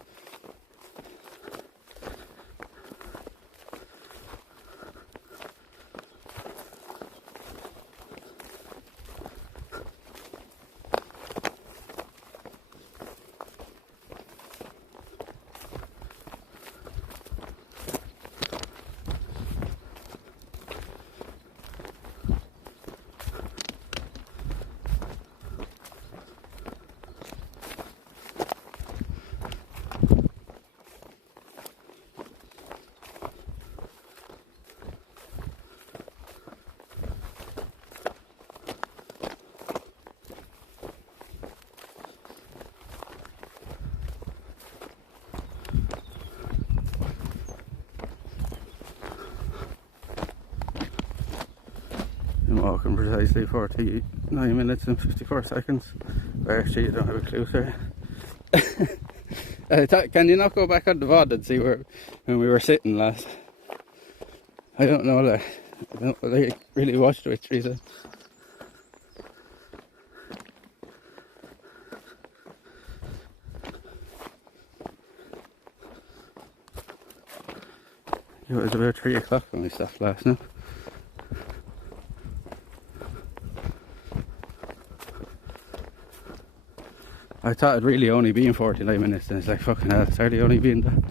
I'm walking precisely 49 minutes and 54 seconds. Or actually, you don't have a clue, sorry. Can you not go back on the VOD and see where when we were sitting last? I don't know, like, I don't really watched which reason. It was about 3 o'clock when we stopped last night. I thought it'd really only been 49 minutes and it's like fucking hell, it's hardly only been that.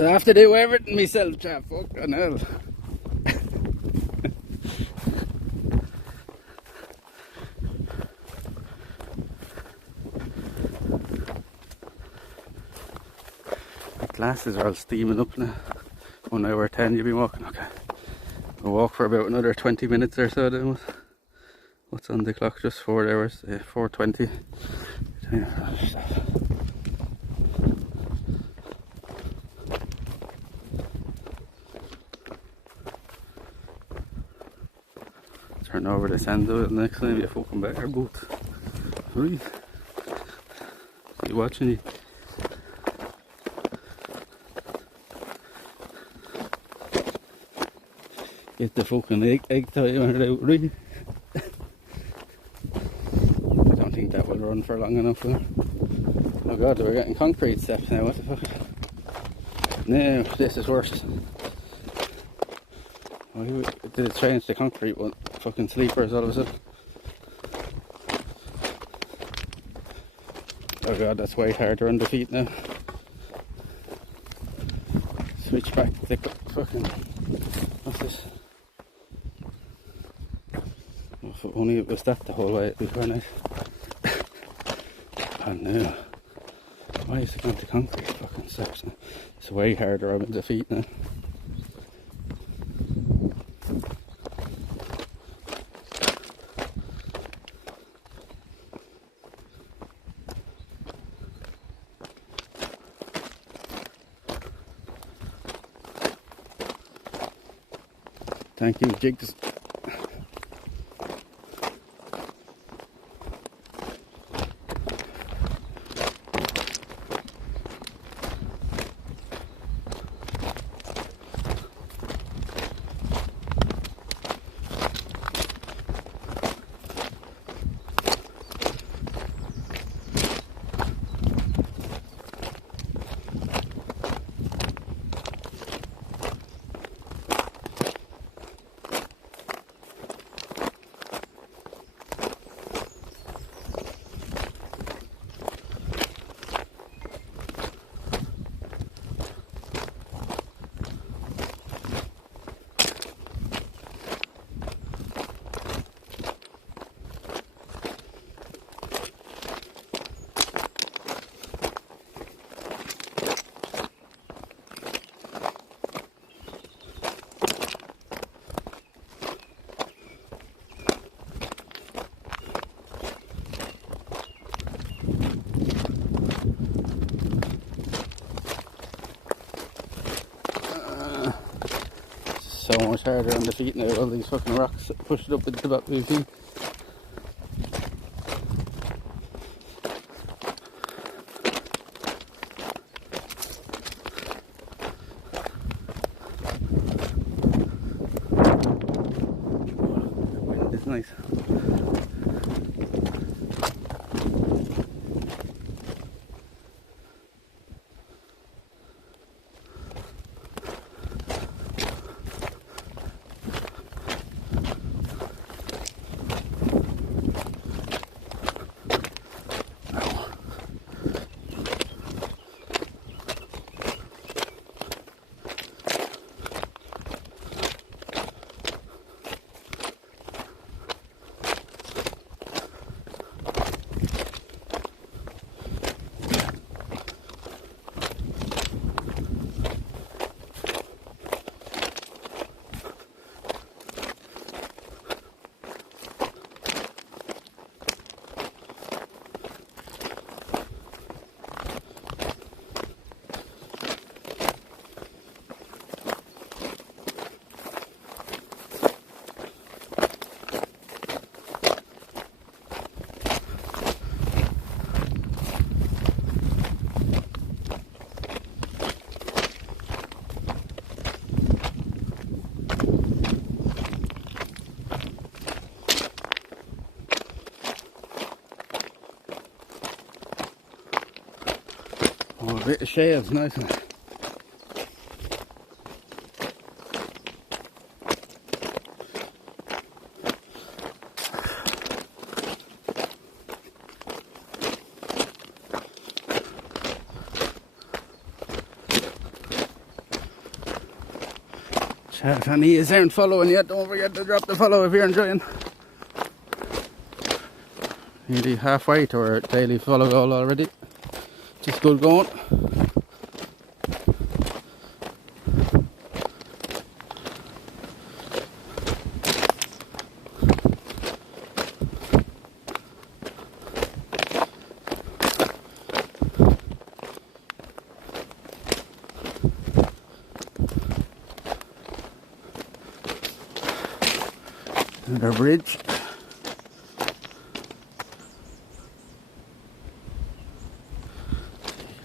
So I have to do everything myself, chap. Fucking hell. The glasses are all steaming up now. 1 hour 10 you'll be walking, okay. We'll walk for about another 20 minutes or so then. What's on the clock? Just 4 hours, 4:20. Turn over the sand next time you fucking better boot. Right. You watching you? Get the fucking egg timer out, right? I don't think that will run for long enough. Huh? Oh god, we're getting concrete steps now, what the fuck? No, this is worse. Why did it change the concrete one? Fucking sleepers all of a sudden. Oh god, that's way harder on the feet now. Switch back to the fucking... What's this? If only it was that the whole way, it'd be quite nice. Oh no. Why is it going to concrete fucking steps now? It's way harder on the feet now. Thank you, Jigs. So much harder on the feet now, all these fucking rocks pushed up into the back of your feet. The wind is nice. Oh, a bit of shades, nice one. If any of you aren't following yet, don't forget to drop the follow if you're enjoying. Nearly halfway to our daily follow goal already. Just good going. Another bridge.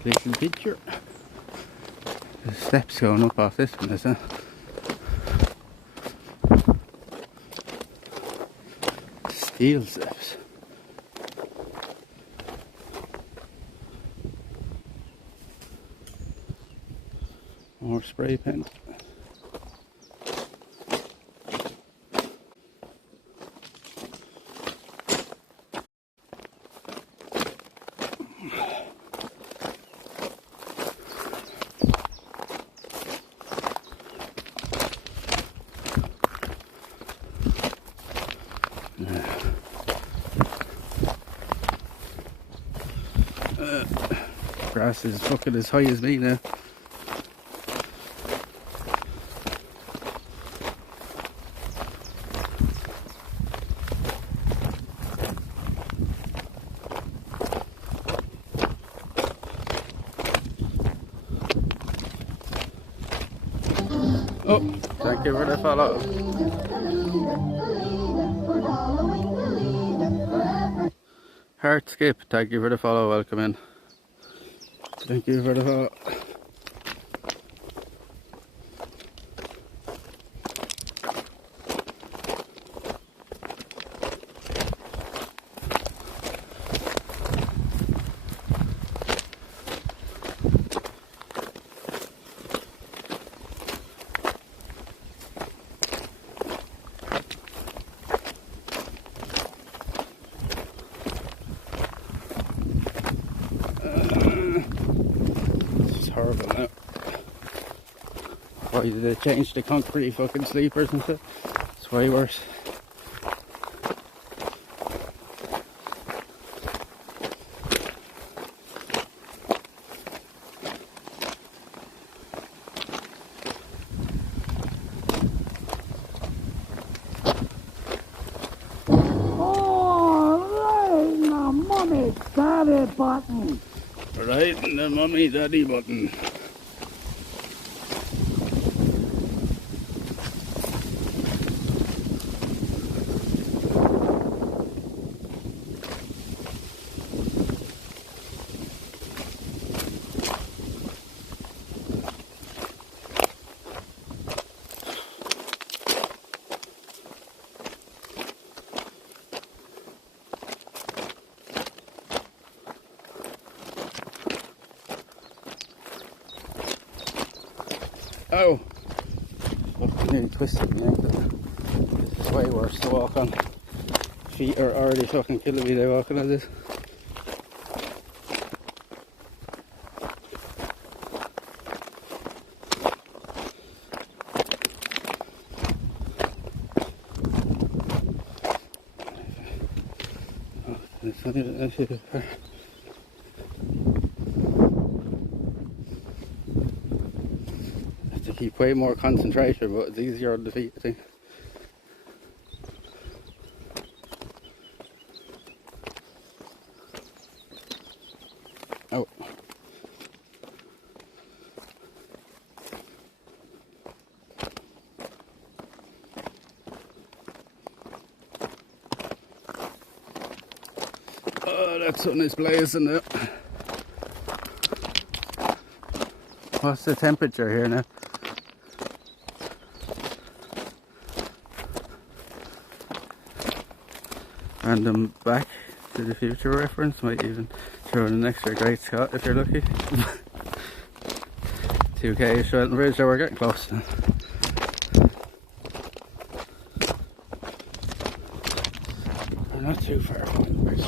Little picture. The steps going up off this one, isn't it? Steel steps. More spray paint. Grass is fucking as high as me now. Oh, thank you for the follow. Heart Skip, thank you for the follow, welcome in. Thank you for the follow. Horrible now. Why did they change the concrete fucking sleepers and stuff? It's way worse. Alright, now mommy, daddy button. Right in the mummy daddy button. Oh! Fucking nearly twisted my ankle. This is way worse to walk on. Feet are already fucking killing me there walking on this. To keep way more concentration, but it's easier on the feet, I think. Oh. Oh, that sun is blazing now. What's the temperature here now? Random back to the future reference, might even throw in an extra great Scott if you're lucky. 2k Stratton Bridge, so we're getting close now. We're not too far from the bridge.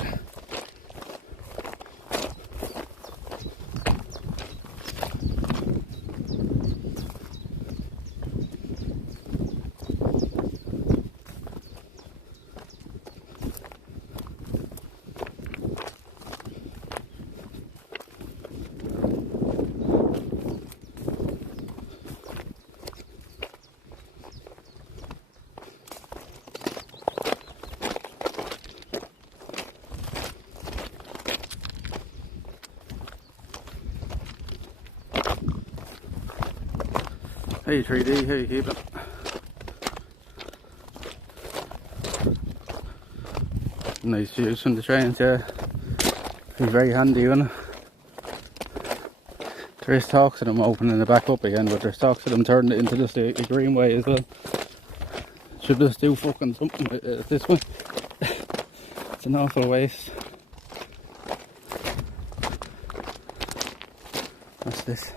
Hey 3D, how you keeping? Nice views from the trains, yeah. It's very handy, isn't it? There is talks of them opening it back up again, but there's talks of them turning it into just a greenway as well. Should just do fucking something this way. It's an awful waste. What's this?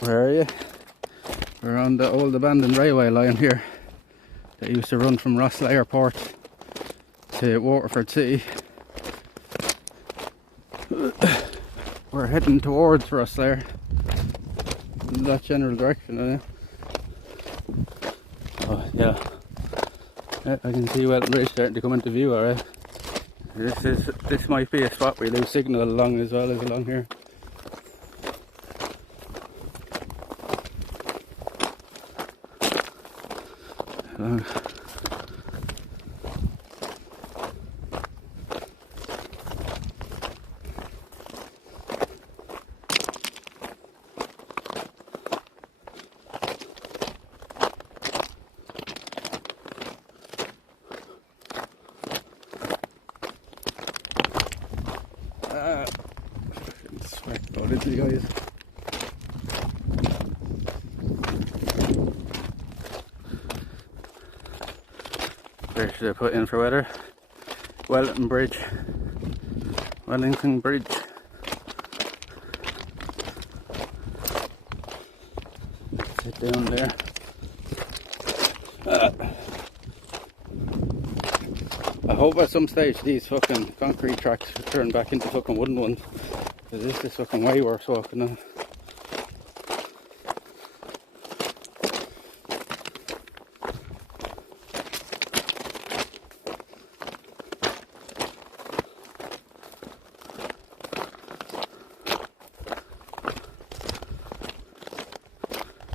Where are you? We're on the old abandoned railway line here that used to run from Rossall Airport to Waterford City. We're heading towards Rossall in that general direction, Oh yeah. Yeah, I can see Welton Bridge starting to come into view, alright. This might be a spot we lose signal along as well as along here. Smack about it, you guys. Where should I put in for weather? Wellington Bridge. Wellington Bridge. Sit down there. I hope at some stage these fucking concrete tracks turn back into fucking wooden ones. Because this is fucking way worse walking now.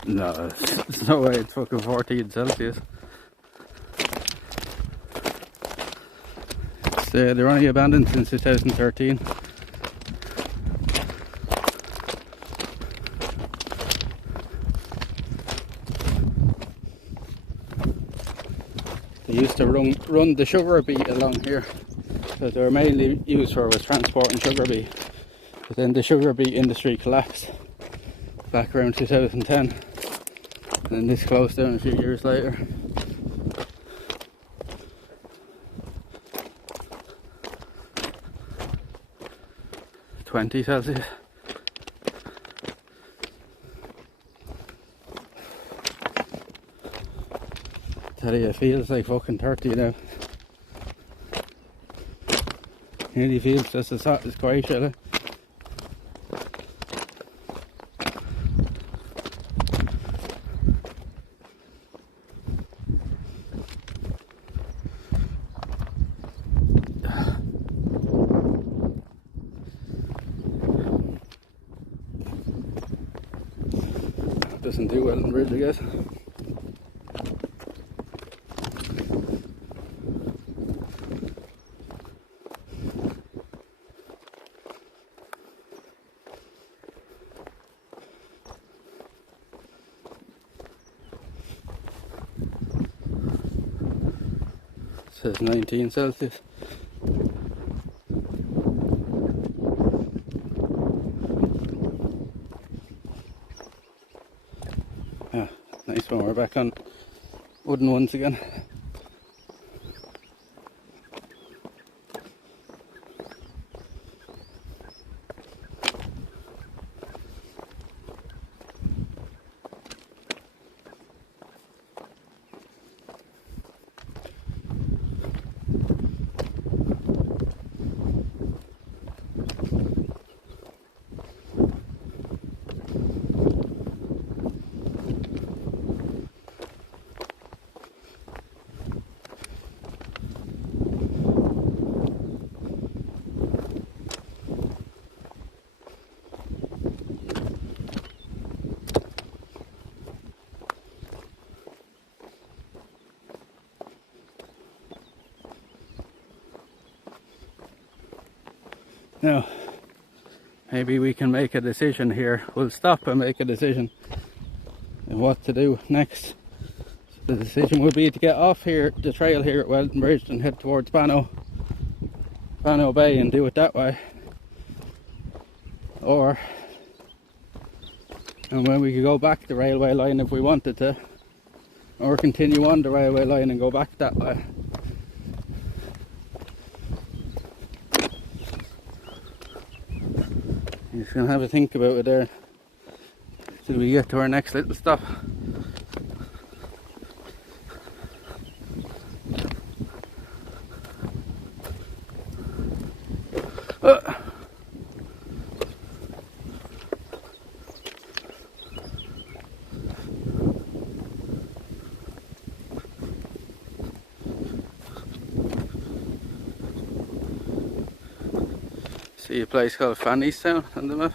No, there's no way it's fucking 14 Celsius. They're only abandoned since 2013. They used to run the sugar beet along here, because they were mainly used for was transporting sugar beet. But then the sugar beet industry collapsed back around 2010, and then this closed down a few years later. Celsius. Tell you, it feels like fucking 30 now. Nearly feels just as hot as Croatia. Like. Doesn't do well in Bridge, I guess. It says 19 Celsius. Yeah, nice one. We're back on wooden ones again. Now, maybe we can make a decision here. We'll stop and make a decision on what to do next. The decision would be to get off here, the trail here at Welton Bridge, and head towards Banno Bay and do it that way. And when we could go back the railway line if we wanted to, or continue on the railway line and go back that way. You just gonna have a think about it there till we get to our next little stop. See a place called Fannystown on the map.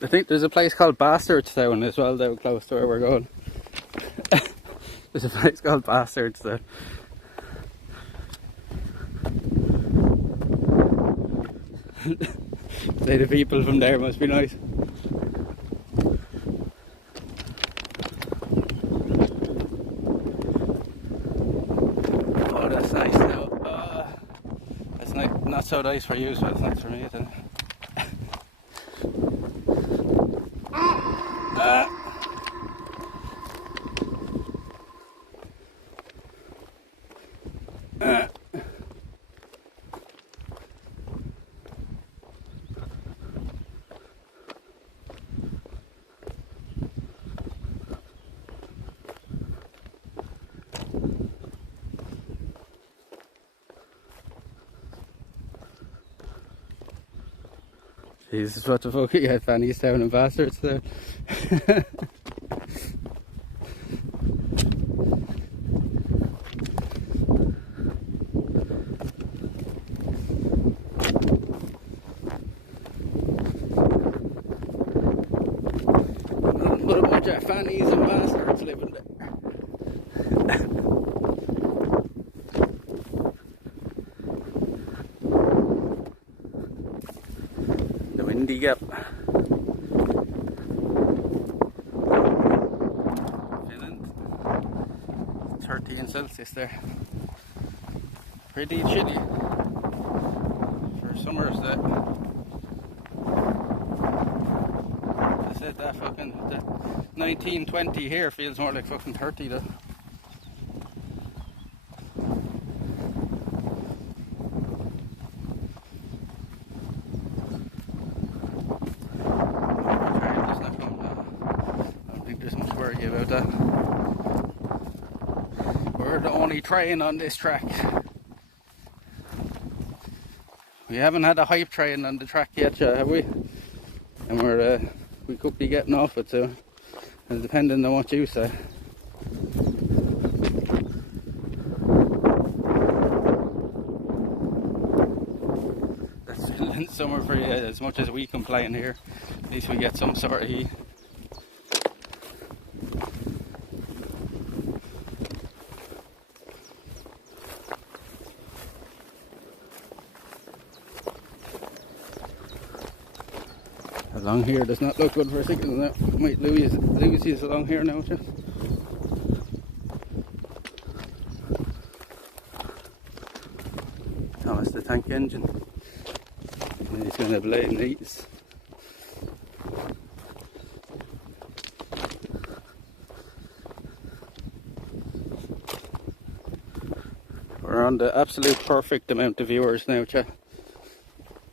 I think there's a place called Bastardstown as well down close to where we're going. There's a place called Bastardstown. Say the people from there must be nice. Oh, that's nice now. It's not so nice for you, but it's nice for me, isn't it? Jesus, what the fuck, you had Fannystown and Bastards there. What a bunch of fannies and bastards living there. The Windy Gap. Finland. 13 Celsius there. Pretty chilly for summer's day. I said that 1920 here feels more like fucking 30 though. About that. We're the only train on this track. We haven't had a hype train on the track yet, have we? And we could be getting off it soon, depending on what you say. That's Finland summer for you. As much as we complain here, at least we get some sort of heat. Along here does not look good for a signal now. Might lose you along here now, just. Thomas the tank engine. And he's going to blade these. We're on the absolute perfect amount of viewers now, chat.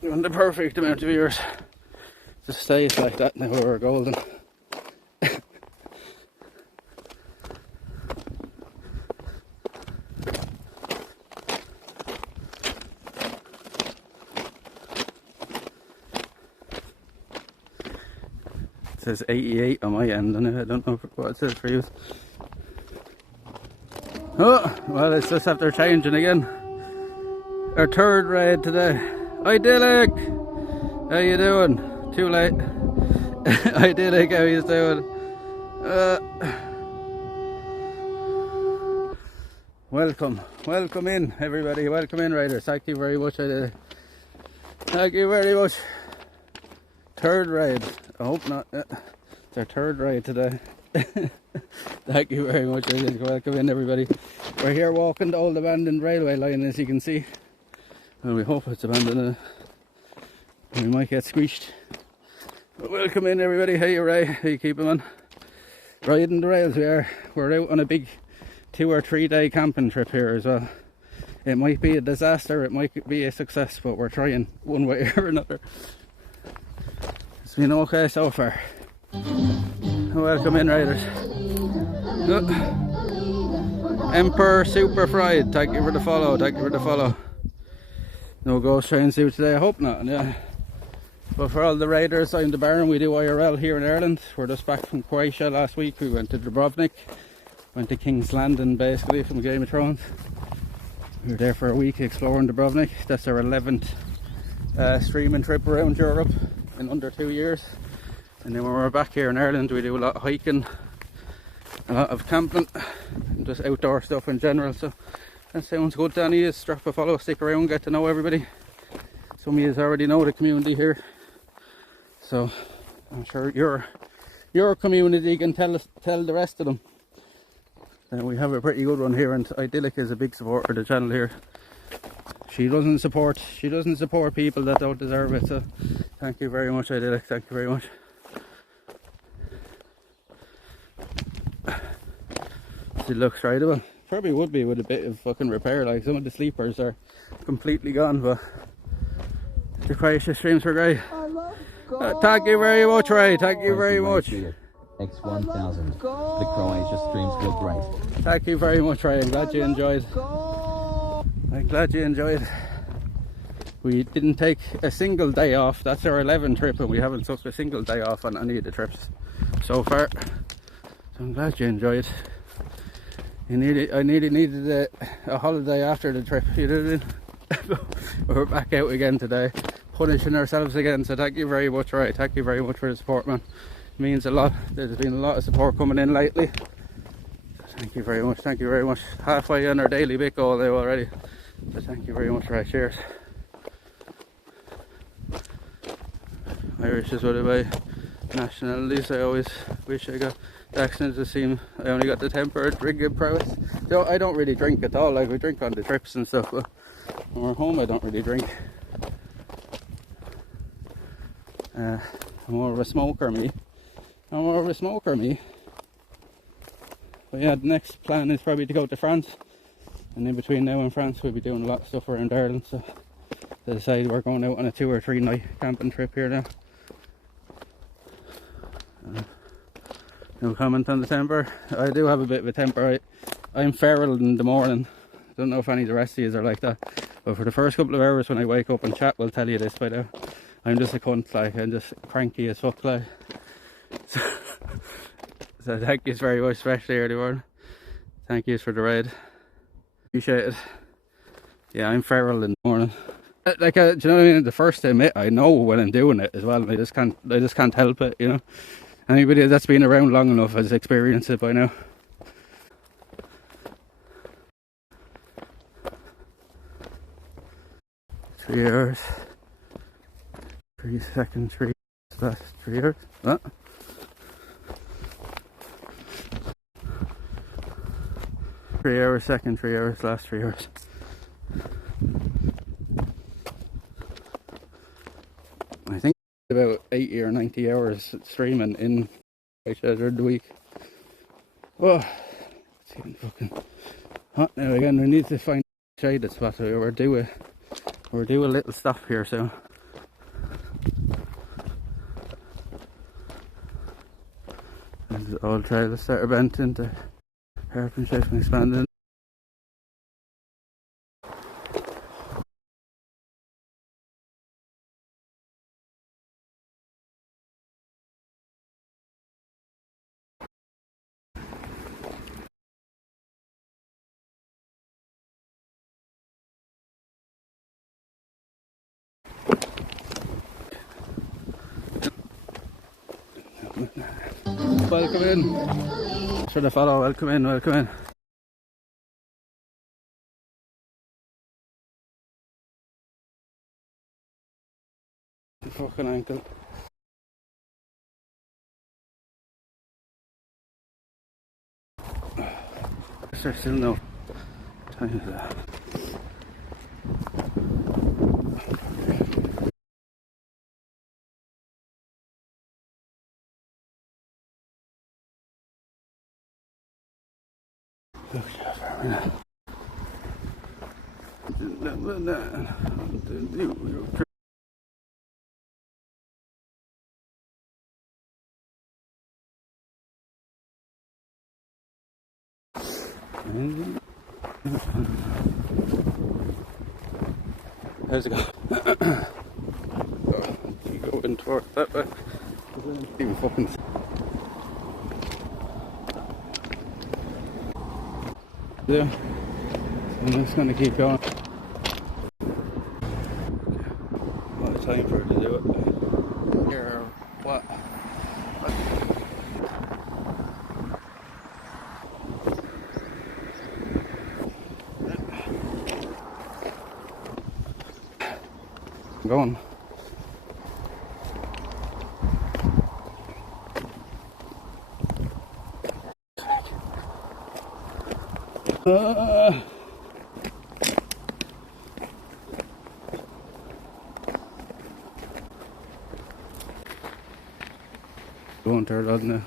We're on the perfect amount of viewers. Just stays like that now, we're golden. It says 88 on my end, and I don't know what it says for you. Oh, well, it's just after changing again. Our third raid today. Idyllic! How you doing? Too late. Idyllic, how you doing? Welcome in everybody, welcome in riders. Thank you very much. Thank you very much. Third ride. I hope not. It's our third ride today. Thank you very much. Welcome in, everybody. We're here walking the old abandoned railway line, as you can see. And we hope it's abandoned. We might get squeezed. But welcome in, everybody. How you, Ray? How you keeping, man? Riding the rails we are. We're out on a big 2 or 3 day camping trip here as well. It might be a disaster, it might be a success, but we're trying one way or another. It's been okay so far. Welcome in, riders. Emperor Super Fried, thank you for the follow, thank you for the follow. No ghost train suit today, I hope not, yeah. But for all the riders, I'm the Baron, we do IRL here in Ireland. We're just back from Croatia last week. We went to Dubrovnik, went to King's Landing basically from Game of Thrones. We were there for a week exploring Dubrovnik. That's our 11th streaming trip around Europe in under 2 years. And then when we're back here in Ireland, we do a lot of hiking, a lot of camping, and just outdoor stuff in general. So that sounds good, Danny. Is drop a follow, stick around, get to know everybody. Some of you already know the community here, so I'm sure your community can tell the rest of them. We have a pretty good one here, and Idyllic is a big supporter of the channel here. She doesn't support people that don't deserve it, so thank you very much, Idyllic, thank you very much. It looks rideable. Probably would be with a bit of fucking repair, like some of the sleepers are completely gone, but the Croatia streams were great. Thank you very much, Ray, thank you very much. X1000. The Croatia streams look great. Thank you very much, Ray. I'm glad you enjoyed. I'm glad you enjoyed. We didn't take a single day off. That's our 11th trip, and we haven't took a single day off on any of the trips so far. So I'm glad you enjoyed. I needed a holiday after the trip. You know what I mean? We're back out again today, punishing ourselves again. So thank you very much, Ray. Thank you very much for the support, man. Means a lot. There's been a lot of support coming in lately, so thank you very much, thank you very much. Halfway on our daily bit goal now already, so thank you very much. Right, cheers. Irish is one of my nationalities. I always wish I got the accent to seem. I only got the tempered drinking prowess. I don't really drink at all, like we drink on the trips and stuff, but when we're home I don't really drink. I'm more of a smoker, me. But yeah, the next plan is probably to go to France, and in between now and France we'll be doing a lot of stuff around Ireland, so they decided we're going out on a 2 or 3 night camping trip here now. No comment on the temper. I do have a bit of a temper. I'm feral in the morning. I don't know if any of the rest of you are like that, but for the first couple of hours when I wake up and chat will tell you this by now, I'm just a cunt, like I'm just cranky as fuck, like. So thank you very much, especially early morning. Thank you for the ride. Appreciate it. Yeah, I'm feral in the morning. Like, do you know what I mean? The first time I know when I'm doing it as well. I just can't help it, you know. Anybody that's been around long enough has experienced it by now. Three hours. 3 seconds, 3 last 3 hours. What? 3 hours second, 3 hours last 3 hours. I think about 80 or 90 hours streaming in during the week. Oh, it's getting fucking hot now again. We need to find a shaded spot. We're due a little stop here, so. This is the old trailer starter bent into hairpin shape and expanded. Welcome in. Should have followed. Welcome in, welcome in. Fucking ankle. There's still no time for that. How's it go? You go in towards that way. Even fucking. Yeah. So I'm just gonna keep going. What time for it to do it? Here, what? I'm going. Going there, doesn't it?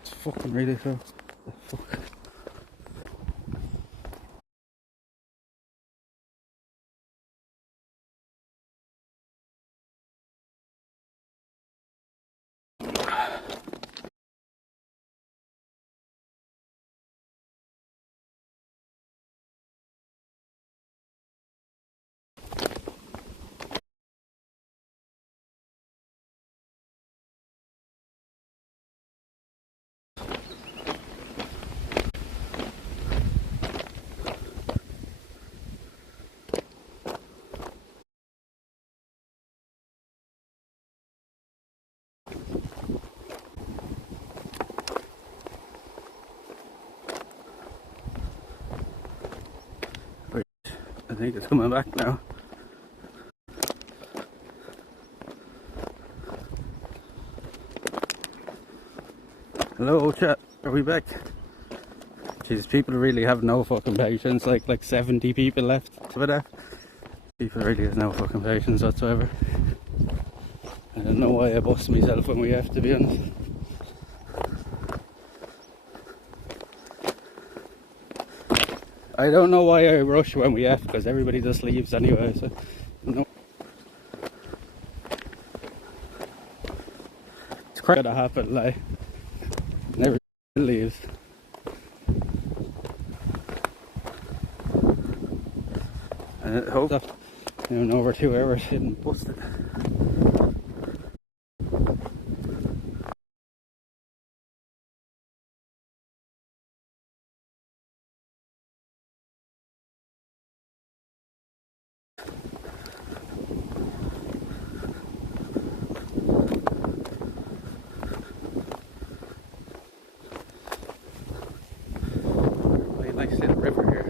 It's fucking really so. The fuck. I think it's coming back now. Hello chat, are we back? Jeez, people really have no fucking patience, like 70 people left for that. People really have no fucking patience whatsoever. I don't know why I bust myself when we have, to be honest. I don't know why I rush when we have, because everybody just leaves anyway, so no. It's crazy to happen, like, never leaves. And I hope that, in over 2 hours didn't bust it. Nice little river here.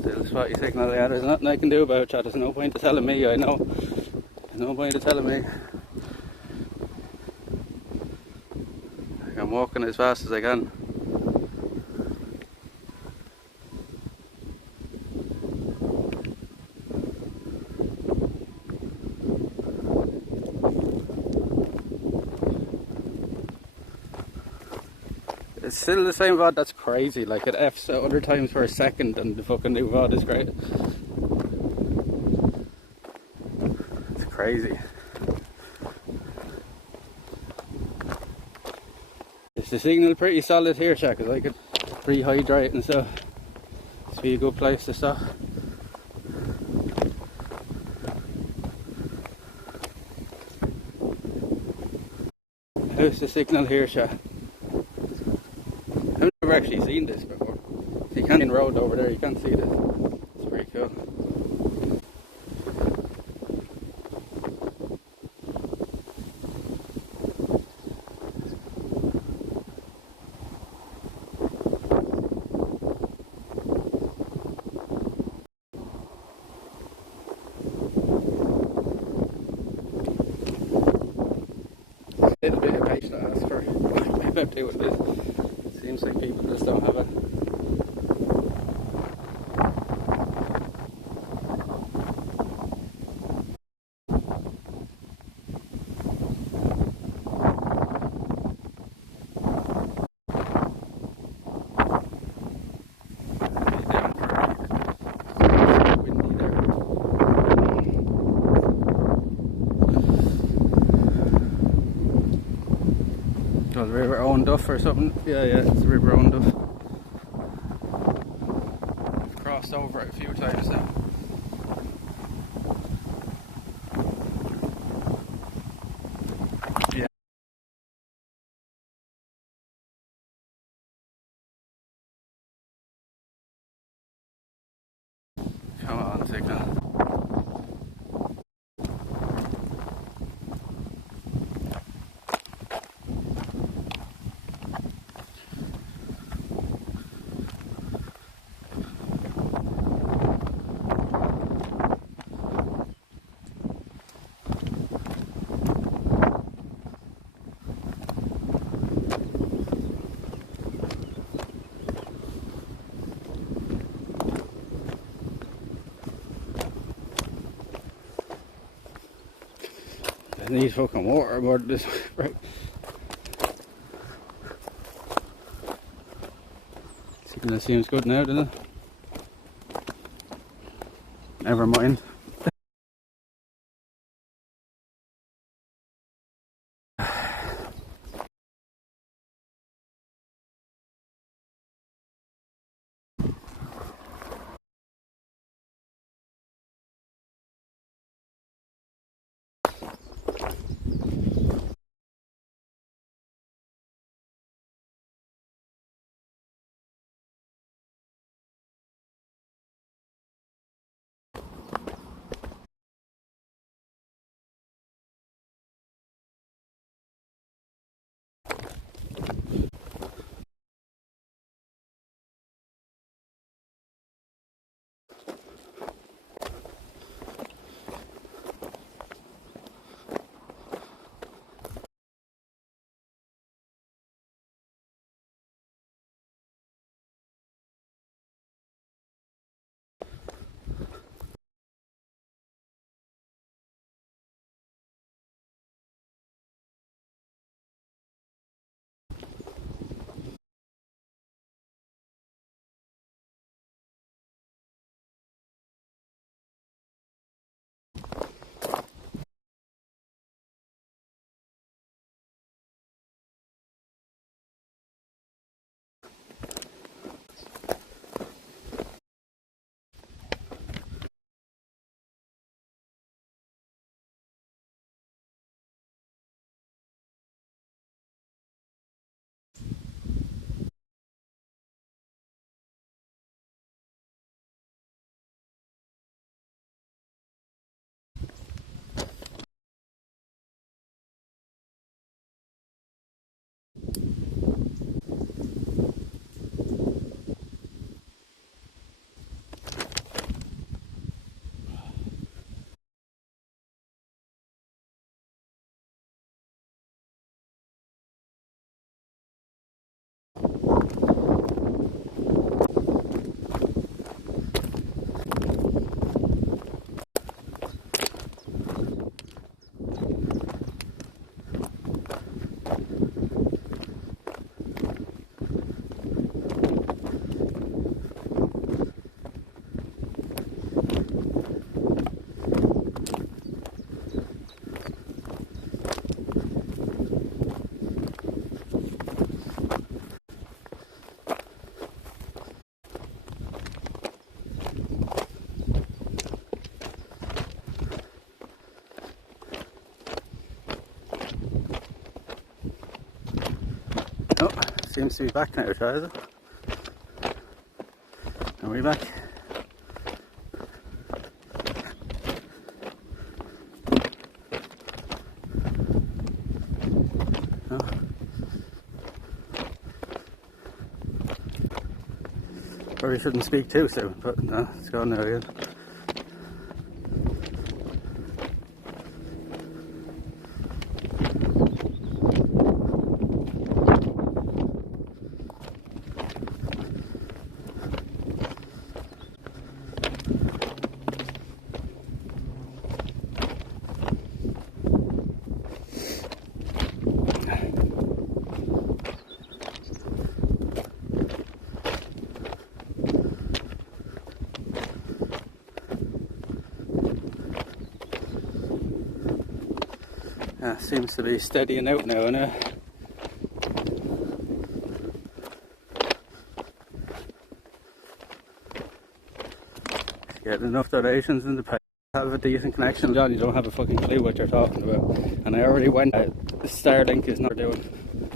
Still spotty signal, yeah, there's nothing I can do about it, chat. There's no point of telling me, I know. There's no point of telling me. I'm walking as fast as I can. It's still the same VOD, that's crazy. Like, it F's at other times for a second and the fucking new VOD is great. It's crazy. Is the signal pretty solid here, Shaq? Because I could rehydrate and stuff. This would be a good place to stop. How's the signal here, Shaq? never actually seen this before. So you can't in road over there, you can't see this. It's pretty cool. A little bit of patience to ask for. Maybe I'm doing this. Seems like people just don't have it. Windy there. Oh, the River Owen Duff or something. Yeah, it's the River Owen Duff. I've crossed over it a few times now. Yeah. Come on, signal. I need fucking water about this. Right. Signal seems good now, doesn't it? Never mind. Oh, seems to be back now, is it? Are we back? No. Probably shouldn't speak too soon, but no, it's gone now again. Seems to be steadying out now, innit? Getting enough donations in the pay. Have a decent connection, John. You don't have a fucking clue what you're talking about. And I already went. Starlink is not doing.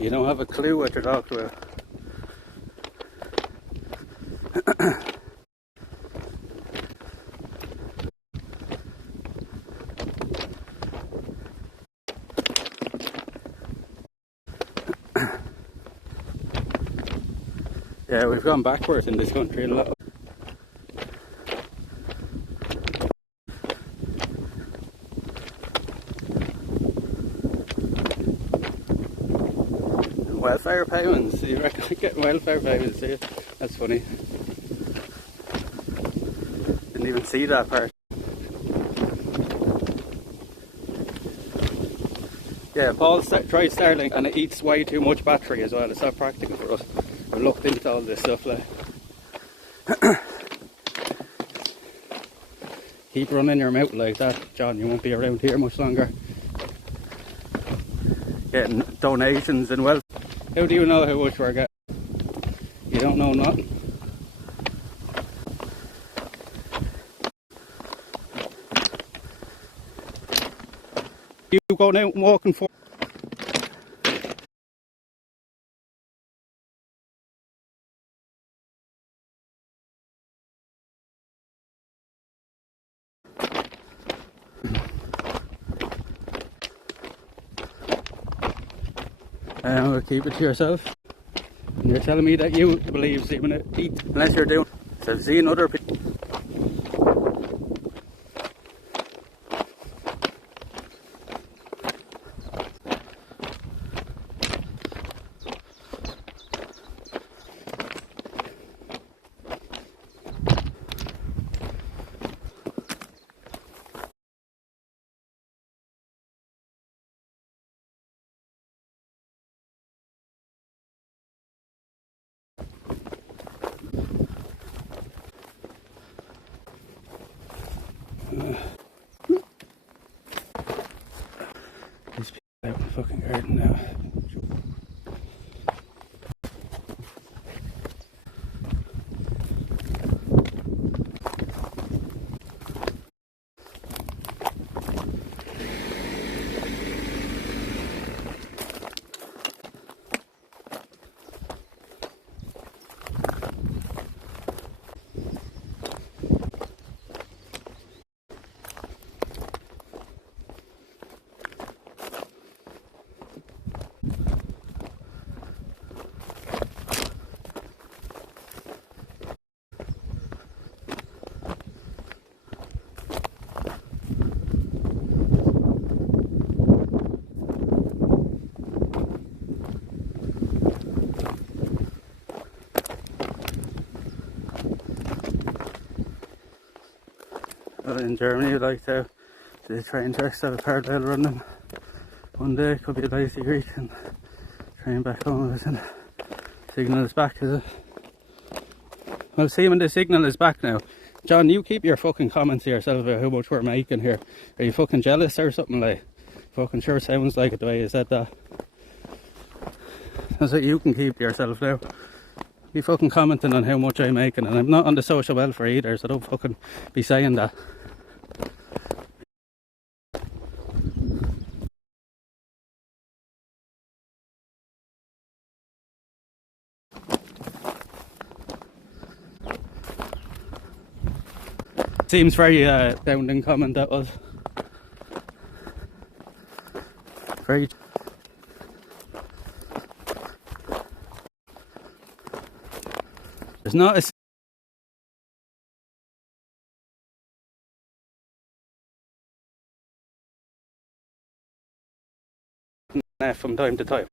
You don't have a clue what you're talking about. Yeah, we've gone backwards in this country a lot. Welfare payments? You reckon I get welfare payments, do you? That's funny. Didn't even see that part. Yeah, Paul tried Starlink and it eats way too much battery as well. It's not practical for us. I've looked into all this stuff, like. Keep running your mouth like that, John. You won't be around here much longer. Getting donations and welfare. How do you know how much we're getting? You don't know nothing. You going out and walking for? We'll keep it to yourself. And you're telling me that you believe even it eat unless you're doing. So I've seen other people. These people out in the fucking garden now. In Germany, you like to the train tracks have a parallel run them. One day it could be a lazy week and train back home and signal is back, is it? Well, see when the signal is back now. John, you keep your fucking comments to yourself about how much we're making here. Are you fucking jealous or something like? Fucking sure sounds like it the way you said that. That's what you can keep to yourself now. Be fucking commenting on how much I'm making, and I'm not on the social welfare either, so don't fucking be saying that. Seems very sounding comment that was. Very. There's not a from time to time.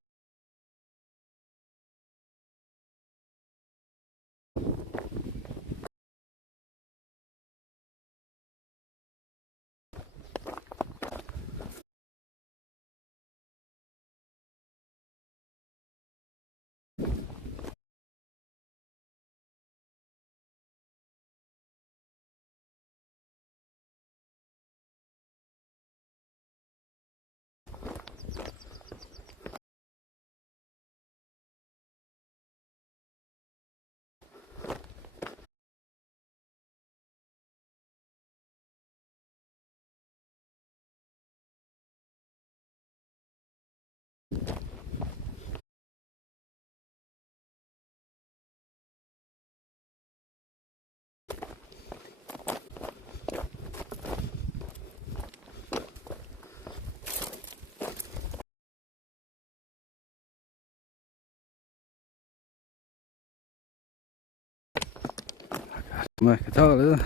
Back at all, is it?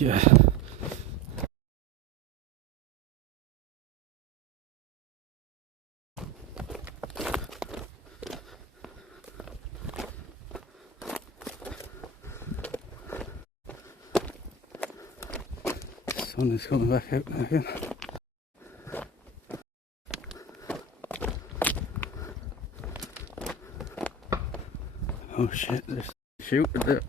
Yeah. Sun is coming back out now again. Oh shit, there's a shooter there.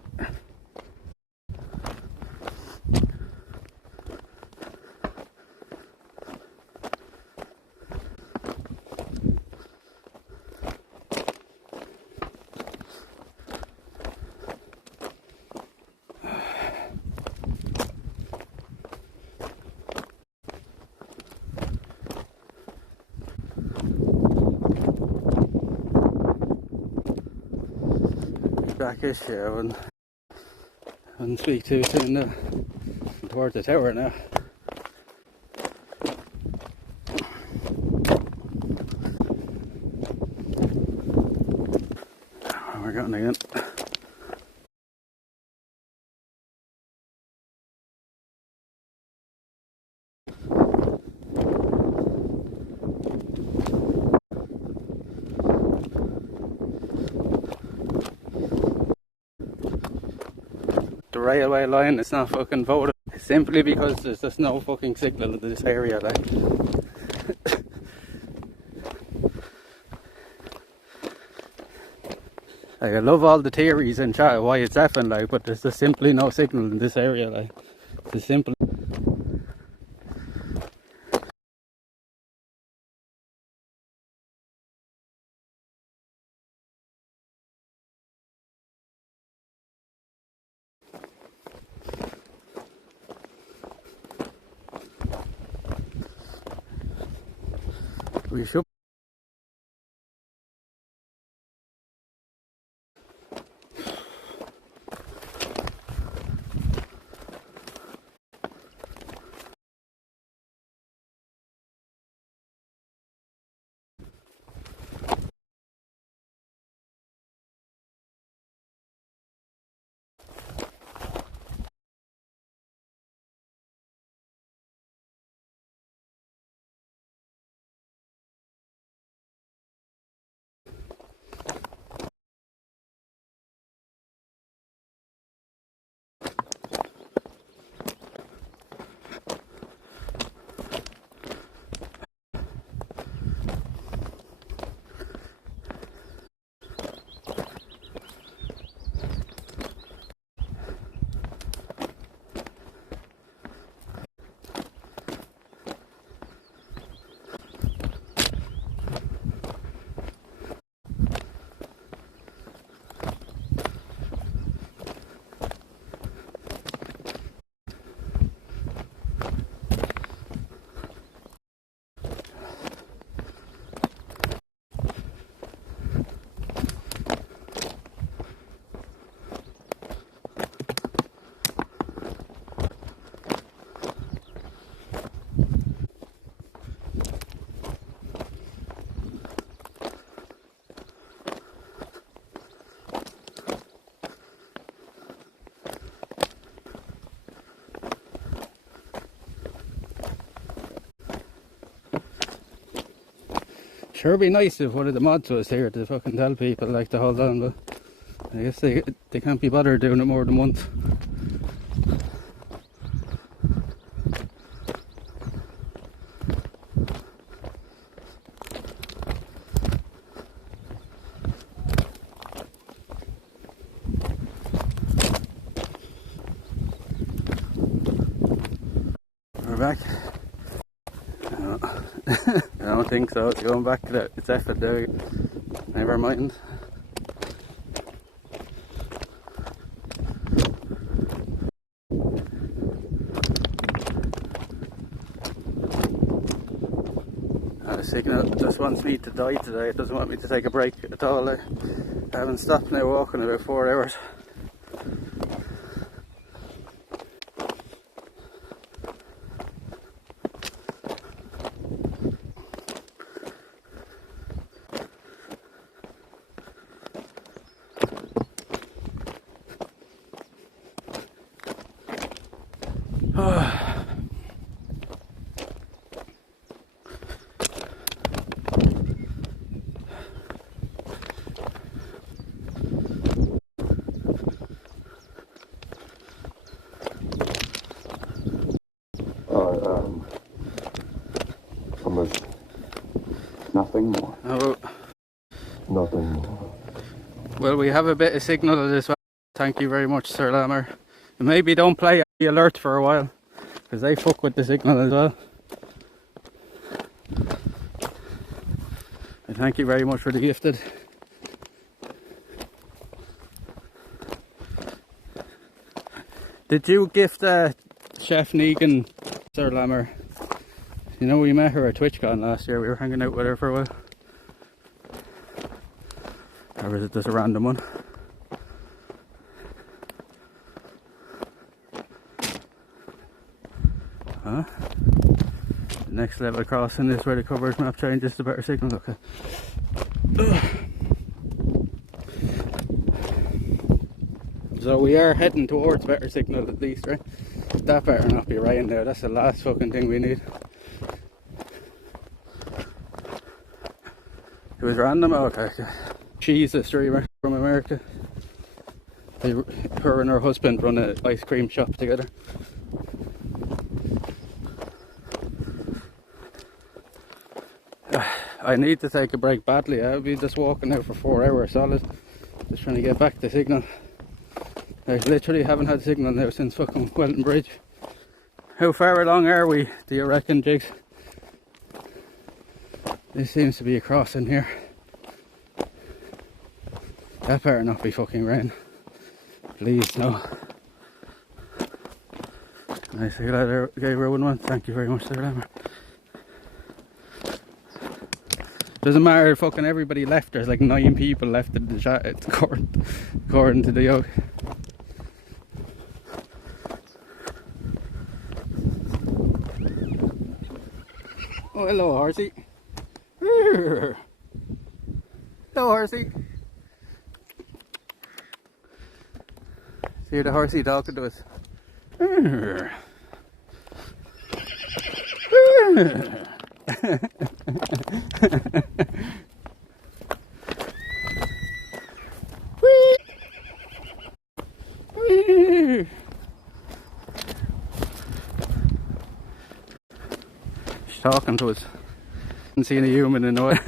Back-ish here, I wouldn't speak too soon towards the tower now. We're going again. The railway line is not fucking voted simply because there's just no fucking signal in this area, like. Like, I love all the theories and chat why it's happened, like, but there's just simply no signal in this area, like. It's simple. We should Sure, it'd be nice if one of the mods was here to fucking tell people like to hold on, but I guess they can't be bothered doing it more than once. We're back. No. I don't think so. It's going back to that. It's effort there. Never mind. The signal just wants me to die today. It doesn't want me to take a break at all. I haven't stopped now walking about 4 hours. Nothing more. Oh, Nothing more. well, we have a bit of signal as well. Thank you very much, Sir Lammer. Maybe don't play the alert for a while, because they fuck with the signal as well. And thank you very much for the gifted. Did you gift Chef Negan, Sir Lammer? You know, we met her at TwitchCon last year. We were hanging out with her for a while. Or was it just a random one? Huh? The next level crossing is where the coverage map changes to better signal. Okay. So we are heading towards better signal at least, right? That better not be rain there. That's the last fucking thing we need. It was random. Okay. She's a streamer from America. Her and her husband run an ice cream shop together. I need to take a break badly. I'll be just walking out for 4 hours solid, just trying to get back the signal. I literally haven't had signal now since fucking Welton Bridge. How far along are we, do you reckon, Jigs? This seems to be a crossing here. That better not be fucking rain. Please, no. I see that gave her 1-1. Thank you very much, Sir Lammer. Doesn't matter, fucking everybody left. There's like 9 people left in the chat, according to the yoke. Oh, hello, horsey. Hello, horsey. See the horsey talking to us. She's talking to us. Haven't seen a human in a while.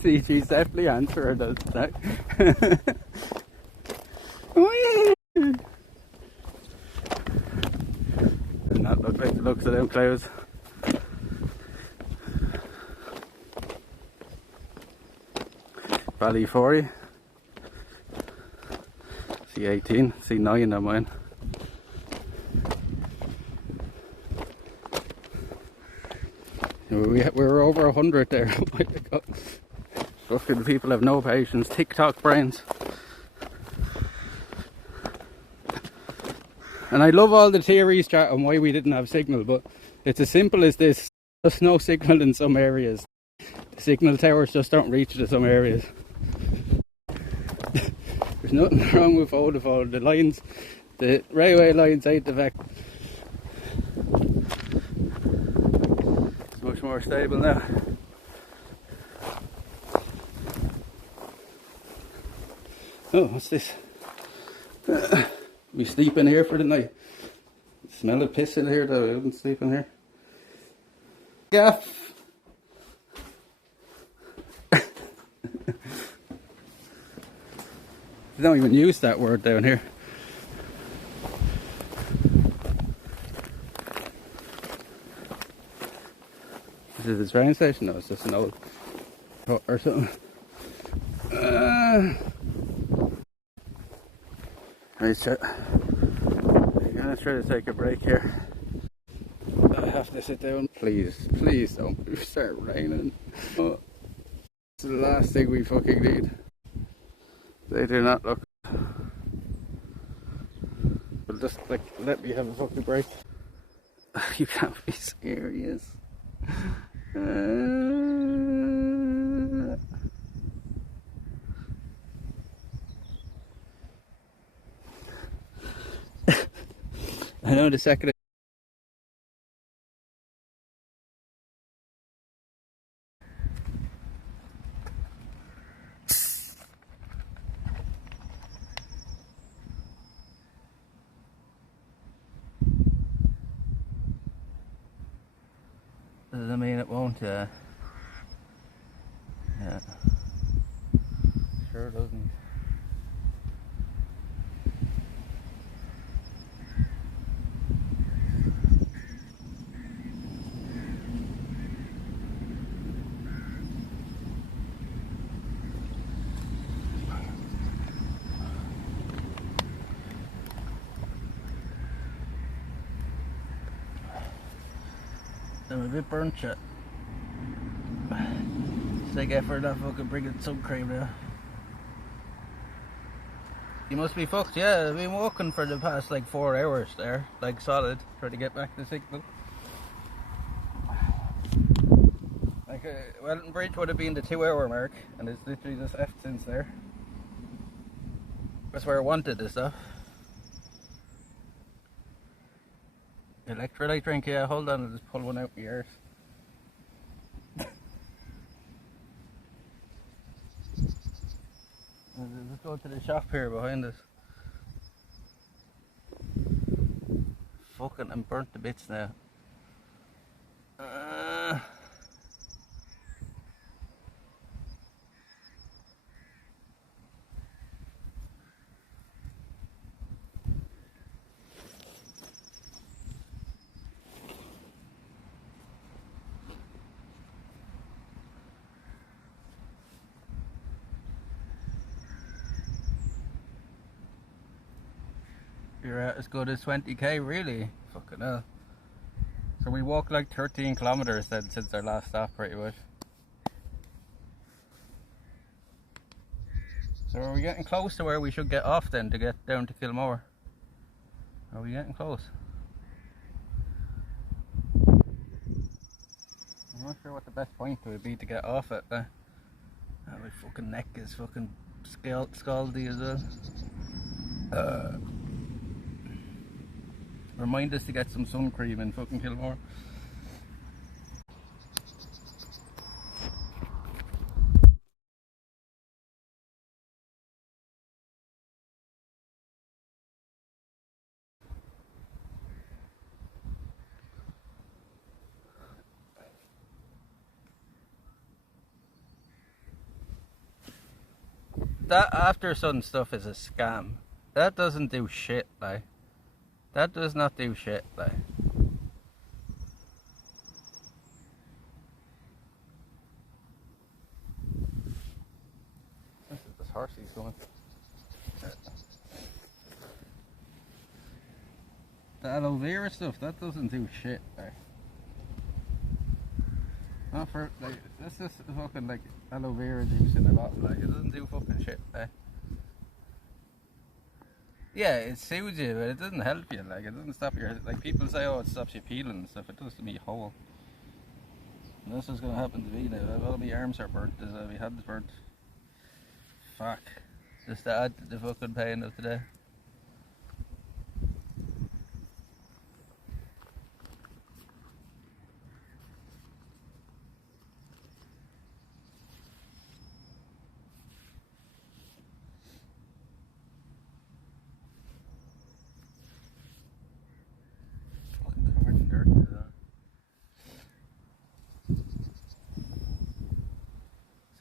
See, she's definitely answering us. Does not look like the looks of them clouds. Valley 40. C18, C9 on mine. We're over 100 there. Oh my God. Fucking people have no patience. TikTok brains. And I love all the theories, chat, on why we didn't have signal, but it's as simple as this. There's no signal in some areas. The signal towers just don't reach to some areas. There's nothing wrong with Vodafone. The lines, The railway line's out the back. It's much more stable now. Oh, what's this? We sleep in here for the night. Smell of piss in here though, I wouldn't sleep in here. Gaff! They don't even use that word down here. Is it the train station? No, it's just an old hut or something. Right, so I'm gonna try to take a break here. I have to sit down. Please, please don't start raining. Oh, it's the last thing we fucking need. They do not look. But just like let me have a fucking break. You can't be serious. I know the second. Doesn't mean it won't, yeah. Sure doesn't. I'm a bit burnt yet. Sick effort not fucking bringing sun cream now. You must be fucked, yeah. I've been walking for the past like 4 hours there, like solid, trying to get back the signal. Like, Wellington Bridge would have been the 2-hour mark, and it's literally just left since there. That's where I wanted this stuff. Electrolyte drink, yeah, hold on, I'll just pull one out my ears. Let's go to the shop here behind us. Fucking, I'm burnt to bits now. You're at as good as 20k, really? Fucking hell. So we walked like 13 kilometers then since our last stop, pretty much. So are we getting close to where we should get off then to get down to Kilmore? Are we getting close? I'm not sure what the best point would be to get off at. My fucking neck is fucking scaldy as well. Remind us to get some sun cream in fucking Kilmore. That after sun stuff is a scam. That doesn't do shit, like. That does not do shit, like. This horsey's going. The aloe vera stuff, that doesn't do shit, like. Not for, like, that's just fucking like aloe vera juice in a bottle, like, it doesn't do fucking shit, like. Yeah, it soothes you, but it doesn't help you, like, it doesn't stop your, like, people say, oh, it stops you peeling and stuff, it does to me whole. And that's what's gonna happen to me now. All my arms are burnt, my hands burnt. Fuck. Just to add to the fucking pain of today.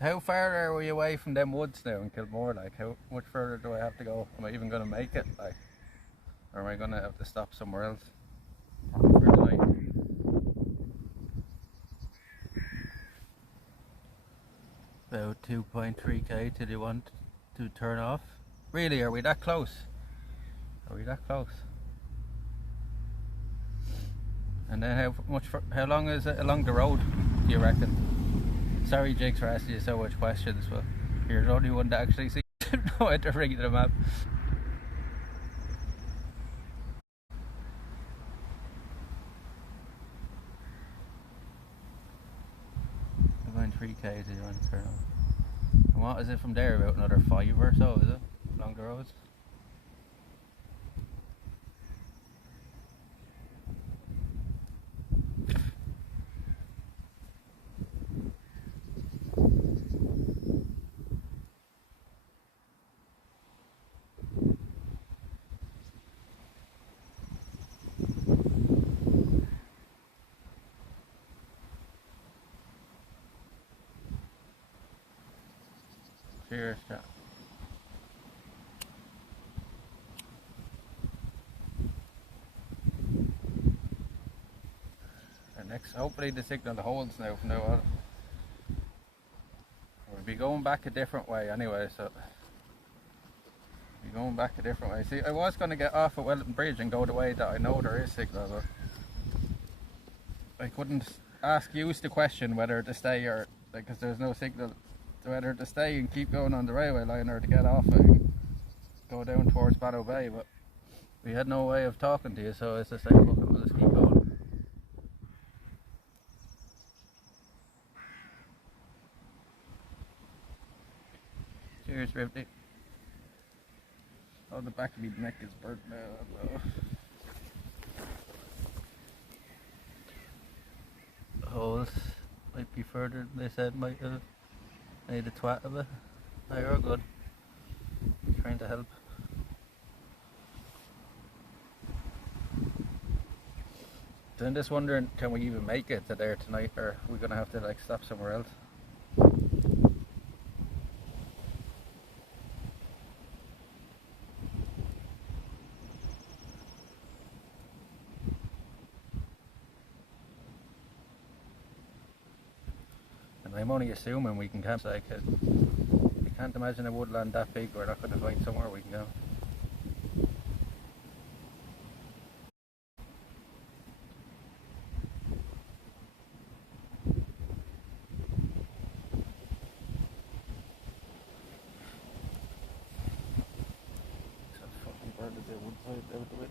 How far are we away from them woods now in Kilmore? Like, how much further do I have to go? Am I even going to make it? Like, or am I going to have to stop somewhere else for the night? About 2.3k till you want to turn off. Really, are we that close? Are we that close? And then how long is it along the road, do you reckon? Sorry Jigs for asking you so much questions, but you're the only one that actually seems to know how to read the map. 3k do you want to turn on? And what is it from there? About another 5 or so, is it? Along the roads? Cheers, chat. And next, hopefully the signal holds now from now on. We'll be going back a different way anyway, so we'll be going back a different way. See, I was going to get off at Wellington Bridge and go the way that I know there is signal, but I couldn't ask you the question whether to stay or, because there's no signal, whether to stay and keep going on the railway line or to get off and go down towards Barrow Bay, but we had no way of talking to you, so it's just like, fuck it, we'll just keep going. Cheers, Rivty. Oh, the back of my neck is burnt now. Holes might be further than they said, might have made a twat of it. No, you're good. Trying to help. So I'm just wondering, can we even make it to there tonight, or are we gonna have to like stop somewhere else? And I'm only assuming we can campsite, because I can't imagine a woodland that big we're not going to find somewhere we can go. That fucking bird is there one side out the way.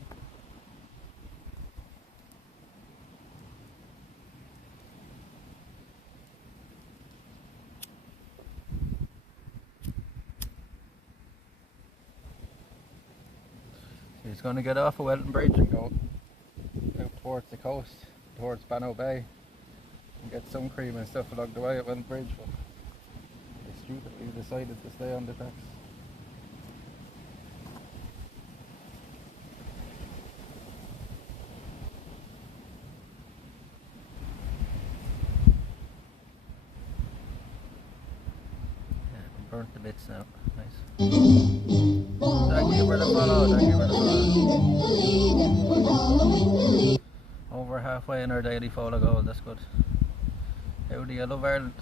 He's going to get off of Wellington Bridge and go out towards the coast, towards Barrow Bay, and get sun cream and stuff along the way at Wellington Bridge, but they stupidly decided to stay on the tracks. Yeah, burnt to bits now. Nice. Thank you for the follow, thank you for the follow. Over halfway in our daily follow goal, that's good. Howdy, I love Ireland.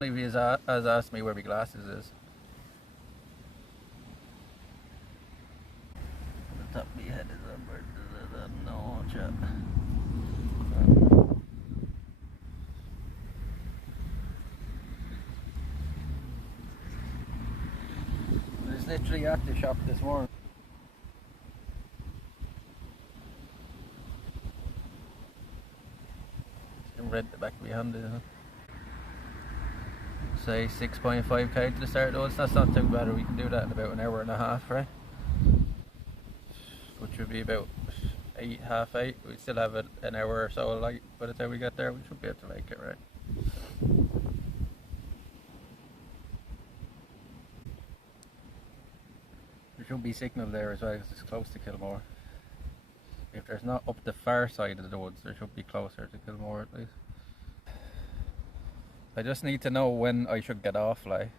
He has asked me where my glasses is. The top of my head is over. No, chat. I was literally at the shop this morning. Read the back behind it. Say 6.5k to the start though, that's not too bad. We can do that in about an hour and a half, right? Which would be about 8, half 8. We still have an hour or so of light by the time we get there. We should be able to make it, right? There should be signal there as well because it's close to Kilmore. If there's not up the far side of the woods, there should be closer to Kilmore at least. I just need to know when I should get off, like.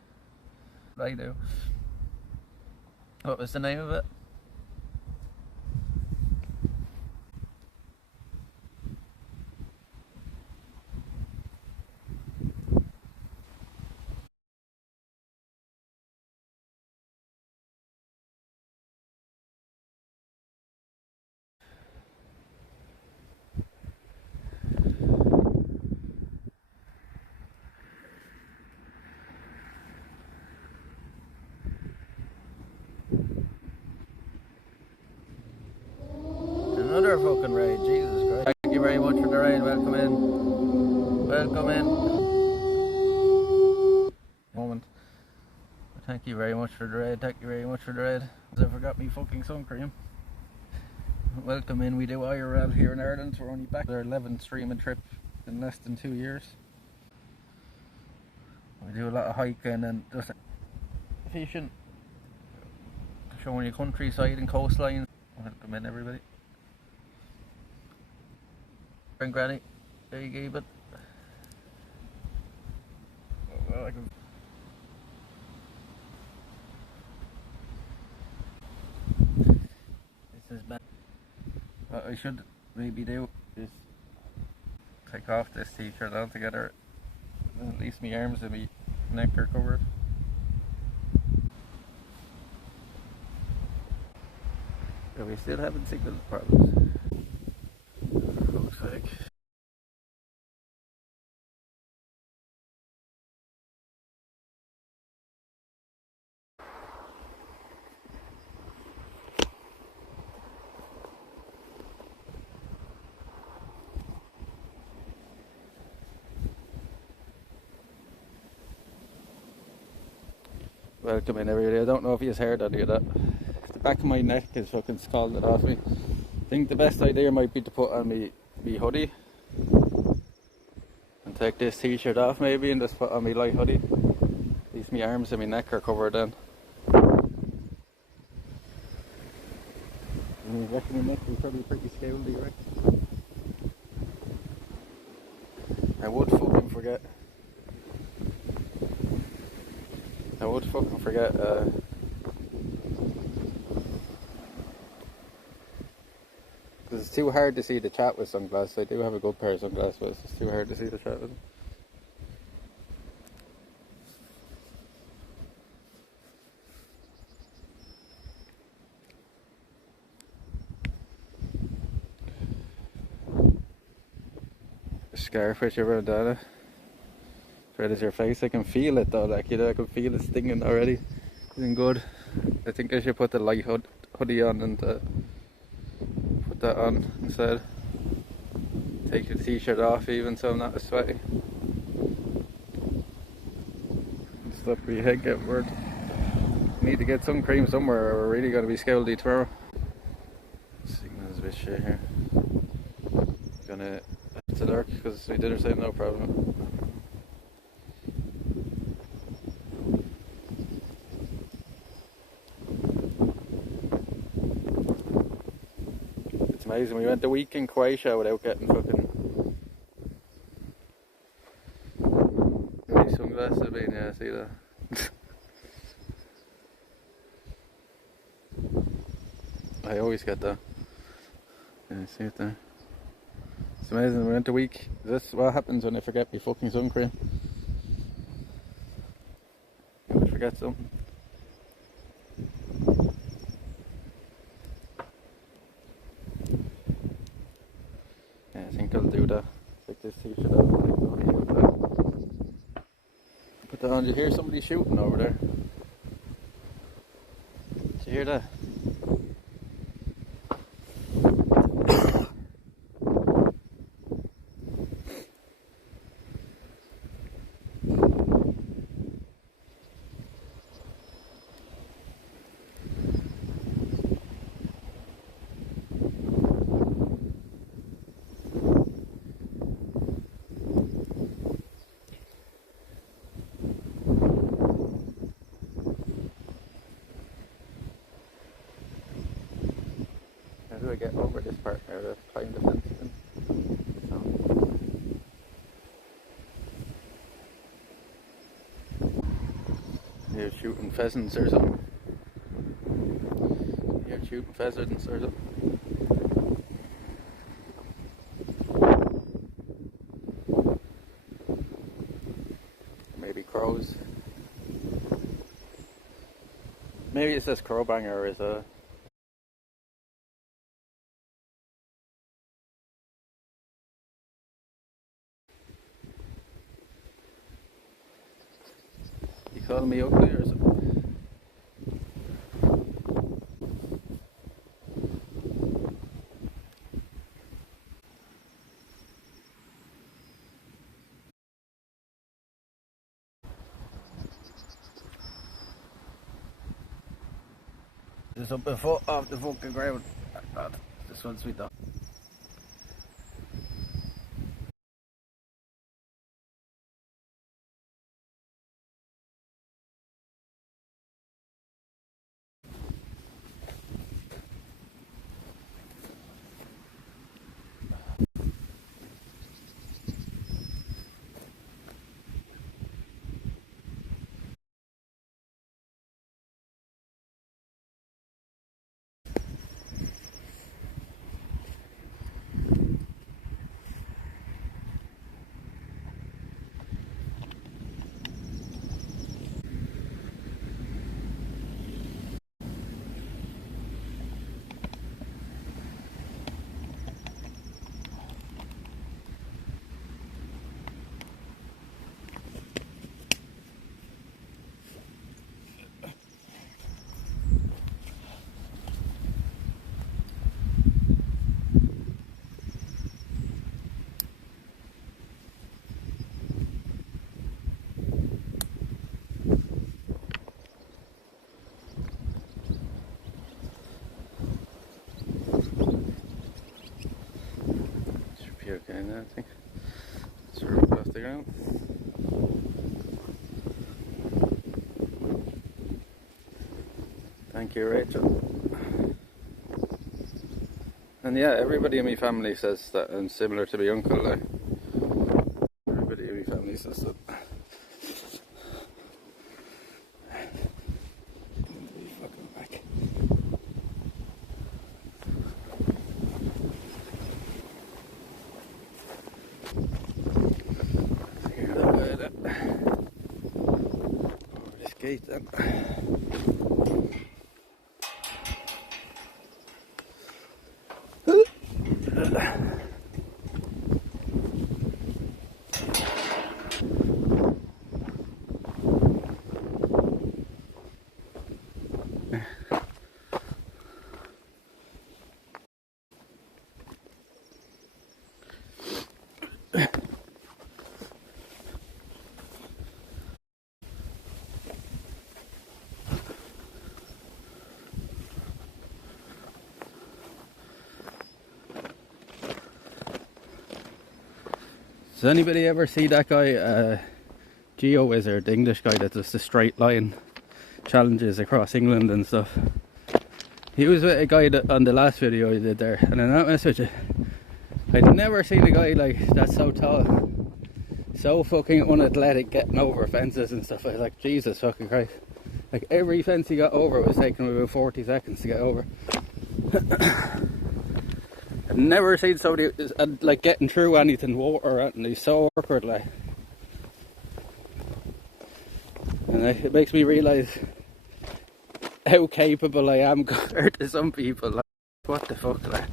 I do. What was the name of it? Another fucking raid, Jesus Christ. Thank you very much for the raid, welcome in. Welcome in. Moment. Thank you very much for the raid, thank you very much for the raid. I forgot me fucking sun cream. Welcome in, we do IRL here in Ireland. We're only back our 11th streaming trip in less than 2 years. We do a lot of hiking and just fishing. Showing you countryside and coastline. Welcome in everybody. And Granny, there you gave it. Well, this is bad. What I should maybe do is take off this t-shirt altogether. At least my arms and my neck are covered. Are we still having signal problems? Looks like. Welcome in everybody. I don't know if you heard any of that. The back of my neck is fucking scalded off me. I think the best idea might be to put on me hoodie and take this t-shirt off maybe and just put on me light hoodie. At least my arms and my neck are covered then. I reckon my neck is probably pretty scaldy, right? I would fucking forget. Because it's too hard to see the chat with sunglasses. I do have a good pair of sunglasses, but it's too hard to see the chat with them. Scar with your bandana. Red as your face. I can feel it though, like, you know, I can feel it stinging already. Isn't good. I think I should put the light hoodie on and put that on instead. Take the t-shirt off even so I'm not as sweaty. Stop your head getting burnt. Need to get sun cream somewhere or we're really going to be scaldy tomorrow. Signal's a bit shit here. Gonna have to dark because my dinner side no problem. It's amazing, we went a week in Croatia without getting fucking any sunglasses being, yeah, see that. I always get that. Yeah, see it there. It's amazing, we went a week. This is what happens when I forget my fucking sun cream. I always forget something. Yeah, I think I'll do that. Take this t-shirt off. Put that on. Did you hear somebody shooting over there? Did you hear that? pheasants or something. You're shooting pheasants or something. Maybe crows. Maybe it says crowbanger is a. You calling me ugly or something? Just up a foot off the fucking ground. This one's sweet though. Should be okay now, I think. It's right off the ground. Thank you, Rachel. And yeah, everybody in my family says that I'm similar to my uncle. Like, everybody in my family says that. Fucking back. Here, that way then. Over this gate then. Does anybody ever see that guy, Geo Wizard, the English guy that does the straight line challenges across England and stuff? He was with a guy that, on the last video he did there, and in that message, I'd never seen a guy like that's so tall, so fucking unathletic, getting over fences and stuff. I was like, Jesus fucking Christ. Like, every fence he got over was taking him about 40 seconds to get over. I've never seen somebody like getting through anything, water, and he's so awkward, like. And it makes me realise how capable I am compared to some people. Like, what the fuck, like.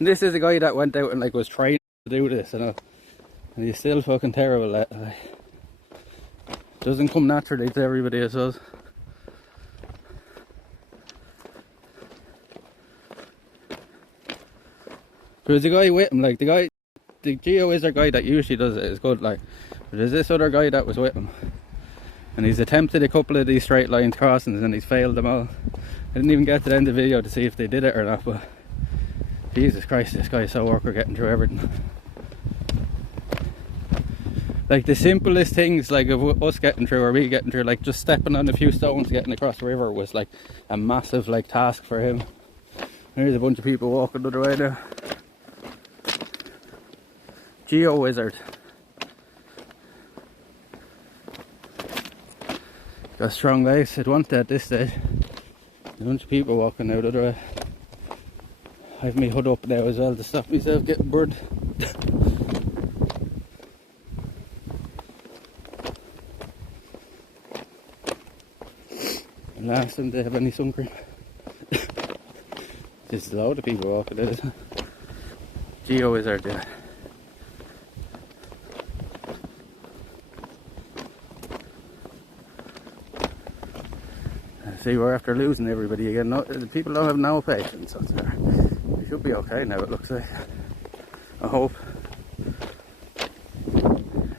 And this is a guy that went out and like was trained to do this, you know, and he's still fucking terrible at it. Like, doesn't come naturally to everybody, I suppose. There's a guy with him, like the Geo Wizard guy that usually does it is good, like, but there's this other guy that was with him, and he's attempted a couple of these straight line crossings and he's failed them all. I didn't even get to the end of the video to see if they did it or not, but Jesus Christ, this guy is so awkward getting through everything. Like the simplest things, like of us getting through or me getting through, like just stepping on a few stones getting across the river was like a massive like task for him. There's a bunch of people walking the other way now. Geo Wizard. Got strong legs. I'd want that at this stage. A bunch of people walking out the other way. I have my hood up now as well to stop myself getting burned. And last time they have any sun cream. There's a load of people walking out. Geo is our dad. See, we're after losing everybody again. No, the people don't have no patience. So it should be okay now, it looks like. I hope.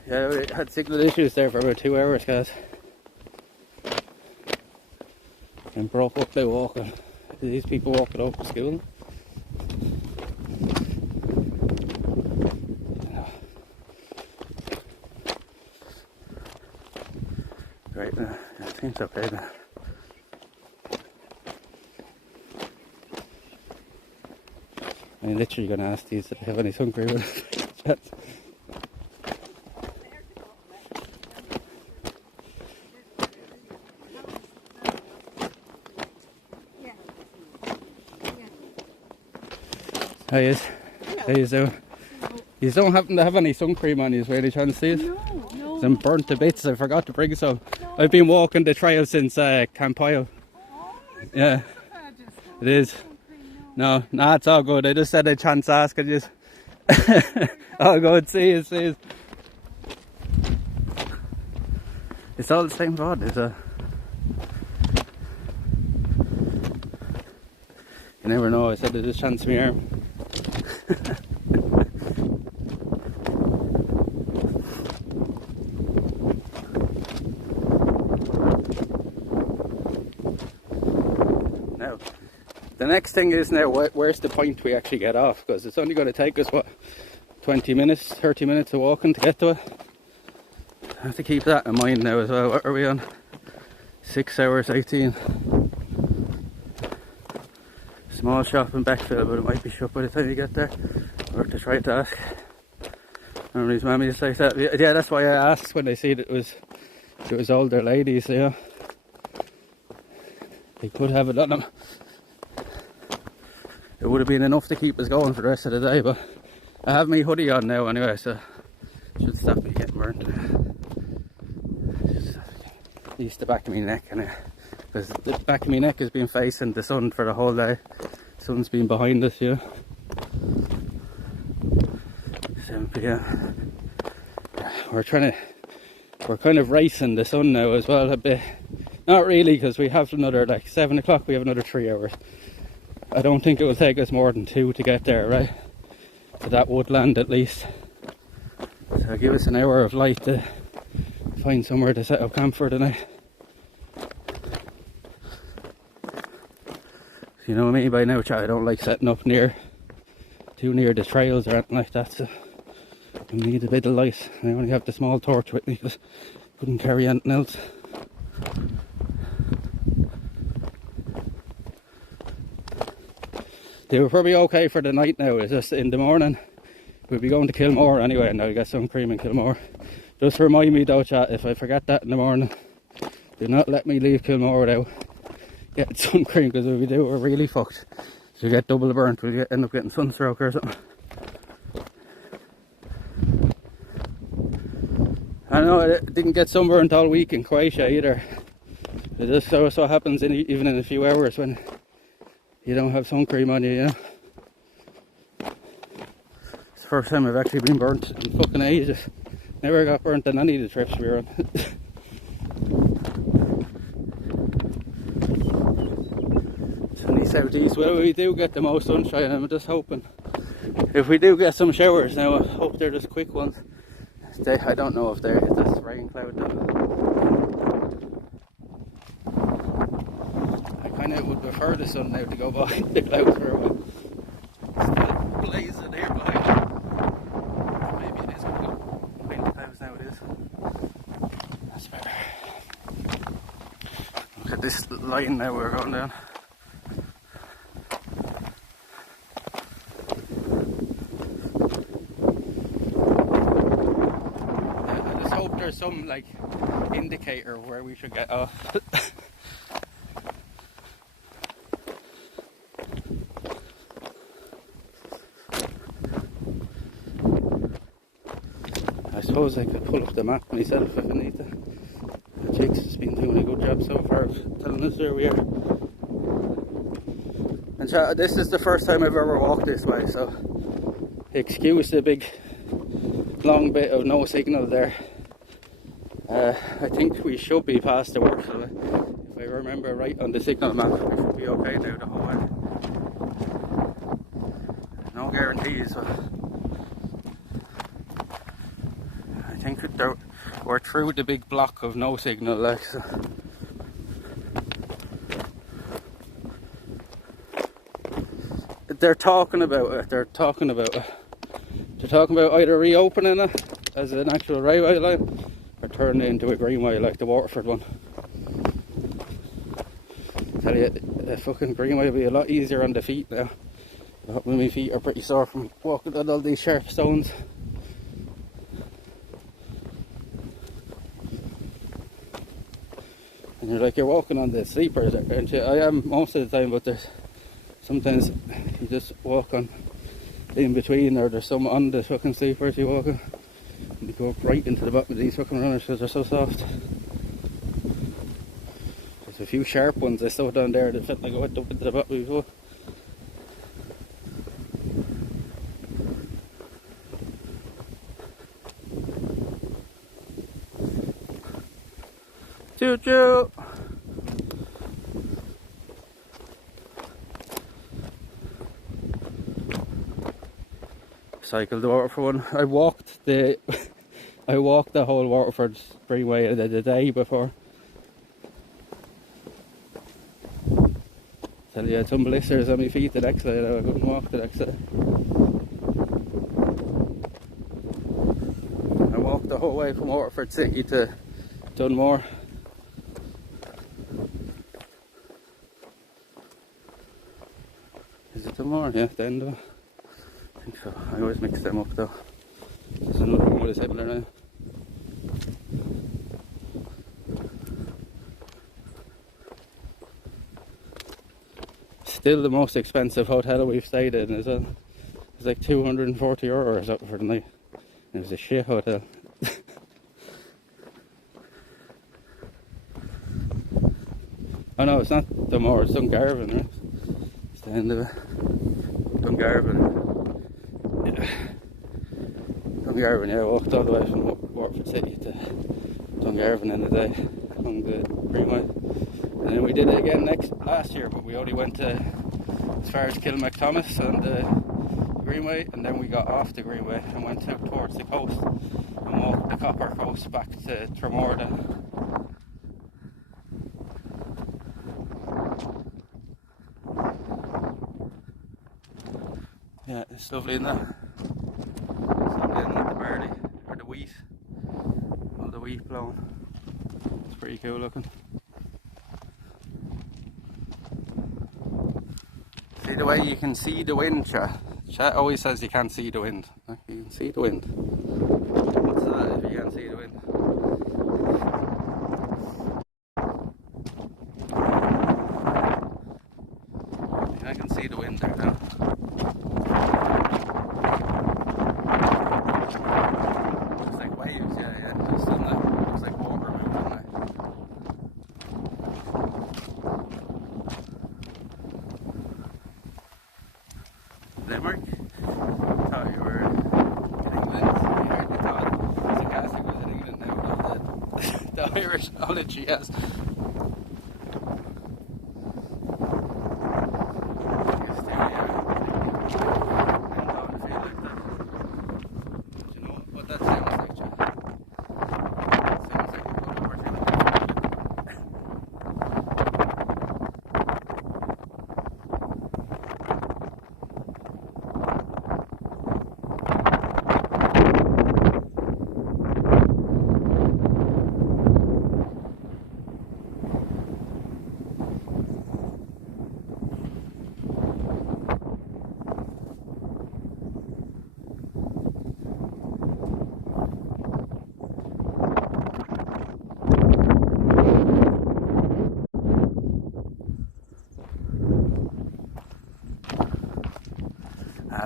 Yeah, we had signal issues there for about 2 hours, guys. And broke up by walking. These people walking up to school. Right now, I think it's okay now. I'm literally going to ask these if they have any sun cream. How is? How you doing? You don't happen to have any sun cream on you, by any chance, do you? No. I'm burnt to bits. I forgot to bring some. I've been walking the trail since Campoyle. Yeah, it is. No, it's all good. I just said a chance asking you. I'll go and see you. It's all the same rod, is it? You never know. I said there's a chance in my arm. Now, the next thing is now, where's the point we actually get off? Because it's only going to take us, what, 20 minutes, 30 minutes of walking to get to it. I have to keep that in mind now as well. What are we on? 6 hours 18. Small shop in Beckville, but it might be shut by the time you get there. Or to try to ask. Remember these mammies like that? Yeah, that's why I asked when they see that it was older ladies, yeah. They could have it on them. It would have been enough to keep us going for the rest of the day, but I have my hoodie on now anyway, so it should stop me getting burnt. Use the back of my neck, because the back of my neck has been facing the sun for the whole day. The sun's been behind us, yeah. 7 PM. We're kind of racing the sun now as well a bit. Not really, because we have another, like 7 o'clock, we have another 3 hours. I don't think it will take us more than 2 to get there, right? To that woodland at least. So give us an hour of light to find somewhere to set up camp for the night. You know me by now, chat, I don't like setting up too near the trails or anything like that, so I need a bit of light. I only have the small torch with me because I couldn't carry anything else. They were probably okay for the night now. It's just in the morning we'll be going to Kilmore anyway, and I'll get some cream in Kilmore. Just remind me though, chat, if I forget that in the morning, do not let me leave Kilmore without getting sun cream, because if we do, we're really fucked. So we get double burnt, we'll end up getting sunstroke or something. I know I didn't get sunburnt all week in Croatia either. It just so happens even in a few hours when you don't have sun cream on you, you know. It's the first time I've actually been burnt in fucking ages. Never got burnt on any of the trips we were on. Sunny southeast. Well, we do get the most sunshine. I'm just hoping if we do get some showers now, I hope they're just quick ones. I don't know if they're this rain cloud though. I kind of would prefer the sun now to go behind the clouds for a while. It's still blazing here behind me. Maybe it is going to go behind the clouds now. It is. That's better. Look at this line now we're going down. Some like indicator where we should get off. I suppose I could pull up the map myself if I need to. Jake's has been doing a good job so far of telling us where we are. And this is the first time I've ever walked this way, so excuse the big long bit of no signal there. I think we should be past the work, so if I remember right on the signal map, we should be okay now the whole way. No guarantees, but I think we're through the big block of no signal, like, so. They're talking about it. They're talking about either reopening it as an actual railway line or turning it into a greenway like the Waterford one. Tell you, the fucking greenway will be a lot easier on the feet now. But my feet are pretty sore from walking on all these sharp stones. And you're walking on the sleepers, aren't you? I am most of the time, but there's sometimes you just walk on in between, or there's some on the fucking sleepers you walk on, and you go right into the bottom of these fucking runners because they're so soft. There's a few sharp ones I saw down there that felt like I went up into the bottom before. Choo choo! Cycled the Waterford one. I walked the whole Waterford Greenway the day before. Tell you, I had some blisters on my feet the next day. I couldn't walk the next day. I walked the whole way from Waterford City to Dunmore. Is it Dunmore? Yeah, the end of it. I think so. I always mix them up though. There's another one with a similar now. Still the most expensive hotel we've stayed in as well. It's like €240 or something for the night. It was a shit hotel. Oh no, it's not Dunmore, it's Dungarvan, right? It's the end of it. Dungarvan. Dungarvan, yeah, I walked all the way from Waterford City to Dungarvan in a day along the Greenway. And then we did it again last year, but we only went to as far as Kilmacthomas on the Greenway, and then we got off the Greenway and went out towards the coast and walked the Copper Coast back to Tremorda. Yeah, it's lovely in there. It's lovely in the barley, or the wheat. All the wheat blowing. It's pretty cool looking. See the way you can see the wind, chat? Chat always says you can't see the wind. You can see the wind. What's that if you can't see the wind? I can see the wind there now. Looks like waves, yeah, just doesn't it? Looks like water moving there. Limerick? Thought you were in England. You hardly thought there's a Catholic was in England now with the Irish knowledge he has.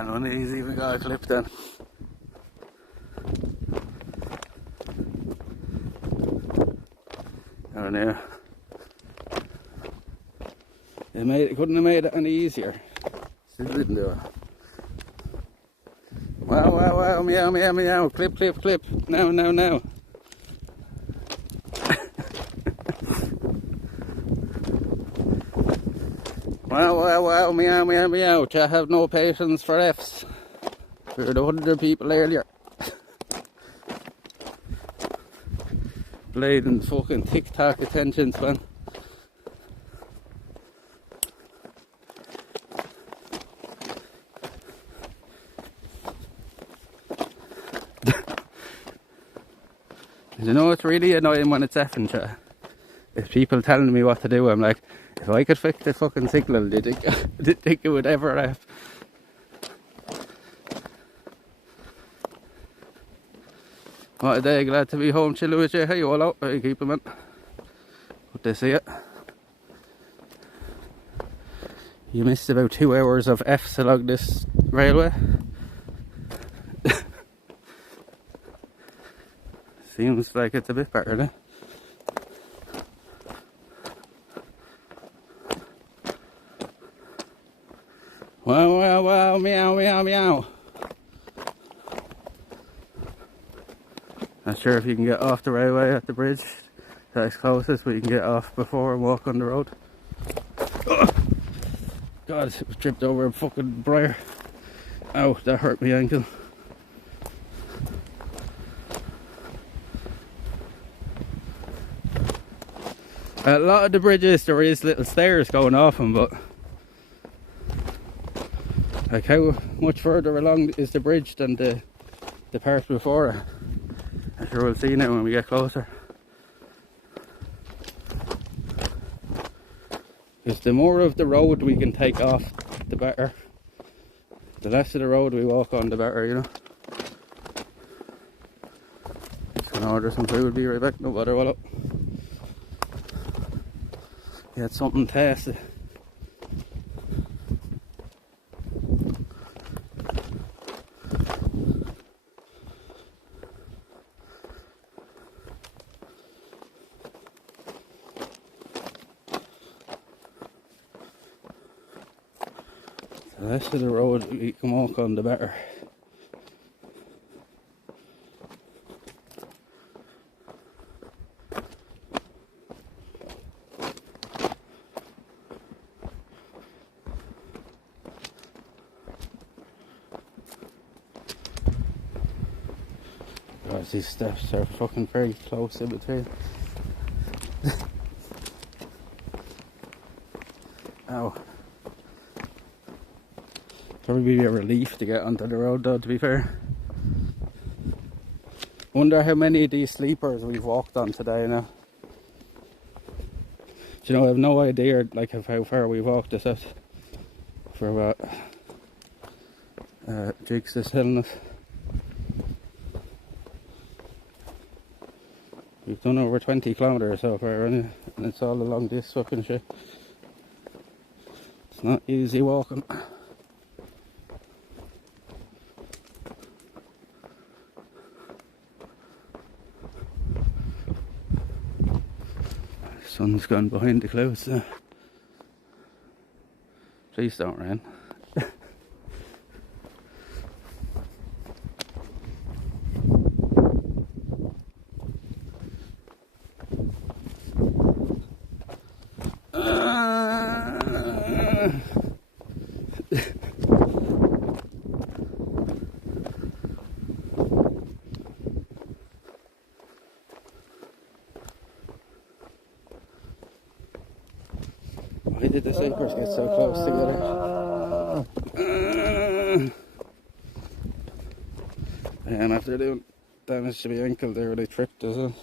And one of these even got a clip then. Oh no. It couldn't have made it any easier. Still didn't do it. Wow, wow, wow, meow, meow, meow. Clip, clip, clip. Now, now, now. Wow, wow, wow, meow, meow, meow. I have no patience for Fs. We were the 100 people earlier. Blade and fucking tic-tac attention span. You know what's really annoying when it's effing chat? It's people telling me what to do. I'm like, if I could fix the fucking signal, do you think it would ever F? What a day, glad to be home chilling with you. Hey, you all out? How you keeping, man? Good to see it. You missed about 2 hours of Fs along this railway. Seems like it's a bit better now. Wow, wow, wow, meow, meow, meow. Not sure if you can get off the railway at the bridge. That's closest, but you can get off before and walk on the road. Oh! God, I tripped over a fucking briar. Ow, that hurt my ankle. A lot of the bridges there is little stairs going off them, but like how much further along is the bridge than the part before it? I'm sure we'll see now when we get closer. Because the more of the road we can take off, the better. The less of the road we walk on, the better, you know. Just gonna order some food, be right back, no bother, well up. Get something tasty. The less of the road we can walk on, the better. God, these steps are fucking very close in between. Ow. Probably be a relief to get onto the road though, to be fair. Wonder how many of these sleepers we've walked on today now. Do you know, I have no idea like of how far we've walked this out. For what Jigs is telling us. We've done over 20 kilometres so far anyway, and it's all along this fucking shit. It's not easy walking. Sun's gone behind the clouds now. Please don't rain. Why did the sleepers get so close together? And after doing damage to my ankle there where they tripped as well.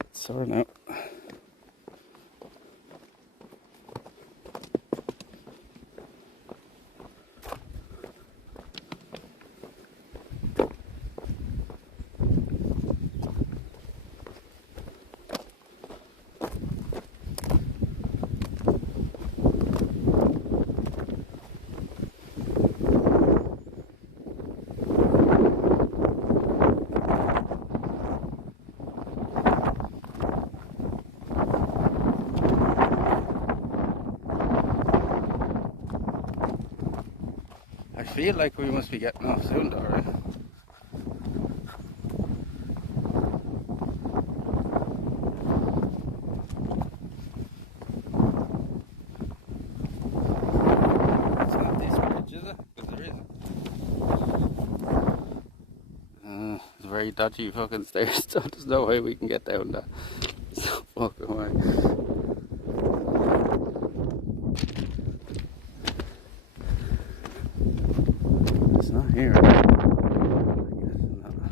It's sore now. feel like we must be getting off soon, though, right? It's not this bridge, is it? Because there isn't. It's very dodgy fucking stairs, so there's no way we can get down that. It's no fucking way. It's not here. I guess not.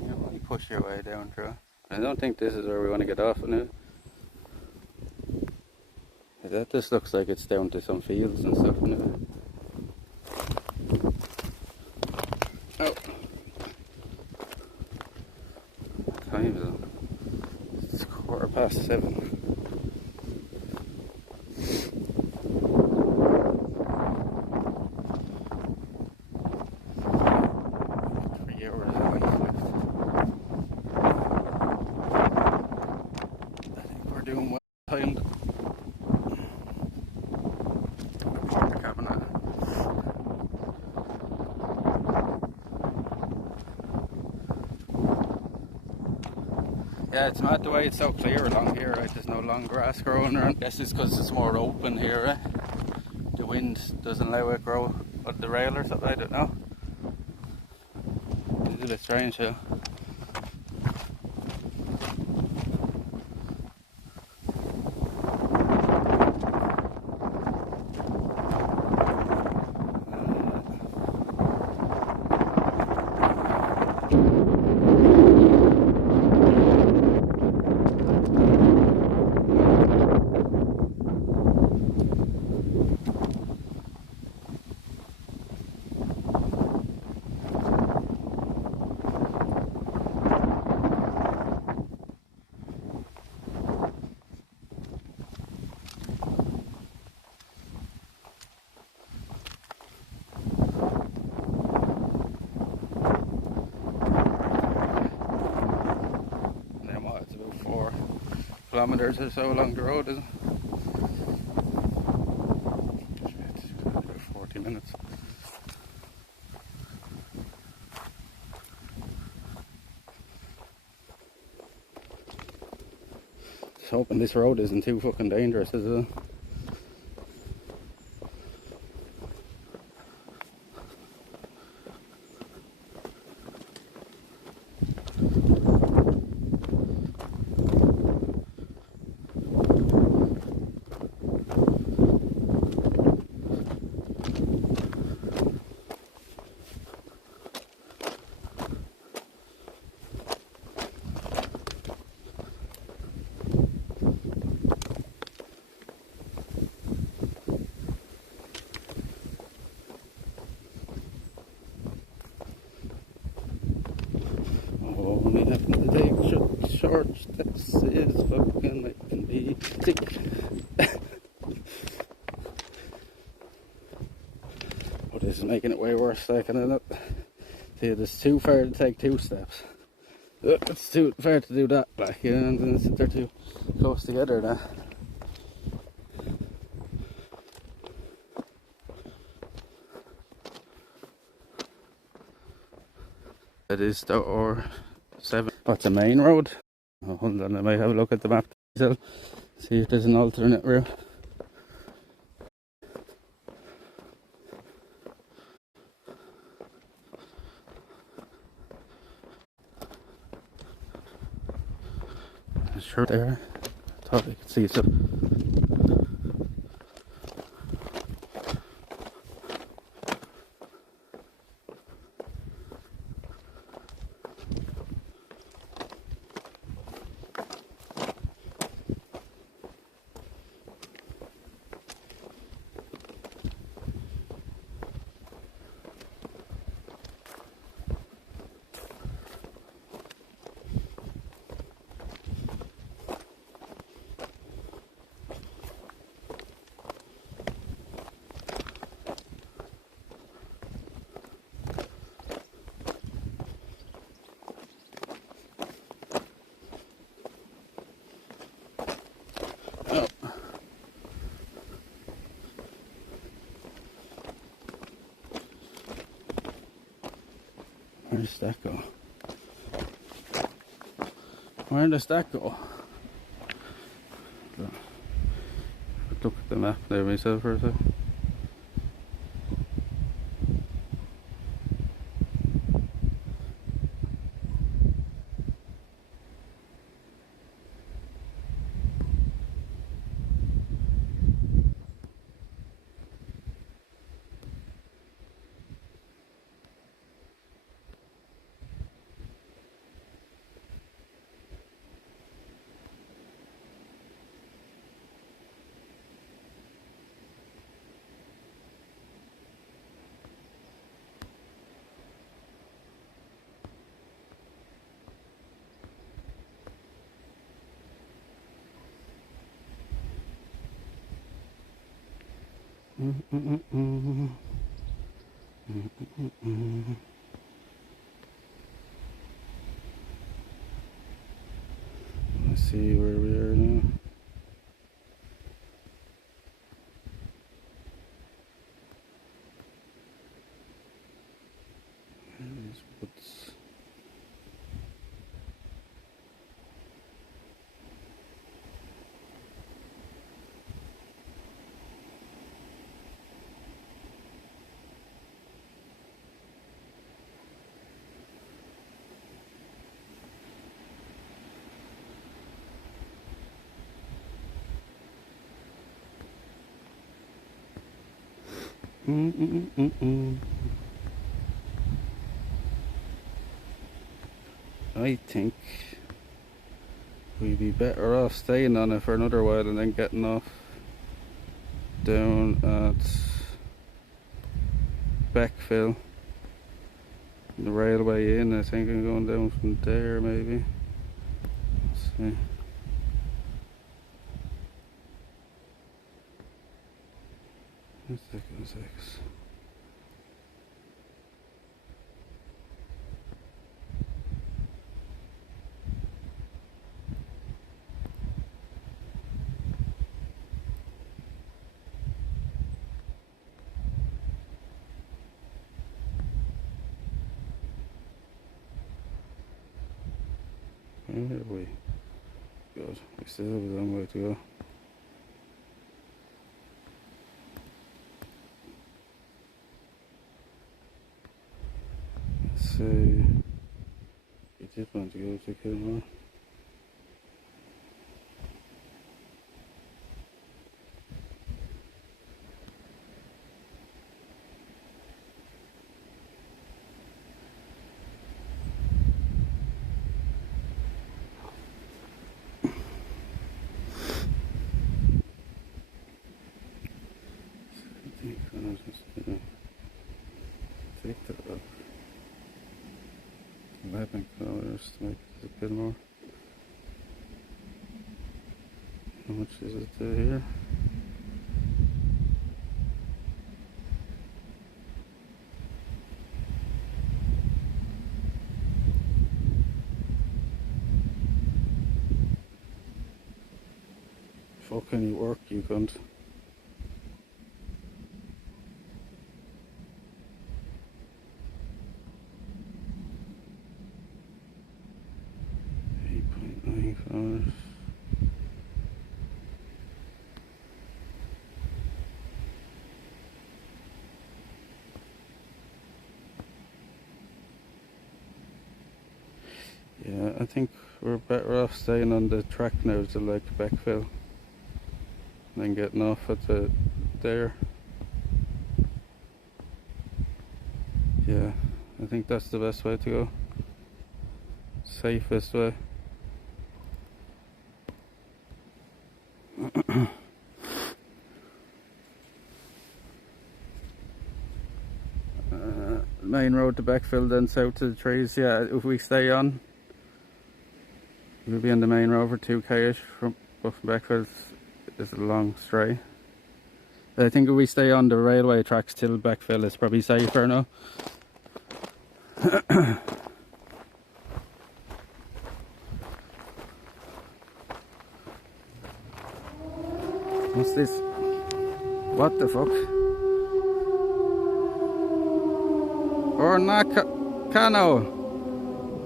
Yeah, why you push your way down through? I don't think this is where we want to get off now. That just looks like it's down to some fields and stuff now. Oh. What time is it? It's 7:15. 3 hours away left. I think we're doing well timed. Porta cabinet. Yeah, it's not the way it's so clear along here, right? There's no long grass growing around. I guess it's because it's more open here, right? The wind doesn't allow it grow on the rail or something, I don't know. It's a bit strange, yeah. It's about 4 kilometers or so along the road, isn't it? It's about 40 minutes. Just hoping this road isn't too fucking dangerous, is it? Only having to take short steps is fucking making me sick. Oh, this is making it way worse. I can look. See, it's too far to take 2 steps. It's too far to do that, like, you know, and they're too close together now. It is the R7. What's the main road? Oh, hold on, I might have a look at the map myself. See if there's an alternate route. Sure there. I thought I could see some. Where does that go? Where does that go? Look at the map there myself for a sec. Let's see where we are now. These woods. I think we'd be better off staying on it for another while and then getting off down at Beckville, the railway in. I think I'm going down from there maybe. Let's see. Let's take a sec. Where are we? God, we still have a long way to go. Let's see. We did want to go to Kilmore. Take that up. $11 to make it a bit more. How much is it here? Fucking work, you cunt. $8.9. Yeah, I think we're better off staying on the track now to like Beckville than getting off at the there. Yeah, I think that's the best way to go. Safest way. Main road to Beckville, then south to the trees. Yeah, if we stay on, we'll be on the main road for 2k-ish from Beckville. Is a long stray. I think if we stay on the railway tracks till Beckville, it's probably safer now. What's this? What the fuck? Or not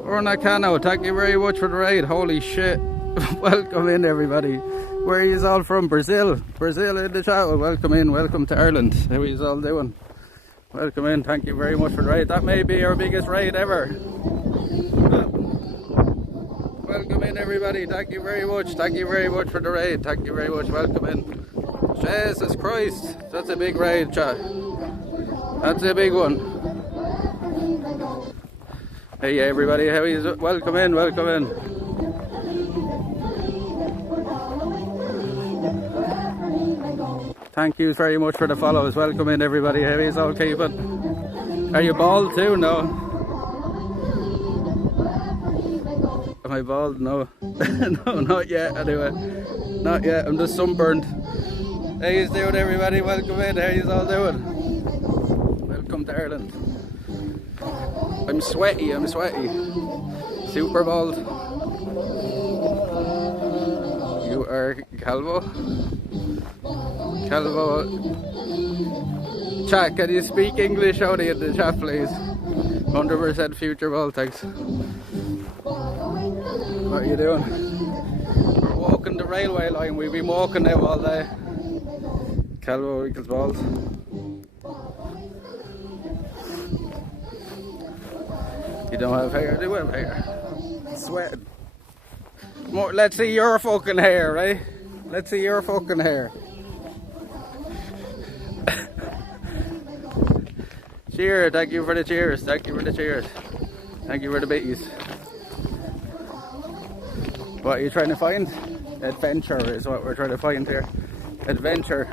Ornacano, thank you very much for the raid. Holy shit. Welcome in, everybody. Where are you all from? Brazil in the chat. Welcome in, welcome to Ireland. How are you all doing? Welcome in, thank you very much for the raid. That may be our biggest raid ever. Welcome in, everybody. Thank you very much for the raid. Thank you very much, welcome in. Jesus Christ, that's a big raid, chat. That's a big one. Hey everybody, how are you? Welcome in, welcome in. Thank you very much for the follows. Welcome in, everybody. How are you all keeping? Are you bald too? No. Am I bald? No. No, not yet anyway. Not yet, I'm just sunburned. How you doing, everybody? Welcome in. How you all doing? Welcome to Ireland. I'm sweaty. Super bald. You are Calvo? Chat, can you speak English only in the chat, please? 100% future bald, thanks. What are you doing? We're walking the railway line. We've been walking now all day. Calvo equals bald. You don't have hair, do you have hair? Sweating. More, let's see your fucking hair, right? Let's see your fucking hair. Cheers, thank you for the cheers. Thank you for the cheers. Thank you for the bitties. What are you trying to find? Adventure is what we're trying to find here. Adventure.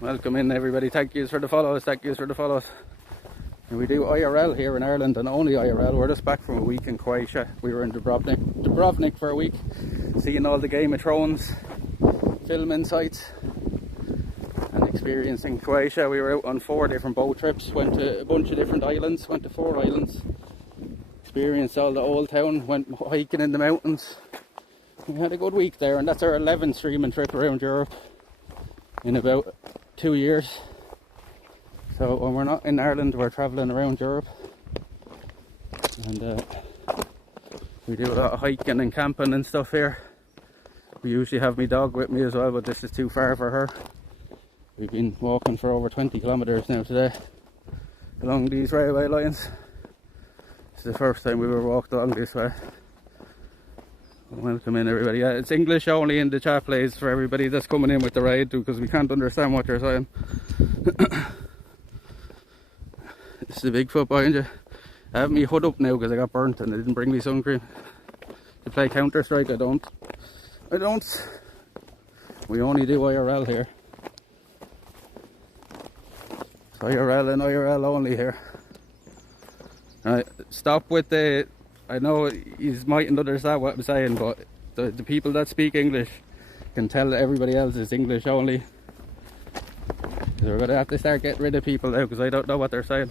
Welcome in, everybody. Thank you for the follows. Thank you for the follows. And we do IRL here in Ireland, and only IRL. We're just back from a week in Croatia. We were in Dubrovnik for a week, seeing all the Game of Thrones filming sites and experiencing Croatia. We were out on 4 different boat trips, went to a bunch of different islands, went to 4 islands, experienced all the old town, went hiking in the mountains. We had a good week there, and that's our 11th streaming trip around Europe in about 2 years. So when we're not in Ireland, we're travelling around Europe, and we do a lot of hiking and camping and stuff here. We usually have my dog with me as well, but this is too far for her. We've been walking for over 20 kilometres now today along these railway lines. It's the first time we've ever walked along this way. Welcome in, everybody. Yeah, it's English only in the chat, please, for everybody that's coming in with the raid, because we can't understand what you're saying. This is a Bigfoot behind you. I have my hood up now because I got burnt and I didn't bring me sun cream. To play Counter-Strike, I don't. We only do IRL here. It's IRL and IRL only here. Right, stop with the... I know you mightn't understand what I'm saying, but the people that speak English can tell that everybody else is English only. So we're going to have to start getting rid of people now because I don't know what they're saying.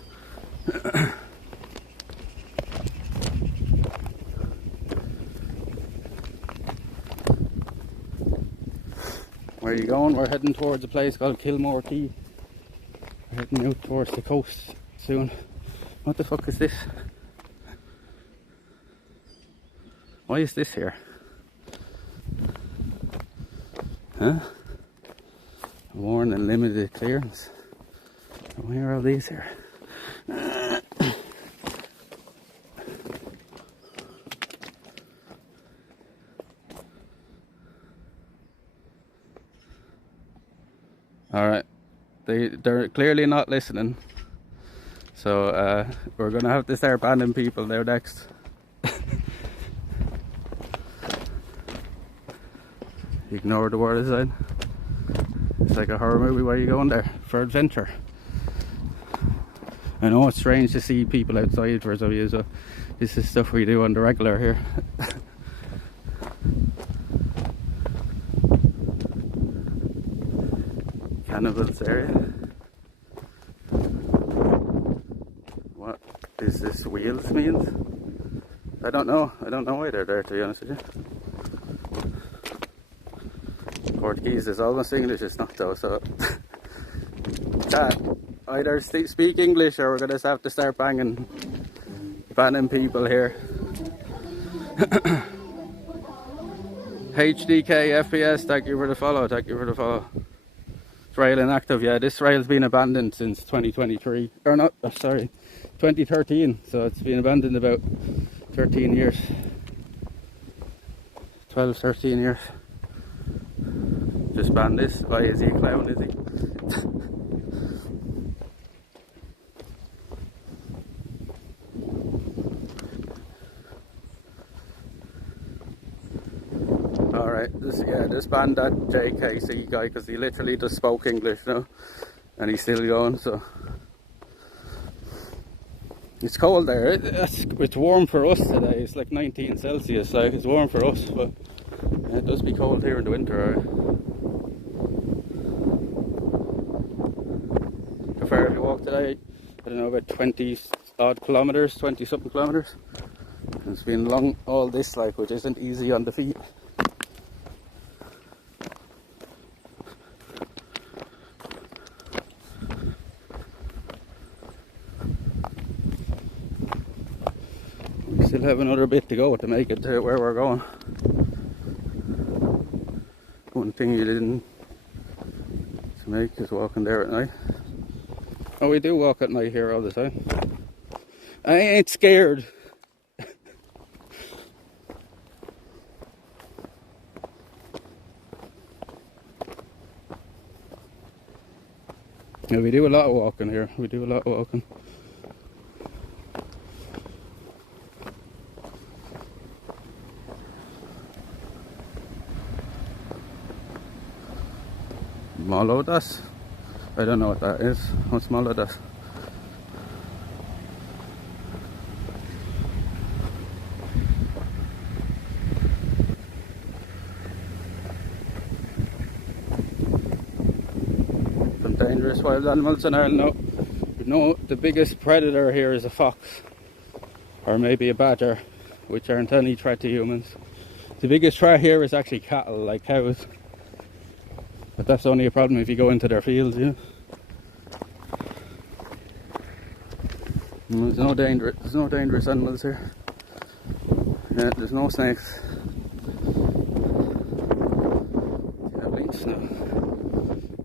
Where are you going? We're heading towards a place called Kilmore Key. We're heading out towards the coast soon. What the fuck is this? Why is this here? Huh? Warning, limited clearance. Why are all these here? Alright, they're clearly not listening, so we're gonna have to start banning people now next. Ignore the word design. It's like a horror movie. Where are you going there? For adventure. I know it's strange to see people outside for some of you, so this is stuff we do on the regular here. Cannibals area. What is this wheels means? I don't know why they're there, to be honest with you. Portuguese is almost English, it's not though, so chat. Either speak English or we're gonna have to start banning people here. HDK FPS, thank you for the follow, thank you for the follow. Trail inactive, yeah, this trail's been abandoned since 2023, or not, sorry, 2013, so it's been abandoned about 13 years. 12, 13 years. Just banned this. Why is he a clown, is he? Alright, this banned that JKC guy because he literally just spoke English, you know, and he's still going, so. It's cold there. It's warm for us today. It's like 19 Celsius, like it's warm for us, but it does be cold here in the winter, alright. How far have you walked today? I don't know, about 20 odd kilometers, 20 something kilometers. It's been long, all this, like, which isn't easy on the feet. We still have another bit to go to make it to where we're going. One thing you didn't make is walking there at night. Oh, we do walk at night here all the time. I ain't scared. Yeah, we do a lot of walking here. We do a lot of walking. Molodas? I don't know what that is. What's Molodas? Some dangerous wild animals in Ireland. No. You know, the biggest predator here is a fox. Or maybe a badger, which aren't any threat to humans. The biggest threat here is actually cattle, like cows. But that's only a problem if you go into their fields, you know. There's no dangerous animals here. Yeah, there's no snakes. Yeah, lynx now.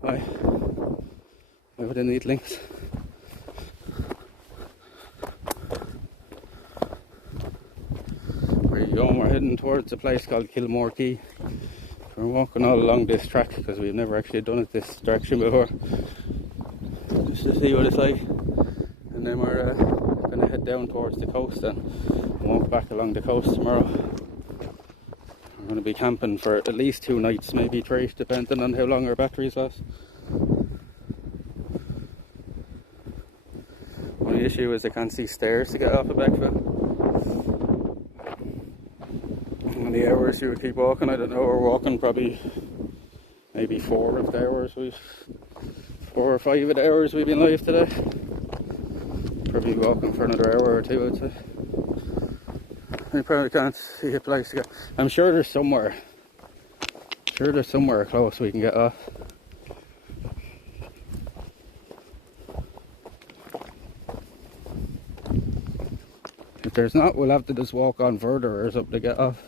Why would I need lynx? Where are you going? We're heading towards a place called Kilmore Quay. We're walking all along this track because we've never actually done it this direction before, just to see what it's like. And then we're going to head down towards the coast and walk back along the coast tomorrow. We're going to be camping for at least 2 nights, maybe 3, depending on how long our batteries last. Only issue is I can't see stairs to get off of Beckville. How many hours you would keep walking? I don't know. We're walking probably maybe 4 of the hours. 4 or 5 of the hours we've been live today. Probably walking for another hour or 2, I'd say. I probably can't see a place to go. I'm sure there's somewhere. Close we can get off. If there's not, we'll have to just walk on further or something to get off.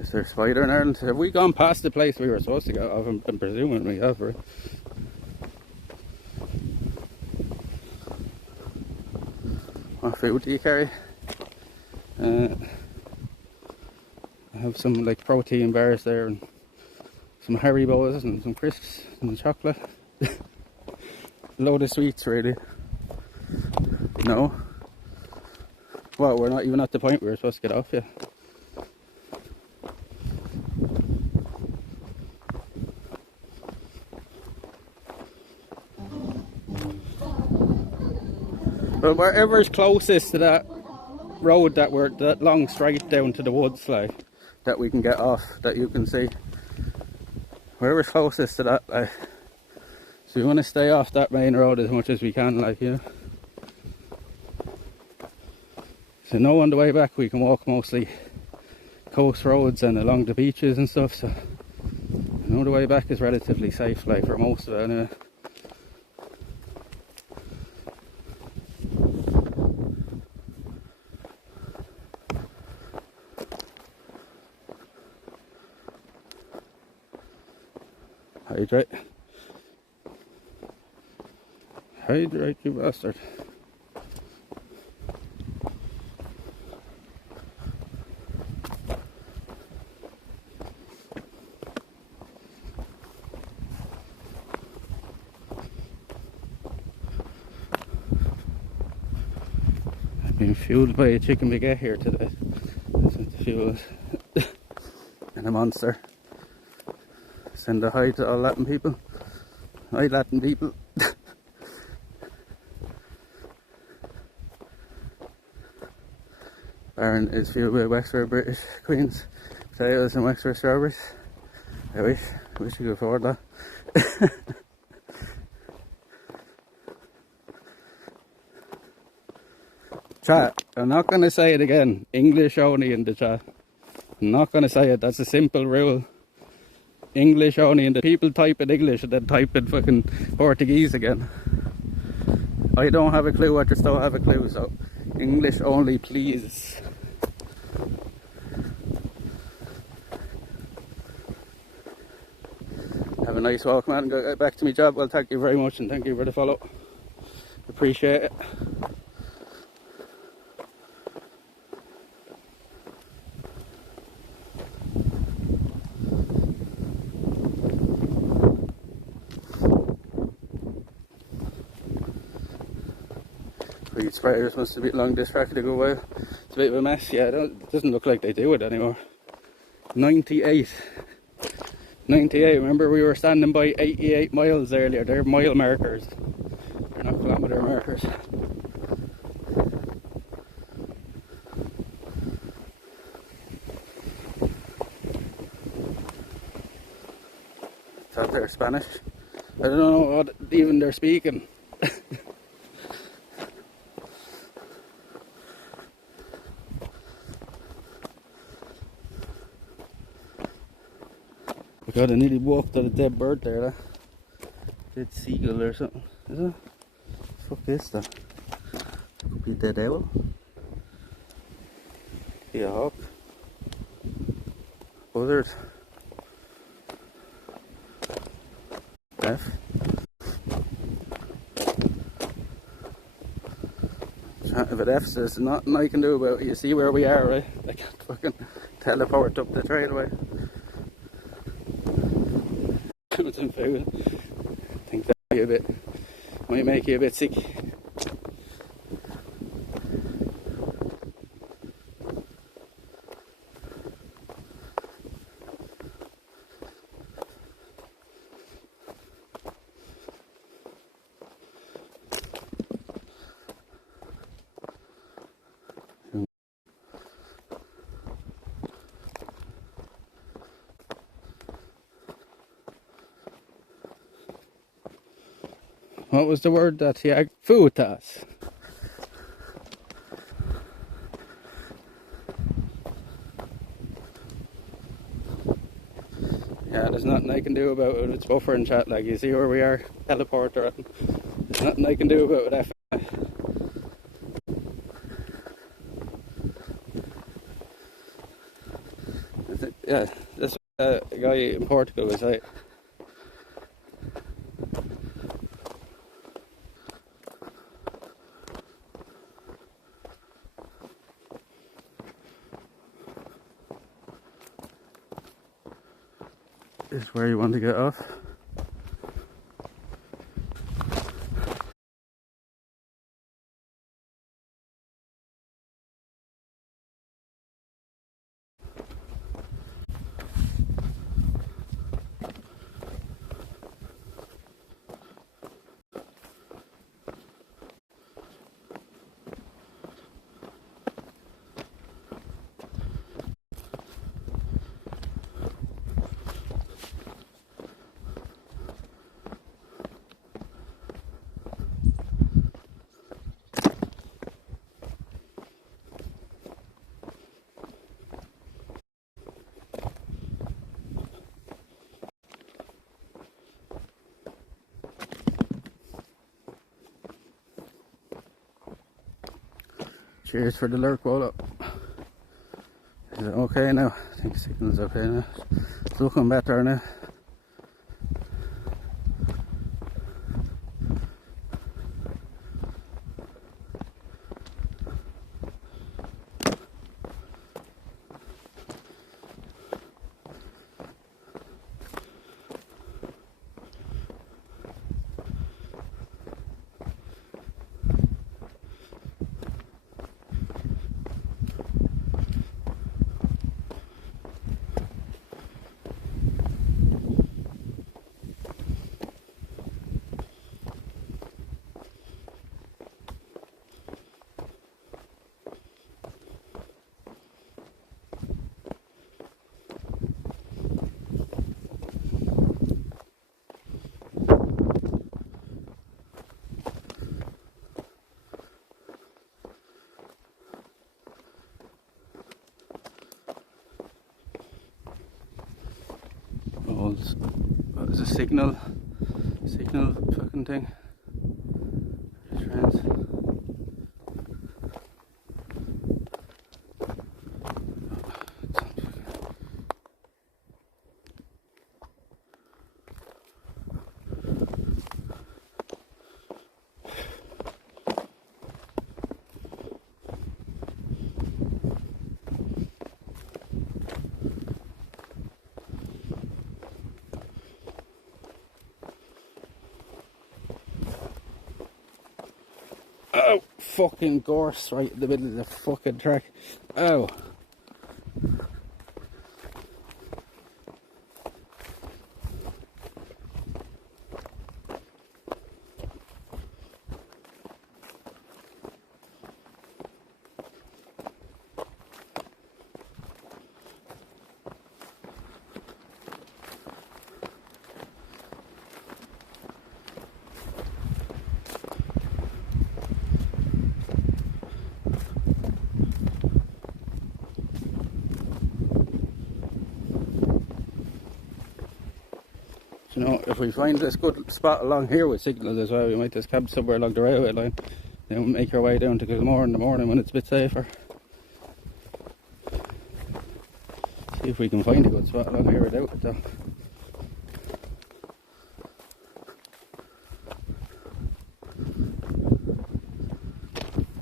Is there a spider in Ireland? Have we gone past the place we were supposed to get off? I'm presuming we have, right? What food do you carry? I have some like protein bars there and some Haribos and some crisps and chocolate. A load of sweets, really. No. Well, we're not even at the point we were supposed to get off yet. But wherever's closest to that road that long straight down to the woods, like, that we can get off, that you can see. Wherever's closest to that, like. So we want to stay off that main road as much as we can, like, you know. So no, on the way back we can walk mostly coast roads and along the beaches and stuff, so I know the way back is relatively safe, like for most of it anyway. Hydrate. Hydrate, you bastard. I've been fueled by a chicken baguette here today. That's what the fuel is. And a monster. Send a hi to all Latin people. Hi Latin people. Baron is fueled by Wexford British Queens potatoes and Wexford strawberries. I wish we could afford that. Chat, I'm not going to say it again. English only in the chat. I'm not going to say it. That's a simple rule. English only, and the people type in English and then type in fucking Portuguese again. I don't have a clue, I just don't have a clue, so English only, please. Have a nice walk, man, and go back to my job. Well, thank you very much, and thank you for the follow. Appreciate it. Weed sprayers must have been along this track a good while. It's a bit of a mess, yeah, it doesn't look like they do it anymore. 98, remember we were standing by 88 miles earlier. They're mile markers, they're not kilometre markers. Thought they're Spanish. I don't know what even they're speaking. God, I nearly walked on a dead bird there, that dead seagull or something, is it? Fuck is that? Could be a dead owl. Be a hawk. Buzzard. F. If it F's, there's nothing I can do about it. You see where we are, right? I can't fucking teleport up the trailway. Some food. I think that might make you a bit sick. What was the word that he had? Futas. Yeah, there's nothing I can do about it. It's buffering, chat. Like, you see where we are? Teleporter. There's nothing I can do about it. Yeah, this guy in Portugal was like, this is where you want to get off. Cheers for the lurk roll up. Is it okay now? I think the signal's okay now. It's looking better now. What was a signal fucking thing? Trans. Oh, fucking gorse right in the middle of the fucking track. Oh. You know, if we find this good spot along here with signals as well, we might just camp somewhere along the railway line. Then make our way down to Gilmore in the morning when it's a bit safer. See if we can find a good spot along here without it though.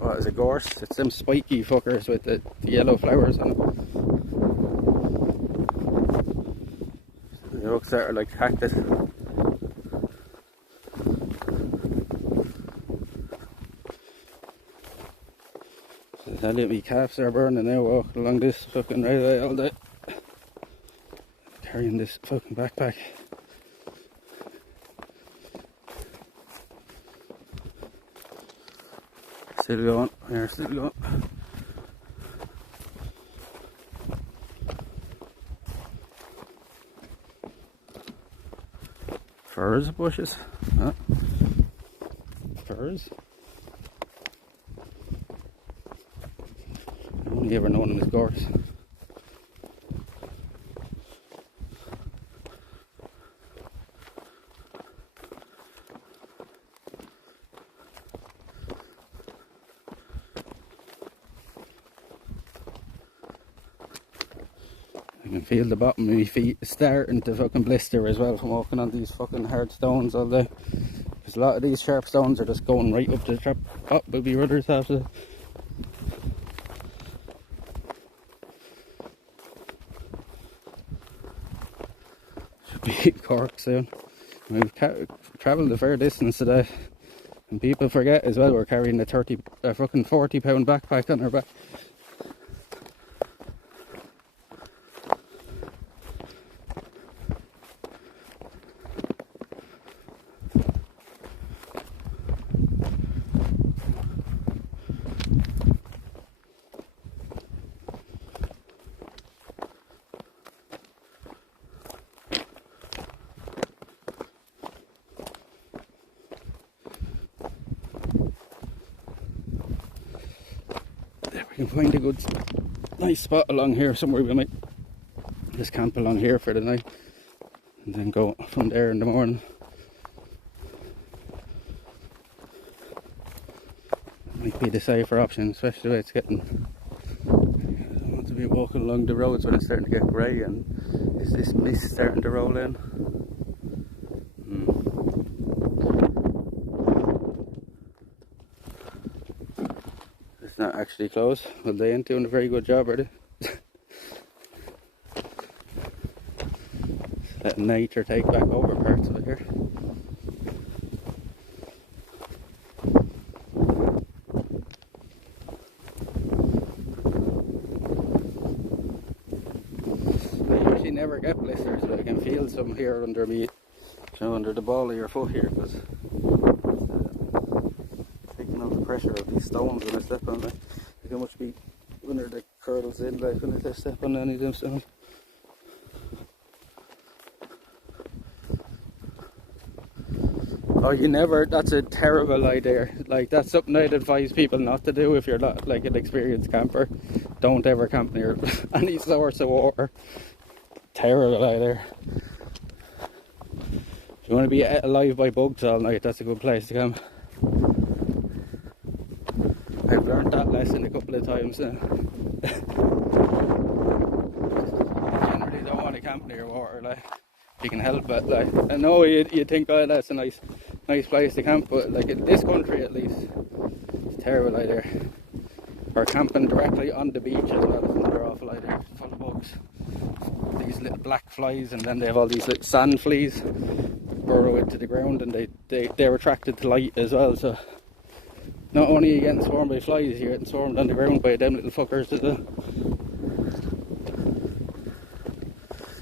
What is a gorse? It's them spiky fuckers with the yellow flowers on them. They look sort of like cactus. Tell you, my calves are burning now walking along this fucking railway all day. Carrying this fucking backpack. Still going, we're still going. Furze bushes? Huh? Furze? I've only ever known them as gorse. I can feel the bottom of my feet starting to fucking blister as well from walking on these fucking hard stones all day. Because a lot of these sharp stones are just going right up to the top of my rudders after. Should be in Cork soon. We've travelled a fair distance today. And people forget as well we're carrying a fucking 40-pound backpack on our back. We can find a good nice spot along here somewhere. We might just camp along here for the night and then go from there in the morning. Might be the safer option, especially when it's getting. I don't want to be walking along the roads when it's starting to get grey and is this mist starting to roll in. It's not actually closed. Well, they ain't doing a very good job, are they? Letting nature take back over parts of it here. I usually never get blisters, but I can feel some here under me, under the ball of your foot here, because taking out the pressure of these stones when I step on them. I can much be under the curls in, like when I step on any of them stones. Oh, you never, that's a terrible idea. Like, that's something I'd advise people not to do if you're not like an experienced camper. Don't ever camp near any source of water. Terrible idea. If you want to be ate alive by bugs all night, that's a good place to camp. I've learned that lesson a couple of times now. Generally don't want to camp near water, like, if you can help it. Like, I know you think, oh, that's a nice place to camp, but like in this country at least, it's a terrible idea. Or camping directly on the beach as well, it's another awful idea, full of bugs. These little black flies, and then they have all these little sand fleas burrow into the ground, and they're attracted to light as well, so not only are you getting swarmed by flies, you're getting swarmed on the ground by them little fuckers as well.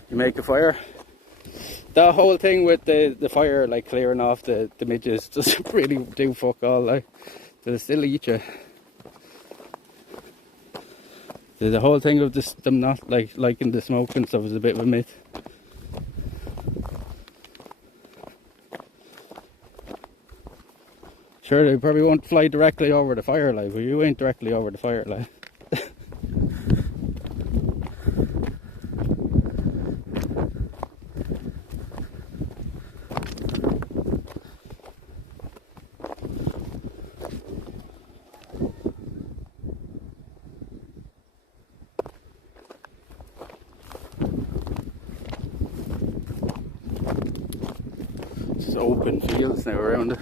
You make a fire. The whole thing with the fire, like clearing off the midges, doesn't really do fuck all, like, they'll still eat you. The whole thing of them not liking the smoke and stuff is a bit of a myth. Sure, they probably won't fly directly over the fire, like, but you ain't directly over the fire, like. It's open fields now around it.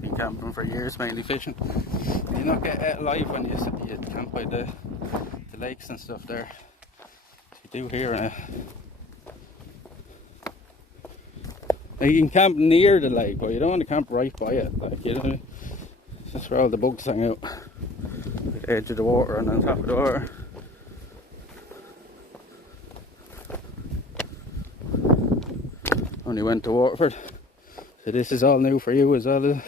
Been camping for years, mainly fishing. You not get ate alive when you camp by the lakes and stuff there. You do here. You can camp near the lake, but you don't want to camp right by it. Like, you know, that's where all the bugs hang out. At the edge of the water and on top of the water. Only went to Waterford, so this is all new for you as well.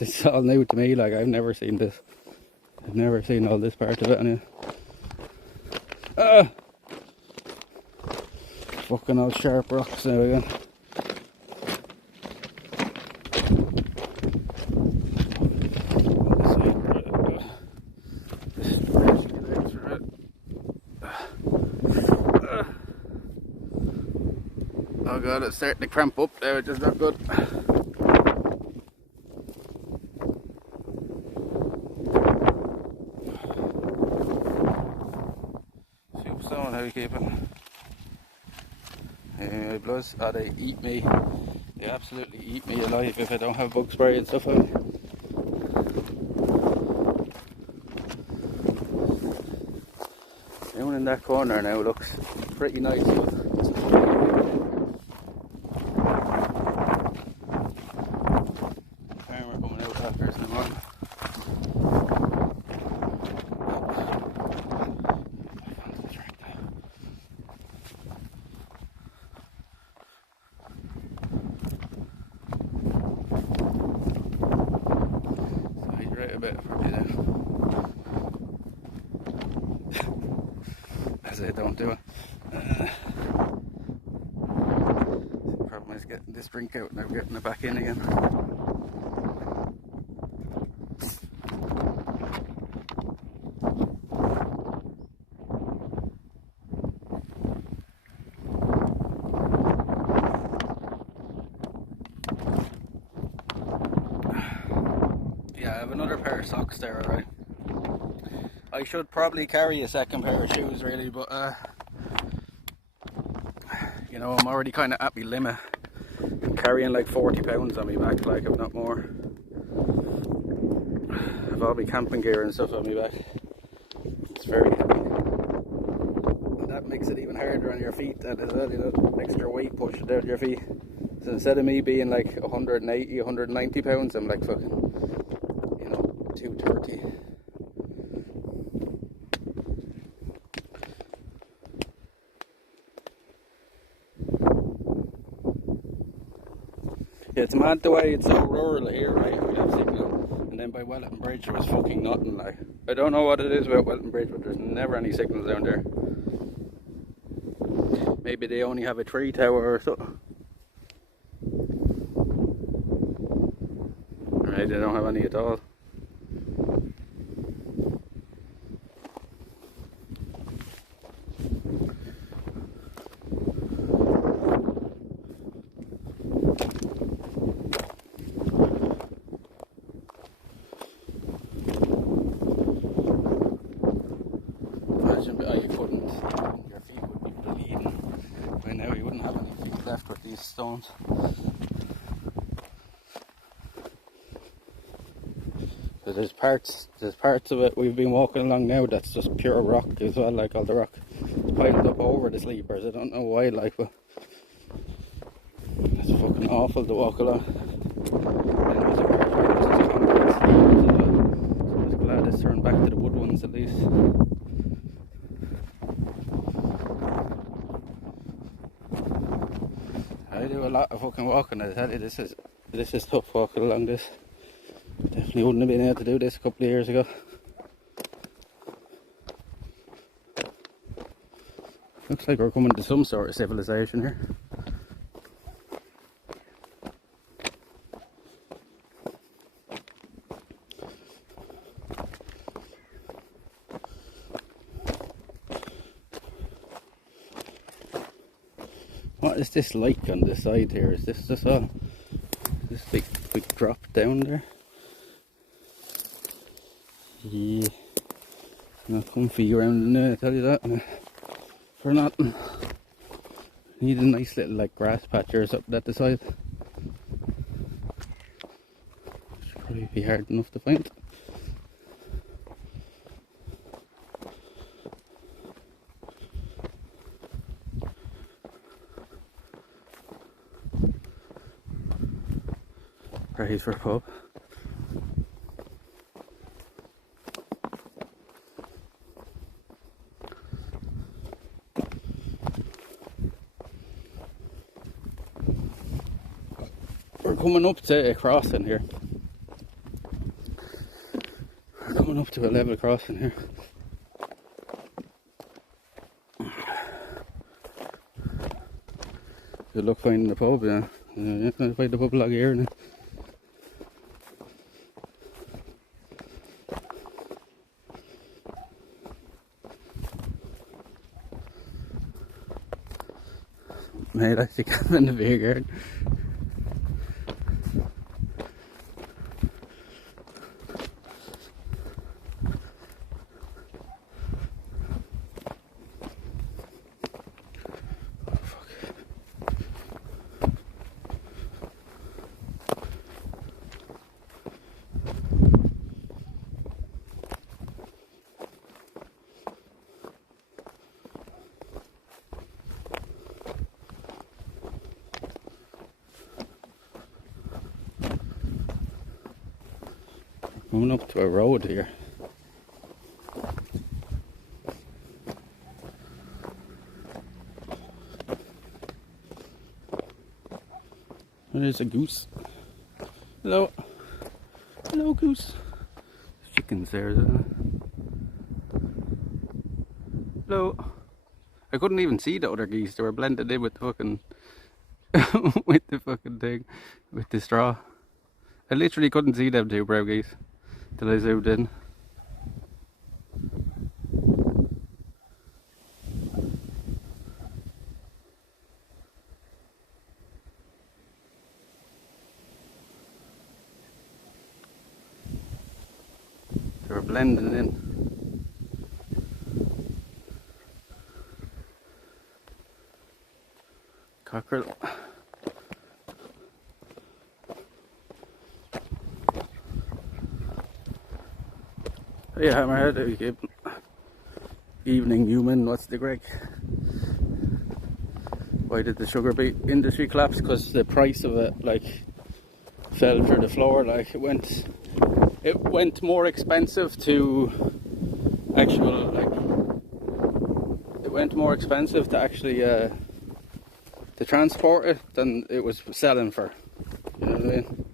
It's all new to me. Like, I've never seen this. I've never seen all this part of it anyway. Fucking all sharp rocks now again. Oh god, it's starting to cramp up there, which is not good. Soapstone, how you keeping? Bloods, oh, they eat me. They absolutely eat me alive if I don't have bug spray and stuff out. Down in that corner now looks pretty nice. Farmer coming out after us in the morning. A bit probably there. As I don't do it. The problem is getting this drink out now, getting it back in again. I have another pair of socks there, alright. I should probably carry a second pair of shoes really, but you know, I'm already kind of at my limit. I'm carrying like 40 pounds on my back, like, if not more. I've all my camping gear and stuff on my back. It's very heavy. And that makes it even harder on your feet, that as well, you know, extra weight pushing down your feet. So instead of me being like 180, 190 pounds, I'm like fucking, you know, 230. Yeah, it's mad the way it's so rural here, right? We have signal, and then by Wellington Bridge there was fucking nothing. Like, I don't know what it is about Wellington Bridge, but there's never any signals down there. Maybe they only have a tree tower or something. Right, they don't have any at all. You couldn't, your feet would be bleeding by now. You wouldn't have any feet left with these stones. So there's parts of it we've been walking along now that's just pure rock as well, like all the rock piled up over the sleepers. I don't know why, like, but it's fucking awful to walk along. And there's a part where there's just concrete sleepers as well. So I'm just glad it's turned back to the wood ones at least. I do a lot of fucking walking, I tell you, this is tough walking along this. Definitely wouldn't have been able to do this a couple of years ago. Looks like we're coming to some sort of civilization here. What is this like on the side here? Is this just all this big drop down there? Yeah, not comfy around in there, I tell you that. For nothing. Need a nice little like grass patch or something at the side. Should probably be hard enough to find. Right for a pub. We're coming up to a crossing here. We're coming up to a level crossing here. Good luck finding the pub, yeah. Yeah, I'll find the pub log here now. Mate, I think I'm in the beer garden. Coming up to a road here. There's a goose. Hello. Hello, goose. There's chickens there, isn't there? Hello. I couldn't even see the other geese. They were blended in with the fucking with the fucking thing, with the straw. I literally couldn't see them two brown geese till I zoomed in. We're blending in. Cockerel. Hey Hammerhead, how you keeping? Evening human, what's the Greg? Why did the sugar beet industry collapse? Because the price of it like fell through the floor. Like it went more expensive to actual it went more expensive to actually to transport it than it was selling for. You know what I mean?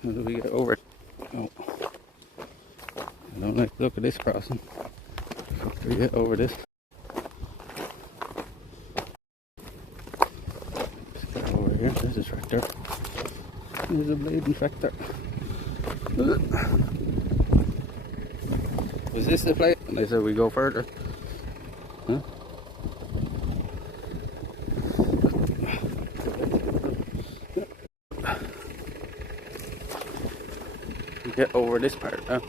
How do we get over it? Oh. I don't like the look at this crossing. How do we get over this? Let's get over here. There's a tractor. There's a bleeding tractor. Was this the place? And they said we go further. Huh? Get over this part now.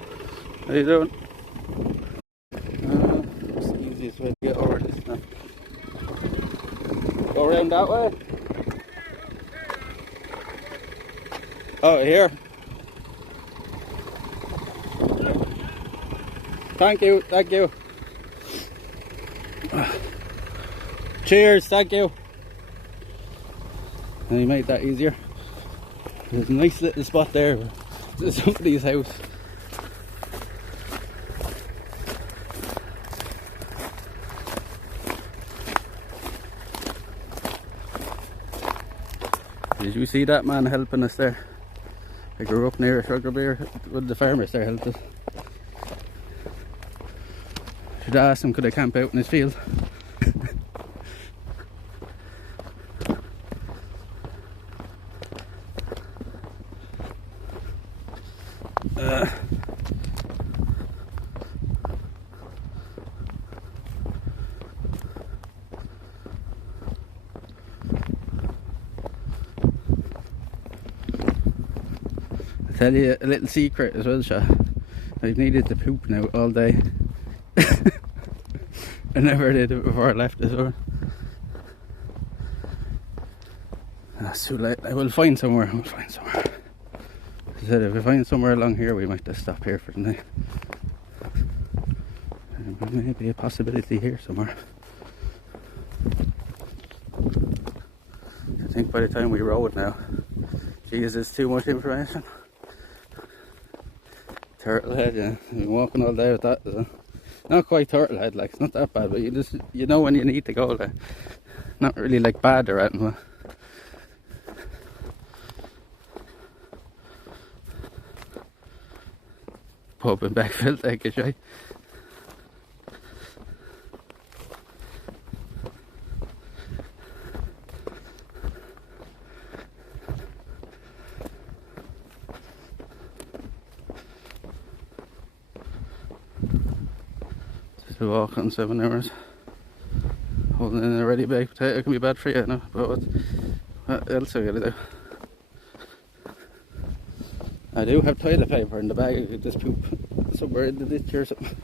How you doing? It's the easiest way to get over this now. Go around that way? Oh, here. Thank you, thank you. Cheers, thank you. And he made that easier. There's a nice little spot there. To somebody's house. Did you see that man helping us there? I grew up near Sugarbeer with the farmers there helped us. Should I ask him could I camp out in his field? Tell you a little secret as well, Sha. I've needed to poop now all day. I never did it before I left as well. That's too late. I will find somewhere. I will find somewhere. I said if we find somewhere along here we might just stop here for the night. There may be a possibility here somewhere. I think by the time we rode now, geez, it's too much information. Turtlehead, yeah. I've been walking all day with that. So. Not quite Turtlehead, like it's not that bad, but you know when you need to go. Like, not really like bad or anything. Pub in Beckfield, take a shot. To walk on 7 hours holding in a ready baked potato can be bad for you, no? But what else are you gonna do? I do have toilet paper in the bag. I could just poop somewhere in the ditch or something.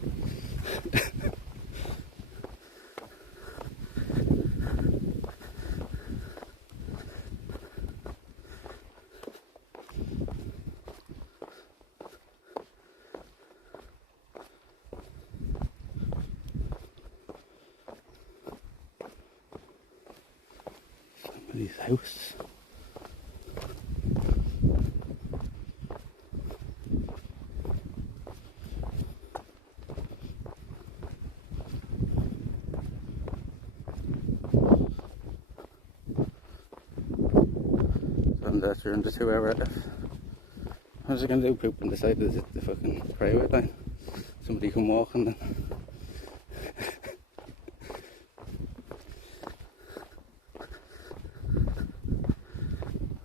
Somebody's house. Unless you're in the 2 hour left. How's it gonna do poop on the side of the fucking railway line? Somebody come walking then.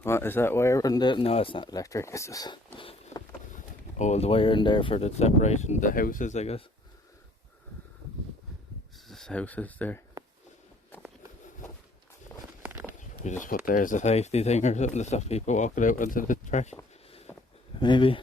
What is that wire in there? No, it's not electric, it's just old wire in there for the separation of the houses, I guess. houses there. We just put there as a safety thing or something to stop people walking out onto the track. Maybe.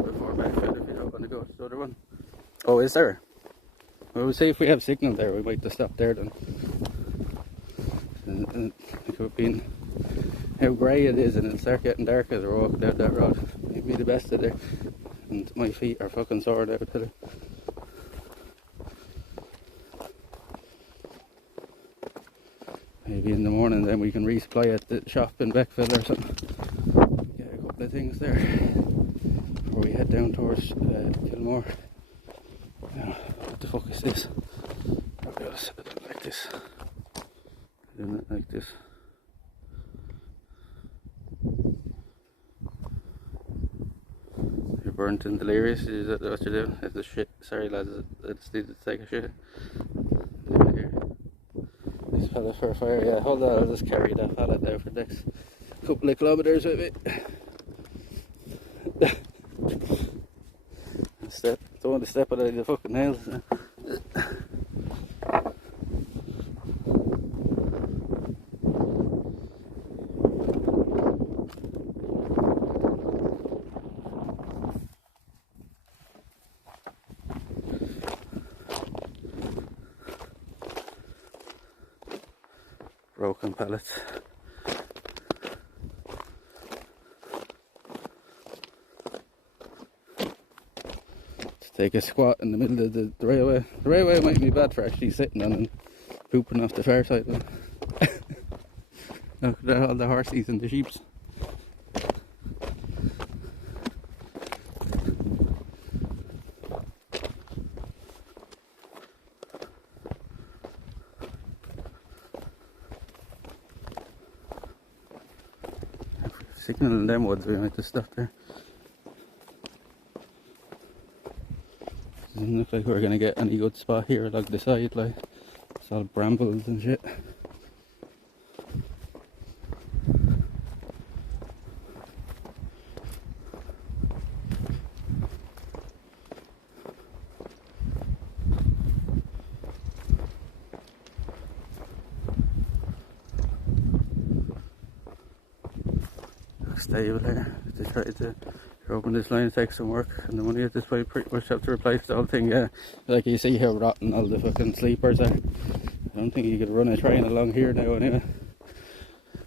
Before backfill if you don't want to go to the other one. Oh, is there? Well, we'll see if we have signal there. We might just stop there then. And it could be how grey it is, and it'll start getting dark as we're walking down that road. Might be the best of it. And my feet are fucking sore now today. Maybe in the morning then we can resupply at the shop in Beckville or something. Get a couple of things there before we head down towards Kilmore. Now, what the fuck is this? I've got to set it like this. Doing it like this. You're burnt and delirious, is that what you're doing? It's the shit. Sorry lads, I just need to take a shit. This pallet for a fire, yeah, hold on, I'll just carry that pallet there for the next couple of kilometres with me. Don't want to step on any of the fucking nails. Broken pallets. Take a squat in the middle of the railway. The railway might be bad for actually sitting on and pooping off the far side. Look at all the horses and the sheeps. Signal in them woods, we might just stop there. Doesn't look like we're gonna get any good spot here along the side, like it's all brambles and shit. Stable here. They tried to open this line, take some work, and the money at this point pretty much have to replace the whole thing. Yeah, like you see how rotten all the fucking sleepers are. I don't think you could run a train along here now anyway.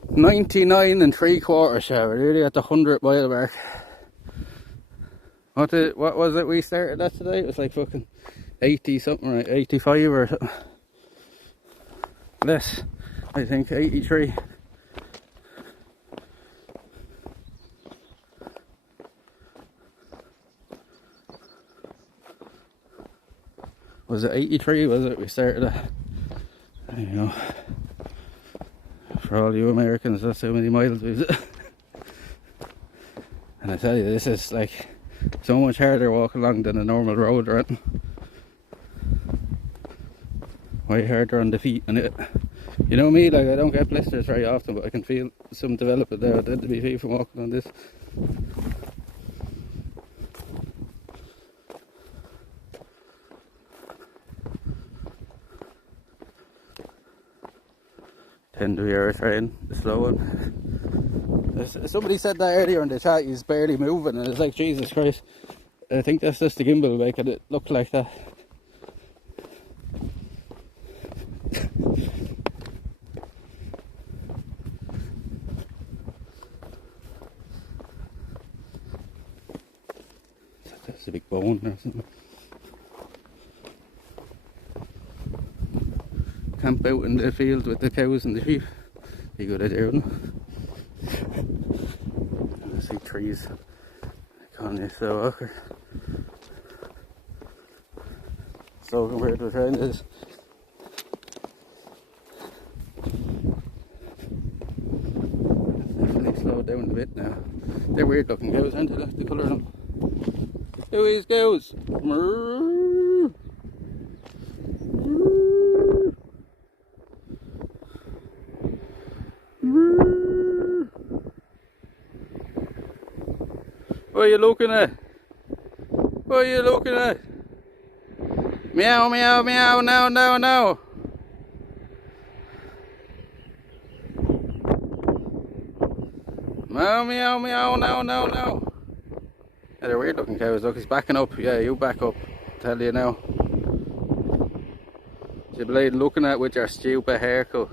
99 3/4 shower, nearly at the 100 mile mark. What was it we started at today? It was like fucking 80 something, right? 85 or something. Less, I think 83. Was it 83? Was it? We started at, you know, for all you Americans, that's how many miles we did. And I tell you, this is like so much harder walking along than a normal road, right? Way harder on the feet, and it, you know me, like I don't get blisters very often, but I can feel some development there. I did to be feet from walking on this. Tend to hear a train, the slow one. Somebody said that earlier in the chat, he's barely moving, and it's like, Jesus Christ. I think that's just the gimbal making it look like that. That's a big bone or something. Camp out in the field with the cows and the sheep. Be a good idea, wouldn't it? I see trees. Connie so awkward. So compared to the train is. Definitely slowed down a bit now. They're weird looking cows, aren't they? Look the colour of them. Who is cows? are you looking at? What are you looking at? Meow, meow, meow, now, now, now. Meow, meow, meow, now, now, now. Yeah, they're weird looking cows. Look, he's backing up. Yeah, you back up. Tell you now. You blade looking at with your stupid haircut.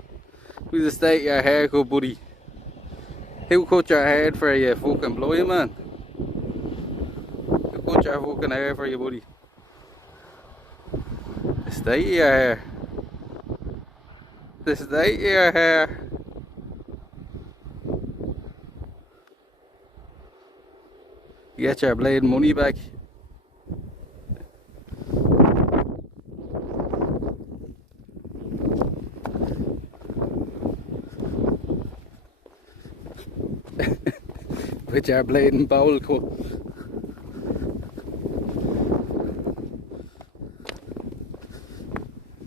Who's the state of your haircut, buddy? Who cut your hair for you, fucking blind man? Who cut your fucking hair for you, buddy? The state of your hair. The state of your hair. You get your blade money back. With your blade and bowl cut.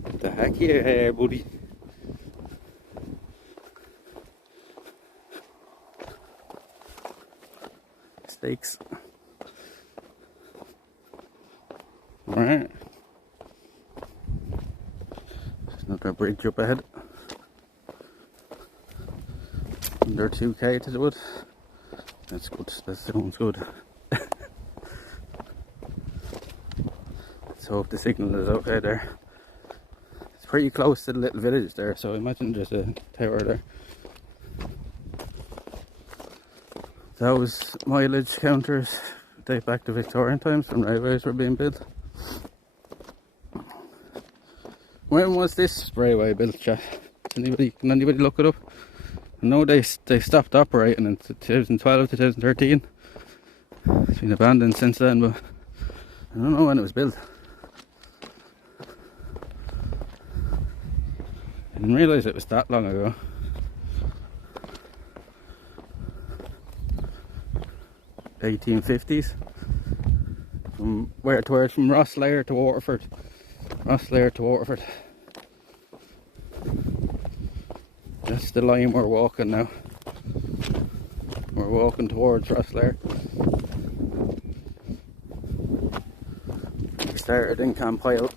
What the heck your hair, buddy? Steaks. Alright. There's another bridge up ahead. Under 2k to do it. That's good, that sounds good. Let's hope the signal is okay there. It's pretty close to the little village there, so I imagine there's a tower there. Those mileage counters date back to Victorian times when railways were being built. When was this railway built, chat? Can anybody look it up? I know they stopped operating in 2012 to 2013. It's been abandoned since then, but I don't know when it was built. I didn't realise it was that long ago. $1850s. From where to where? From Rosslare to Waterford. Rosslare to Waterford. That's the line we're walking now. We're walking towards Rosslare. We started in Campile.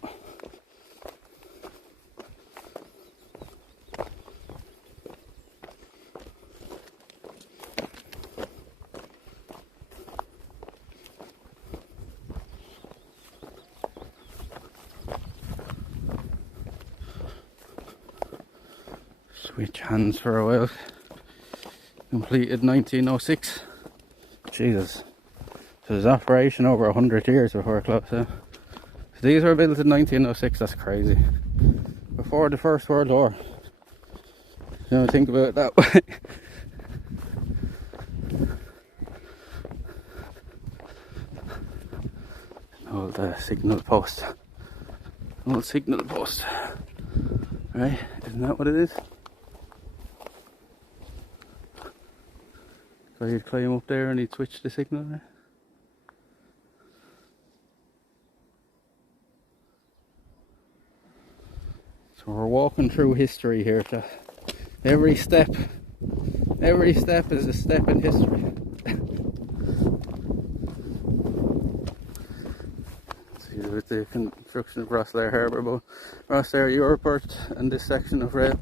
Switch hands for a while. Completed 1906. Jesus. So there's operation over 100 years before it closed down. So these were built in 1906, that's crazy. Before the First World War. You know, think about it that way. Old signal post. Old signal post. Right, isn't that what it is? So he'd climb up there and he'd switch the signal there. So we're walking through history here. Every step is a step in history. See, with the construction of Rosslare Harbour, but Rosslare Europort and this section of rail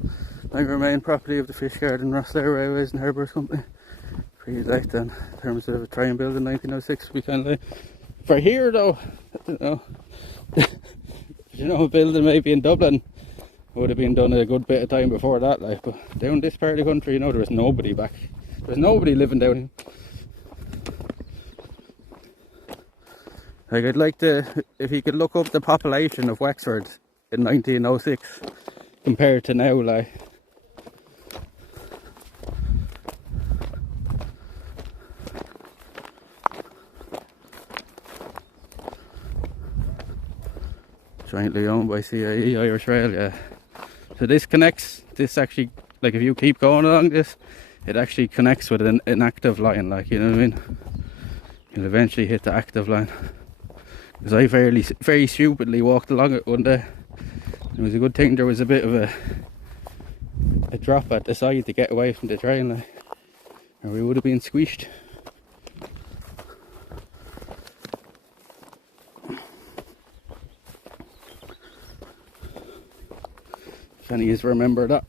now remain property of the Fishguard and Rosslare Railways and Harbours Company. Pretty late then, in terms of try and build in 1906, we kind of like. For here though, I don't know. You know, building maybe in Dublin would have been done a good bit of time before that, like, but down this part of the country, you know, there was nobody back. There was nobody living down here. Like, I'd like to, if you could look up the population of Wexford in 1906 compared to now, like. Jointly owned by CIE, Irish Rail, yeah. So this connects, this actually, like if you keep going along this, it actually connects with an active line, like, you know what I mean? You'll eventually hit the active line. Because I very stupidly walked along it one day. It was a good thing there was a bit of a drop at the side to get away from the train, like, or we would have been squished. Can you remember that?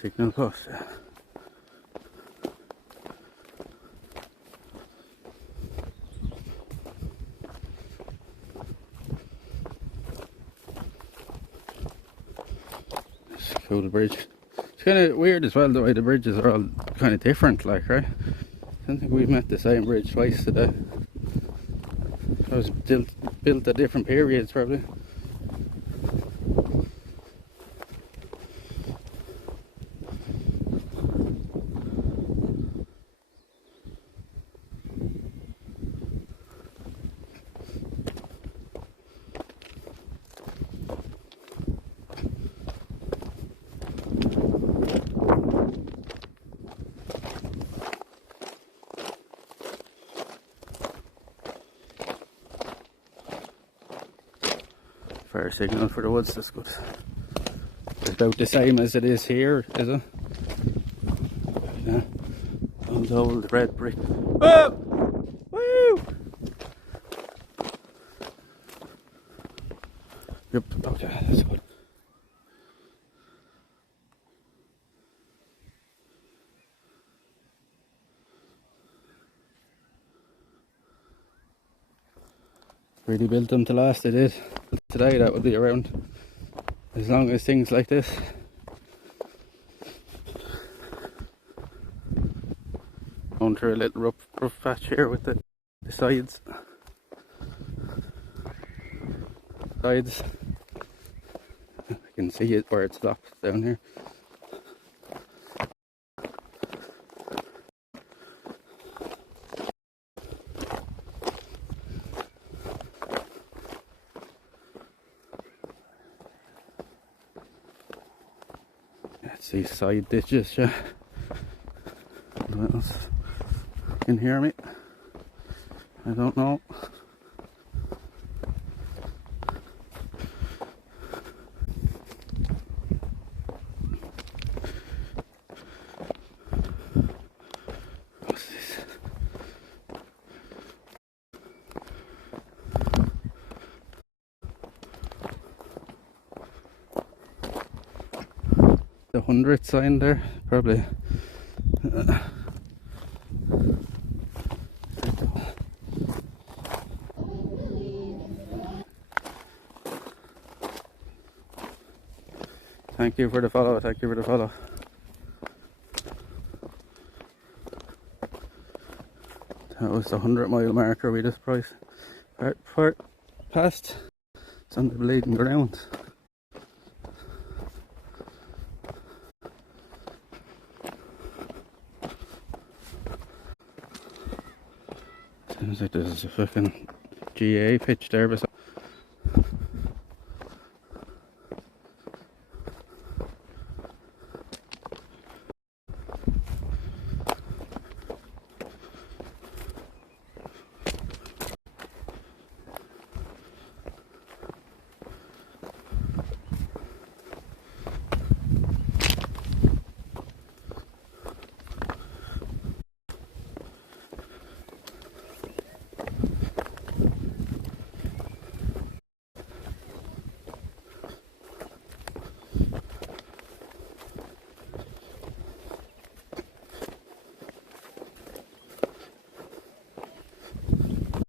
Signal post. It's a cool bridge. It's kind of weird as well the way the bridges are all kind of different, like, right? I don't think we've met the same bridge twice today. It was built at different periods, probably. Fire signal for the woods, that's good. It's about the same as it is here, is it? Yeah. Old red brick. Oh! Woo! Yep, okay, that's good. Really built them to last, they did. Today that would be around as long as things like this. Going through a little rough patch here with the sides. I can see it where it stops down here. Let's see side ditches, yeah. What else? Can you hear me? I don't know. What's this? The 100 sign there, probably. Thank you for the follow, thank you for the follow. That was the 100-mile marker we just priced. Part past. It's on the bleeding ground. Seems like there's a fucking GA pitch there beside.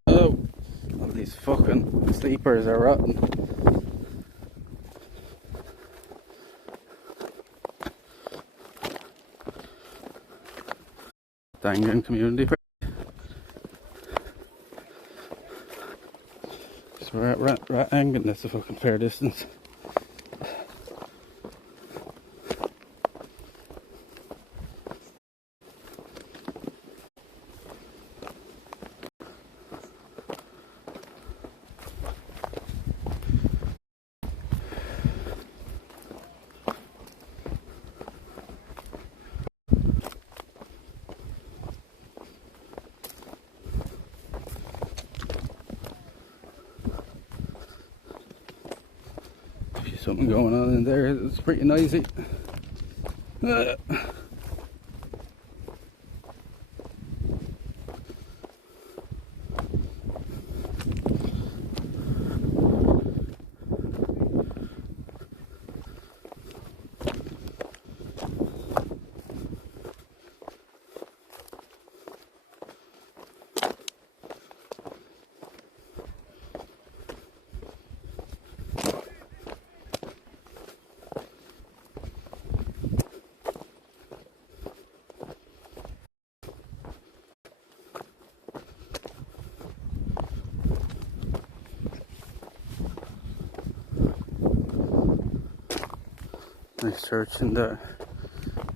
Oh, all these fucking sleepers are rotten. Dangan community. So we're at Rat Angan, that's a fucking fair distance. something going on in there. It's pretty noisy. Nice church in the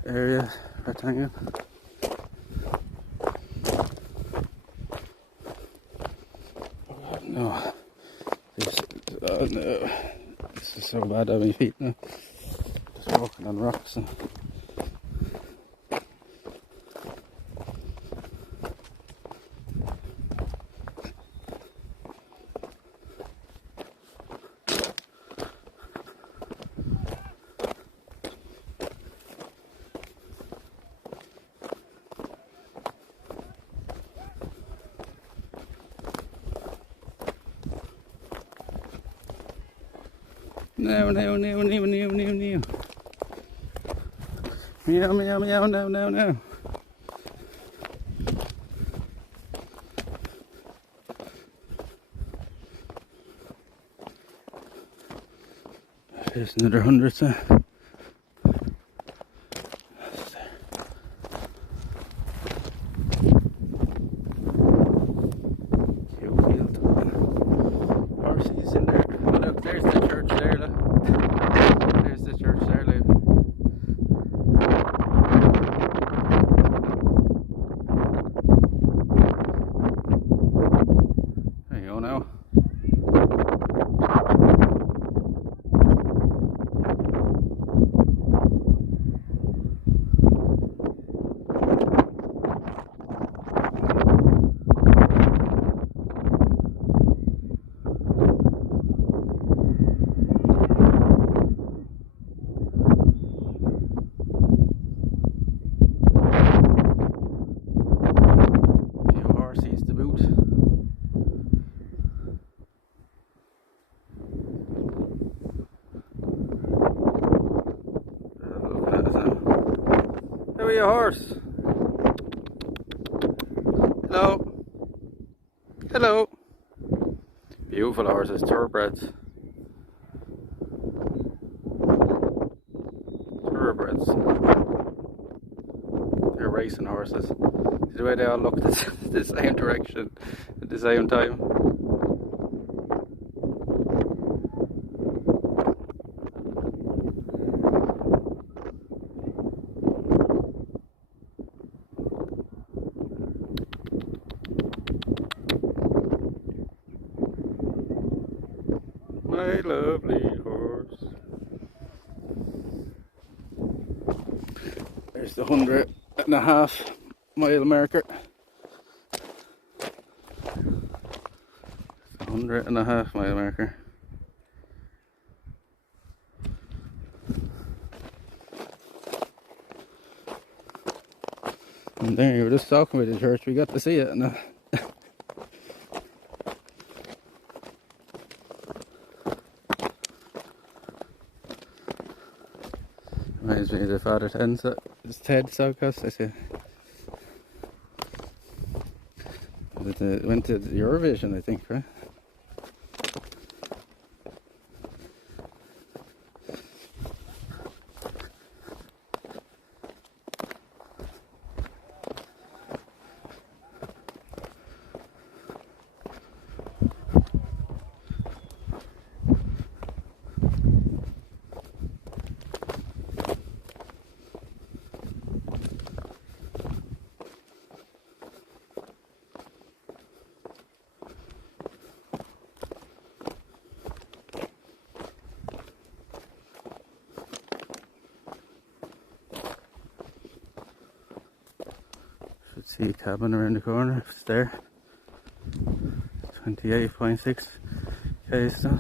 area, rectangle. No, no, this is so bad on my feet now. Just walking on rocks. No, no, no, no, no, no, no. Meow, meow, meow, no, no, no. There's another 100, so. Horses in there. Oh, look, there's the church there, look. There's the church there, look. There you go now. How are you, horse? Hello. Hello. Beautiful horses, thoroughbreds. Thoroughbreds. They're racing horses. See the way they all look the same direction at the same time. My lovely horse. There's the 100.5 mile marker. 100.5 mile marker. And there, you were just talking about the church, we got to see it now. Reminds me of the Father Ted's, it's Ted Southcast, I see. It went to Eurovision, I think, right? Should see a cabin around the corner if it's there. 28.6 K still.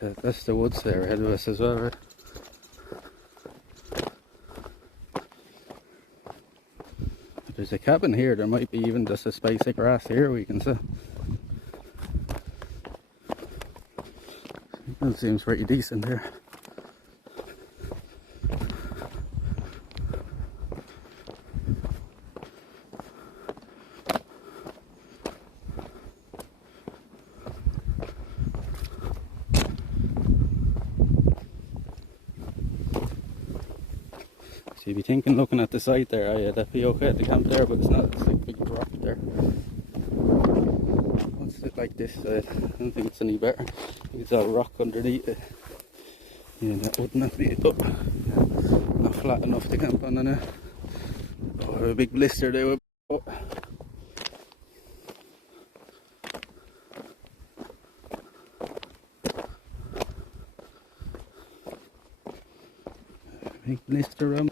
That's the woods there ahead of us as well, right? If there's a cabin here, there might be even just a space of grass here we can see. That seems pretty decent here. So you'd be thinking, looking at the site there, oh yeah, that'd be okay to camp there, but it's not. It's like a big rock there. What's it like this side? I don't think it's any better. I think it's all rock underneath it. Yeah, that would not be up. Yeah, not flat enough to camp on now. Oh, a big blister there. Oh. Big blister around.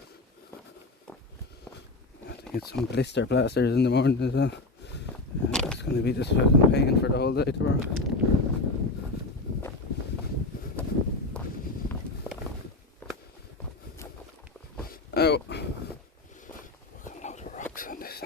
Get some blister plasters in the morning as well. It's going to be just fucking pain for the whole day tomorrow. Oh, fucking load of rocks on this.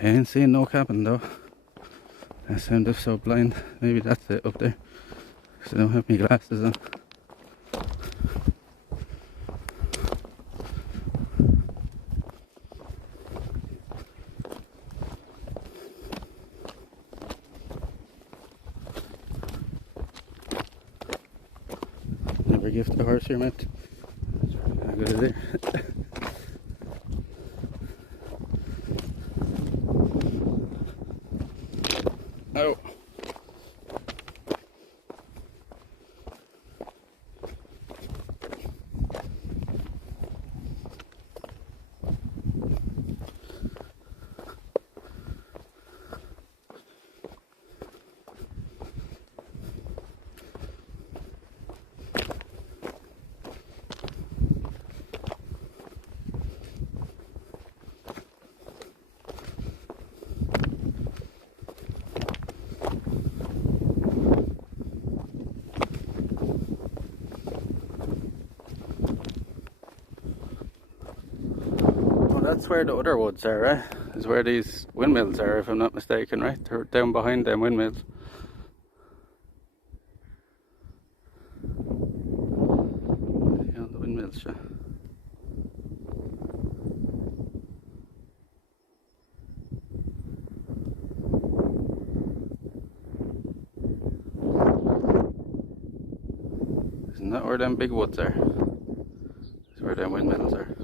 I ain't seeing no cabin though. I sound just so blind. Maybe that's it up there. Because I don't have my glasses on. Never gift a horse your mate. How good is it? Oh. That's where the other woods are, right? Is where these windmills are, if I'm not mistaken, right? They're down behind them windmills. Yeah, the windmills, sure. Isn't that where them big woods are? That's where them windmills are.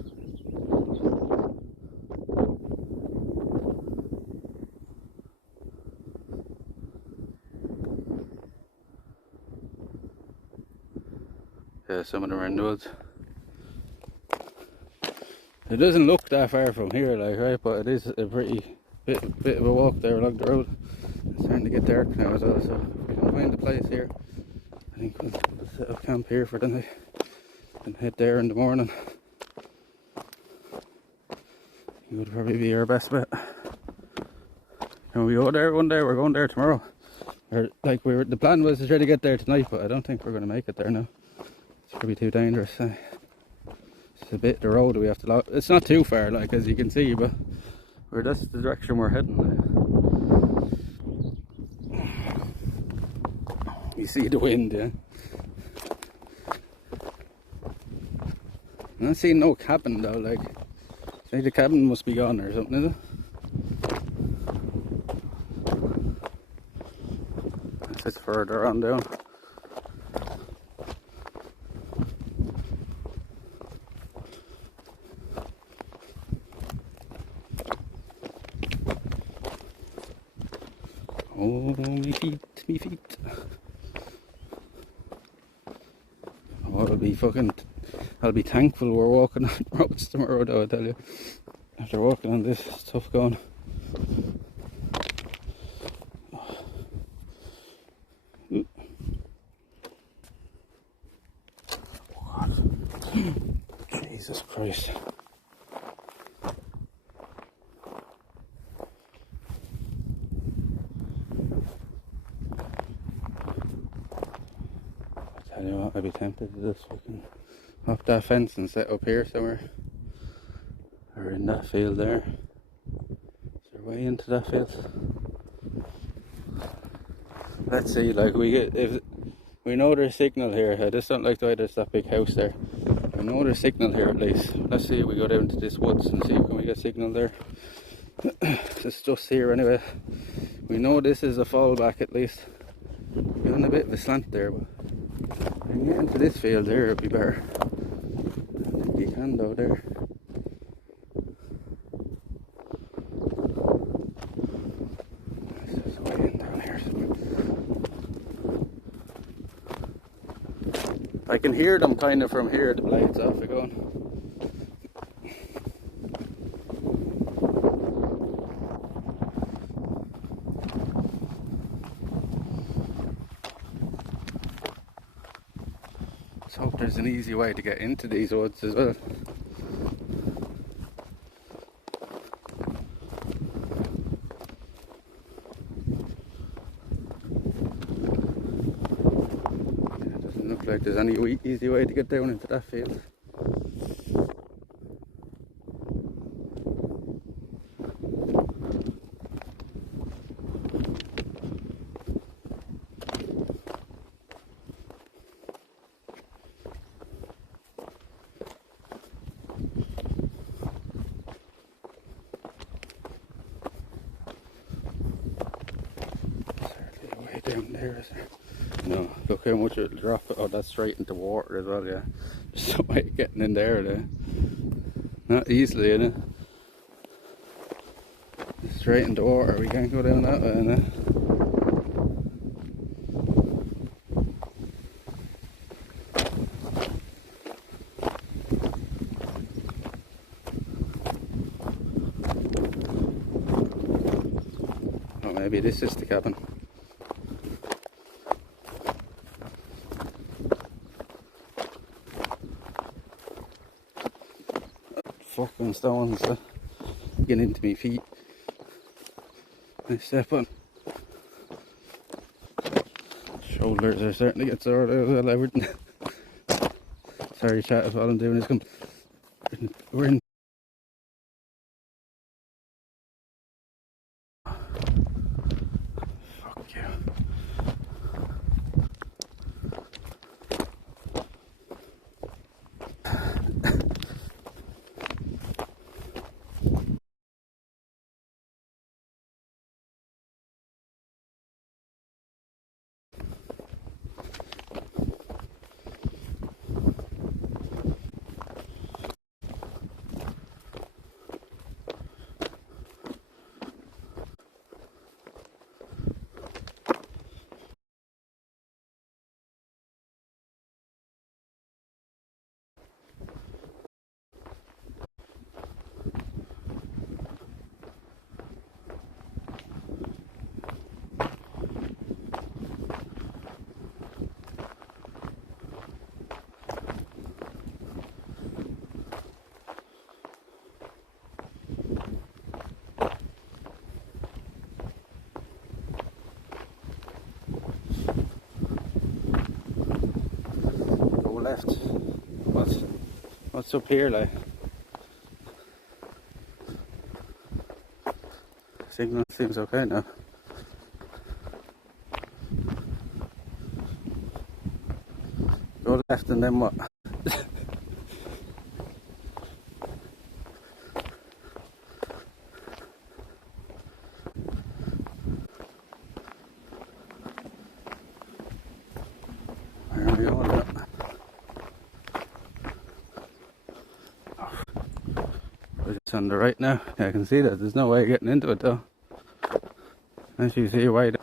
Yeah, some of them are in the woods. It doesn't look that far from here, like, right, but it is a pretty bit of a walk there along the road. It's starting to get dark now as well, so if we can find a place here, I think we'll set up camp here for the night and head there in the morning. It would probably be our best bet. Can we go there one day? We're going there tomorrow. Or like the plan was to try to get there tonight, but I don't think we're going to make it there now. It's probably too dangerous. It's a bit the road we have to. It's not too far, like as you can see, but that's the direction we're heading. You see the wind, yeah. I'm not seeing no cabin though. Like, I think the cabin must be gone or something, is it? It's further on down. Oh, me feet, me feet. Oh, I'll be thankful we're walking on roads tomorrow though, I tell you. After working on this, it's tough going. Jesus Christ. I tell you what, I'd be tempted to just fucking hop that fence and set up here somewhere. Or in that field there. Is there way into that field? Let's see, like if we know there's signal here. I just don't like the way there's that big house there. I know there's signal here at least. Let's see if we go down to this woods and see can we get signal there. It's just here anyway. We know this is a fallback at least. We're on a bit of a slant there, but if we can get into this field here, it'd be better. I think you can though there. This is way in down here somewhere. I can hear them kind of from here, the blades off it going. Let's hope there's an easy way to get into these woods as well. It doesn't look like there's any easy way to get down into that field. Down there, is there? No, look how much it'll drop. Oh, that's straight into water as well, yeah. There's no way of getting in there. Not easily, you know. Straight into water, we can't go down that way, you know. Oh, maybe this is the cabin. Fucking stones get into my feet. I step on. Shoulders are starting to get sore as well, everything. Sorry chat if all I'm doing is come. We're in. Fuck you. Left. What's up here, like? Signal seems okay now. Go left and then what? Where are we going now? It's on the right now. Yeah, I can see that. There's no way of getting into it though. As you see wide.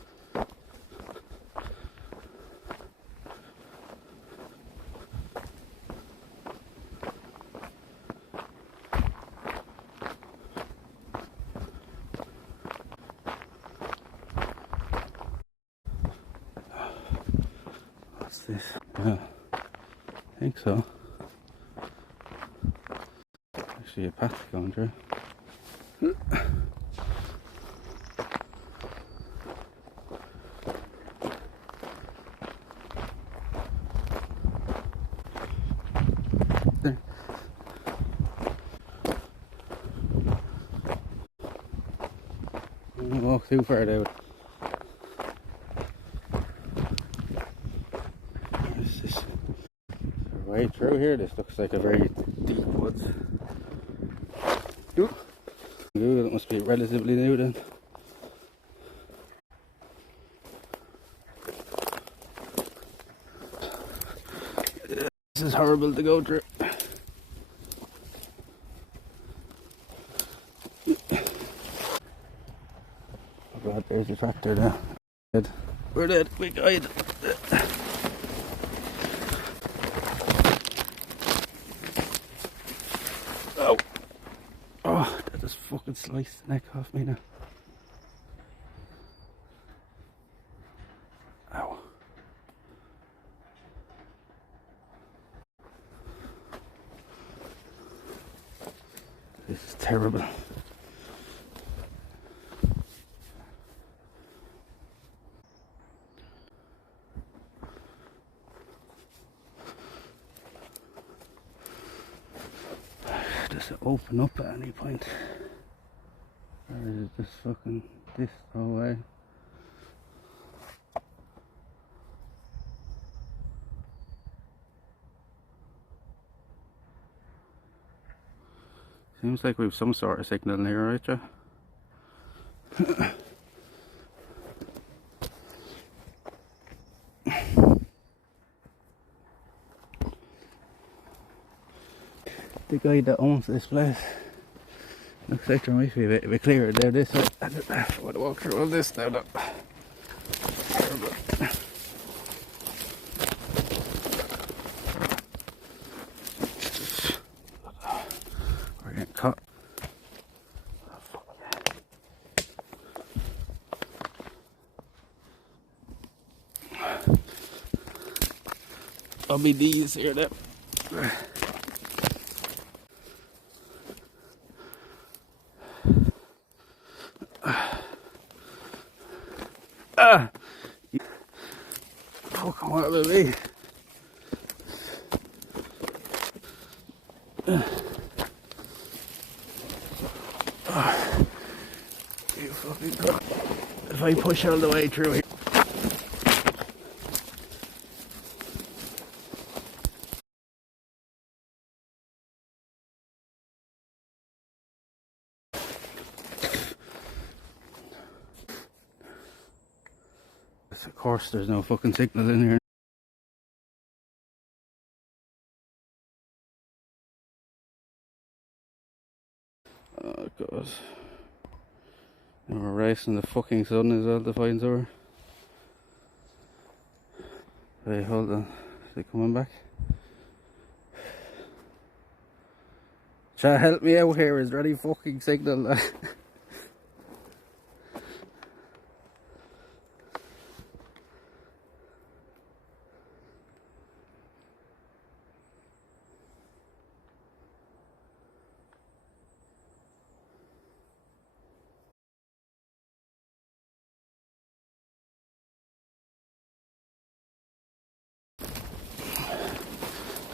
this? Yeah, I think so. Actually a path going through. There. Don't walk too far out. What's this? Right through here, this looks like a very deep woods. Ooh, it must be relatively new then. This is horrible to go through. Oh god, there's the tractor now. We're dead, we died. Oh. Oh, that just fucking sliced the neck off me now. Ow. This is terrible. Does it open up at any point? Or is it just fucking this whole way? Seems like we've some sort of signal here, right, Joe? The guy that owns this place. Looks like there might be a bit clearer there this way. I want to walk through all this now. Look. We're getting caught. Oh, fuck yeah. I'll be these here now. Fucking what will it be? You fucking crap. If I push all the way through here. Of course there's no fucking signal in here. Oh god. And we're racing the fucking sun as well to find somewhere. Wait, hold on. Is it coming back? Try to help me out here, is there any fucking signal?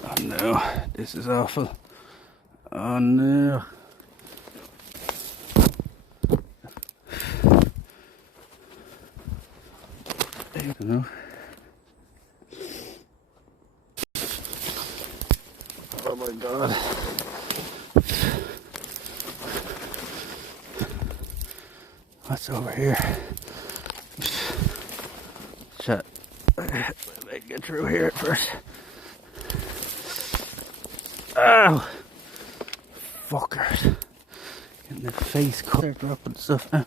Oh no, this is awful. Oh no. I don't know. Oh my god. What's over here? Shit. Let me get through here first. Ow! Fuckers. In the face, they're dropping stuff now.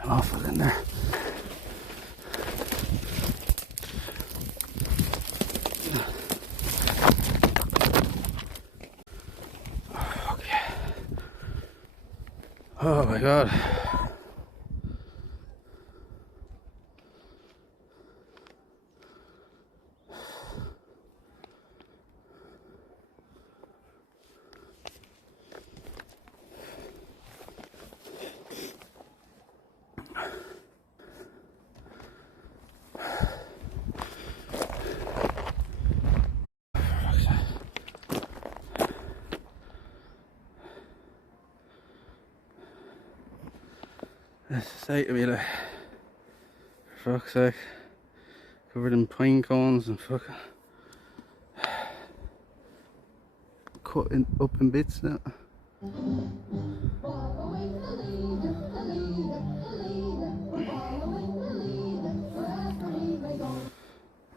I'm awful in there. Oh my god. That's the sight of me, like, for fuck's sake. Covered in pine cones and fucking cut up in bits now.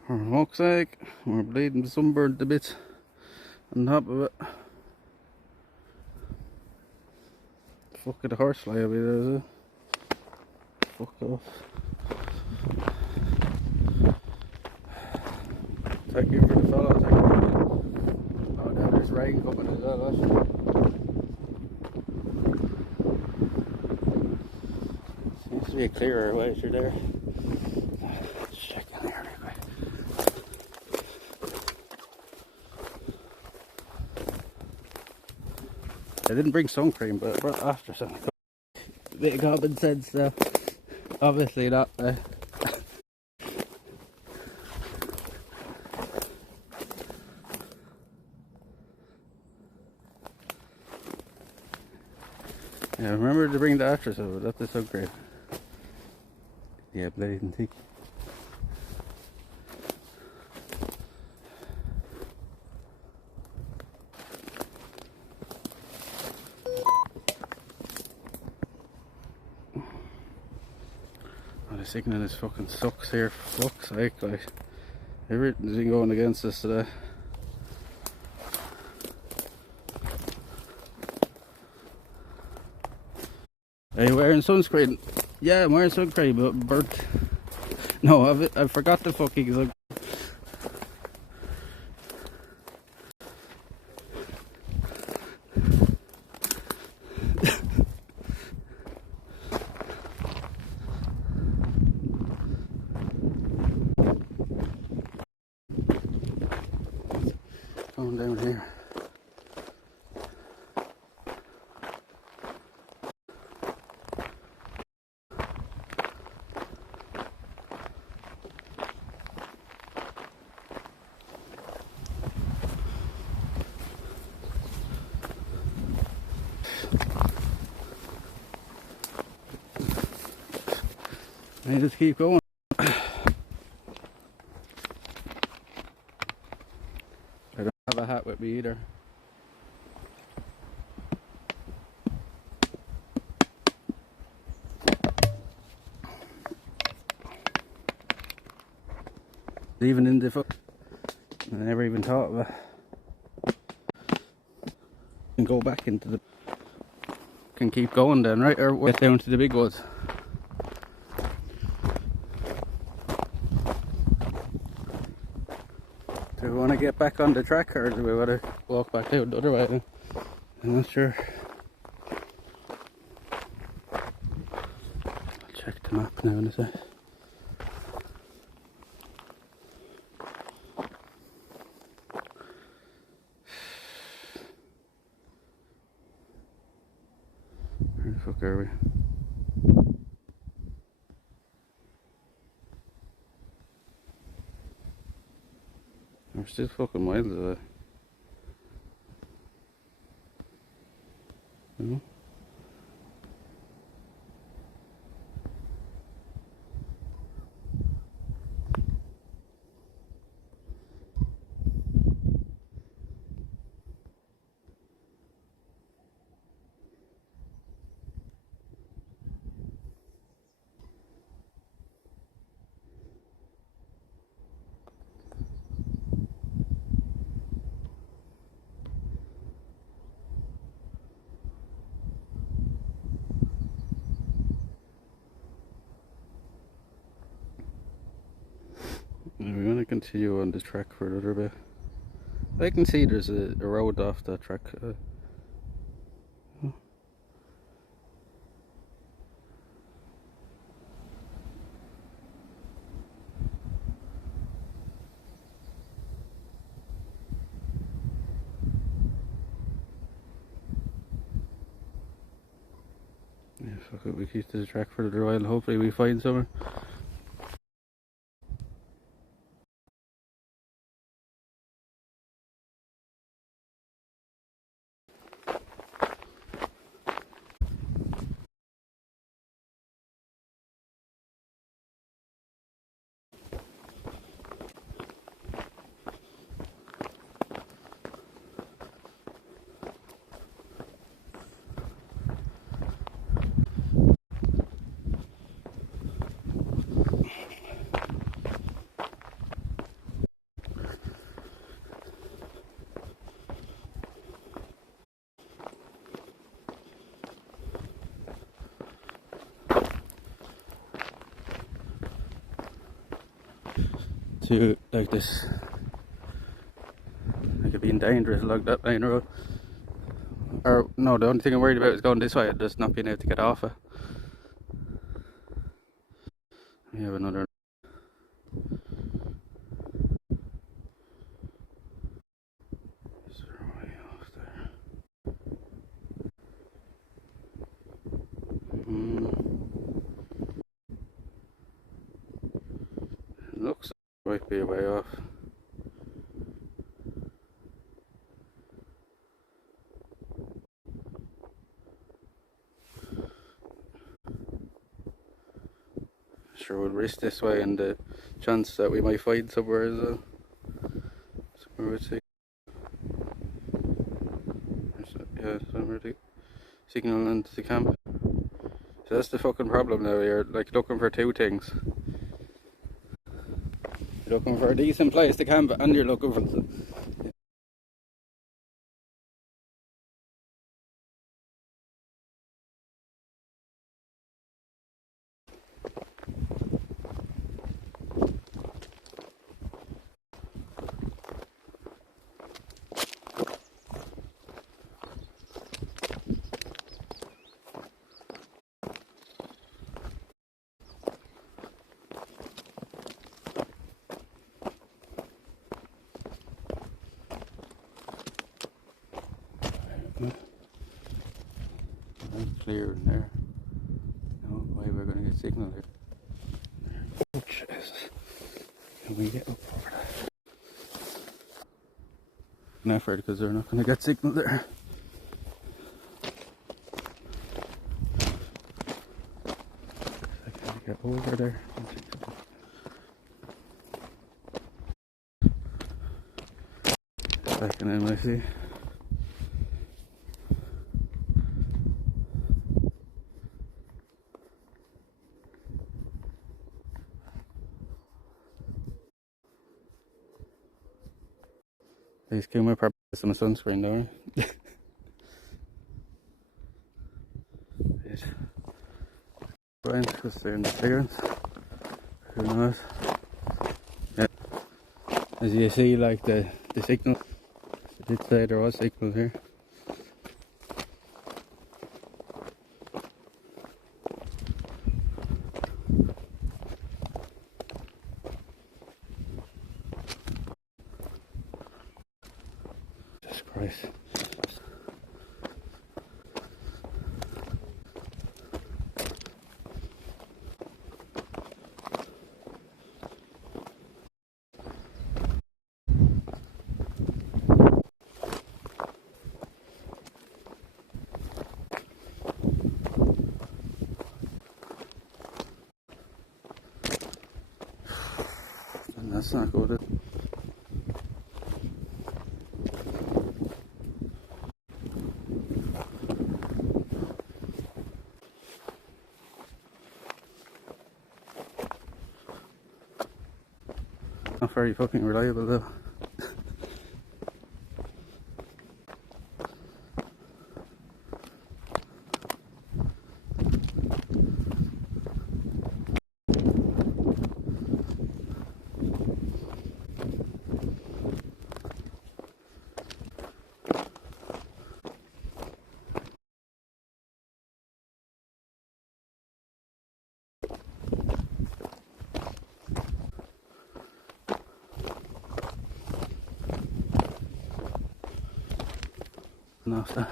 For fuck's sake, we're bleeding sunburned a bit on top of it. Fuck the horsefly over there, is it? Fuck off. Thank you for the follow. Thank you. Oh, now there's rain coming as well. Seems to be a clearer way through there. Let's check in here real quick. I didn't bring sun cream, but I brought after sun. A bit of common sense though. Obviously not. Yeah, remember to bring the after over. That's the sun cream. Yeah, blazing thick. The signal is fucking sucks here, for fuck's sake, like, everything's been going against us today. Are you wearing sunscreen? Yeah, I'm wearing sunscreen, but burnt. No, I forgot the fucking sun. Going down here. I just keep going. I don't have a hat with me either. Even in the foot, I never even thought of it. And go back into the. Can keep going then, right? Or get down to the big woods. Do we want to get back on the track or do we want to walk back out the other way then? I'm not sure. I'll check the map now in a sec. Where the fuck are we? We're still fucking miles away. No? We're going to continue on the track for a little bit. I can see there's a road off that track. So we keep to the track for a little while. Hopefully we find somewhere. To like this, like it being dangerous like that main road. Or no, the only thing I'm worried about is going this way and just not being able to get off it. We have another. Is there a way off there? Looks like there might be a way off. Sure, we'll risk this way and the chance that we might find somewhere as well. Somewhere with yeah, somewhere to signal into the camp. So that's the fucking problem now. You're like looking for two things. You're looking for a decent place to camp and you're looking for. Clear in there. No way we're going to get signal here. Oh, Jesus. Can we get up over that? An effort because they're not going to get signal there. I can't get over there. Back in MIC. These came with purpose on the sunscreen, don't they? Yes. Right, because they're in the clearance. Who knows? Yeah. As you see, like the signal, I did say there was signal here. Jesus Christ. And that's not good. Not very fucking reliable though. And after.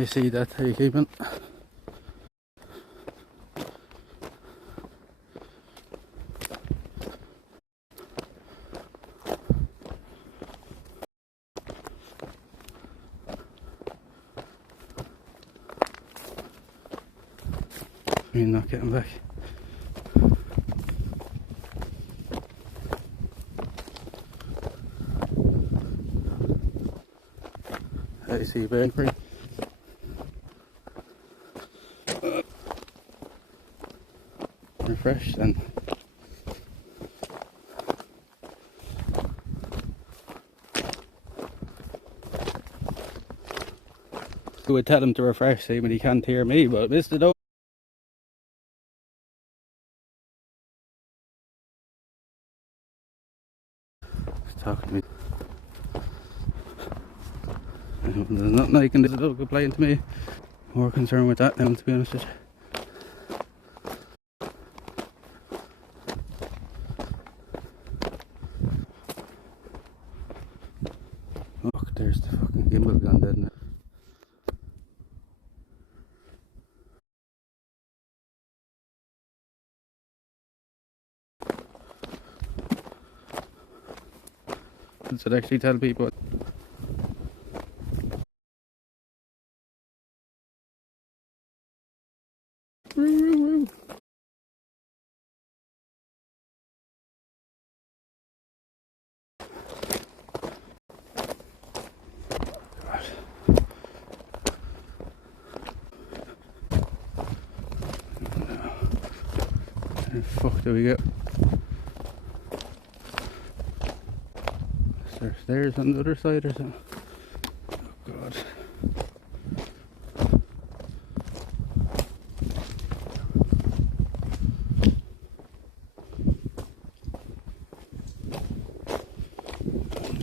I see that. How you keeping? You're not getting back. I see bakery. Refresh then. I would tell him to refresh, see, but he can't hear me, but Mr. Doe. He's talking to me. There's nothing I can do. Don't complain to me. More concerned with that now, to be honest with you. Look, there's the fucking gimbal gone dead now. Does it actually tell people? How the fuck do we get? Is there stairs on the other side or something? Oh god.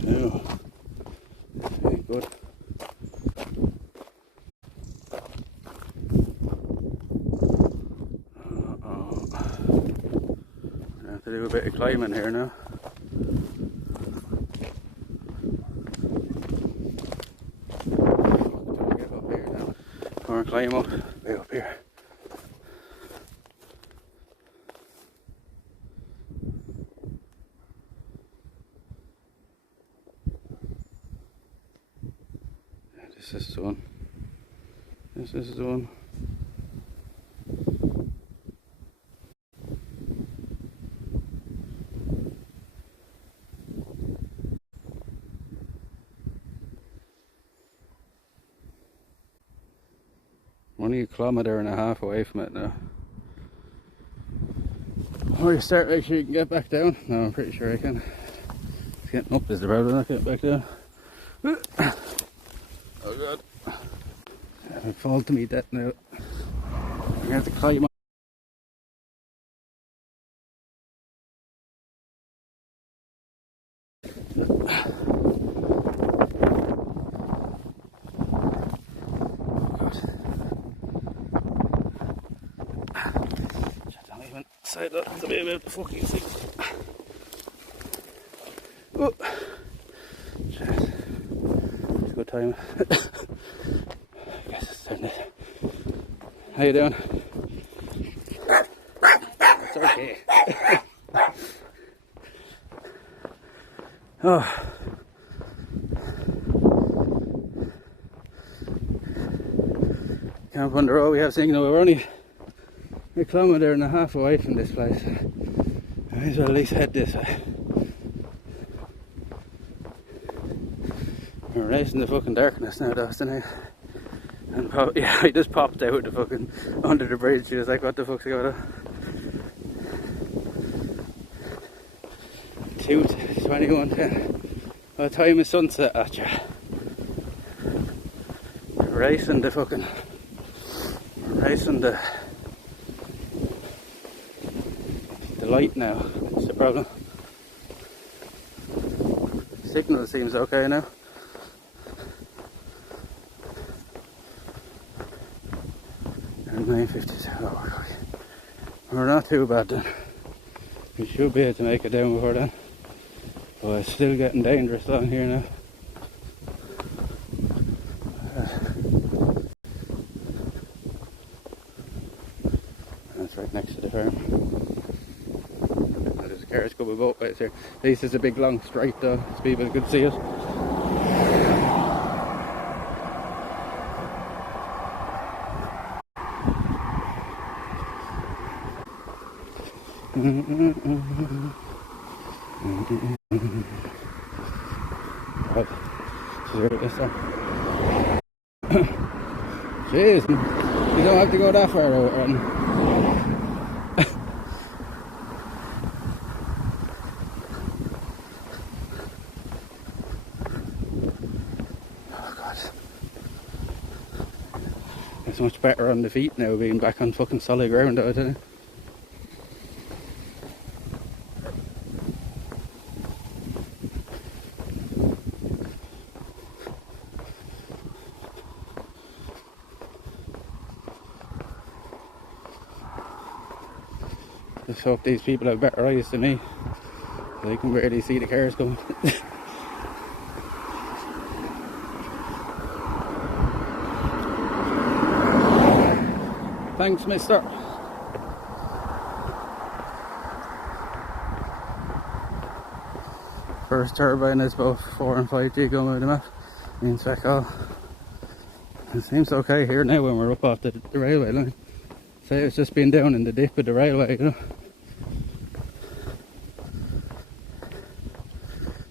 No. Very good. I have to do a bit of climbing here now. Do we get up here now? Or climb up way up here. This is the one. This is the one. Only 1.5 kilometers away from it now. Or you start, make sure you can get back down. No, I'm pretty sure I can. It's getting up is the problem, not getting back down. Oh god. I fall to me death now. I'm gonna have to climb up. Don't even say that to me about the fucking thing. Oh. Shit. It's a good time. I guess it's turning it. How you doing? It's okay. Oh. Camp on the road, we have signal. We're only 1.5 kilometers away from this place. I might as well at least head this way. We're racing the fucking darkness now, Dustin. And yeah, I just popped out the fucking under the bridge. She was like, what the fuck's going on? 2:21. What time is sunset at you? Racing the fucking... Racing the light now. That's the problem. Signal seems okay now. And 9:57. Oh, okay. We're not too bad then. We should be able to make it down before then. But it's still getting dangerous down here now. cars coming both ways here. At least it's a big long stripe though, so people could see it. Right, so there it is there. Jeez, you don't have to go that far out, Aaron. Oh God. It's much better on the feet now, being back on fucking solid ground, though, isn't it? Just hope these people have better eyes than me. They can barely see the cars coming. Thanks, mister. First turbine is about 4 and 5G going with the map. Means back off. It seems okay here now when we're up off the railway line. Say it's just been down in the dip of the railway, you know.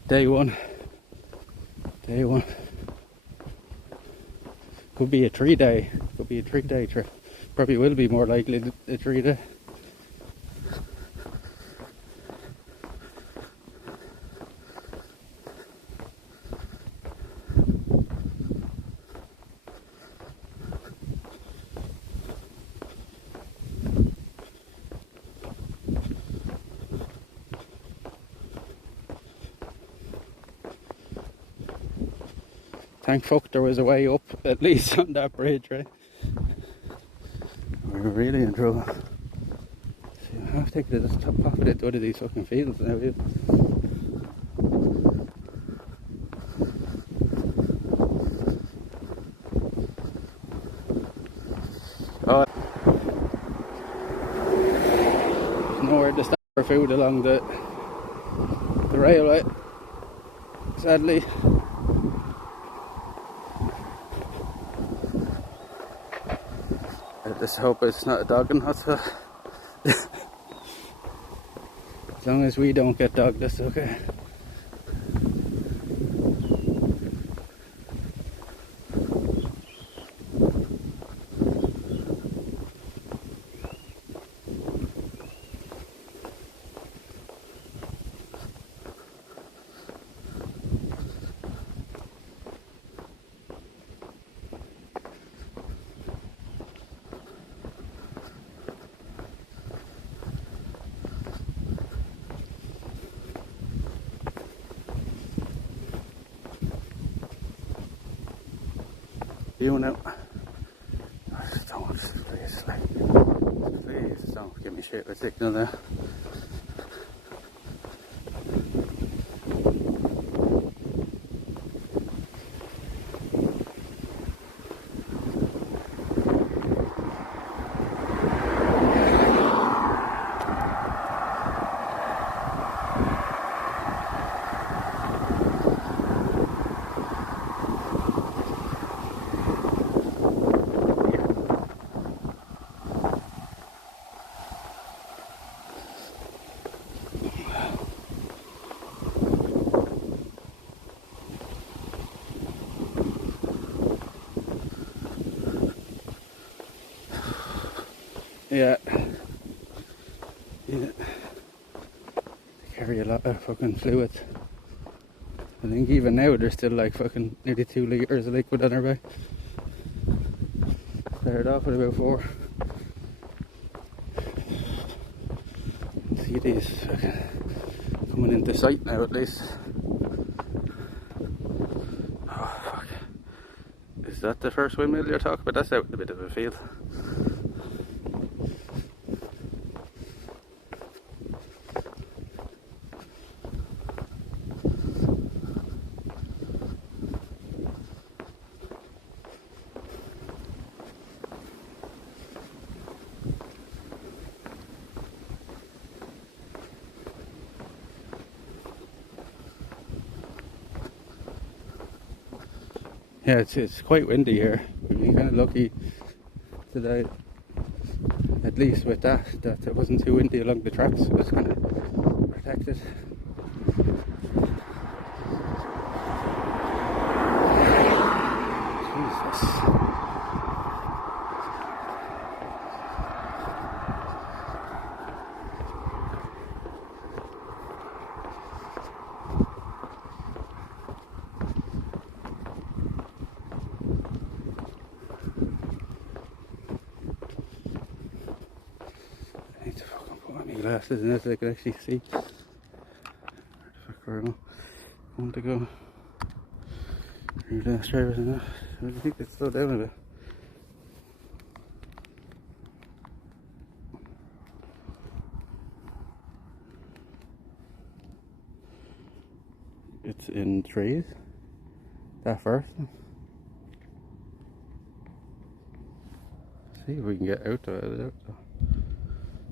Day one. Could be a 3-day. Could be a 3-day trip. Probably will be more likely a 3-day. Thank fuck there was a way up, at least on that bridge, right? We were really in trouble. See, I have to take the top off it out of these fucking fields now, yeah. Oh, there's nowhere to stop for food along the railway, sadly. I just hope it's not a dogging hospital. As long as we don't get dogged, that's okay. You know, I just don't want to, please don't give me shit with signal there. Yeah. They carry a lot of fucking fluid. I think even now there's still like fucking nearly 2 litres of liquid on our back. Started off with about 4. See these fucking coming into sight now at least. Oh fuck. Is that the first windmill you're talking about? That's out in a bit of a field. Yeah, it's quite windy here. We've been kind of lucky today, at least with that it wasn't too windy along the tracks. It was kind of protected. Jesus. I need to fucking put on my glasses in it so I can actually see. Where the fuck are I want to go? Last drivers enough. I think it's slow down a bit. It's in trees. That first. See if we can get out of it.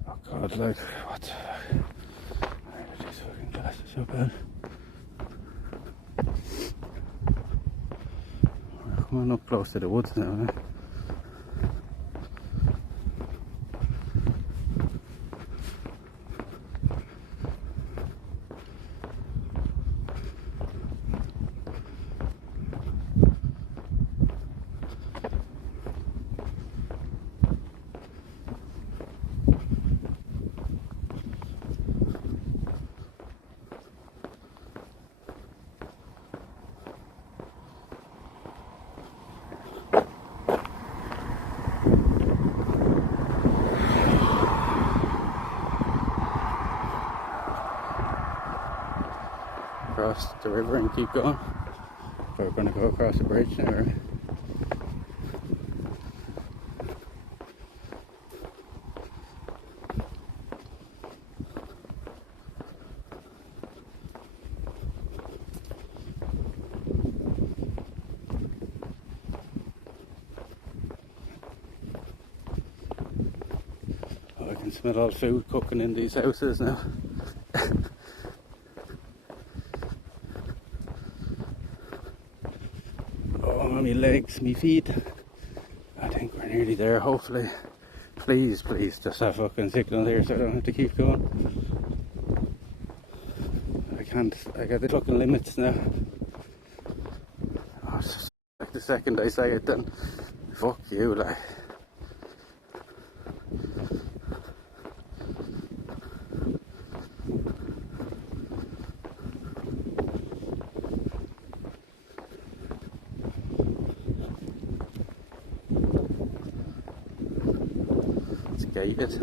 Oh god, like, what the fuck? I got these fucking glasses so bad. We're coming up close to the woods now, eh? Across the river and keep going. We're going to go across the bridge now, right? Oh, I can smell all food cooking in these houses now. My legs, my feet. I think we're nearly there, hopefully. Please, please, just have fucking signal here so I don't have to keep going. I got the fucking limits now. Oh, it's just like the second I say it, then fuck you, like. Gated.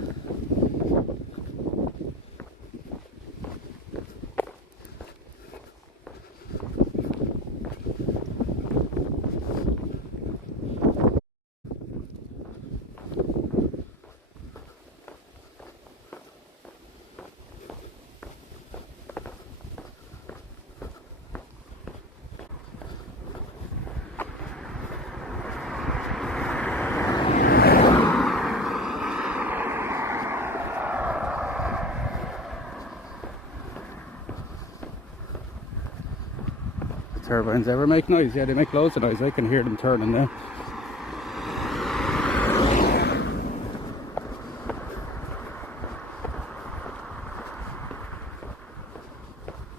Turbines ever make noise? Yeah, they make loads of noise. I can hear them turning now.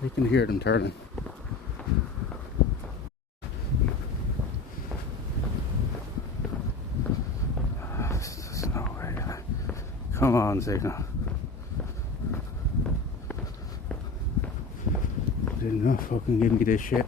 I can hear them turning. There's no way. Come on, signal. Did not fucking give me this shit.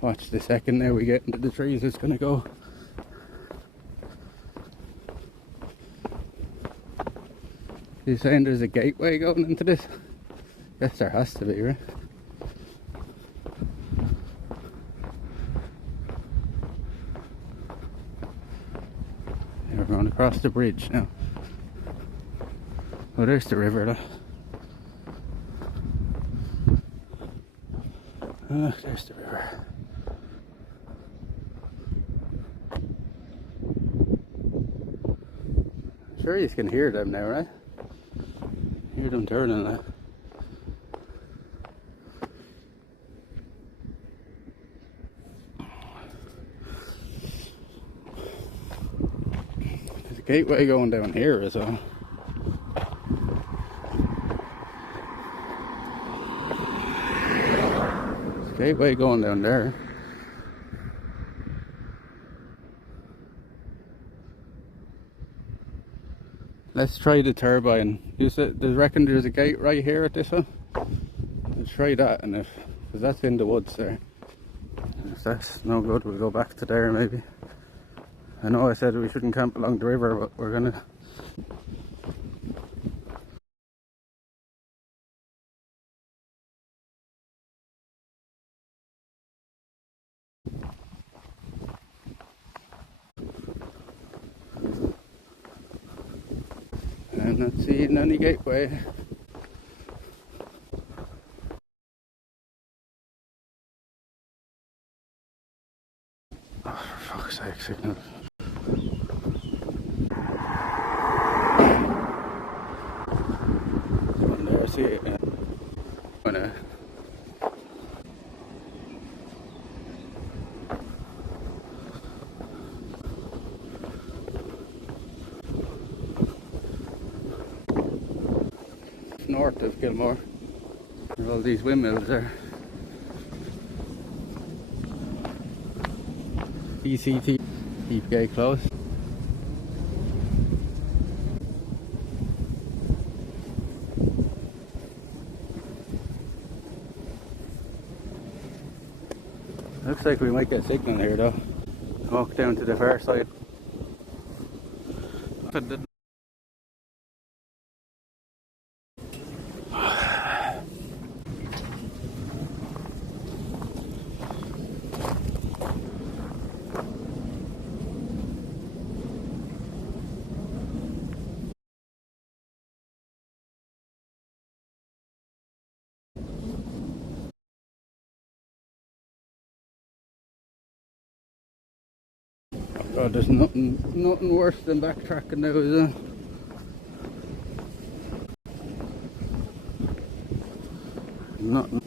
Watch the second now we get into the trees, it's gonna go. You saying there's a gateway going into this? Yes, there has to be, right? Yeah, we're going across the bridge now. Oh, there's the river, though. Oh, there's the river. sure you can hear them now, right? Hear them turning now. There's a gateway going down here as well. There's a gateway going down there. Let's try the turbine. You said, do you reckon there's a gate right here at this one? Let's try that, and because that's in the woods there. If that's no good, we'll go back to there maybe. I know I said we shouldn't camp along the river, but we're gonna. And not seeing any gateway. Oh, for fuck's sake, signal. One there, see it. Gonna. North of Gilmore. There are all these windmills there. ECT, keep gate closed. Looks like we might get signal here though. Walk down to the far side. God, there's nothing worse than backtracking now, is there? Nothing.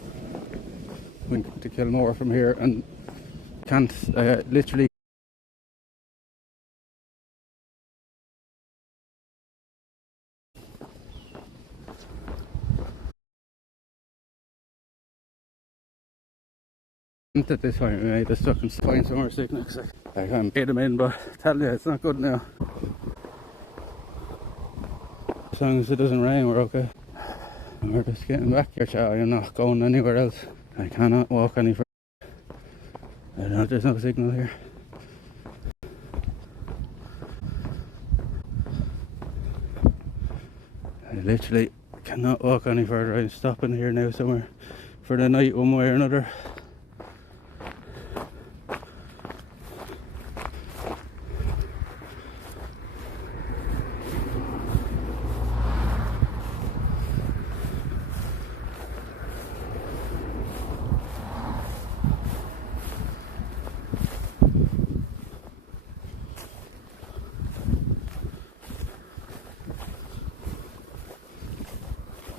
Went to Kilmore from here and can't literally. At this point, we made us stuck and find somewhere signal. I can't get them in, but I tell you, it's not good now. As long as it doesn't rain, we're okay. And we're just getting back here, child. I'm not going anywhere else. I cannot walk any further. I don't know, there's no signal here. I literally cannot walk any further. I'm stopping here now somewhere for the night one way or another.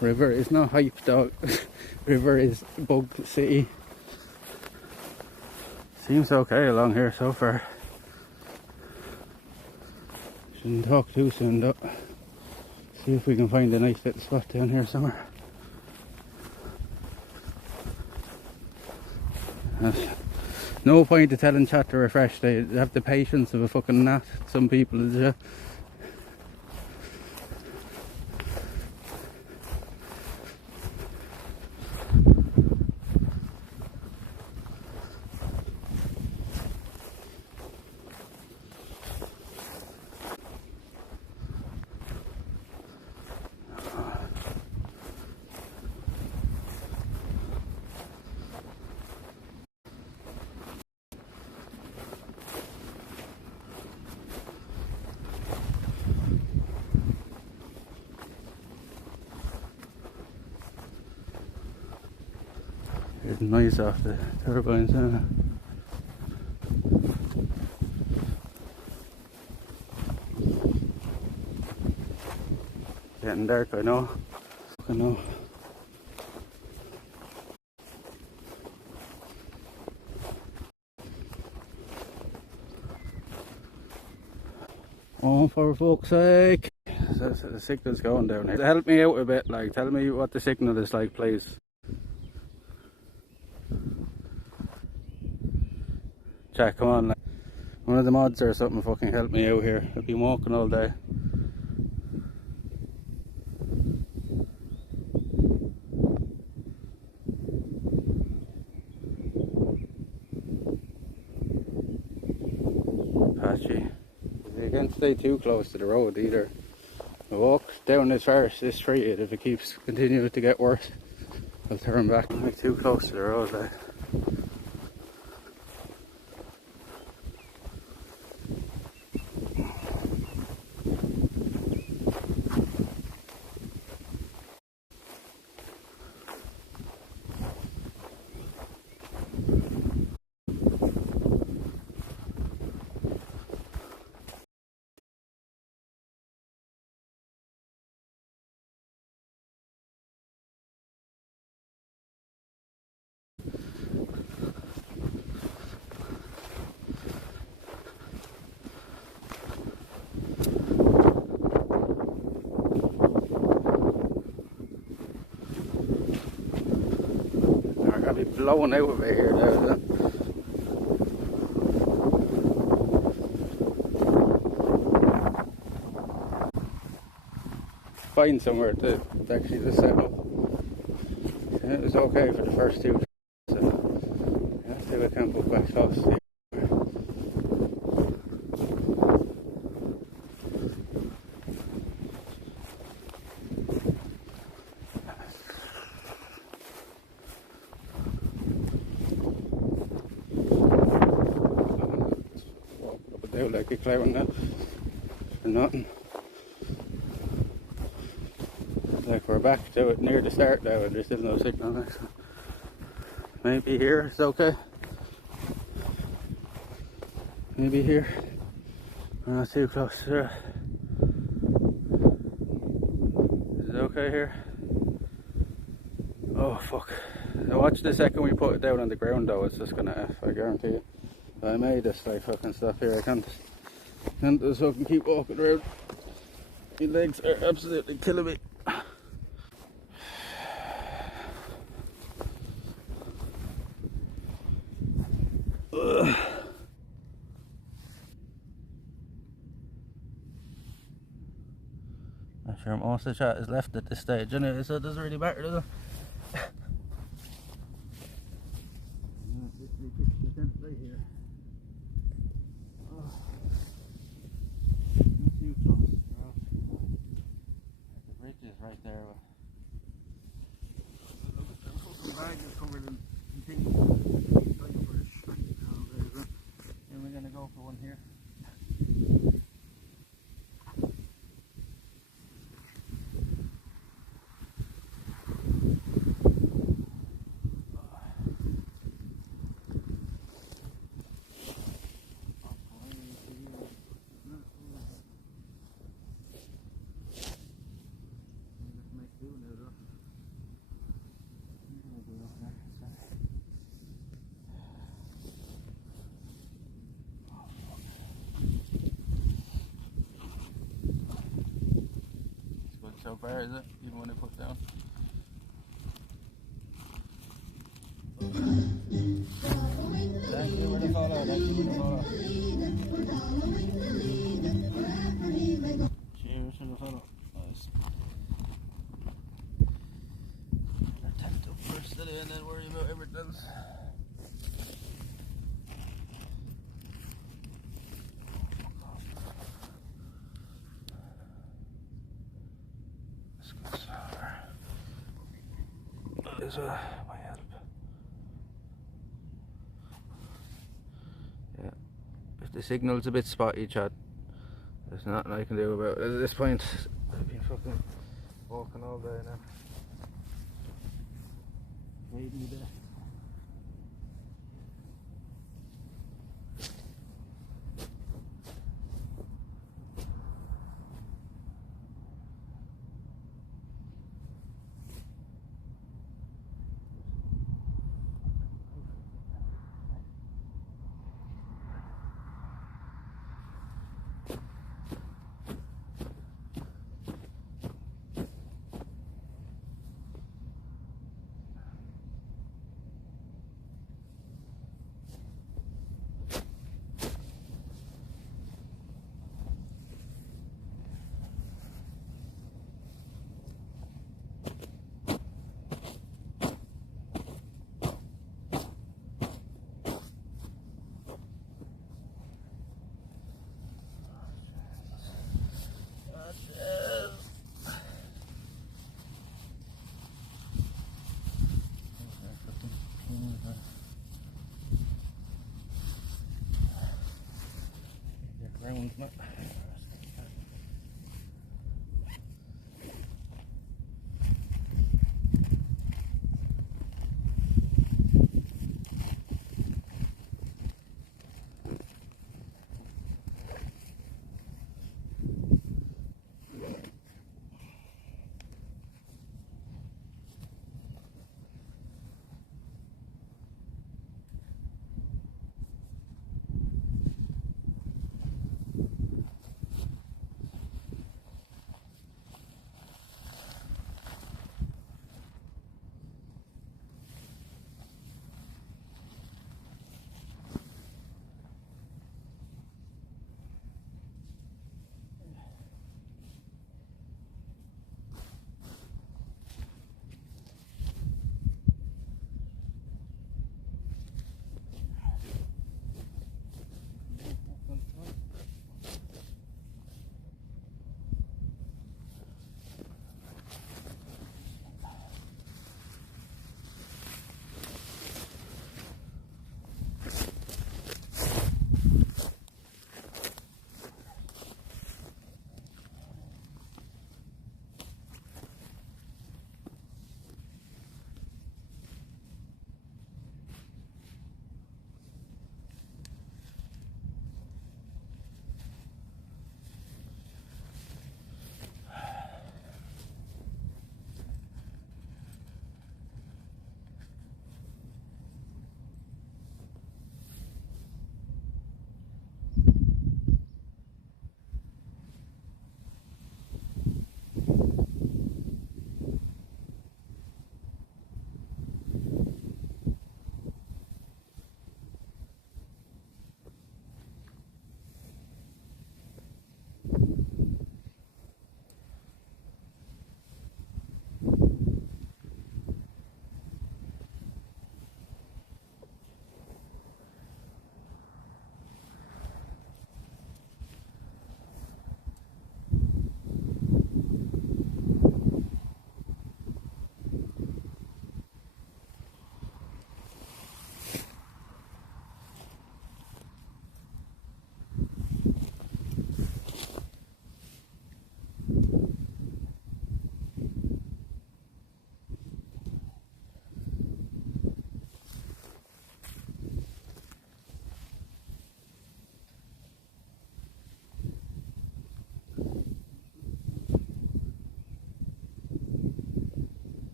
River is not hype, dog. River is bug city. Seems okay along here so far. Shouldn't talk too soon though. See if we can find a nice little spot down here somewhere. There's no point to telling chat to refresh. They have the patience of a fucking gnat. Some people do. There's noise off the turbines now. getting dark, I know. I know. Oh, for fuck's sake. The signal's going down here. Help me out a bit, like, tell me what the signal is like, please. Jack, come on, like, one of the mods or something fucking help me out here. I've been walking all day. Patchy. You can't stay too close to the road either. I walk down this far, this street, if it keeps continuing to get worse, I'll turn back. I'm like too close to the road, like. I'm gonna be blowing out of it here now. Find somewhere to actually just settle. And it was okay for the first two, so let's see if I can put back across. Walk up and down like a clown now for nothing. Like we're back to it near the start now and there's still no signal there, so maybe here it's okay. Maybe here. I'm not too close to it. Is it okay here? Oh fuck. Now watch the second we put it down on the ground though, it's just gonna F, I guarantee you. I made this like fucking stuff here, I can't just fucking keep walking around. My legs are absolutely killing me. Ugh. I'm sure most of the chat is left at this stage anyway, so it doesn't really matter, does it? Right here. Oh. Too close, bro. The bridge is right there. The fucking bag is covered in things. And we're gonna go for one here. So far, is it? Even when I put down. Thank you for the follow. Thank you for the follow. Cheers to the follow. Nice. I tend to first today and then worry about everything else. Is my help. Yeah. If the signal's a bit spotty, chat, there's nothing I can do about it at this point. I've been fucking walking all day now. Waiting there.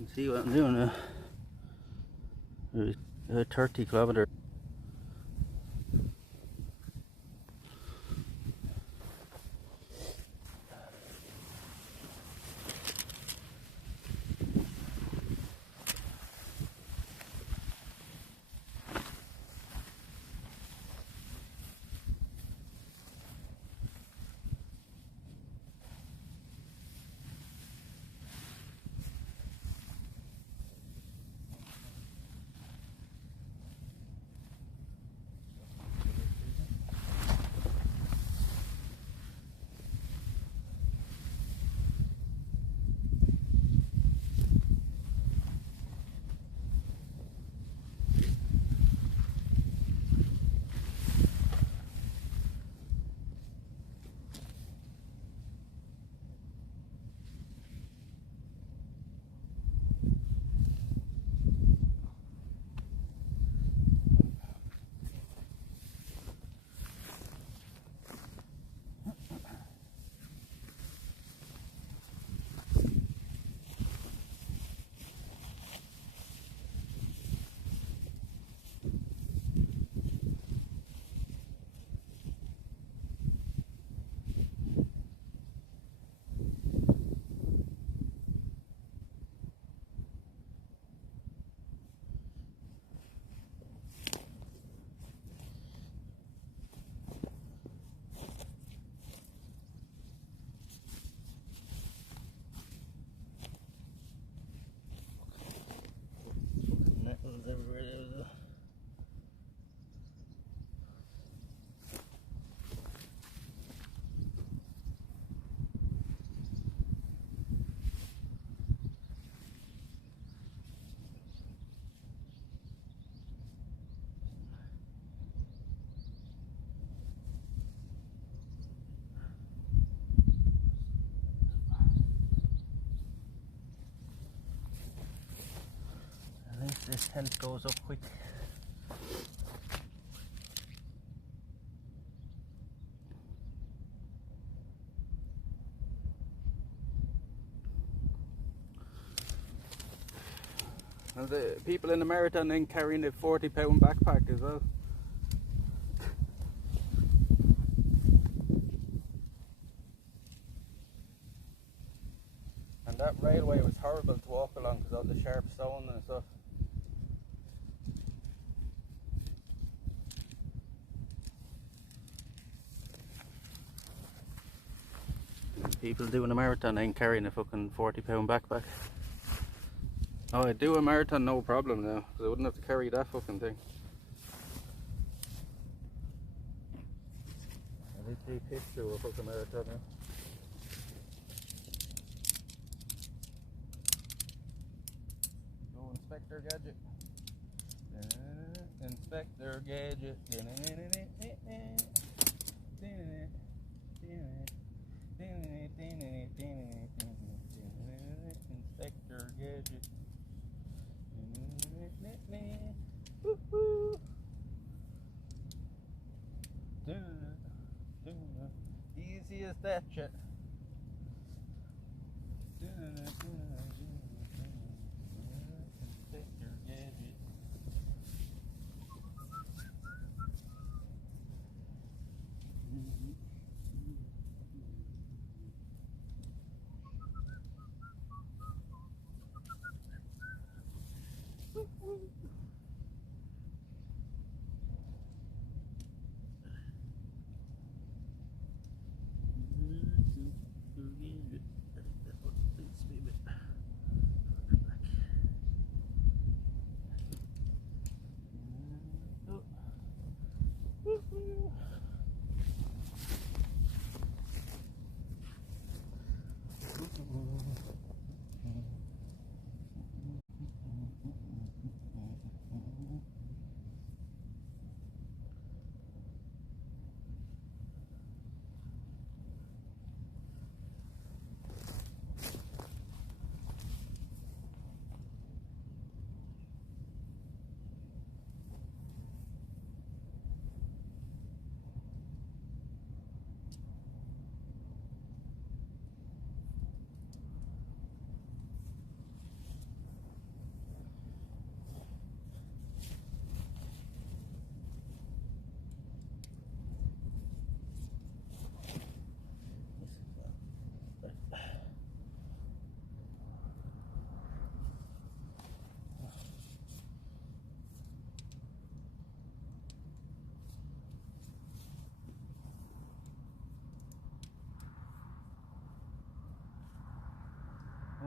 You can see what I'm doing now. 30 kilometers. Nettles everywhere there. At least this tent goes up quick. And the people in the marathon then carrying a 40-pound backpack as well. And that railway was horrible to walk along because all the sharp stone and stuff. People doing a marathon ain't carrying a fucking 40-pound backpack. Oh, I'd do a marathon no problem now, because I wouldn't have to carry that fucking thing. I did see a picture of a fucking marathon now. Oh, Inspector Gadget. Inspector Gadget. Inspector Gadget. Woo-hoo. Easy as that shit. Inspector Gadget. I think that's what it is, baby.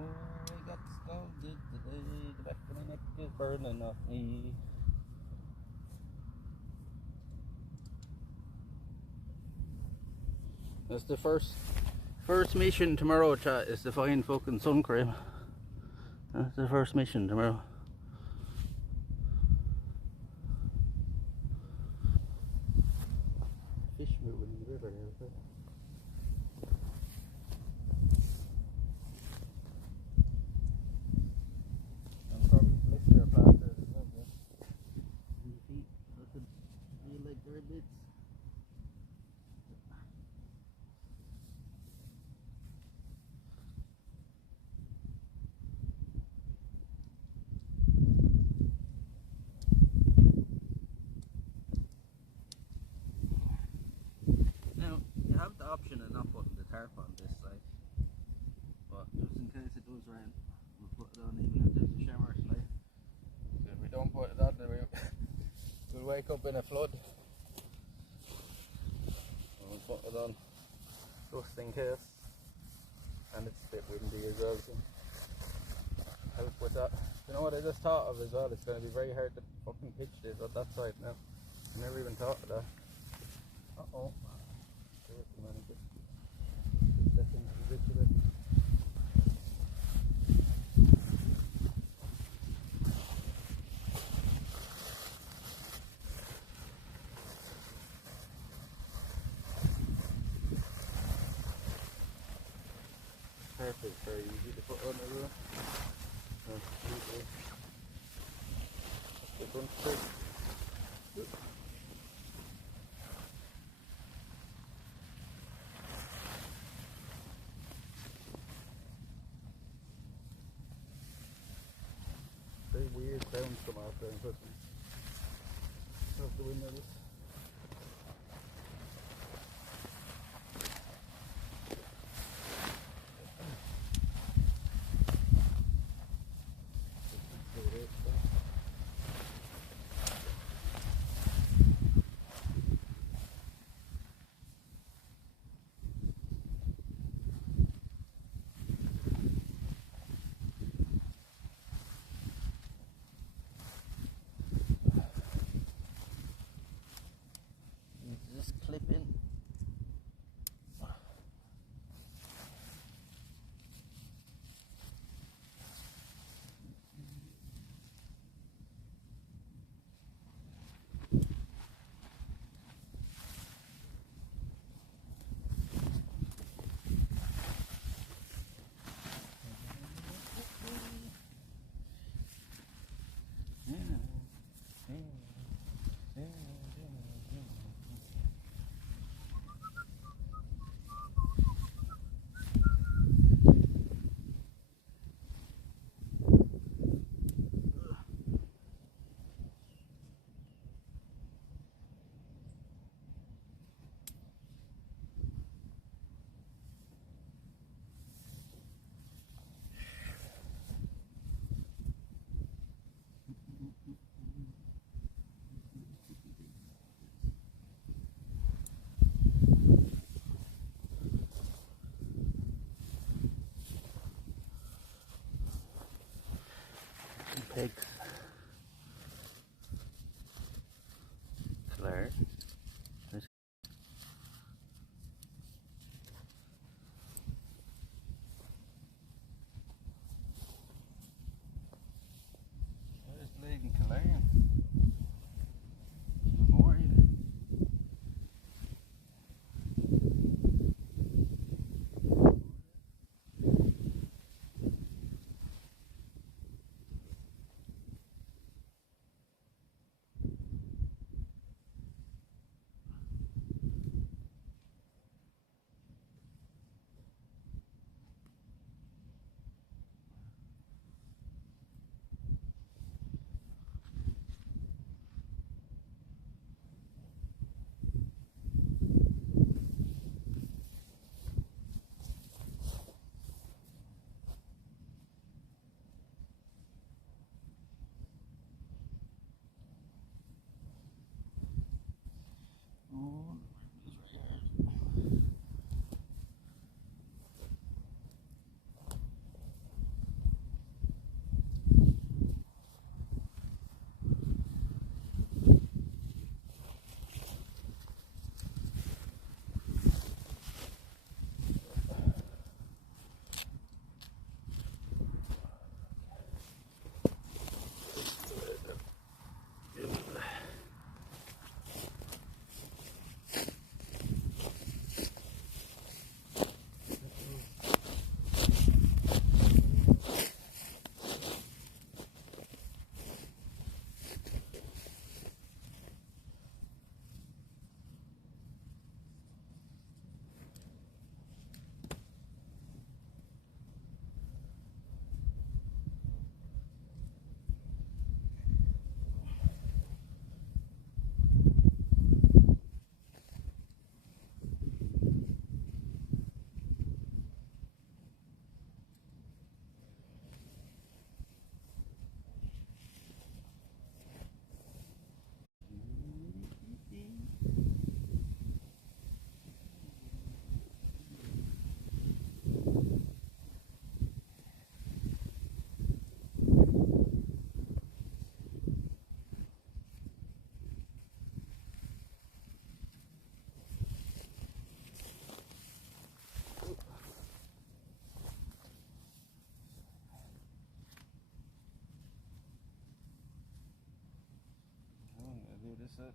I got scalded today. The back of my neck is burning off me. That's the first mission tomorrow, chat, is to find fucking sun cream. That's the first mission tomorrow. Fish moving in the river here. I'm from Mr. Plaster as well, yeah. And the feet, I could feel like they're bits. Now, you have the option of not putting the tarp on this side, but just in case it does rain, we'll put it on even if there's a shower tonight. So if we don't put it on, then we'll wake up in a flood. So we'll put it on just in case, and it's a bit windy as well, so help with that. You know what I just thought of as well? It's going to be very hard to fucking pitch this on that side now. I never even thought of that. Uh-oh. Perfect, very easy to put on as well. The front side. Very weird sounds come out there in person. Of the windows. Just clip in. Pigs. Claire. There's Lady Claire. More even. this up.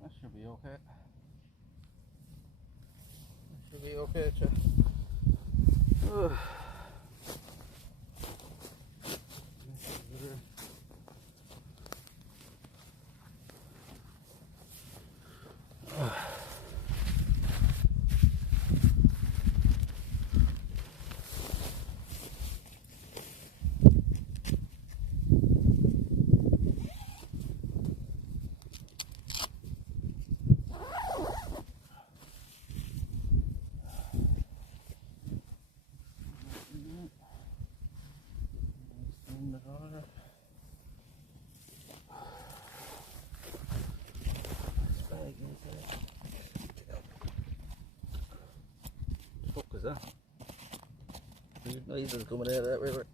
That should be okay. That should be okay, Chet. What the fuck is that? There's noises coming out of that river.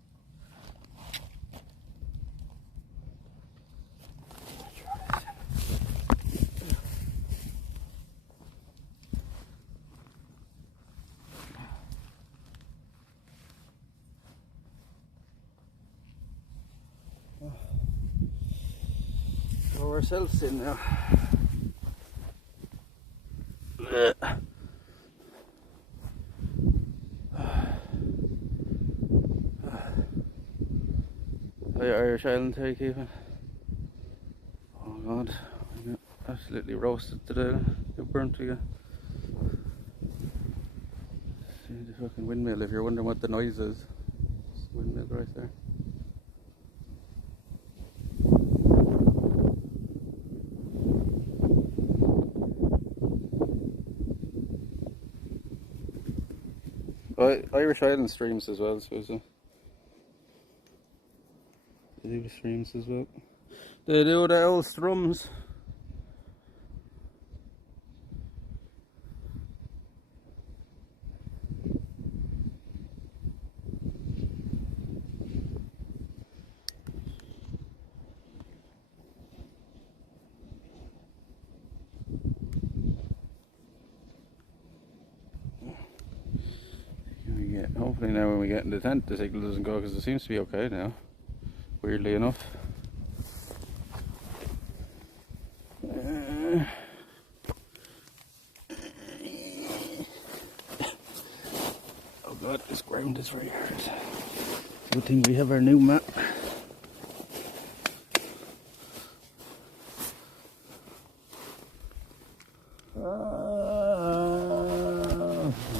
Throw ourselves in now. Hi Irish Island, how you keeping? Oh god, I got absolutely roasted today. Get burnt again. See the fucking windmill, if you're wondering what the noise is. It's the windmill right there. Irish Island streams as well, so they do the streams as well. They do the old strums. Hopefully now when we get in the tent the signal doesn't go, because it seems to be okay now, weirdly enough. Oh god, this ground is very hard. Good thing we have our new map.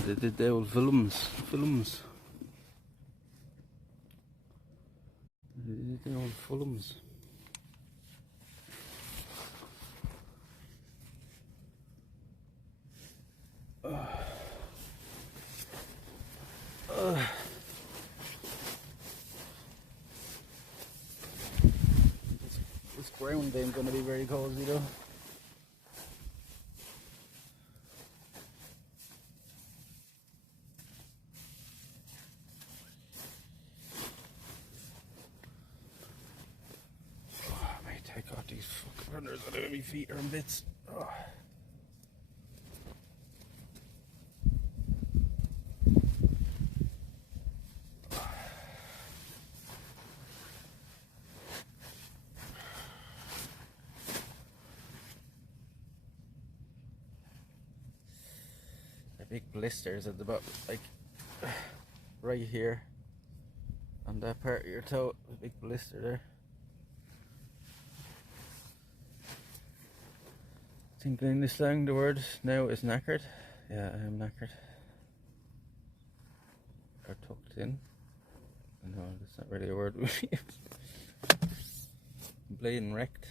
They did the old films. They did the old films. This ground ain't gonna be very cozy though. Take out these fucking runners out of my feet are in bits. Oh. The big blisters at the bottom, like right here on that part of your toe, a big blister there. think in this slang the word now is knackered. Yeah, I am knackered. Or tucked in. No, that's not really a word we use. Bleeding wrecked.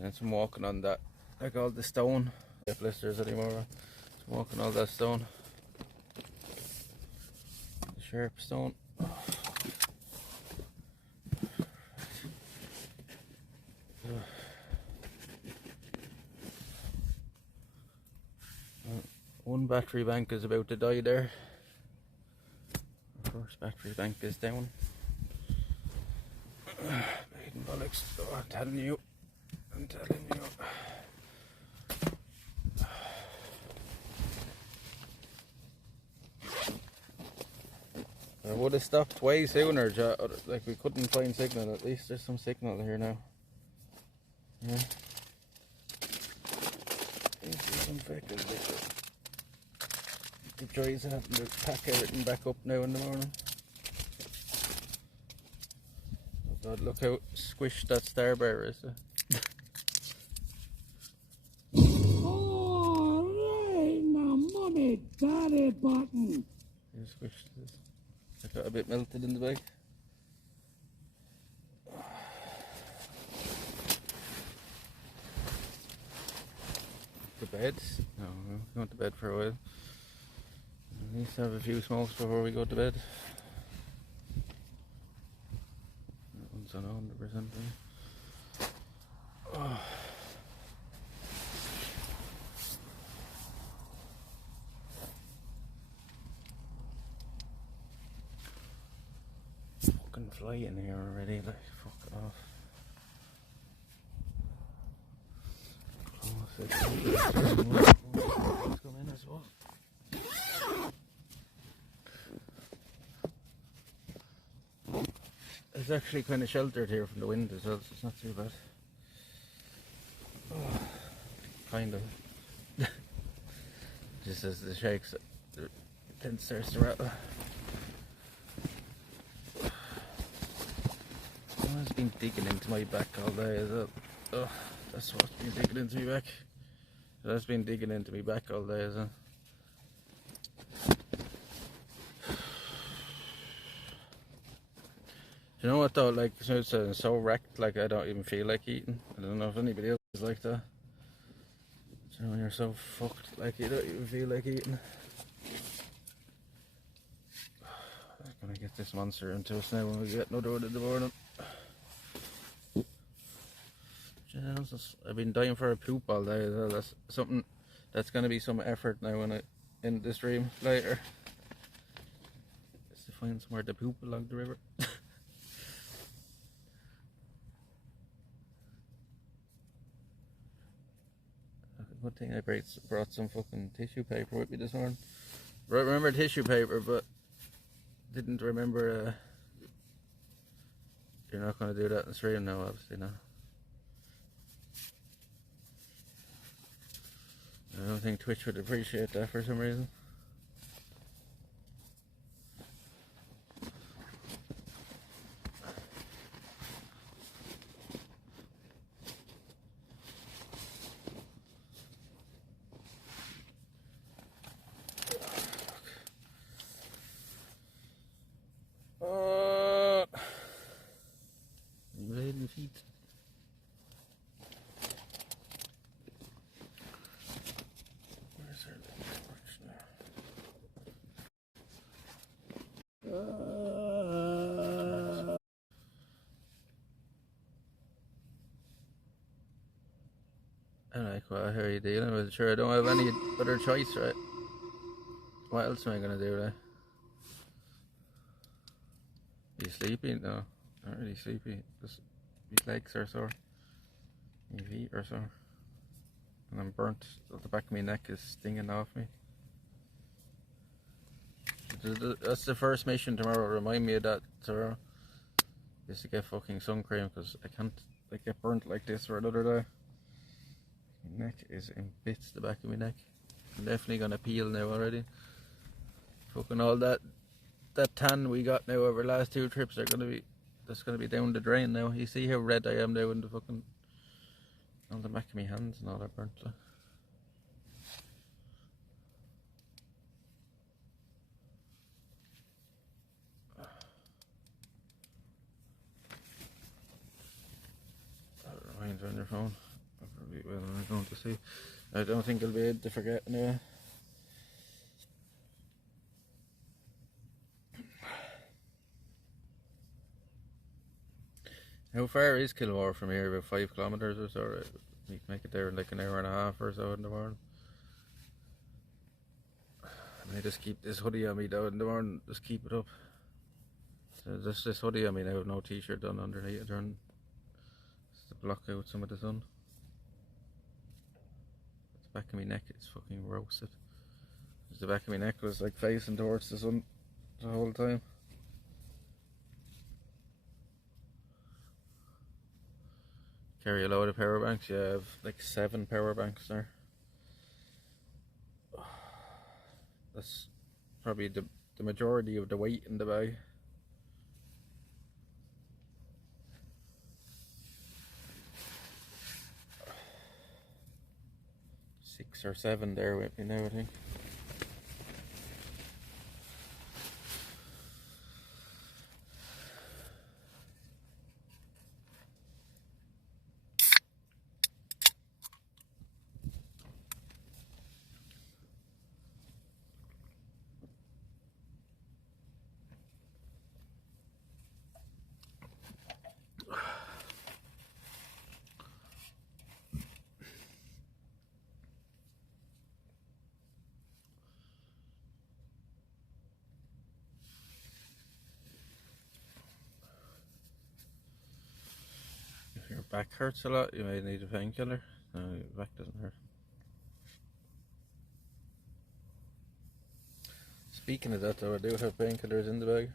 And I'm walking on that, like all the stone. Not blisters anymore. I'm walking all that stone. The sharp stone. One battery bank is about to die there. The first battery bank is down. Bleeding bollocks. Oh, I'm telling you. I would have stopped way sooner, like we couldn't find signal. At least there's some signal here now. Yeah. The joys of having to pack everything back up now in the morning. Oh God, look how squished that star bar is. Alright, now mommy, daddy button. You squished this. It got a bit melted in the bag. The bed? No, we went to bed for a while. We need to have a few smokes before we go to bed. That one's on 100%. Oh. Fucking fly in here already, like, fuck it off. Let's come in as well. It's actually kind of sheltered here from the wind as well, so it's not too bad. Oh, kind of. Just as the shakes, the tent starts to rattle. Someone's been digging into my back all day as well. Oh, that's what's been digging into me back. That's been digging into me back all day as well. You know what though, like, it's so wrecked, like I don't even feel like eating. I don't know if anybody else is like that. You know, when you're so fucked, like you don't even feel like eating. I'm gonna get this monster into us now when we get another one in the morning. I've been dying for a poop all day as well. That's something that's gonna be some effort now when I end the stream later. Just to find somewhere to poop along the river. Good thing I brought some fucking tissue paper with me this morning. Remember tissue paper, but didn't remember. You're not going to do that in the stream now, obviously, no. I don't think Twitch would appreciate that for some reason. Bleeding feet. Where's her torch now? I like what I hear you dealing with. Sure, I don't have any other choice, right? What else am I gonna do, right? Are you sleepy? No, not really sleepy. Just my legs are sore. My feet are sore. And I'm burnt. The back of my neck is stinging off me. That's the first mission tomorrow. Remind me of that tomorrow. Is to get fucking sun cream because I can't like get burnt like this for another day. My neck is in bits. The back of my neck. I'm definitely gonna peel now already. Fucking all that tan we got now over the last 2 trips that's gonna be down the drain now. You see how red I am now in the fucking All the back of my hands and all that burnt. Like. Reminder on your phone. I probably will when I'm going to see. I don't think I'll be able to forget anyway. How far is Kilmore from here? About 5 kilometres or so? Right? You can make it there in like an hour and a half or so in the morning. I may just keep this hoodie on me though in the morning, just keep it up. So just this hoodie on me now, no t-shirt done underneath it, just to block out some of the sun. The back of my neck is fucking roasted. The back of my neck was like facing towards the sun the whole time. Carry a load of power banks. Yeah, I have like 7 power banks there. That's probably the majority of the weight in the bag. Six or 7 there with me now, I think. If your back hurts a lot, you may need a painkiller. No, your back doesn't hurt. Speaking of that though, I do have painkillers in the bag.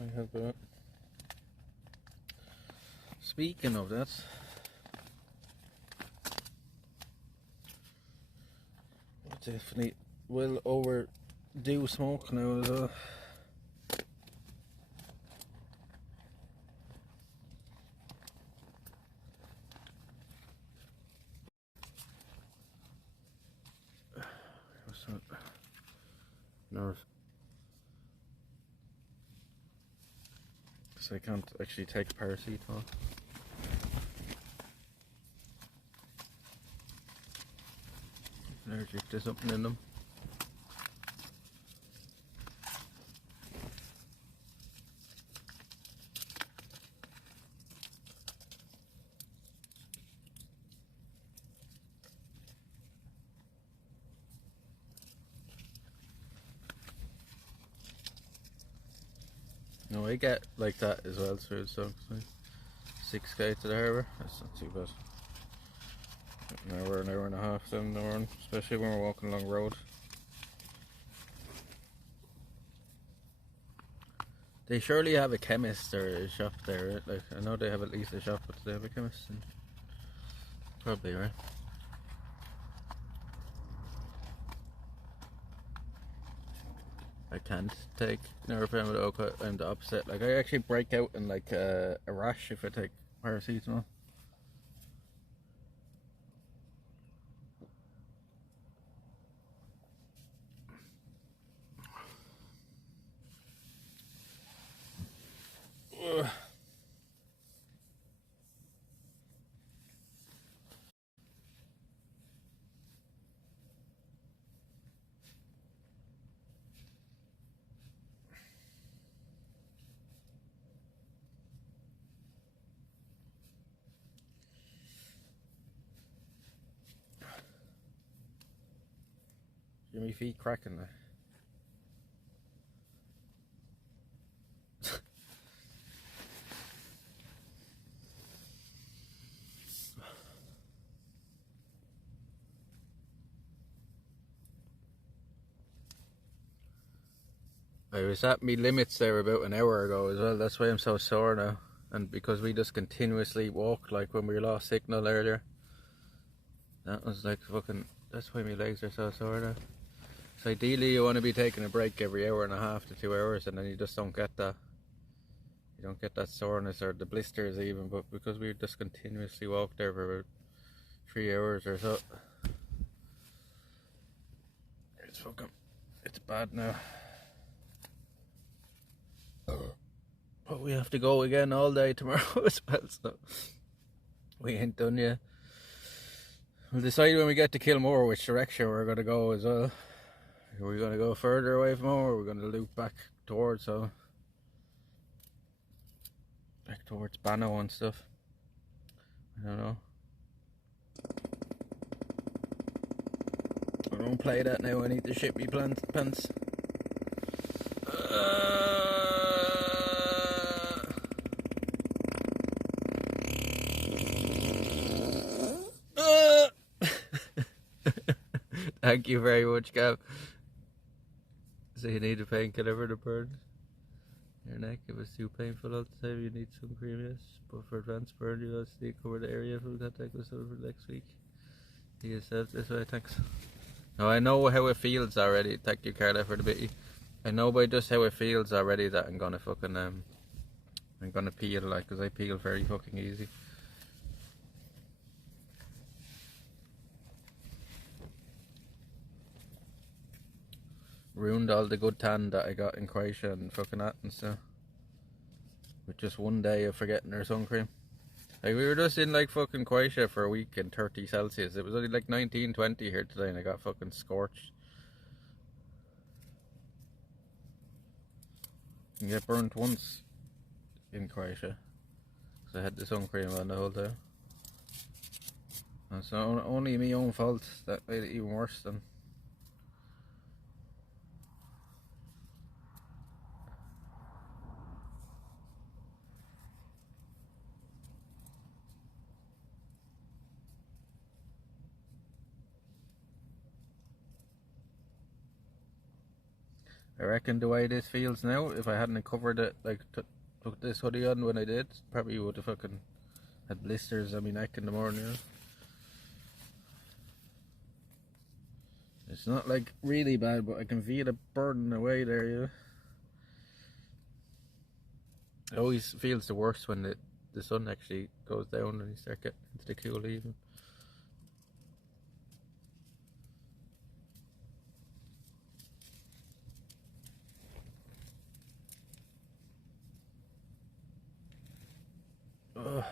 I have that. Speaking of that, I definitely will overdo smoke now as well. What's that? Nerve. So I can't actually take paracetamol. There's if there's something in them. No, I get like that as well through so 6k to the harbour. That's not too bad. An hour and a half then in the morning, especially when we're walking along the road. They surely have a chemist or a shop there, right? Like I know they have at least a shop, but do they have a chemist? Probably, right? I can't take Nurofen. I'm the opposite. Like I actually break out in like a rash if I take paracetamol. Ugh. Your me feet cracking there. I was at me limits there about an hour ago as well. That's why I'm so sore now. And because we just continuously walked like when we lost signal earlier. That was like fucking, that's why my legs are so sore now. So ideally you want to be taking a break every hour and a half to 2 hours, and then you just don't get that. You don't get that soreness or the blisters even, but because we just continuously walked there for about 3 hours or so. It's bad now. But we have to go again all day tomorrow as well, so we ain't done yet. We'll decide when we get to Kilmore which direction we're going to go as well. Are we going to go further away from home, or are we going to loop back towards back towards Banno and stuff? I don't know. I don't play that now, I need to shit me pants. Thank you very much, Gav. So you need a painkiller for the burn. Your neck, it was too painful all the time. You need some cream, yes. But for advanced burn, you must cover the area. Full contact with someone for next week. You yourself this way, thanks. Now I know how it feels already. Thank you, Carla, for the bitty. I know by just how it feels already that I'm gonna fucking I'm gonna peel, like, cause I peel very fucking easy. Ruined all the good tan that I got in Croatia and fucking Athens, so with just one day of forgetting their sun cream. Like, we were just in like fucking Croatia for a week in 30 Celsius. It was only like 19, 20 here today, and I got fucking scorched. You can get burnt once in Croatia because I had the sun cream on the whole time. And it's only my own fault that made it even worse than. I reckon the way this feels now, if I hadn't covered it, like took this hoodie on when I did, probably would have fucking had blisters on my neck in the morning. You know? It's not like really bad, but I can feel it burning away there. You know? It always feels the worst when the sun actually goes down and you start getting into the cool evening. Ugh.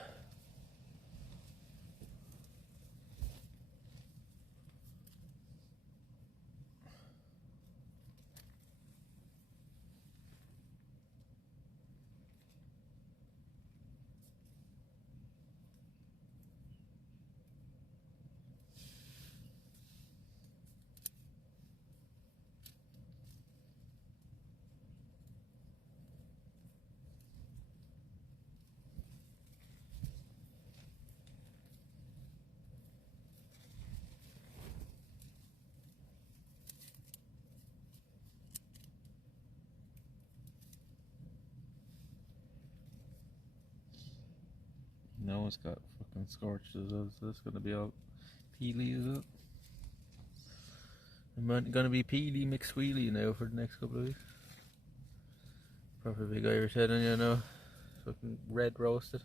Now it's got fucking scorched as well, so it's gonna be all peely as well. I'm gonna be peely McSwheely now for the next couple of weeks. Proper big Irish head on you now. Fucking red roasted.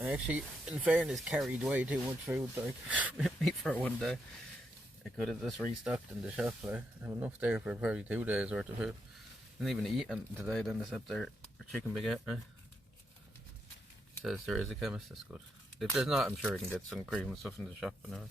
I actually, in fairness, carried way too much food, like, with me for one day. I could have just restocked in the shop, like. I have enough there for probably 2 days worth of food. Didn't even eat today, then except their chicken baguette, right? Says there is a chemist, that's good. If there's not, I'm sure I can get some cream and stuff in the shop, you know.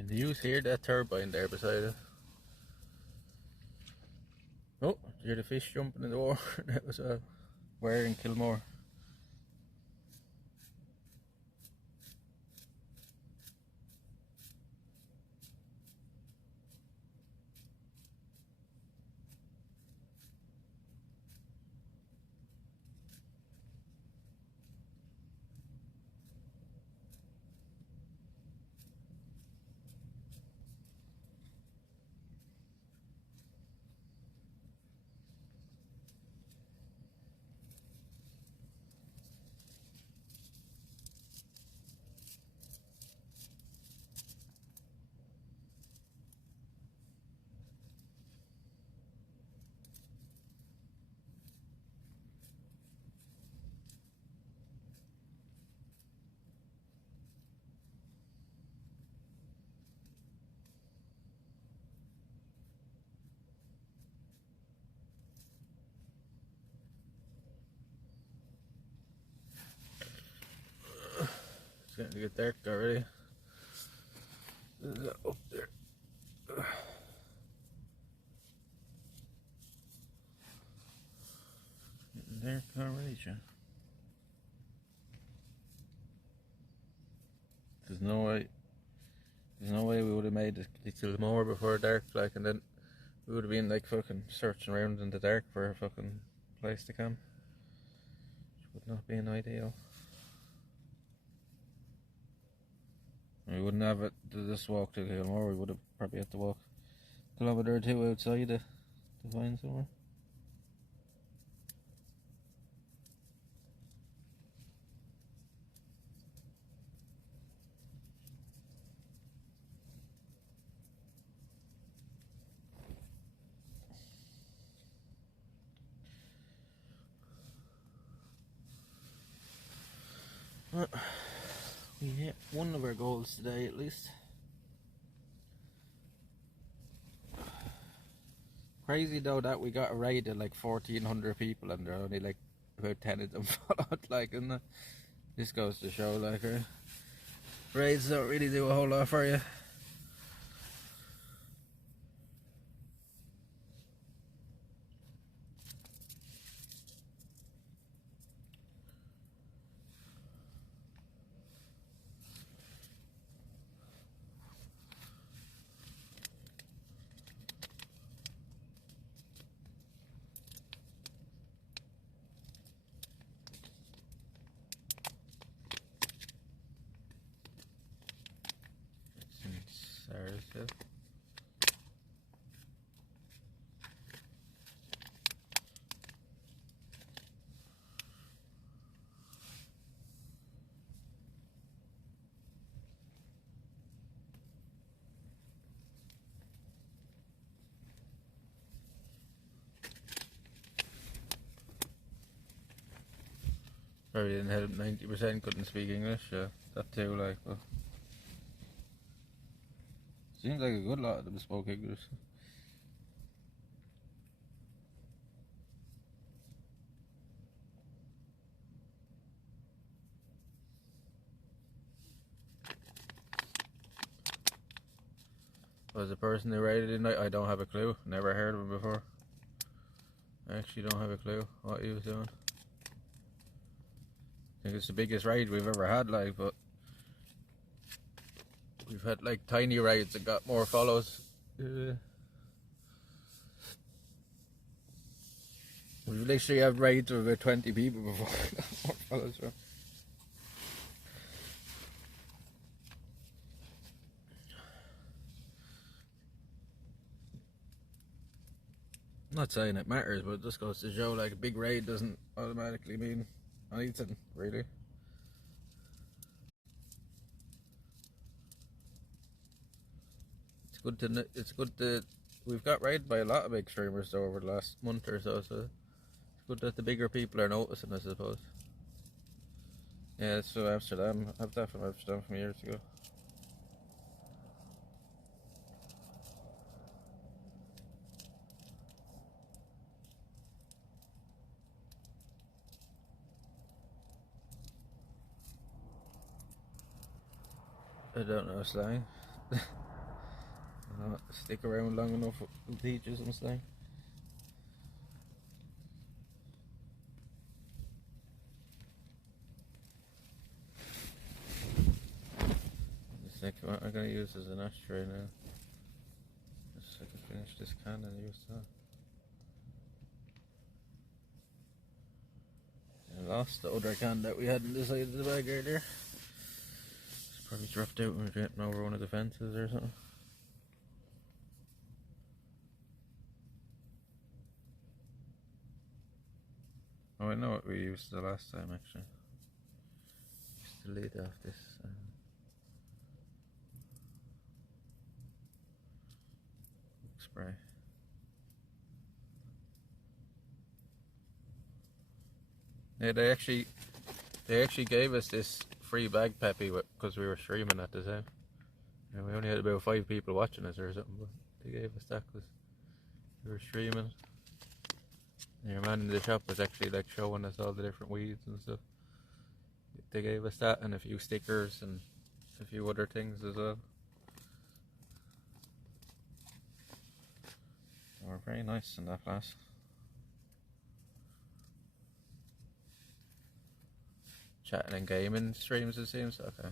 Can you hear that turbine there beside it? Oh, did you hear the fish jumping in the water? That was where in Kilmore. It's getting to get dark already. Up there. Getting dark already, John. There's no way. There's no way we would have made it till more before dark, like, and then we would have been like fucking searching around in the dark for a fucking place to camp. Which would not be an ideal. We wouldn't have it to this walk to Kilmore. We would have probably had to walk a kilometre or two outside to find somewhere. Well, we hit one of our goals today at least. Crazy though that we got a raid of like 1,400 people and there are only like about 10 of them followed, like, and this goes to show like raids don't really do a whole lot for you. Sarsfield. Probably didn't have 90% couldn't speak English, yeah, that too, like, but seems like a good lot of them spoke English. Was the person who raided it? I don't have a clue. Never heard of him before. I actually don't have a clue what he was doing. I think it's the biggest raid we've ever had, like, but we've had like tiny raids that got more follows. We've literally had raids of about 20 people before more follows. So. I'm not saying it matters, but it just goes to show like a big raid doesn't automatically mean anything, really. It's good to we've got raided by a lot of big streamers though over the last month or so, so it's good that the bigger people are noticing, I suppose. Yeah, it's from Amsterdam. I have that from Amsterdam from years ago. I don't know slang. Stick around long enough, it'll teach you some slang. The second one I'm going to use as an ashtray now. Just so I can finish this can and use that. I lost the other can that we had in the side of the bag earlier. It's probably dropped out when we were getting over one of the fences or something. Oh, I know what we used the last time actually. Used the lid off this. Spray. Yeah, they actually gave us this free bag peppy because we were streaming at the time. And we only had about 5 people watching us or something, but they gave us that because we were streaming. And your man in the shop was actually like showing us all the different weeds and stuff. They gave us that and a few stickers and a few other things as well. They were very nice in that class. Chatting and gaming streams, it seems. Okay.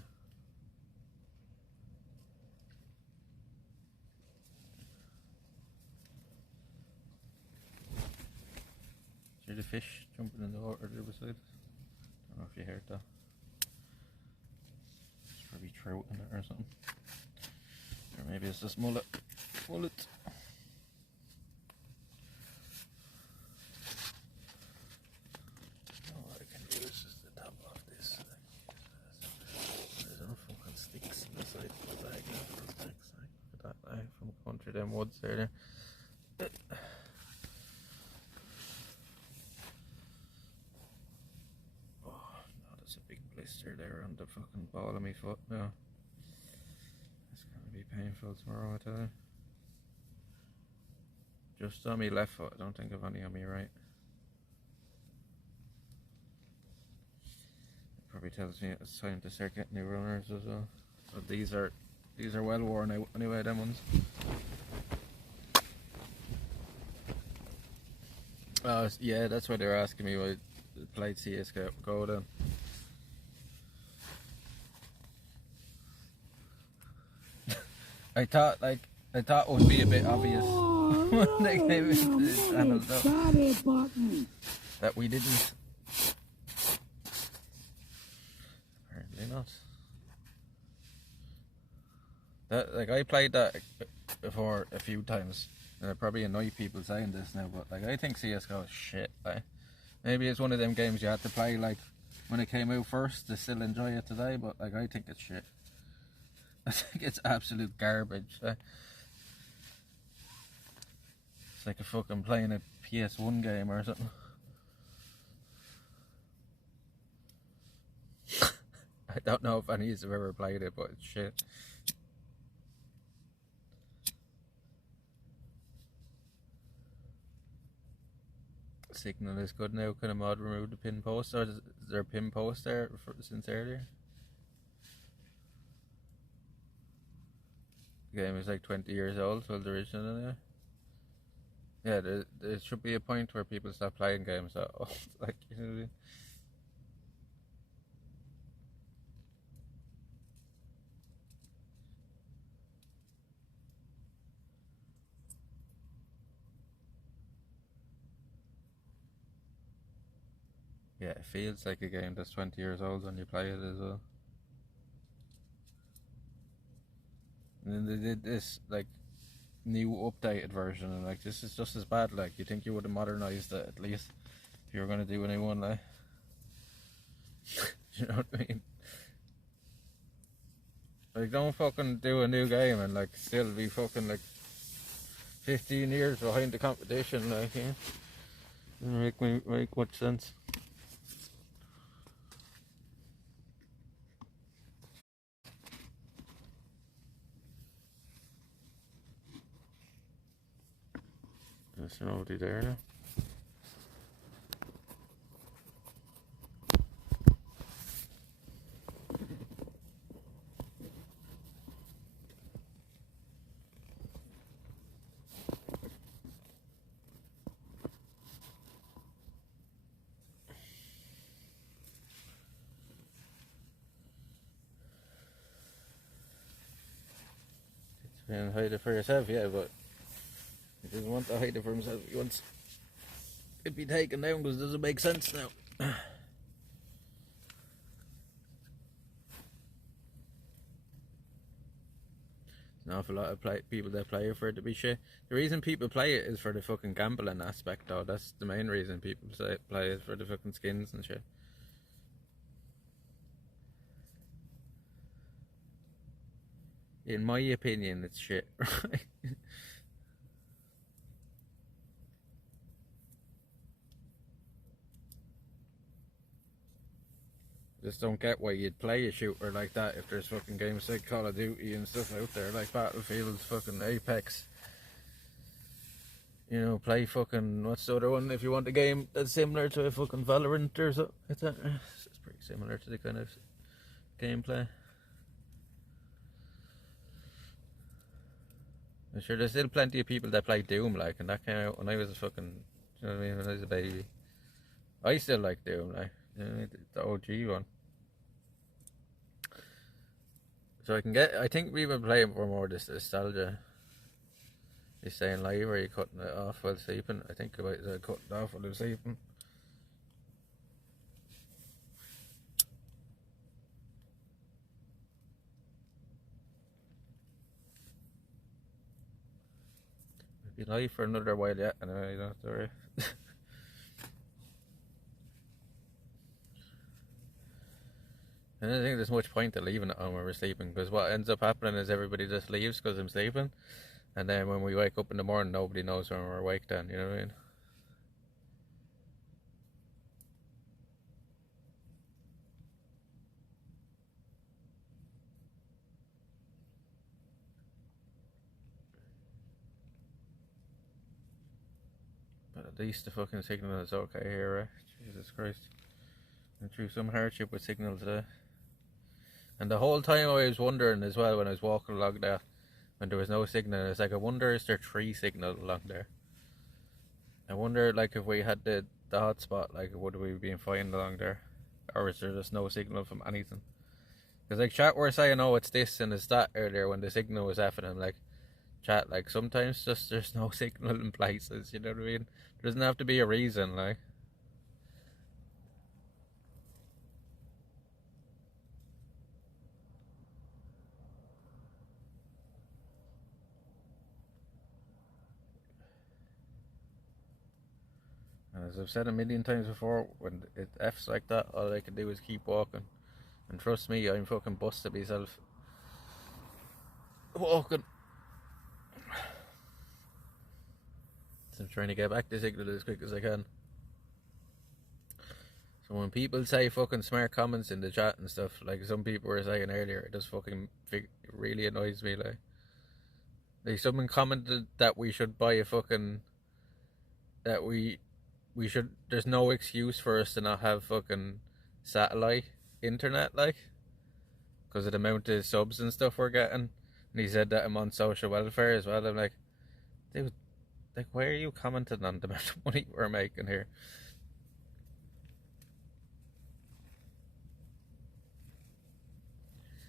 See the fish jumping in the water there beside us? Don't know if you heard that. There's probably trout in it or something. Or maybe it's just mullet. Mullet. All I can use is the top of this. There's no fucking sticks in the side of the bag. Look at that eye from going through them woods there. There on the fucking ball of my foot now. It's gonna be painful tomorrow, I tell you. Just on my left foot, I don't think I've any on my right. It probably tells me it's time to start getting new runners as well. But these are well worn out anyway, them ones. Yeah, that's why they were asking me why I played CS:GO then. I thought it would be a bit obvious when they came into this channel though, that we didn't. Apparently not. That I played that before a few times, and I probably annoy people saying this now, but I think CS:GO is shit. Maybe it's one of them games you had to play when it came out first to still enjoy it today, but I think it's shit. I think it's absolute garbage. It's like a fucking playing a PS1 game or something. I don't know if any of you have ever played it, but it's shit. Signal is good now. Can a mod remove the pin post? Or is there a pin post there since earlier? The game is like 20 years old, well the original anyway. Yeah, there should be a point where people stop playing games that old, like, you know what I mean? Yeah, it feels like a game that's 20 years old when you play it as well. And then they did this new updated version, and this is just as bad. You think you would have modernized it at least if you were going to do a new one, you know what I mean? Don't fucking do a new game and still be fucking 15 years behind the competition, yeah. Doesn't make much sense. There's nobody there now. And hide it for yourself, yeah, but he doesn't want to hide it for himself. He wants it to be taken down because it doesn't make sense now. An awful lot of people that play it for it to be shit. The reason people play it is for the fucking gambling aspect, though. That's the main reason people play it, for the fucking skins and shit. In my opinion, it's shit, right? Just don't get why you'd play a shooter like that if there's fucking games like Call of Duty and stuff out there, like Battlefield, fucking Apex. You know, play fucking, what's the other one? If you want a game that's similar to a fucking Valorant or something, it's pretty similar to the kind of gameplay. I'm sure there's still plenty of people that play Doom, like, and that came out when I was a fucking, you know what I mean, when I was a baby. I still like Doom, like, you know, the OG one. So I think we were playing for more this nostalgia. You're staying live, or you're cutting it off while sleeping. I think about cutting it off while I'm sleeping. Be live for another while yet, anyway, you don't have to worry. I don't think there's much point to leaving it on when we're sleeping, because what ends up happening is everybody just leaves because I'm sleeping, and then when we wake up in the morning, nobody knows when we're awake then, you know what I mean? But at least the fucking signal is okay here, right? Jesus Christ. Went through some hardship with signal today. And the whole time I was wondering as well, when I was walking along there, when there was no signal, I was like, I wonder, is there 3 signals along there? I wonder, like, if we had the hotspot, like, would we be fine along there? Or is there just no signal from anything? Because, like, chat were saying, oh, it's this and it's that earlier when the signal was effing. I'm like, chat, like, sometimes just there's no signal in places, you know what I mean? There doesn't have to be a reason, like. And as I've said a million times before, when it F's like that, all I can do is keep walking. And trust me, I'm fucking busted myself walking. So I'm trying to get back to signal as quick as I can. So when people say fucking smart comments in the chat and stuff, like some people were saying earlier, it just fucking it really annoys me. Like someone commented that we should buy a fucking, that we should, there's no excuse for us to not have fucking satellite internet, like, because of the amount of subs and stuff we're getting. And he said that I'm on social welfare as well. I'm like, dude, like, why are you commenting on the amount of money we're making here?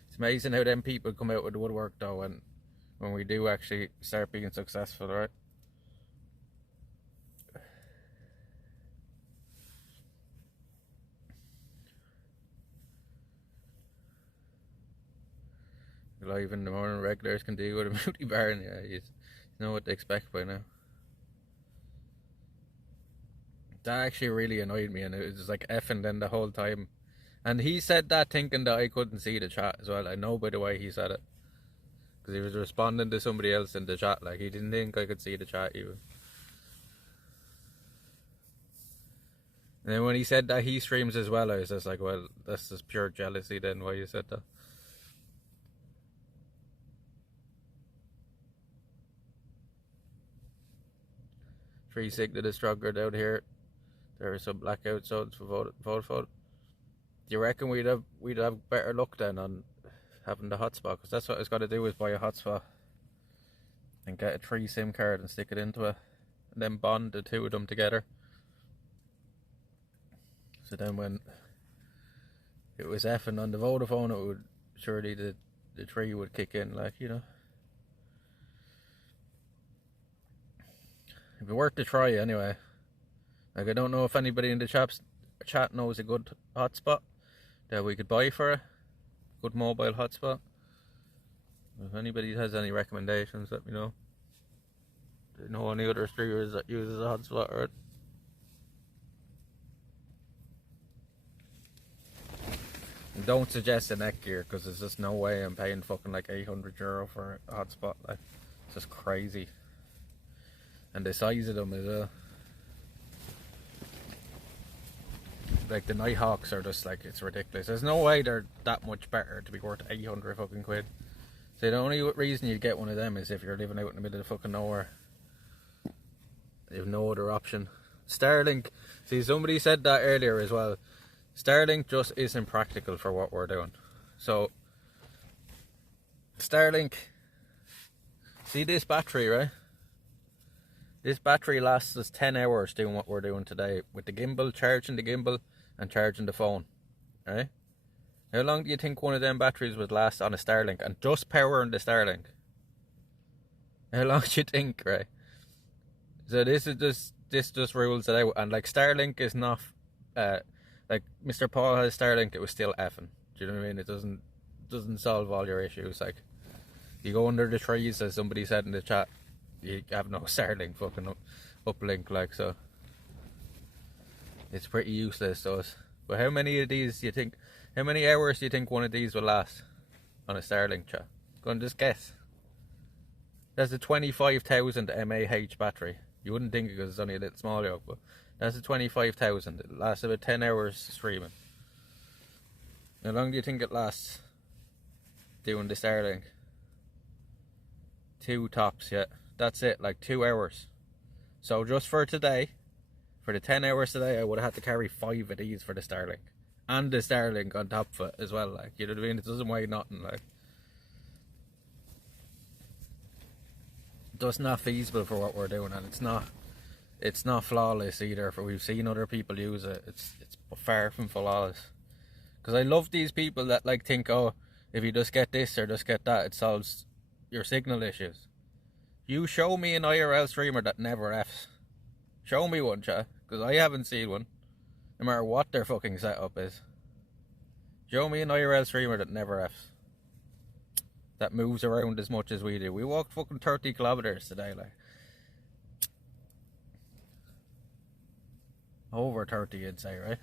It's amazing how them people come out with the woodwork though, when we do actually start being successful, right? Live in the morning, regulars can do with a moody barn, yeah, you know what to expect by now. That actually really annoyed me, and it was just like effing then the whole time. And he said that thinking that I couldn't see the chat as well. I know by the way he said it, because he was responding to somebody else in the chat, like he didn't think I could see the chat even. And then when he said that he streams as well, I was just like, well, that's just pure jealousy then, why you said that. Free signal is stronger down here. There are some blackout zones for Vodafone. Do you reckon we'd have better luck then on having the hotspot? Because that's what I was going to do, is buy a hotspot and get a 3 SIM card and stick it into it, and then bond the 2 of them together. So then when it was effing on the Vodafone, it would surely the 3 would kick in, like, you know. It'd be worth a try anyway. Like, I don't know if anybody in the chat knows a good hotspot that we could buy for a good mobile hotspot. If anybody has any recommendations, let me know. Do you know any other streamers that uses a hotspot or it? And don't suggest a Netgear, because there's just no way I'm paying fucking like €800 for a hotspot. Like, it's just crazy. And the size of them as well. Like, the Nighthawks are just like, it's ridiculous. There's no way they're that much better to be worth 800 fucking quid. So the only reason you get one of them is if you're living out in the middle of fucking nowhere. You have no other option. Starlink, see, somebody said that earlier as well. Starlink just isn't practical for what we're doing. So, Starlink, see this battery, right? This battery lasts us 10 hours doing what we're doing today. With the gimbal, charging the gimbal and charging the phone, right? How long do you think one of them batteries would last on a Starlink? And just powering the Starlink? How long do you think, right? So this just rules it out. And like, Starlink is not, like Mr. Paul has Starlink, it was still effing. Do you know what I mean? It doesn't solve all your issues. Like, you go under the trees, as somebody said in the chat, you have no Starlink fucking uplink, like, so it's pretty useless, those. But how many of these do you think, how many hours do you think one of these will last on a Starlink, chat? Go and just guess. That's a 25,000 mAh battery. You wouldn't think it because it's only a little small yoke, but that's a 25,000. It lasts about 10 hours streaming. How long do you think it lasts doing the Starlink? 2 tops, yeah. That's it, like 2 hours. So just for today, for the 10 hours today, I would have had to carry 5 of these for the Starlink. And the Starlink on top of it as well, like, you know what I mean? It doesn't weigh nothing, like. Just not feasible for what we're doing, and it's not flawless either. For we've seen other people use it. It's far from flawless. Because I love these people that like think, oh, if you just get this or just get that, it solves your signal issues. You show me an IRL streamer that never Fs. Show me one, chat, because I haven't seen one. No matter what their fucking setup is. Show me an IRL streamer that never Fs. That moves around as much as we do. We walked fucking 30 kilometers today, like. Over 30, you'd say, right?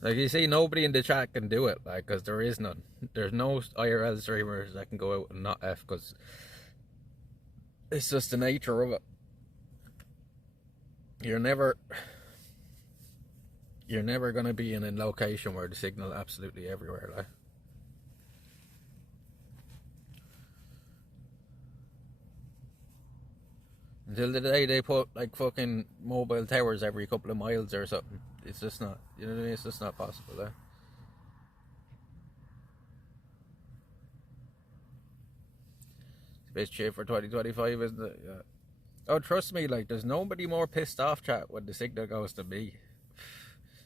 Like, you see, nobody in the chat can do it, like, because there is none. There's no IRL streamers that can go out and not F, because it's just the nature of it. You're never going to be in a location where the signal absolutely everywhere, like. Until the day they put, like, fucking mobile towers every couple of miles or something. It's just not, you know what I mean? It's just not possible there. It's a bit shit for 2025, isn't it? Yeah. Oh, trust me, like, there's nobody more pissed off, chat, when the signal goes than me.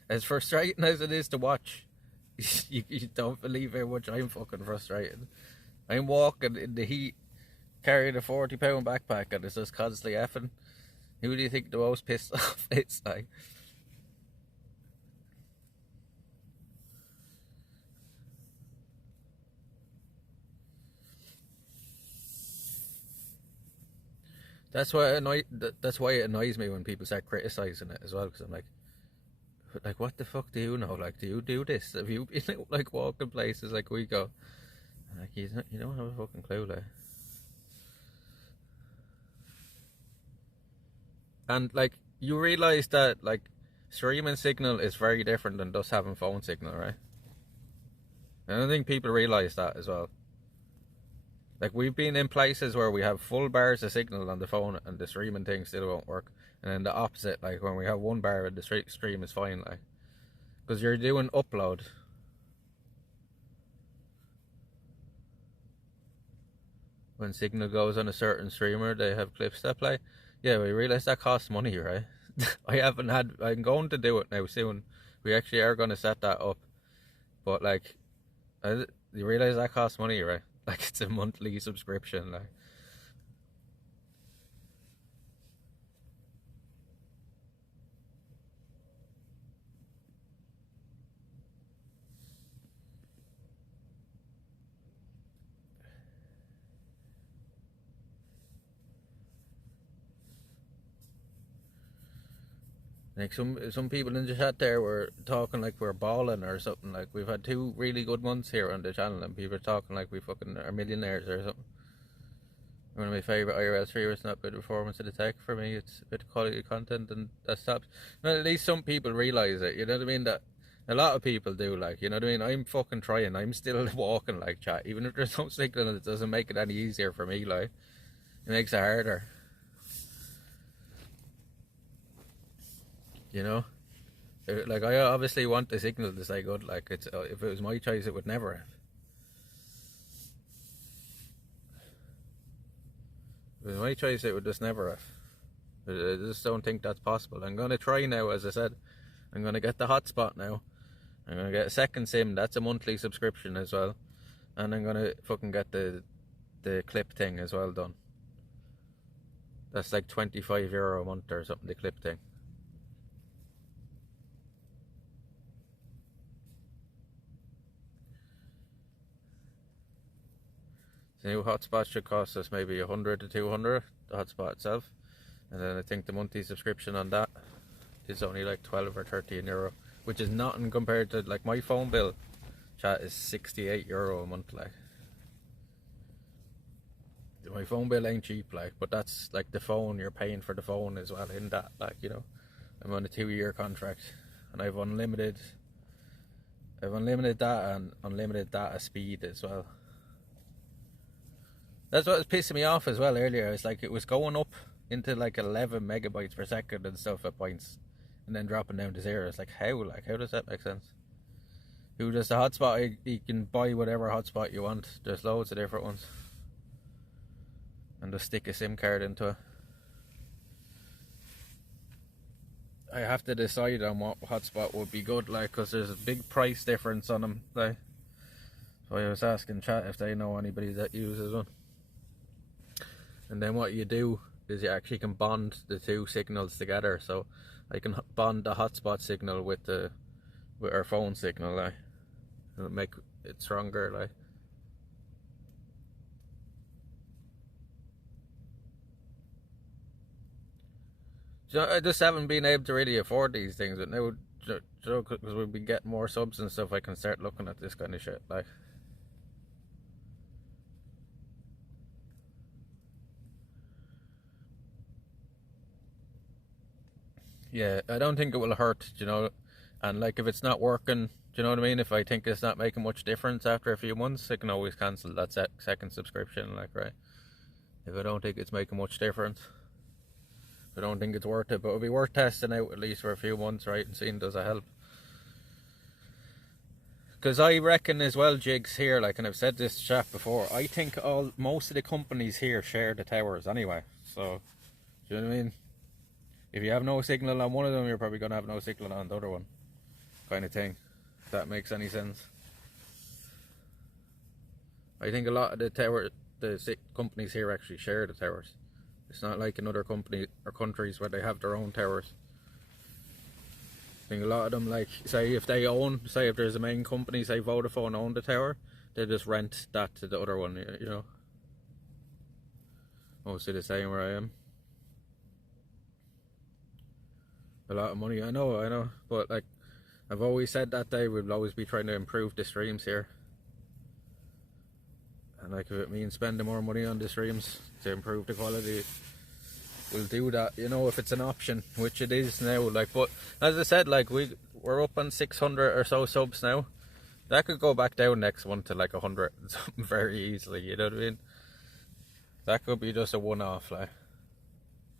As frustrating as it is to watch, you don't believe how much I'm fucking frustrated. I'm walking in the heat, carrying a 40-pound backpack, and it's just constantly effing. Who do you think the most pissed off is, like? That's why it annoys me when people start criticizing it as well, because I'm like, what the fuck do you know? Like, do you do this? Have you been out, like, walking places like we go? And, like, you don't have a fucking clue, like. And, like, you realise that, like, streaming signal is very different than just having phone signal, right? I don't think people realise that as well. Like, we've been in places where we have full bars of signal on the phone and the streaming thing still won't work. And then the opposite, like, when we have 1 bar and the stream is fine, like. Because you're doing upload. When signal goes on a certain streamer, they have clips that play. Yeah, we realise that costs money, right? I'm going to do it now soon. We actually are going to set that up. But, like, You realise that costs money, right? Like, it's a monthly subscription, like. Like, some people in the chat there were talking like we're balling or something. Like, we've had 2 really good months here on the channel, and people are talking like we fucking are millionaires or something. One of my favourite IRL streamers, not good performance of the tech for me. It's a bit of quality content, and that stops. Well, at least some people realise it, you know what I mean? That a lot of people do, like, you know what I mean? I'm fucking trying. I'm still walking, like, chat. Even if there's no signal, it doesn't make it any easier for me, like. It makes it harder. You know? Like, I obviously want the signal to stay good. Like, it's if it was my choice, it would never have. If it was my choice, it would just never have. I just don't think that's possible. I'm going to try now, as I said. I'm going to get the hotspot now. I'm going to get a second SIM. That's a monthly subscription as well. And I'm going to fucking get the clip thing as well done. That's like €25 a month or something, the clip thing. The new hotspot should cost us maybe 100 to 200, the hotspot itself. And then I think the monthly subscription on that is only like 12 or 13 euro, which is nothing compared to, like, my phone bill. Chat is €68 a month, like. My phone bill ain't cheap, like, but that's like the phone, you're paying for the phone as well in that, like, you know. I'm on a 2-year contract, and I've unlimited data and unlimited data speed as well. That's what was pissing me off as well earlier. It's like it was going up into like 11 megabytes per second and stuff at points, and then dropping down to 0. It's like, how does that make sense? Who does the hotspot? You can buy whatever hotspot you want. There's loads of different ones, and just stick a SIM card into it. I have to decide on what hotspot would be good, like, because there's a big price difference on them, like. So I was asking chat if they know anybody that uses one. And then what you do is you actually can bond the 2 signals together. So I can bond the hotspot signal with our phone signal, like. It'll make it stronger, like. I just haven't been able to really afford these things, but now, because we'll be getting more subs and stuff, I can start looking at this kind of shit, like. Yeah, I don't think it will hurt, you know, and like, if it's not working, do you know what I mean? If I think it's not making much difference after a few months, I can always cancel that second subscription, like, right? If I don't think it's making much difference, I don't think it's worth it, but it'll be worth testing out at least for a few months, right, and seeing does it help. Because I reckon as well, Jigs, here, like, and I've said this to chat before, I think most of the companies here share the towers anyway, so, do you know what I mean? If you have no signal on one of them, you're probably going to have no signal on the other one, kind of thing, if that makes any sense. I think a lot of the companies here actually share the towers. It's not like in other companies or countries where they have their own towers. I think a lot of them, like, say if there's a main company, say Vodafone own the tower, they just rent that to the other one, you know. Mostly the same where I am. A lot of money, I know, but like, I've always said that they will always be trying to improve the streams here. And like, if it means spending more money on the streams to improve the quality, we'll do that, you know, if it's an option, which it is now, like. But as I said, like, we're up on 600 or so subs now. That could go back down next month to like 100 something very easily, you know what I mean? That could be just a one-off, like.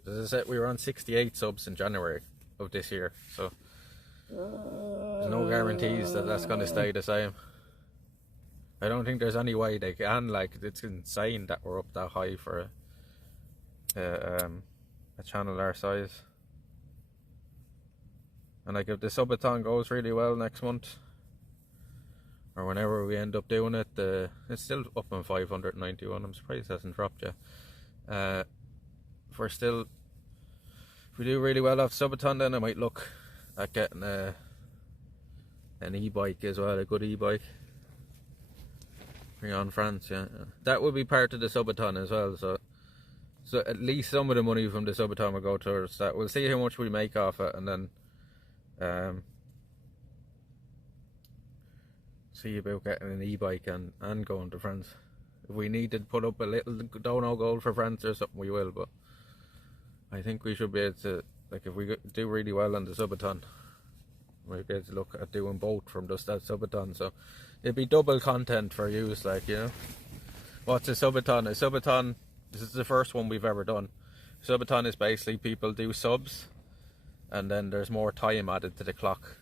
As I said, we were on 68 subs in January of this year, so there's no guarantees that that's going to stay the same. I don't think there's any way they can, like, it's insane that we're up that high for a channel our size. And like, if the subathon goes really well next month, or whenever we end up doing it, it's still up on 591. I'm surprised it hasn't dropped yet. If we do really well off Subathon, then I might look at getting an e-bike as well, a good e-bike. Bring on France, yeah. That would be part of the Subathon as well, so at least some of the money from the Subathon will go towards that. We'll see how much we make off it, and then see about getting an e-bike and going to France. If we need to put up a little dono goal for France or something, we will, but I think we should be able to, like, if we do really well on the Subathon, we'll be able to look at doing both from just that Subathon, so it'd be double content for use, like, you know. What's a Subathon? A Subathon, this is the first one we've ever done. Subathon is basically people do subs, and then there's more time added to the clock.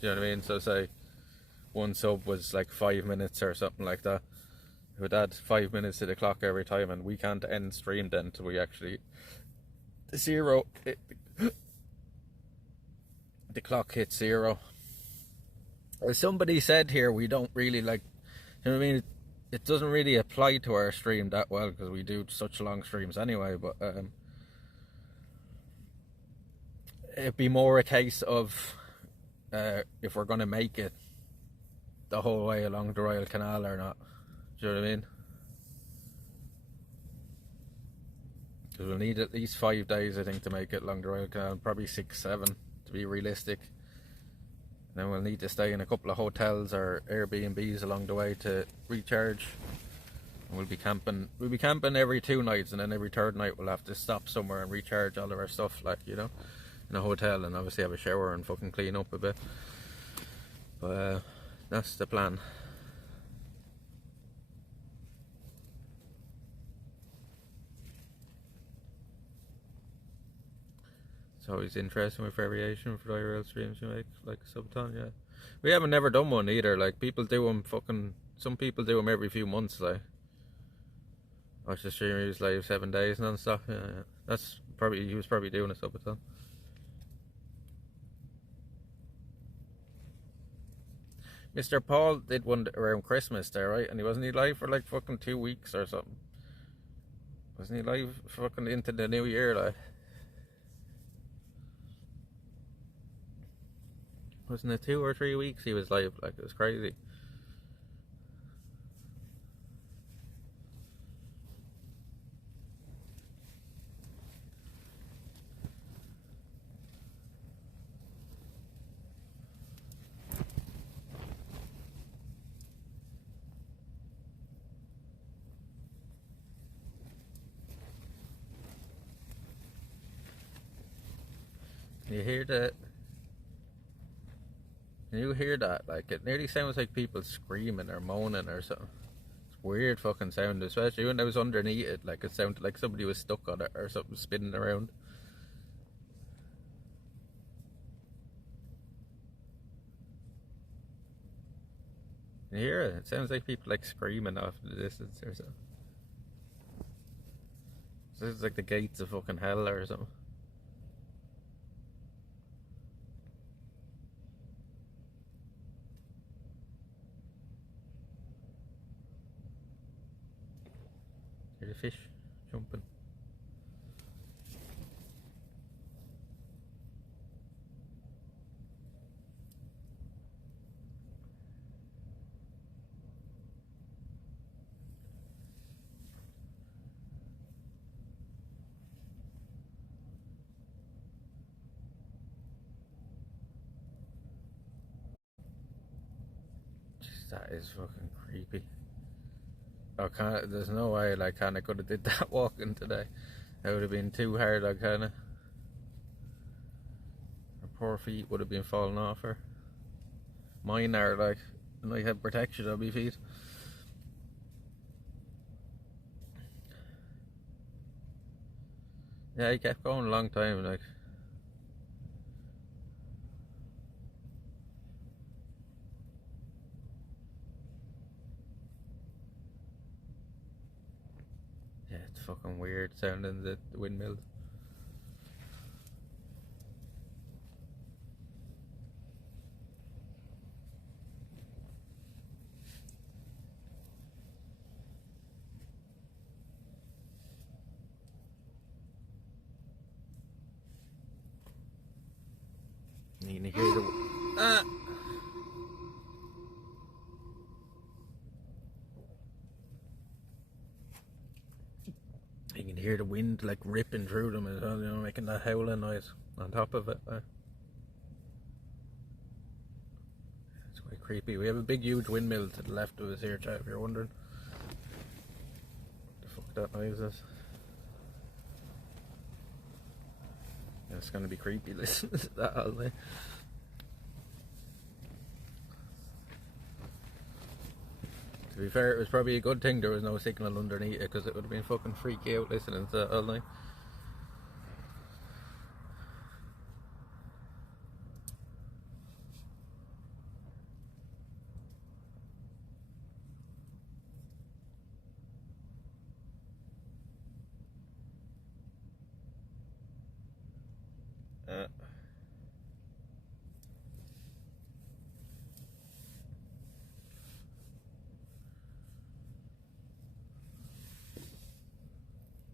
Do you know what I mean? So say one sub was like 5 minutes or something like that. It would add 5 minutes to the clock every time, and we can't end stream then until we actually the clock hits 0. As somebody said here, we don't really, like, you know what I mean? It doesn't really apply to our stream that well because we do such long streams anyway, but it'd be more a case of if we're going to make it the whole way along the Royal Canal or not. Do you know what I mean? Because we'll need at least 5 days, I think, to make it along the Royal Canal. Probably 6, 7 to be realistic. And then we'll need to stay in a couple of hotels or Airbnbs along the way to recharge. And we'll be camping every 2 nights, and then every 3rd night we'll have to stop somewhere and recharge all of our stuff, like, you know, in a hotel, and obviously have a shower and fucking clean up a bit. But that's the plan. It's always interesting with variation for the IRL streams you make, like Subathon, yeah. We haven't never done one either, like, people do them some people do them every few months, like. Watch the stream, he was live 7 days and stuff, yeah. He was probably doing a Subathon. Mr. Paul did one around Christmas there, right? And wasn't he live for like fucking 2 weeks or something? Wasn't he live fucking into the new year, like? Wasn't it 2 or 3 weeks he was live? Like, it was crazy. You hear that? You hear that? Like, it nearly sounds like people screaming or moaning or something. It's weird fucking sound, especially when I was underneath it. Like, it sounded like somebody was stuck on it or something spinning around. You hear it? It sounds like people like screaming off in the distance or something. It sounds like the gates of fucking hell or something. Hear the fish jumping. Jeez, that is fucking creepy. Oh, there's no way like kinda could have did that walking today. It would have been too hard, like kinda. Her poor feet would have been falling off her. Mine are like, and I have protection on my feet. Yeah, he kept going a long time, like. Yeah, it's fucking weird sounding the windmills. You can hear the... Ah! You can hear the wind like ripping through them as well, you know, making that howling noise on top of it. It's quite creepy. We have a big huge windmill to the left of us here, chat, if you're wondering what the fuck that noise is. Yeah, it's gonna be creepy listening to that all day. To be fair, it was probably a good thing there was no signal underneath it, because it would have been fucking freaky out listening to that all night.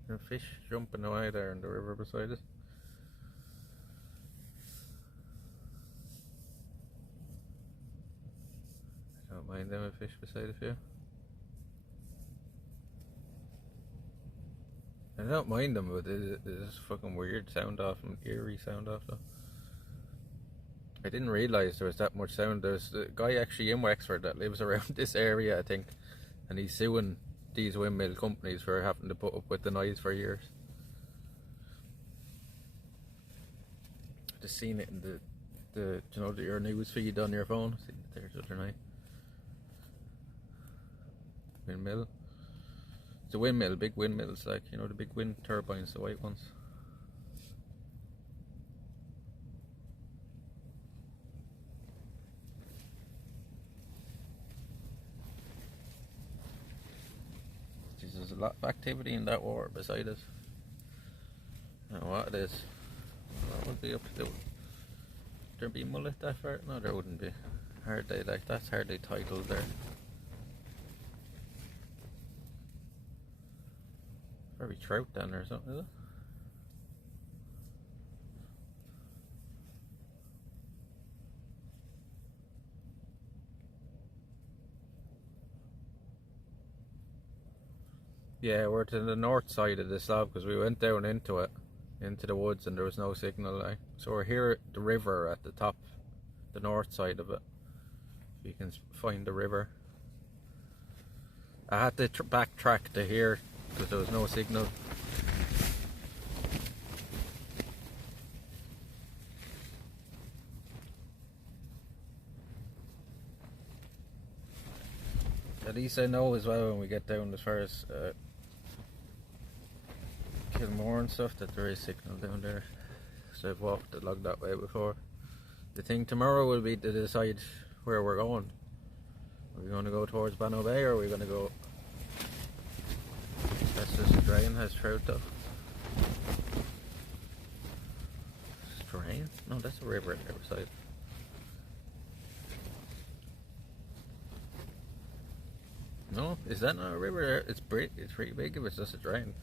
There are fish jumping away there in the river beside us. I don't mind them a fish beside a few. I don't mind them, but there's fucking weird sound off and eerie sound off though. I didn't realise there was that much sound. There's a guy actually in Wexford that lives around this area, I think, and he's suing these windmill companies for having to put up with the noise for years. Just seen it in the you know, your news feed on your phone. Seen it there the other night. Windmill. It's a windmill, big windmills, like, you know, the big wind turbines, the white ones. Jeez, there's a lot of activity in that water beside us. I don't know what it is. What would be up to do? There be mullet that far? No, there wouldn't be. Hardly, like, that's hardly tidal there. Probably trout down there or something, is it? Yeah, we're to the north side of the slope because we went down into it, into the woods, and there was no signal, like. So we're here at the river at the top, the north side of it. If you can find the river. I had to backtrack to here because there was no signal. At least I know as well when we get down as far as Kilmore and stuff that there is signal down there. So I've walked along that way before. The thing tomorrow will be to decide where we're going. Are we going to go towards Banno Bay, or are we going to go... That's just a drain, has trout though. Drain? No, that's a river at the other side. No, is that not a river there? It's pretty big if it's just a drain.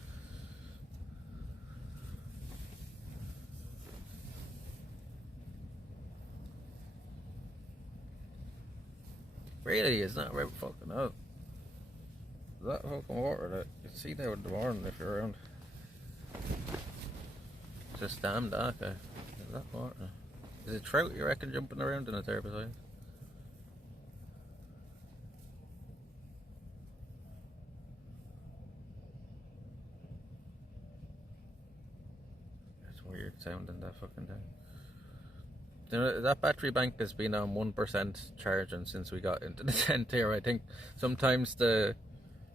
Really, it's not a river, fucking hell. That fucking water that you can see there in the morning if you're around. It's just damn dark there. Is that water? Is it trout you reckon jumping around in it there beside? That's weird sounding, that fucking thing. You know, that battery bank has been on 1% charging since we got into the tent here. I think sometimes the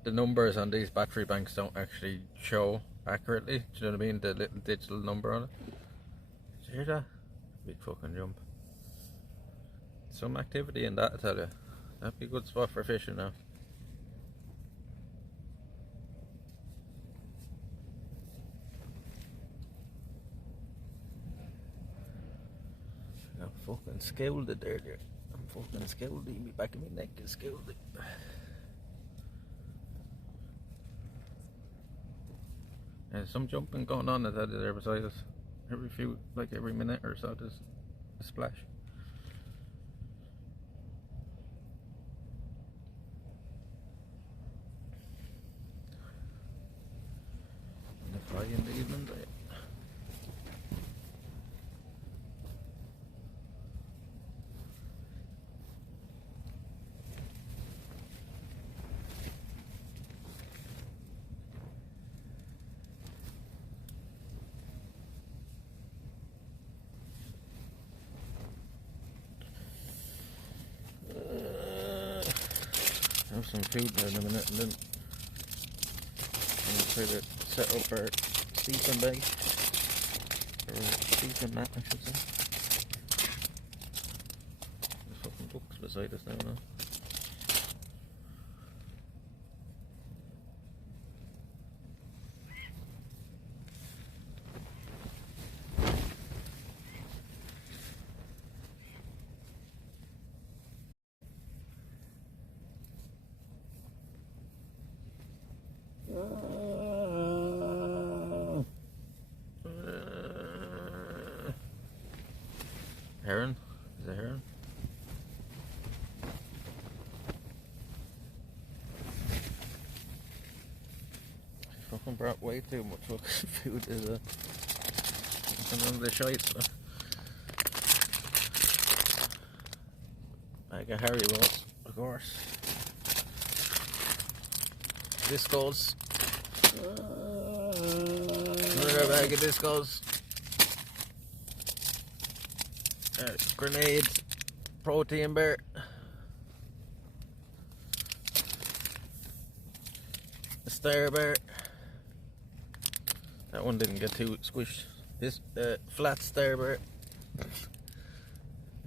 numbers on these battery banks don't actually show accurately. Do you know what I mean? The little digital number on it. Did you hear that? Big fucking jump. Some activity in that, I tell you. That'd be a good spot for fishing now. I'm fucking scalded there, dear. I'm fucking scalded. My back of my neck is scalded. There's some jumping going on at that there beside us. Every minute or so. There's a splash. And the fry in the evening, have some food there in a minute, and then I'm try to set up our sleeping bag, or sleeping mat, I should say. There's fucking books beside us now. Heron? Is it heron? She fucking brought way too much fucking food as a some of the shite stuff. Bag of Haribo's, of course. Discos. Another bag of Discos. Grenade, protein bar, a Star bar. That one didn't get too squished. This flat Star bar.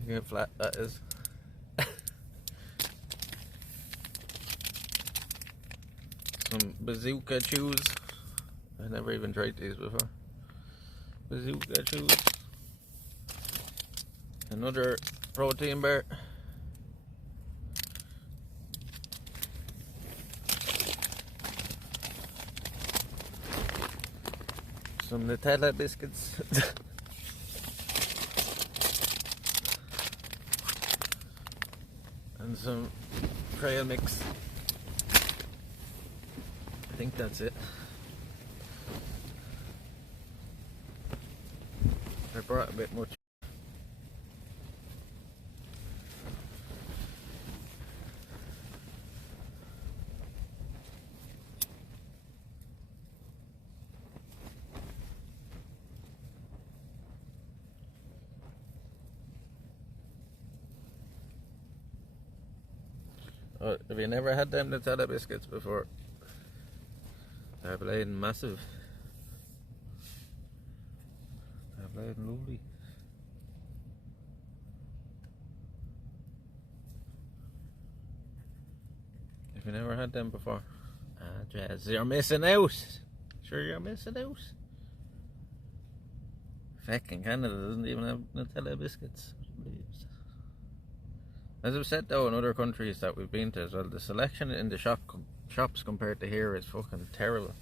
Look how flat that is. Some bazooka chews. I never even tried these before. Bazooka chews. Another protein bar. Some Nutella biscuits. And some trail mix. I think that's it. I brought a bit much. Oh, have you never had them Nutella biscuits before? They're bloody massive. They're bloody lovely. If you never had them before, Jazz, you're missing out. Sure, you're missing out. Fucking Canada doesn't even have Nutella biscuits. As I've said though, in other countries that we've been to as well, the selection in the shops compared to here is fucking terrible.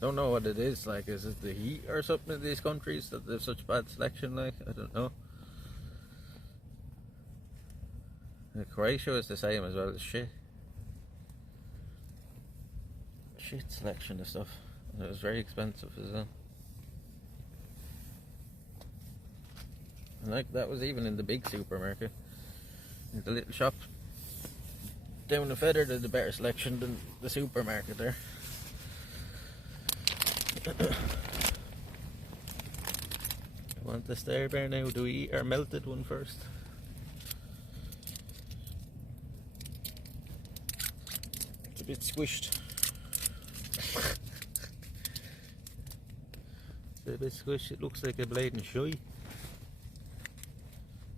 Don't know what it is, like, is it the heat or something in these countries that there's such bad selection, like, I don't know. Croatia is the same as well, it's shit selection of stuff, and it was very expensive as well. And like, that was even in the big supermarket. In the little shop down the feather, there's a better selection than the supermarket there. I want the Star bar now. Do we eat our melted one first? It's a bit squished. It's a bit squished. It looks like a blade and shy.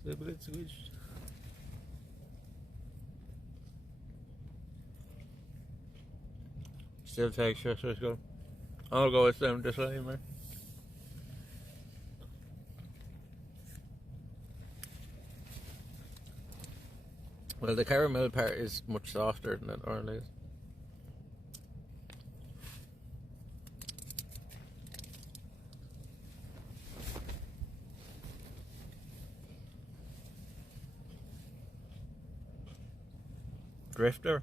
It's a bit squished. Still texture, so it's good. I'll go with them this way, man. Well, the caramel part is much softer than it normally is. Drifter.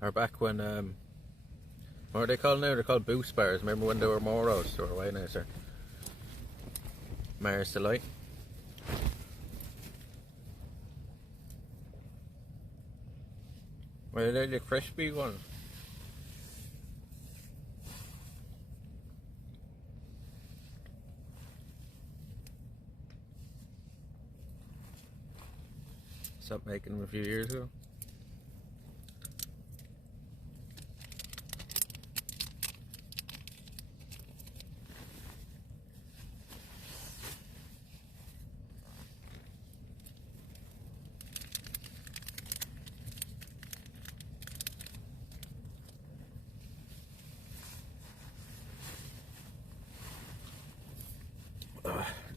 Or back when, what are they called now? They're called boost bars. Remember when they were Moros? They were way nicer. Mars Delight. Were they the crispy ones? Stopped making them a few years ago.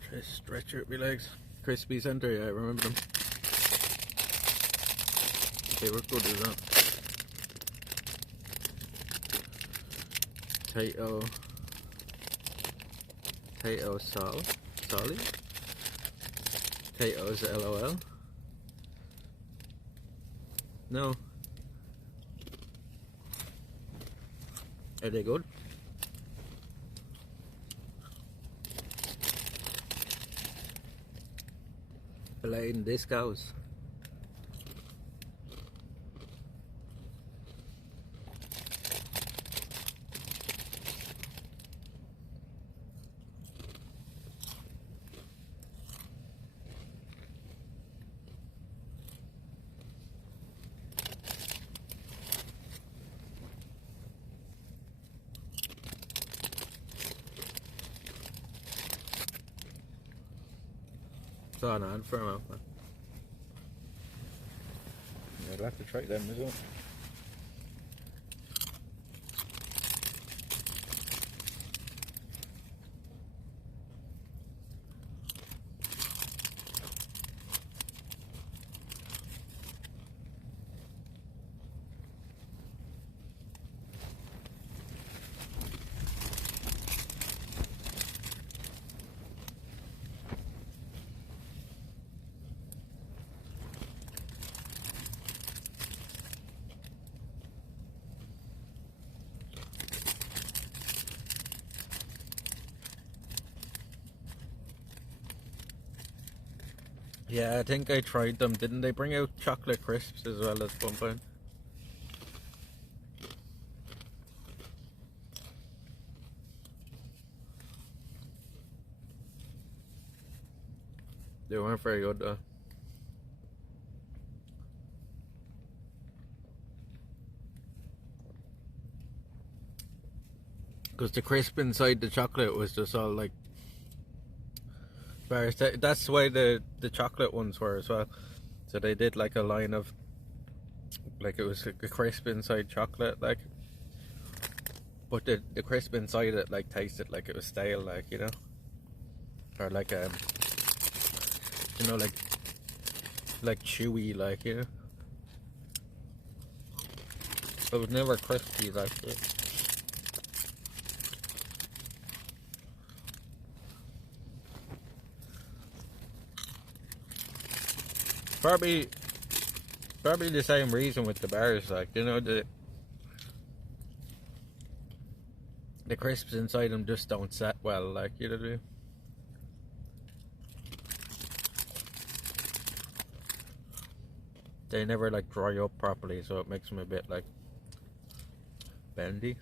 Try to stretch out my legs. Crispy Centre, yeah, I remember them. They were good as well. Potato Solly? Potatoes LOL? No. Are they good? Playing discos. It's on for a moment. I'd have to try them as well. Yeah, I think I tried them. Didn't they bring out chocolate crisps as well at one point? They weren't very good though. Because the crisp inside the chocolate was just all like bars. That's the way the chocolate ones were as well. So they did like a line of, like it was a crisp inside chocolate, like, but the crisp inside it like tasted like it was stale, like, you know, or like you know, like chewy, like, you know. It was never crispy like this. Probably the same reason with the bars, like, you know, the crisps inside them just don't set well, like, you know what I mean? They never like dry up properly, so it makes them a bit like bendy.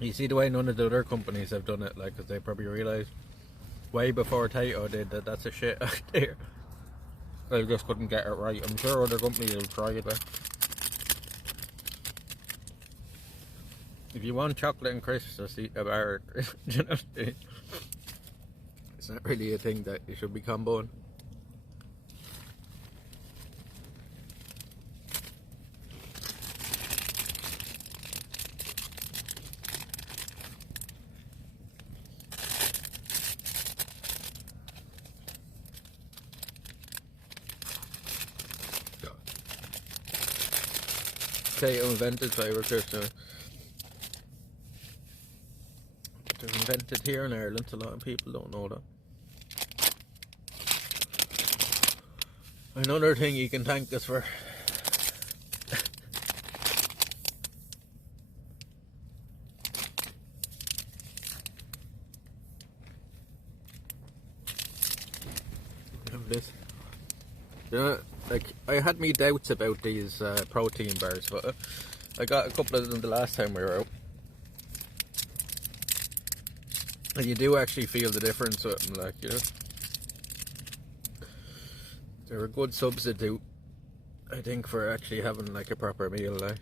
You see the way none of the other companies have done it, like, because they probably realised way before Tato did that that's a shit out there. They just couldn't get it right. I'm sure other companies will try it. If you want chocolate and crisps, just eat a bar. You know what I mean? It's not really a thing that you should be comboing. potato invented flavour crisps. They're invented here in Ireland. A lot of people don't know that. Another thing you can thank us for. This. You know, like, I had me doubts about these protein bars, but I got a couple of them the last time we were out. And you do actually feel the difference with them, like, you know. They're a good substitute, I think, for actually having like a proper meal, like.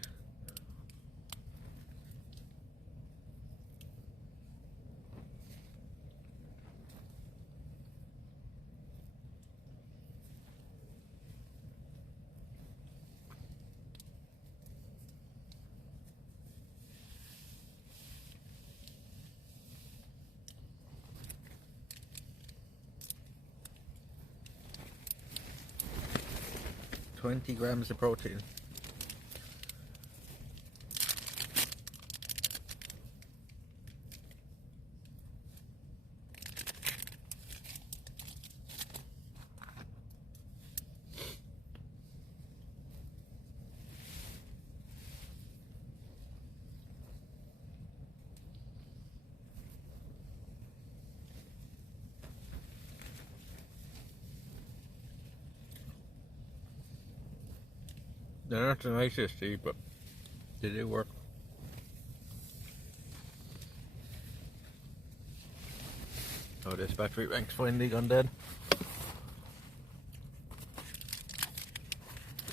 "20 grams of protein." They're not the nicest to eat, but they do work. Oh, this battery bank's finally gone dead.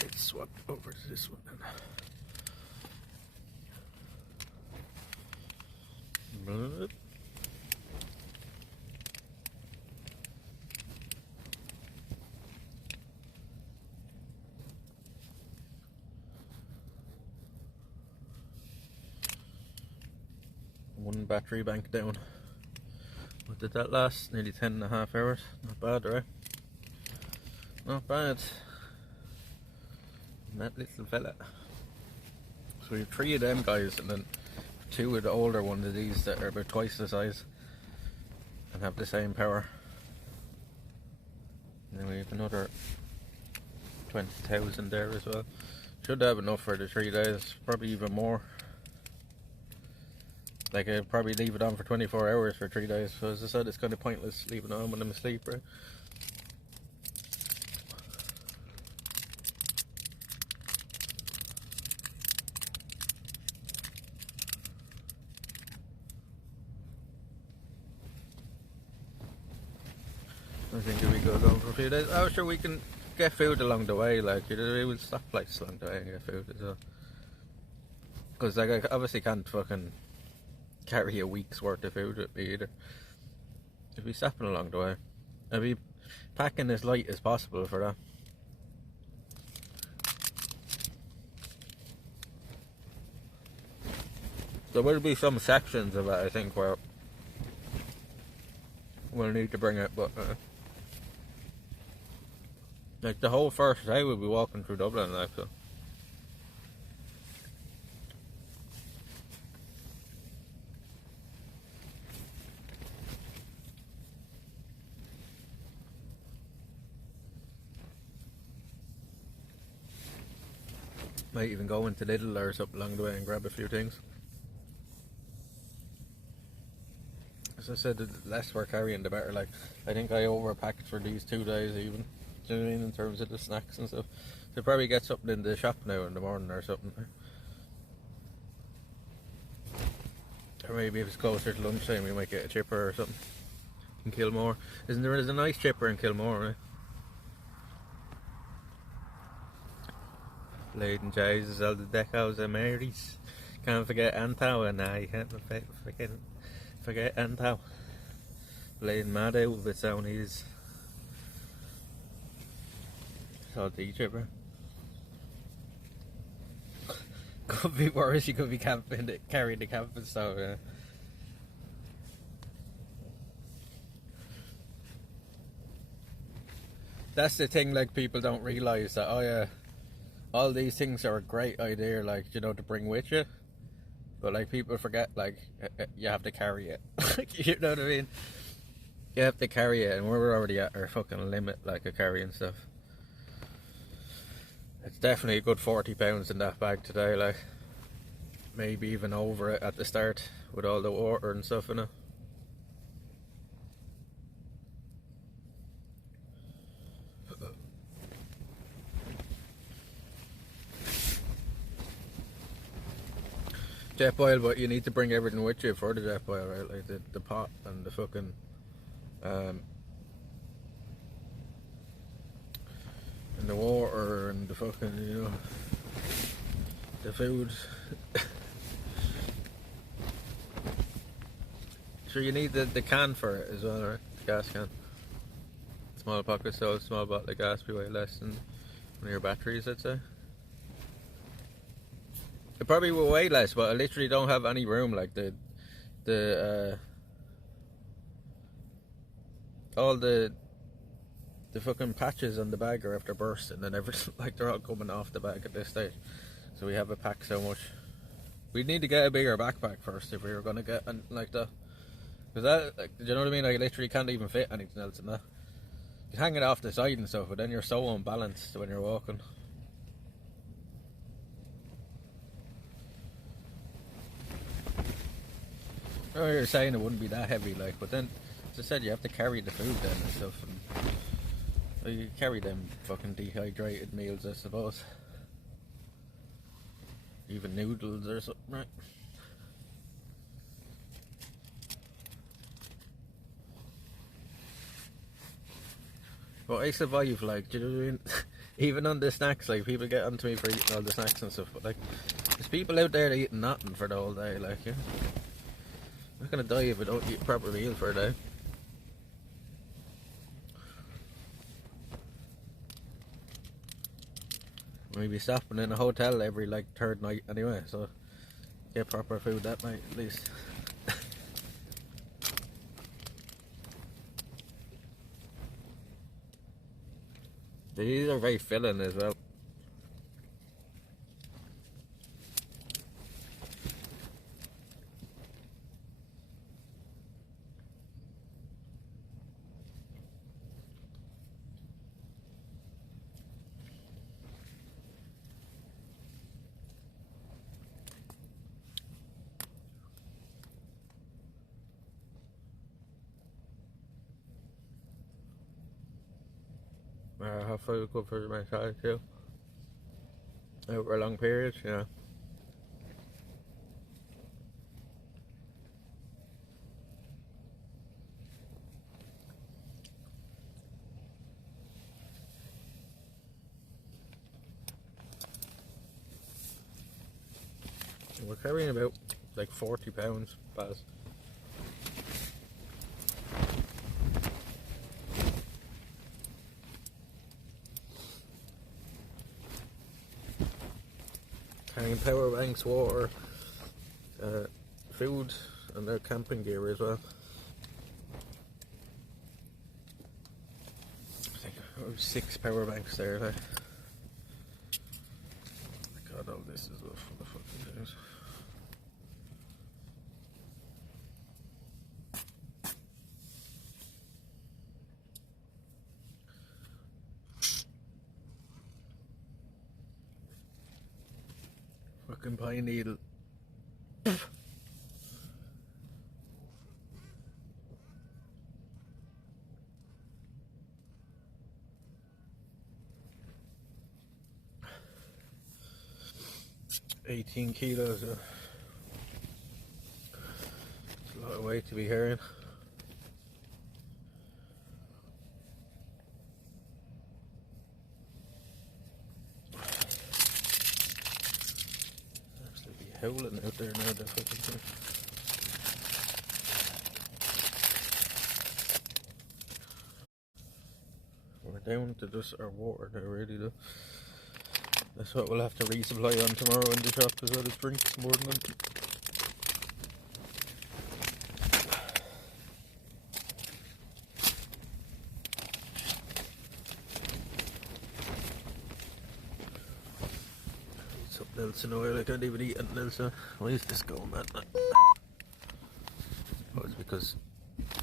Let's swap over to this one then. One battery bank down. What did that last? Nearly 10.5 hours. Not bad, right? Not bad. And that little fella. So we have 3 of them guys, and then 2 of the older ones of these that are about twice the size and have the same power. And then we have another 20,000 there as well. Should have enough for the 3 days, probably even more. Like, I'd probably leave it on for 24 hours for 3 days. So as I said, it's kind of pointless leaving it on when I'm asleep, right? I think if we go going for a few days, oh sure, we can get food along the way. Like, you know, we will stop places along the way and get food as well. Because like, I obviously can't fucking carry a week's worth of food with me either. If we stopping along the way, I'll be packing as light as possible for that. There will be some sections of it, I think, where we'll need to bring it, but like the whole first day we'll be walking through Dublin, like, so. Might even go into Lidl or something along the way and grab a few things. As I said, the less we're carrying, the better. Like, I think I overpacked for these 2 days even. Do you know what I mean? In terms of the snacks and stuff. So probably get something in the shop now in the morning or something. Or maybe if it's closer to lunchtime, we might get a chipper or something in Kilmore. Isn't there a nice chipper in Kilmore, right? Lady Jesus, all the decos of Marys. Can't forget Antow, and I can't forget Antow. Playing mad out with its own ears. Salty chipper. Could be worse, you could be carrying the camping stove, yeah. That's the thing, like, people don't realise that, oh yeah, all these things are a great idea, like, you know, to bring with you. But, like, people forget, like, you have to carry it. You know what I mean? You have to carry it, and we're already at our fucking limit, like, of carrying stuff. It's definitely a good 40 pounds in that bag today, like, maybe even over it at the start with all the water and stuff in it. Jet boil, but you need to bring everything with you for the jet boil, right? Like the pot and the fucking and the water and the fucking, you know, the food. Sure, you need the can for it as well, right? The gas can. Small pocket stove, small bottle of gas, be way less than one of your batteries, I'd say. It probably will weigh less, but I literally don't have any room. Like all the fucking patches on the bag are after bursting and everything. Like, they're all coming off the bag at this stage. So we have it packed so much. We'd need to get a bigger backpack first if we were gonna get like that. Cause that, like, do you know what I mean? Like, I literally can't even fit anything else in that. You hang it off the side and stuff, but then you're so unbalanced when you're walking. Oh, you're saying it wouldn't be that heavy, like, but then, as I said, you have to carry the food then and stuff, and well, you carry them fucking dehydrated meals, I suppose. Even noodles or something, right? But I survive, like, do you know what I mean? Even on the snacks, like, people get onto me for eating all the snacks and stuff, but, like, there's people out there eating nothing for the whole day, like, yeah. I'm not gonna die if I don't eat a proper meal for a day. We'll be stopping in a hotel every, like, third night anyway, so get proper food that night at least. These are very filling as well. Have food good for my side too. Over a long period, you know. We're carrying about like 40 pounds, Baz. Carrying power banks, water, food, and their camping gear as well. I think 6 power banks there. Like. God, all this is full of fucking things. Fucking pine needle. $18 kilos. It's a lot of weight to be carrying. Absolutely howling out there now, that fucking thing. We're down to just our water now, really, though. That's what we'll have to resupply on tomorrow in the shop as well as drinks more than them. Something else in a while. I can't even eat anything else. Why is this going, man? Oh, it's because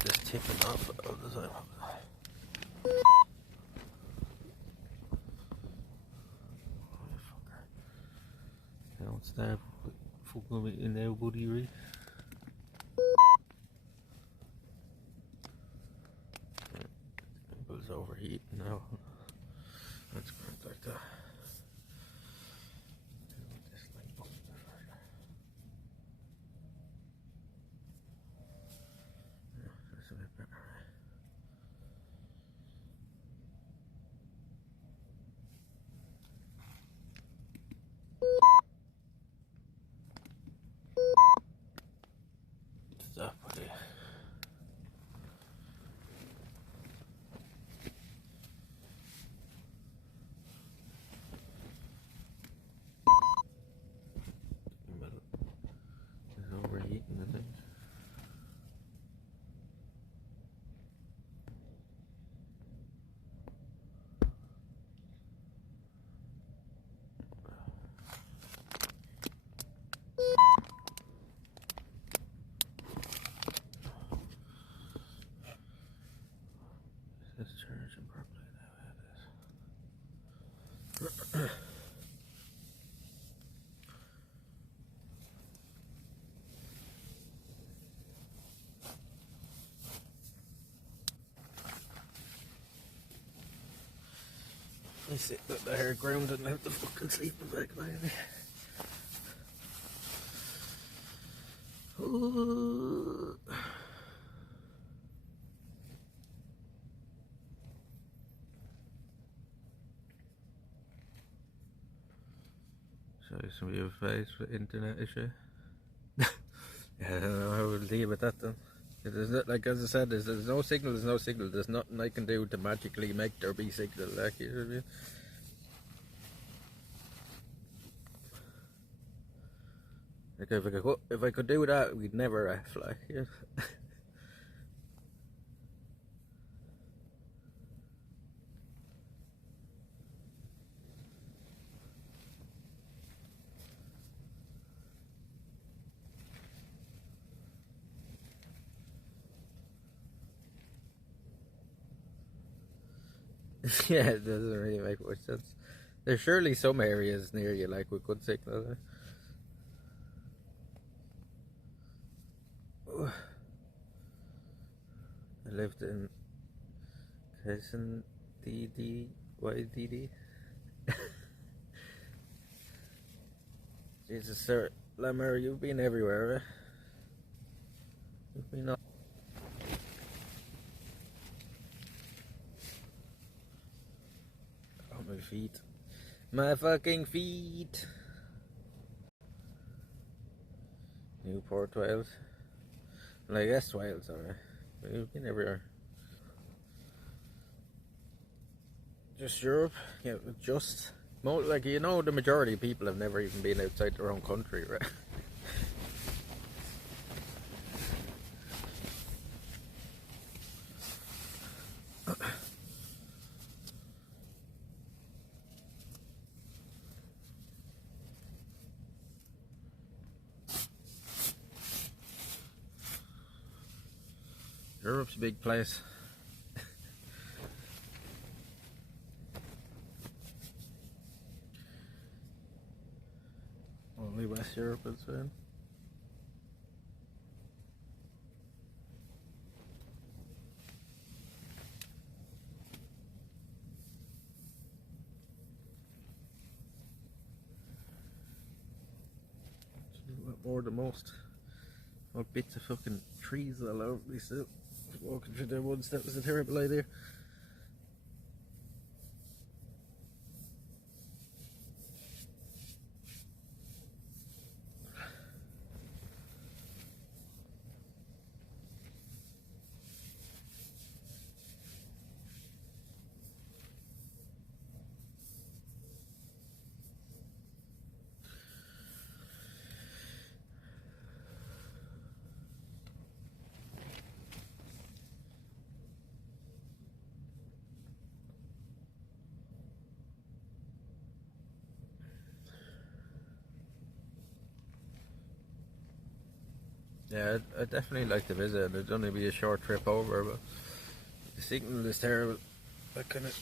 it's tipping off all the time. Don't start fucking with me now, buddy, right? It was overheating now. That's great like that. Yeah, that's a bit better. Stop, buddy. It's overheating, I think. It's charging properly now. It is. I sit with the hair grounded and have the fucking sleeping bag behind me. Ooh. Show you some of your face for internet issue. Yeah, I don't know how we'll deal with that then. There's not, like as I said, there's no signal, there's no signal. There's nothing I can do to magically make there be signal. Like, you know what I mean? Like if I could do that, we'd never fly. Yeah. Yeah, it doesn't really make much sense. There's surely some areas near you like with good signal. I lived in Kesen DDYDD. Jesus, sir, Lamar, you've been everywhere, eh? You've been all. Oh, my feet. My fucking feet. Newport, Wales. Well, I guess Wales, alright. You've been everywhere. Just Europe? Yeah, just. Like, you know, the majority of people have never even been outside their own country, right? Europe's a big place. Only West Europe is fine. More than most. What bits of fucking trees all over me still. Walking through the woods, that was a terrible idea. Yeah, I'd definitely like to visit. It'd only be a short trip over, but the signal is terrible. That kind of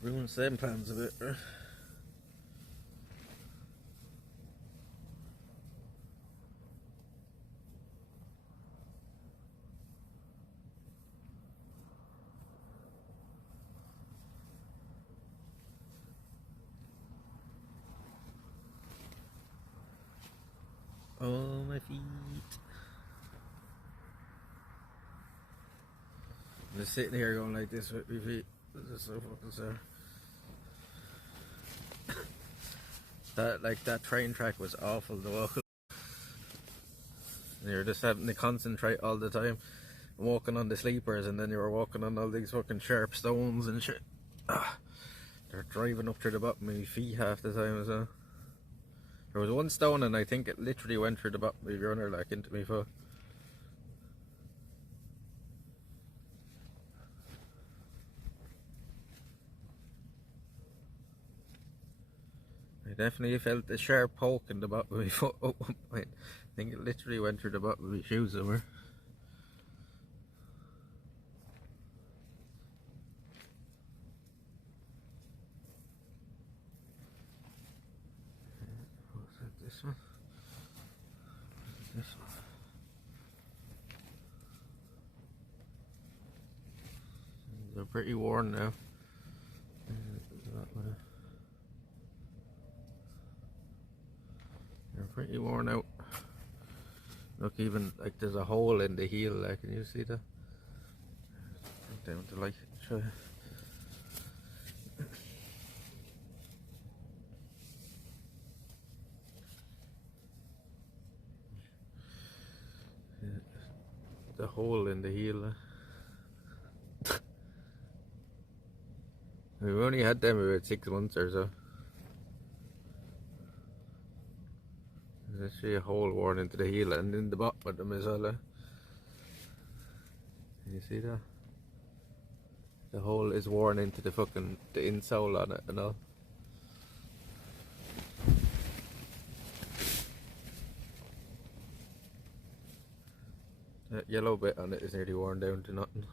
ruins them plans a bit. Right? Oh, my feet. I'm just sitting here going like this with my feet. This is so fucking sore. That train track was awful to walk. And you're just having to concentrate all the time. Walking on the sleepers, and then you were walking on all these fucking sharp stones and shit. They're driving up through the bottom of my feet half the time as well. There was one stone and I think it literally went through the bottom of the runner like into my foot. I definitely felt a sharp poke in the bottom of my foot at one point. I think it literally went through the bottom of my shoes somewhere. Was that this one? This one. They're pretty worn now. They're pretty worn out. Look, even like there's a hole in the heel. Like, can you see that? Bring down the light. Show you. The hole in the heel. We've only had them about 6 months or so. There's actually a hole worn into the heel and in the bottom of them as well. Can you see that? The hole is worn into the fucking insole on it and all. That yellow bit on it is nearly worn down to nothing.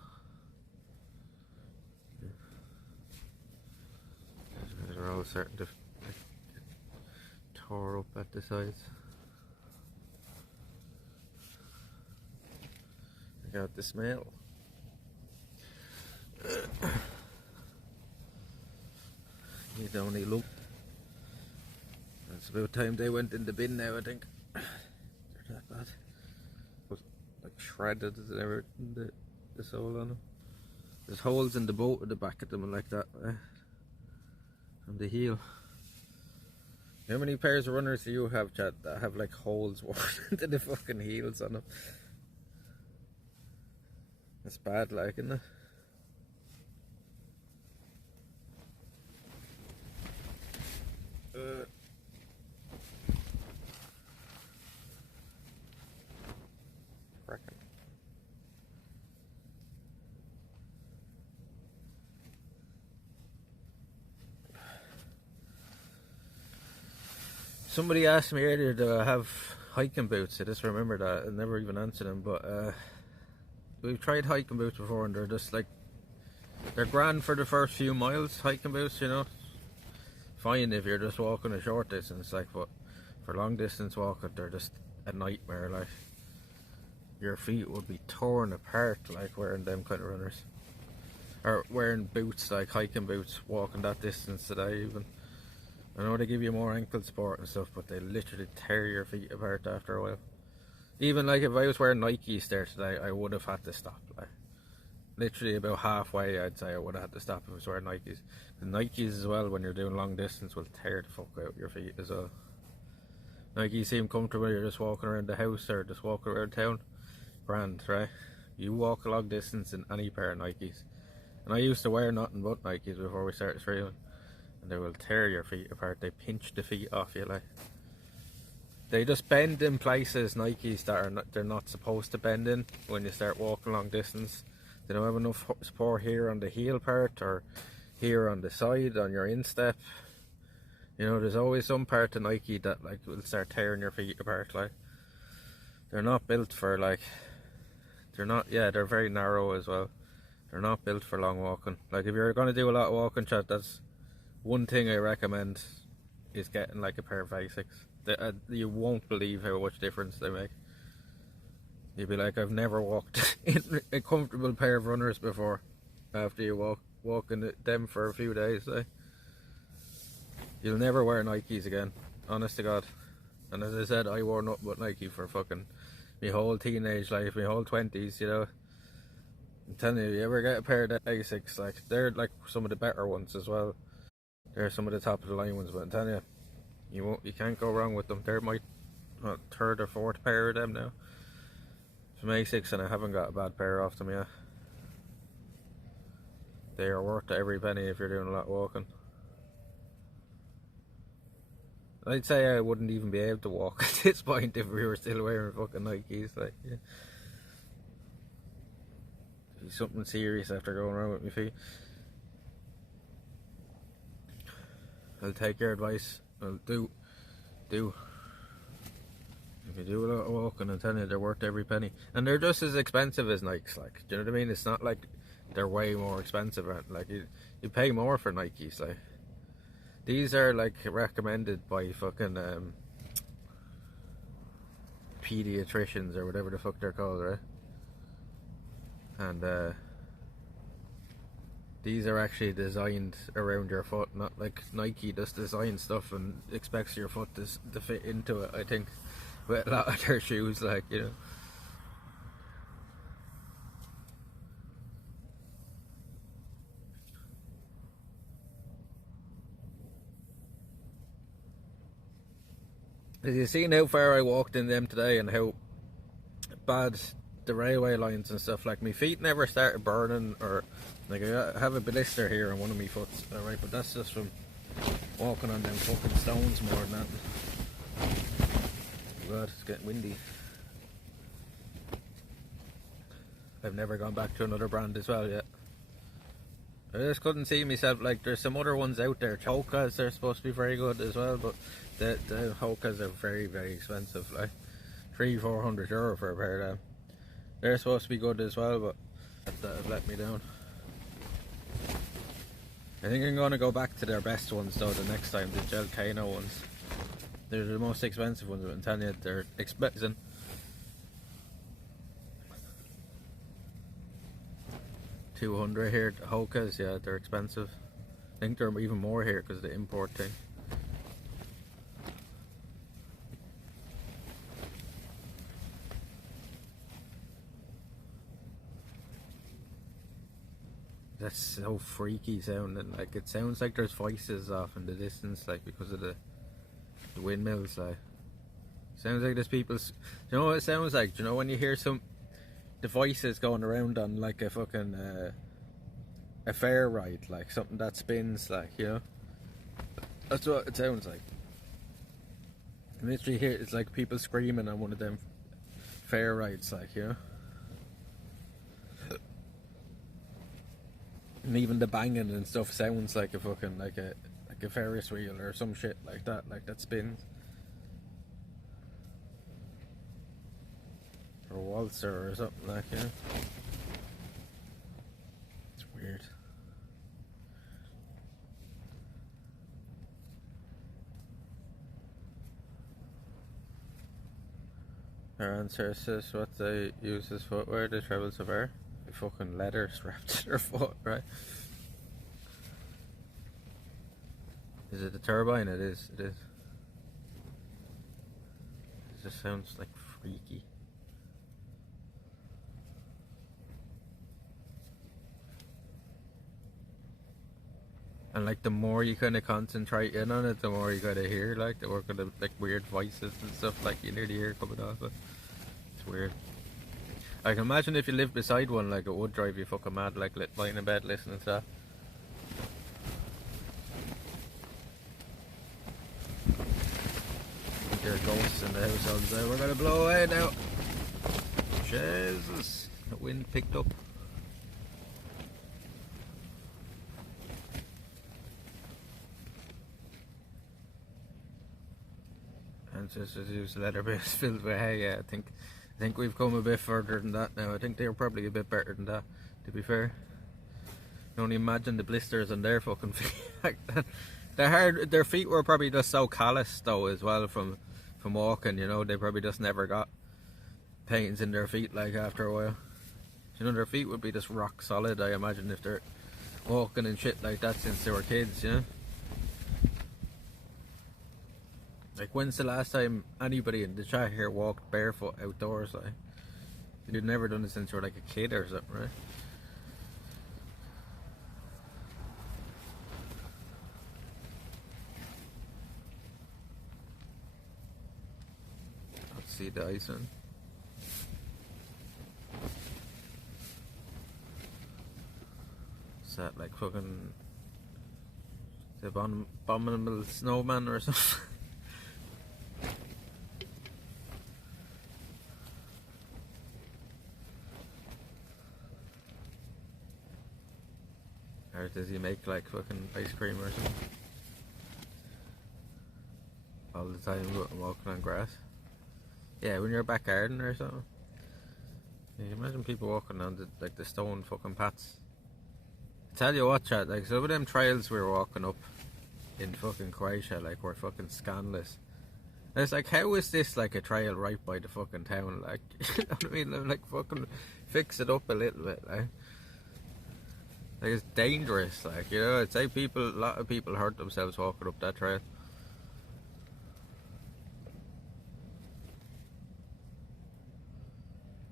They're all starting to like, tore up at the sides. I got the smell. You don't need look. It's about time they went in the bin now, I think. They're that bad. But like shredded as ever in the sole on them. There's holes in the boat at the back of them and like that. From the heel. How many pairs of runners do you have, Chad, that have like holes worn into the fucking heels on them? That's bad, like, isn't it? Cracking. Somebody asked me earlier, do I have hiking boots? I just remembered that. I never even answered them, but we've tried hiking boots before and they're just like, they're grand for the first few miles, hiking boots, you know. Fine if you're just walking a short distance, like, but for long distance walking, they're just a nightmare, like. Your feet would be torn apart, like, wearing them kind of runners. Or wearing boots, like hiking boots, walking that distance today even. I know they give you more ankle support and stuff, but they literally tear your feet apart after a while. Even like if I was wearing Nikes there today, I would have had to stop. Like, literally about halfway, I'd say I would have had to stop if I was wearing Nikes. The Nikes as well, when you're doing long distance, will tear the fuck out your feet as well. Nikes seem comfortable, you're just walking around the house or just walking around town. Grand, right? You walk a long distance in any pair of Nikes. And I used to wear nothing but Nikes before we started streaming. And they will tear your feet apart. They pinch the feet off you, like. They just bend in places, Nikes, that are not, they're not supposed to bend in when you start walking long distance. They don't have enough support here on the heel part or here on the side on your instep. You know, there's always some part of Nike that like will start tearing your feet apart, like. they're not built for like, they're very narrow as well. They're not built for long walking. Like if you're going to do a lot of walking, chat, that's one thing I recommend, is getting like a pair of Asics. You won't believe how much difference they make. You'd be like, I've never walked in a comfortable pair of runners before after you walk in them for a few days. You'll never wear Nikes again, honest to God. And as I said, I wore nothing but Nike for fucking my whole teenage life, my whole 20s, you know. I'm telling you ever get a pair of Asics, like, they're like some of the better ones as well. They're some of the top of the line ones, but I'm telling you, you can't go wrong with them. They're my third or fourth pair of them now. From Asics, and I haven't got a bad pair off them yet. They are worth every penny if you're doing a lot of walking. I'd say I wouldn't even be able to walk at this point if we were still wearing fucking Nikes. Like, yeah. Something serious after going around with my feet. I'll take your advice. I'll do. If you do a lot of walking, I'm telling you, they're worth every penny. And they're just as expensive as Nikes. Like, do you know what I mean? It's not like they're way more expensive. Like, you pay more for Nikes. Like, these are like recommended by fucking pediatricians or whatever the fuck they're called, right? And these are actually designed around your foot, not like Nike just designs stuff and expects your foot to fit into it, I think, with a lot of their shoes, like, you know. Have you seen how far I walked in them today and how bad the railway lines and stuff? Like, my feet never started burning, or like, I have a blister here on one of my foot, alright, but that's just from walking on them fucking stones more than that. Oh God, it's getting windy. I've never gone back to another brand as well yet. I just couldn't see myself, like, there's some other ones out there. Hokas are supposed to be very good as well, but the Hokas are very, very expensive, like 300-400 euro for a pair of them. They're supposed to be good as well, but that have let me down. I think I'm going to go back to their best ones though the next time, the Gel Kano ones. They're the most expensive ones, but I'm telling you, they're expensive. $200 here. Hokas, yeah, they're expensive. I think they're even more here because of the import thing. That's so freaky sounding. Like, it sounds like there's voices off in the distance, like, because of the windmills. Like, sounds like there's people. Do you know what it sounds like? Do you know when you hear the voices going around on like a fucking a fair ride, like something that spins, like, you know? That's what it sounds like. And literally here, it's like people screaming on one of them fair rides, like, you know? And even the banging and stuff sounds like a fucking, like a Ferris wheel or some shit like that spins. Or a waltzer or something like, yeah. It's weird. Our answer says what they use as footwear to travel so far. A fucking leather strapped to their foot, right? Is it a turbine? It is, it is. It just sounds like freaky. And like, the more you kind of concentrate in on it, the more you gotta hear, like, the more kind of like weird voices and stuff, like you nearly hear coming off it. It's weird. I can imagine if you lived beside one, like, it would drive you fucking mad, like lying in bed listening to that. There are ghosts in the house all the time. We're gonna blow away now. Jesus, the wind picked up. Ancestors use leather base filled with hay. Yeah, I think think we've come a bit further than that now. I think they're probably a bit better than that, to be fair. You can only imagine the blisters on their fucking feet like that. Their feet were probably just so calloused though as well from walking, you know. They probably just never got pains in their feet like after a while. You know, their feet would be just rock solid, I imagine, if they're walking and shit like that since they were kids, you know. Like, when's the last time anybody in the chat here walked barefoot outdoors? Like, you've never done it since you were like a kid or something, right? Let's see the ice one. Is that like fucking the abominable snowman or something? Or does he make like fucking ice cream or something? All the time walking on grass? Yeah, when you're back garden or something. Yeah, you imagine people walking on the stone fucking paths. I tell you what, chat, like some of them trails we were walking up in fucking Croatia, like, were fucking scandalous. And it's like, how is this like a trail right by the fucking town? Like, you know what I mean? Like, fucking fix it up a little bit, like. Like, it's dangerous, like, you know. I'd say a lot of people hurt themselves walking up that trail.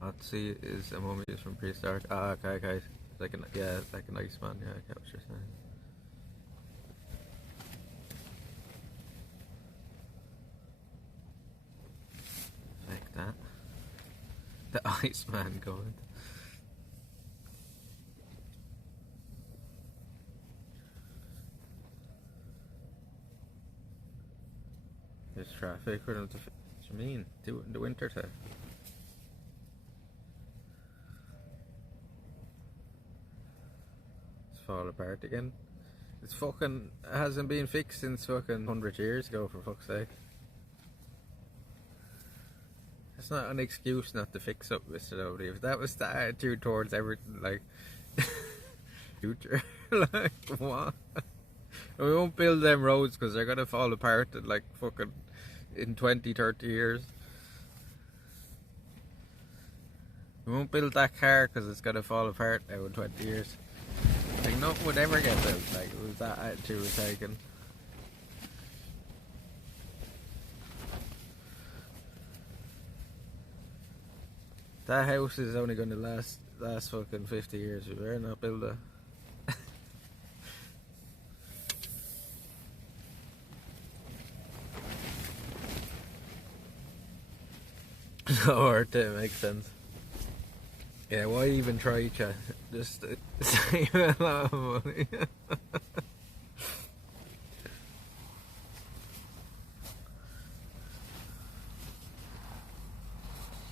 Otzi is a mummy from prehistoric. Ah, okay. Like an Iceman, yeah, I get what you're saying. Like that. The Iceman going. There's traffic for them to. What do you mean? Do it in the winter time. It's fall apart again. It's fucking hasn't been fixed since fucking 100 years ago, for fuck's sake. It's not an excuse not to fix up, Mr. Nobody. If that was the attitude towards everything, like future, like what? We won't build them roads because they're gonna fall apart in like fucking in 20-30 years. We won't build that car because it's gonna fall apart now in 20 years. Like, nothing would ever get built. Like, it was that attitude was taken. That house is only gonna last fucking 50 years. We better not build it. Or to make sense. Yeah, why even try, chat? Just save a lot of money.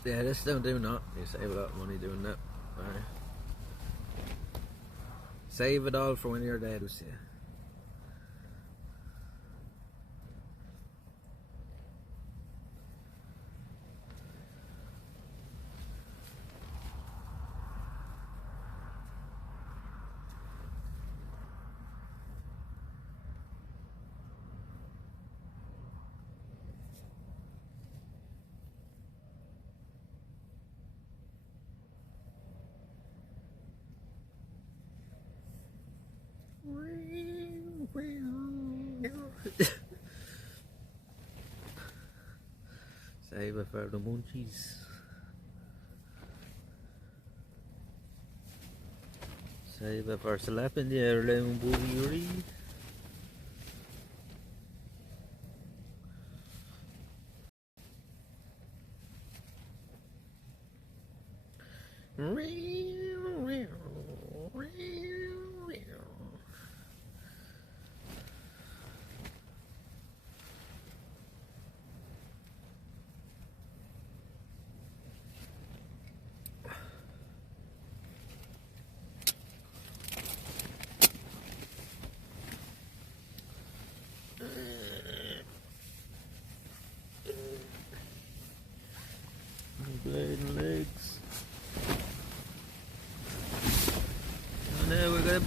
Yeah, just don't do that. You save a lot of money doing that. Alright. Save it all for when you're dead, we see. Save it for the munchies. Save it for slapping the airline booty.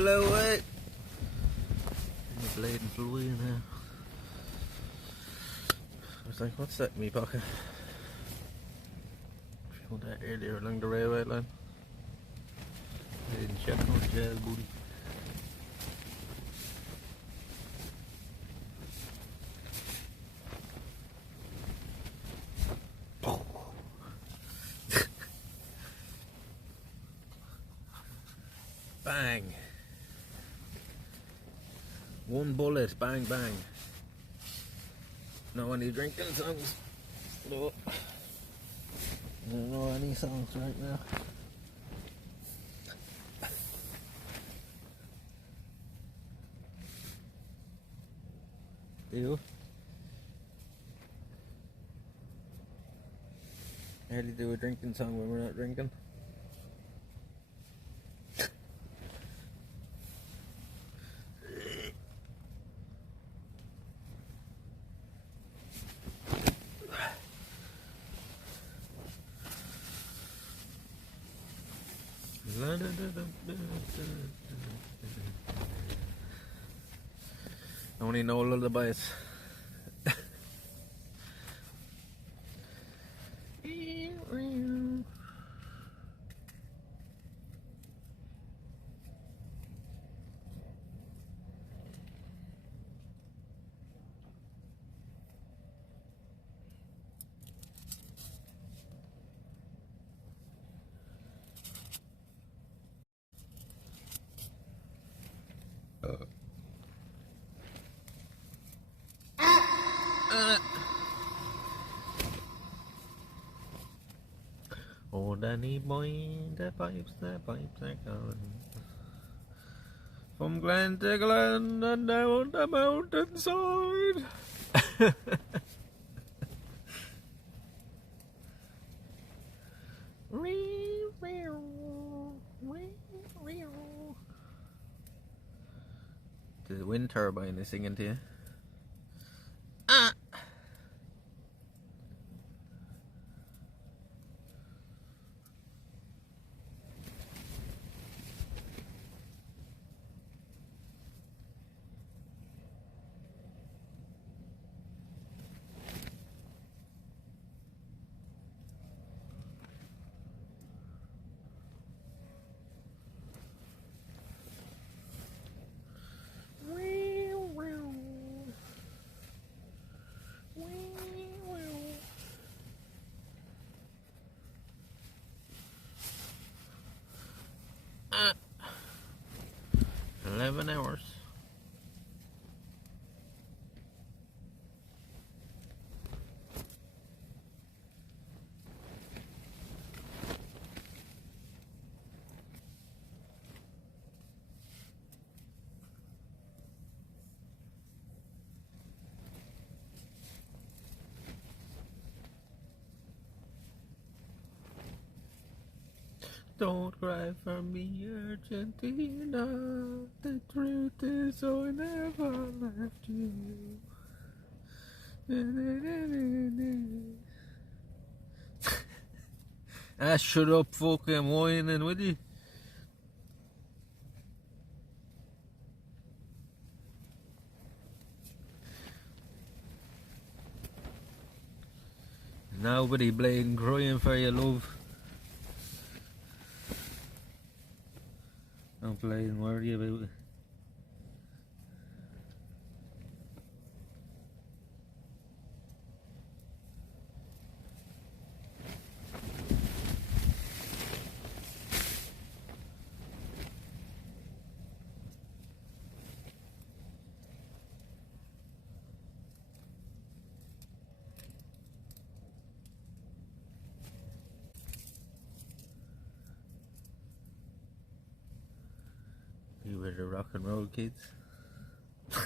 blow it. The blade and flew in now. I was like, what's that in my pocket? Found that earlier along the railway line. I didn't check no jail booty. Bang. One bullet, bang bang. No any drinking songs. No. I don't know any songs right now. You? How do you do a drinking song when we're not drinking? I only know lullabies. Oh, Danny boy, the pipes are going from glen to glen and down the mountainside. The wind turbine is singing to you. Ah. 11 hours. Don't cry for me, Argentina. The truth is, I never left you. Ah, shut up, fucking whining, will you? Nobody blading crying for your love. Don't blading worry about it. You were the rock and roll kids. I'm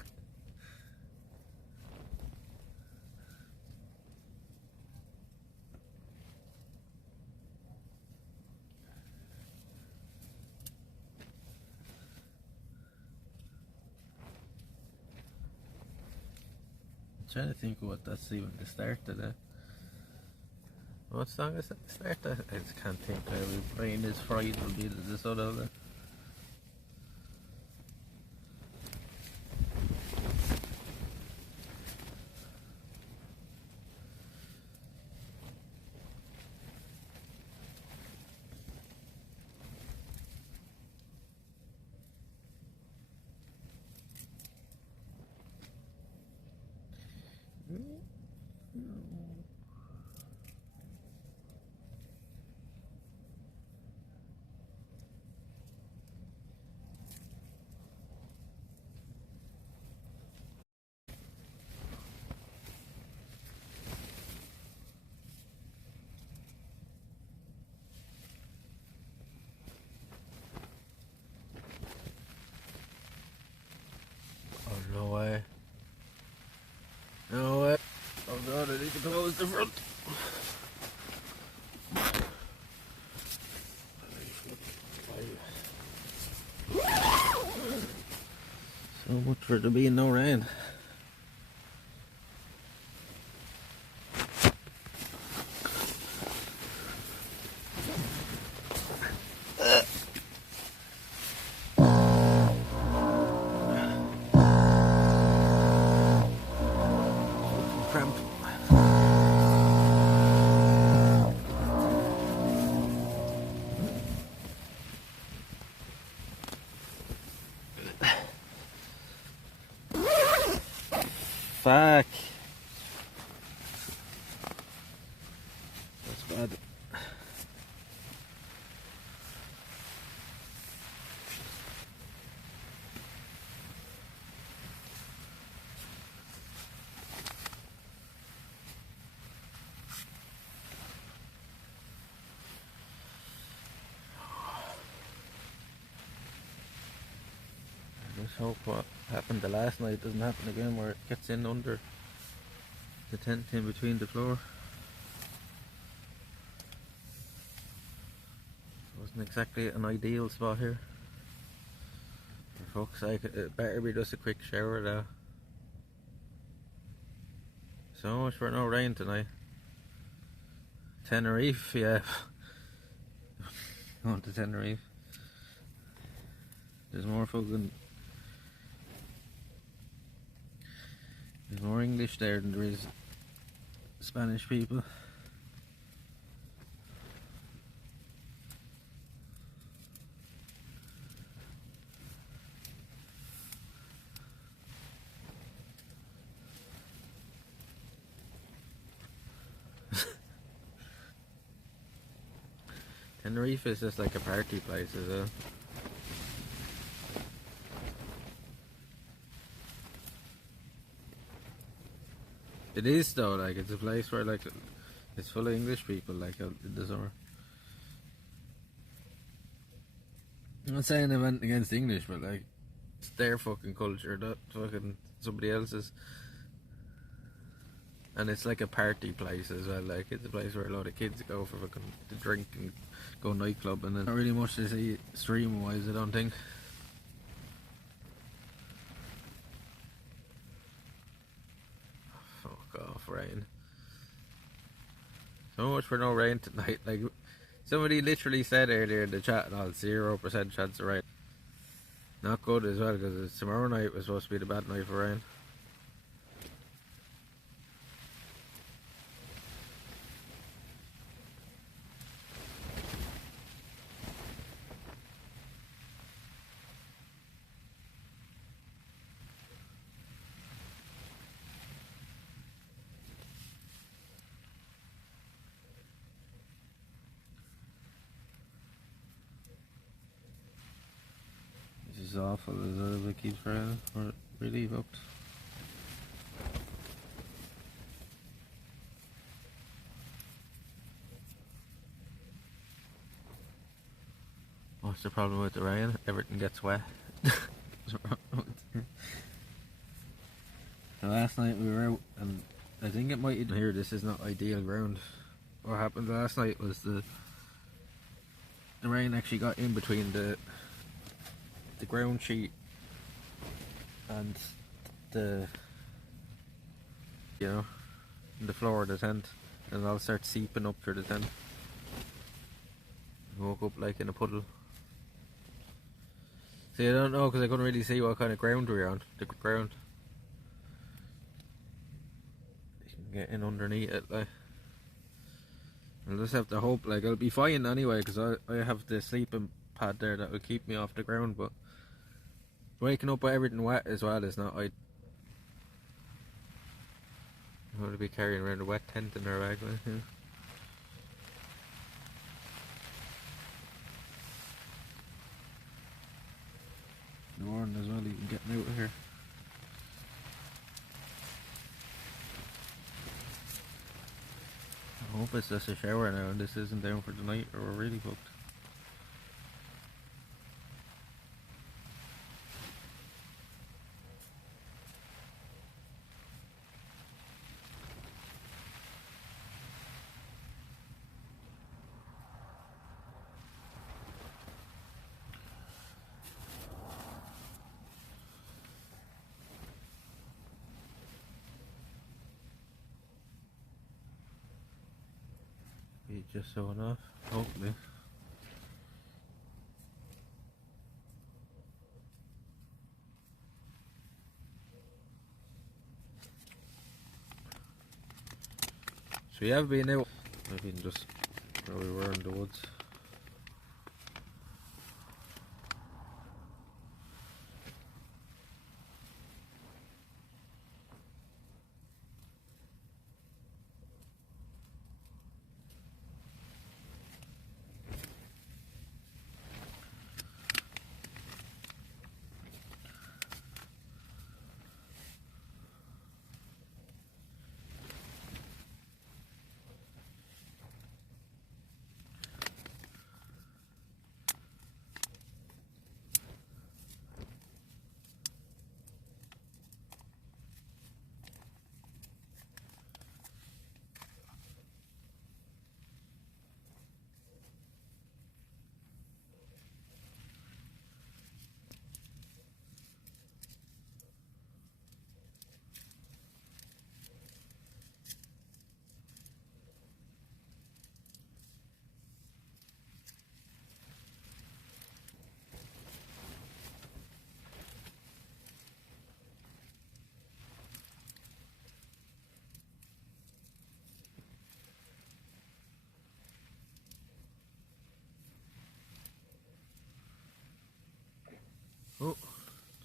trying to think of what that's even the start of that. What song is that the start of? I just can't think. My brain is fried. Will be the sort of that. Oh, no way. No way. Oh god, I need to close the front. So much for there being no rain. Cramp. Fuck. That's bad. Let's hope what happened the last night doesn't happen again, where it gets in under the tent in between the floor. Wasn't exactly an ideal spot here. For fuck's sake, it better be just a quick shower now. So much for no rain tonight. Tenerife, yeah. Going to Tenerife. There's more fucking... There's more English there than there is Spanish people. Tenerife is just like a party place, is it? It is though, like it's a place where like it's full of English people, like in the summer. I'm not saying I'm against English, but like it's their fucking culture, not fucking somebody else's. And it's like a party place as well, like it's a place where a lot of kids go for fucking to drink and go nightclub, and there's not really much to see stream wise, I don't think. Fuck off, rain. So much for no rain tonight. Like somebody literally said earlier in the chat, and all 0% chance of rain. Not good as well, because tomorrow night was supposed to be the bad night for rain. This is awful as well, it keeps raining. We're really hooked. What's the problem with the rain? Everything gets wet. So last night we were out, and I think it might even here, this is not ideal ground. What happened last night was the rain actually got in between the ground sheet and the, you know, the floor of the tent, and it all started seeping up through the tent. I woke up like in a puddle. See, I don't know, because I couldn't really see what kind of ground we were on. The ground. You can get in underneath it, like. I'll just have to hope, like, I'll be fine anyway, because I have the sleeping pad there that will keep me off the ground, but waking up with everything wet as well is not I'm going to be carrying around a wet tent in our bag. Yeah. The morning as well, even getting out of here. I hope it's just a shower now and this isn't down for the night or we're really booked. Be just so enough, hopefully. So we have been out. I've been just where we were in the woods. Oh,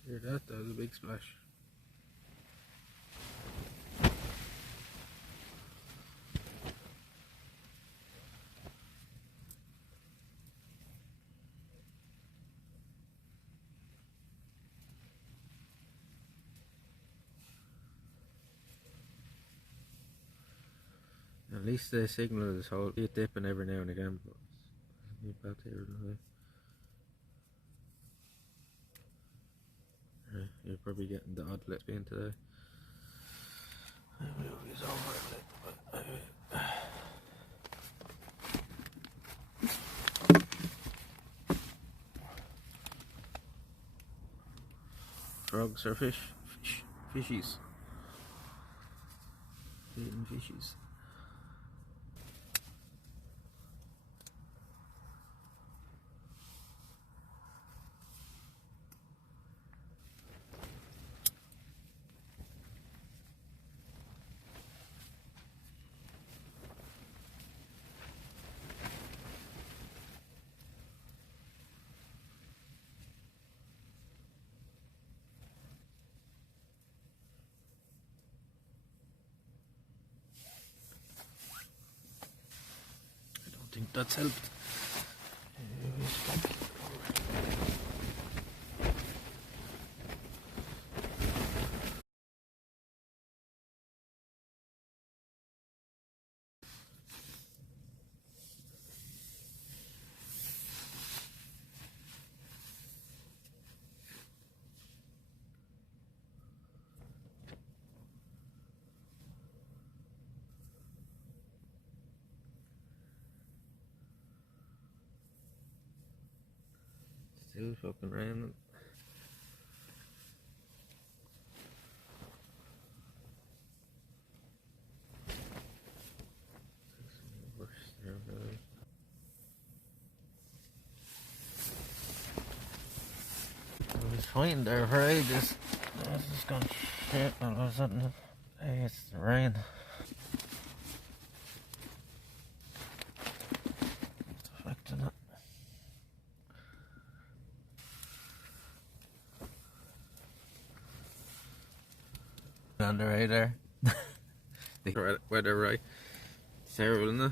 hear that? That was a big splash. At least the signal is hold. It dipping every now and again, but it's about here. You're probably getting the odd let in today. I'll move these over a bit. Frogs or fish? Fishies. Eating fishies. I think that's helped. Still fucking raining. I was fine there for ages. I was just going shit and all of a sudden, hey, it's the rain. It's affecting it. On the radar. weather, right? It's terrible, isn't it?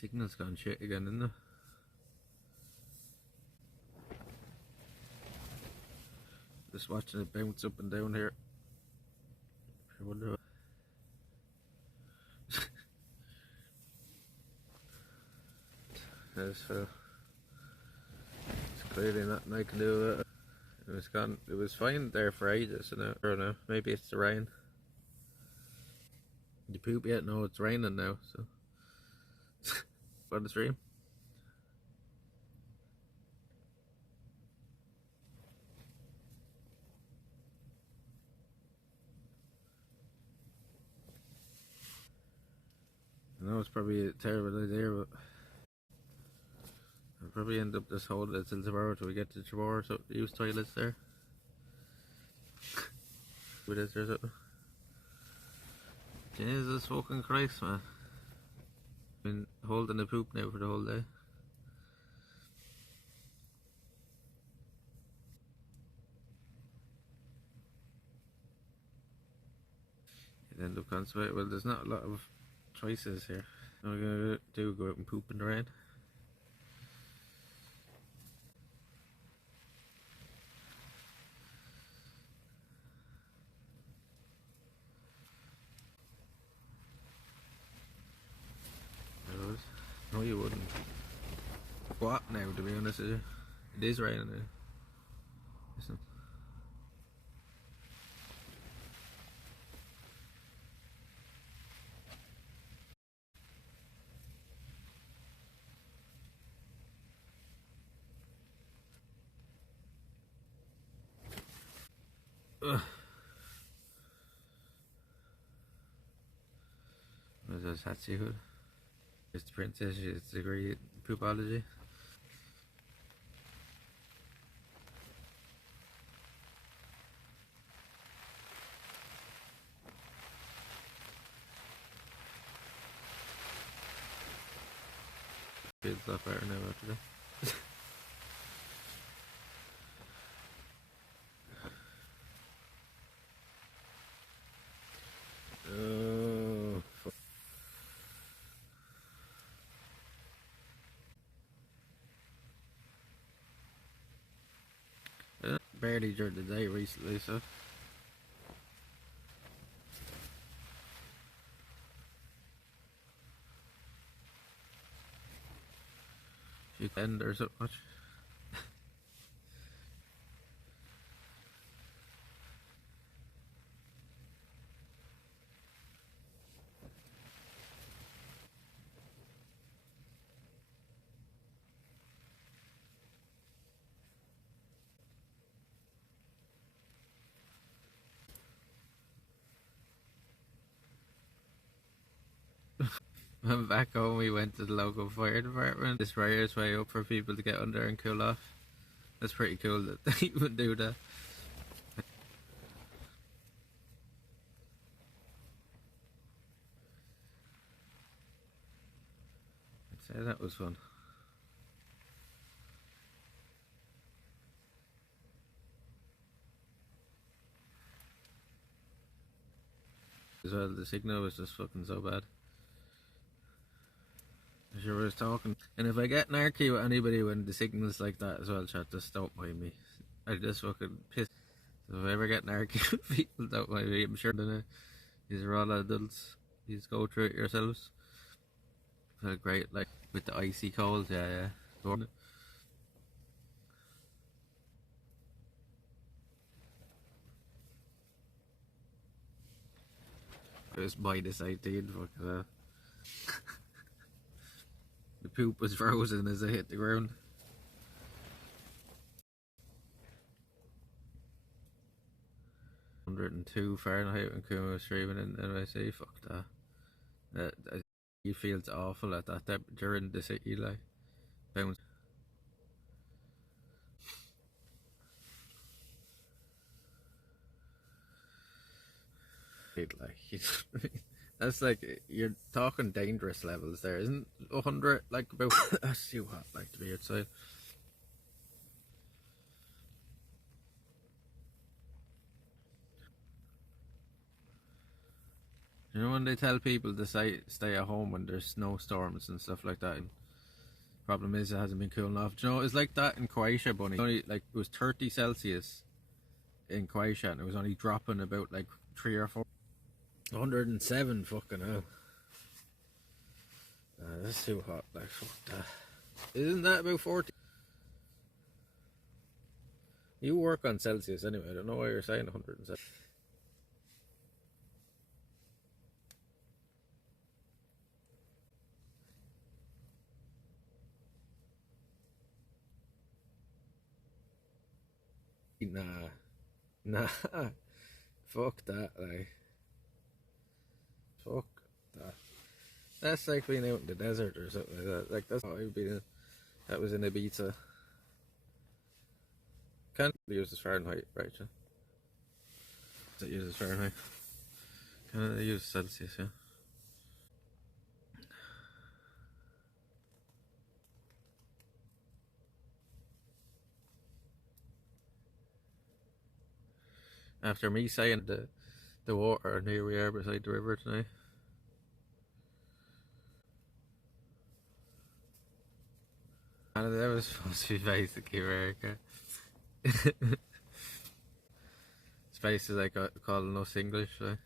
Signal's gone shit again, isn't it? Just watching it bounce up and down here. I wonder what... It's clearly nothing I can do with it. It was gone. It was fine there for ages, and I don't know. Maybe it's the rain. You poop yet? No, it's raining now. So, what a dream. I know it's probably a terrible idea, but I'll probably end up just holding it till tomorrow till we get to tomorrow. So use toilets there. With this or something. Jesus fucking Christ, man. Been holding the poop now for the whole day. You end up constipated. Well, there's not a lot of choices here. What I'm gonna do, go out and poop in the rain. I would. No, you wouldn't. What now, to be honest with you? It is raining now. Listen. Ugh. What is this, Hatsie Hood? It's the princess, it's the great poopology. Feels a lot better now after that. Oh, fuck. Barely during the day recently, so. You can or so much. When back home, we went to the local fire department. This sprayer's way up for people to get under and cool off. That's pretty cool that they even do that. I'd say that was fun. As well, the signal was just fucking so bad. I sure was talking. And if I get narky with anybody when the signal's like that as well, chat, just don't mind me. I just fucking piss. So if I ever get narky with people, don't mind me. I'm sure these are all adults. You just go through it yourselves. Felt great, like with the icy cold. Yeah. It was -18. Fucking hell. The poop was frozen as I hit the ground. (102 Fahrenheit) when Kuma was streaming in NYC. Fuck that. He feels awful at that temperature in the city, like. Bounce. Like, that's like, you're talking dangerous levels there, isn't 100 like about? That's too hot, like, to be outside. You know when they tell people to stay at home when there's snowstorms and stuff like that? And problem is it hasn't been cooling off. Do you know, it's like that in Croatia, Bunny. Only like it was 30 Celsius in Croatia, and it was only dropping about like 3 or 4. 107, fucking hell. That's too hot. Like, fuck that. Isn't that about 40? You work on Celsius anyway. I don't know why you're saying 107. Nah, fuck that, like, fuck that. That's like being out in the desert or something like that. Like, that's what I've been in. That was in Ibiza. Can't use this Fahrenheit, right? That uses Fahrenheit. Canada use Celsius, yeah. After me saying the water, and here we are beside the river tonight. And that was supposed to be basically America. Spaces I got calling us English. Like.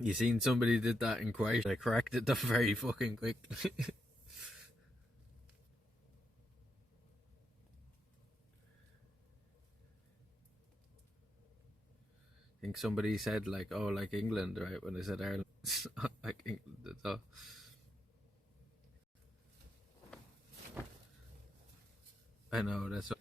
You seen somebody did that in Croatia? They cracked it up very fucking quick. I think somebody said like, oh, like England, right? When they said Ireland, it's not like England at all. I know, that's what.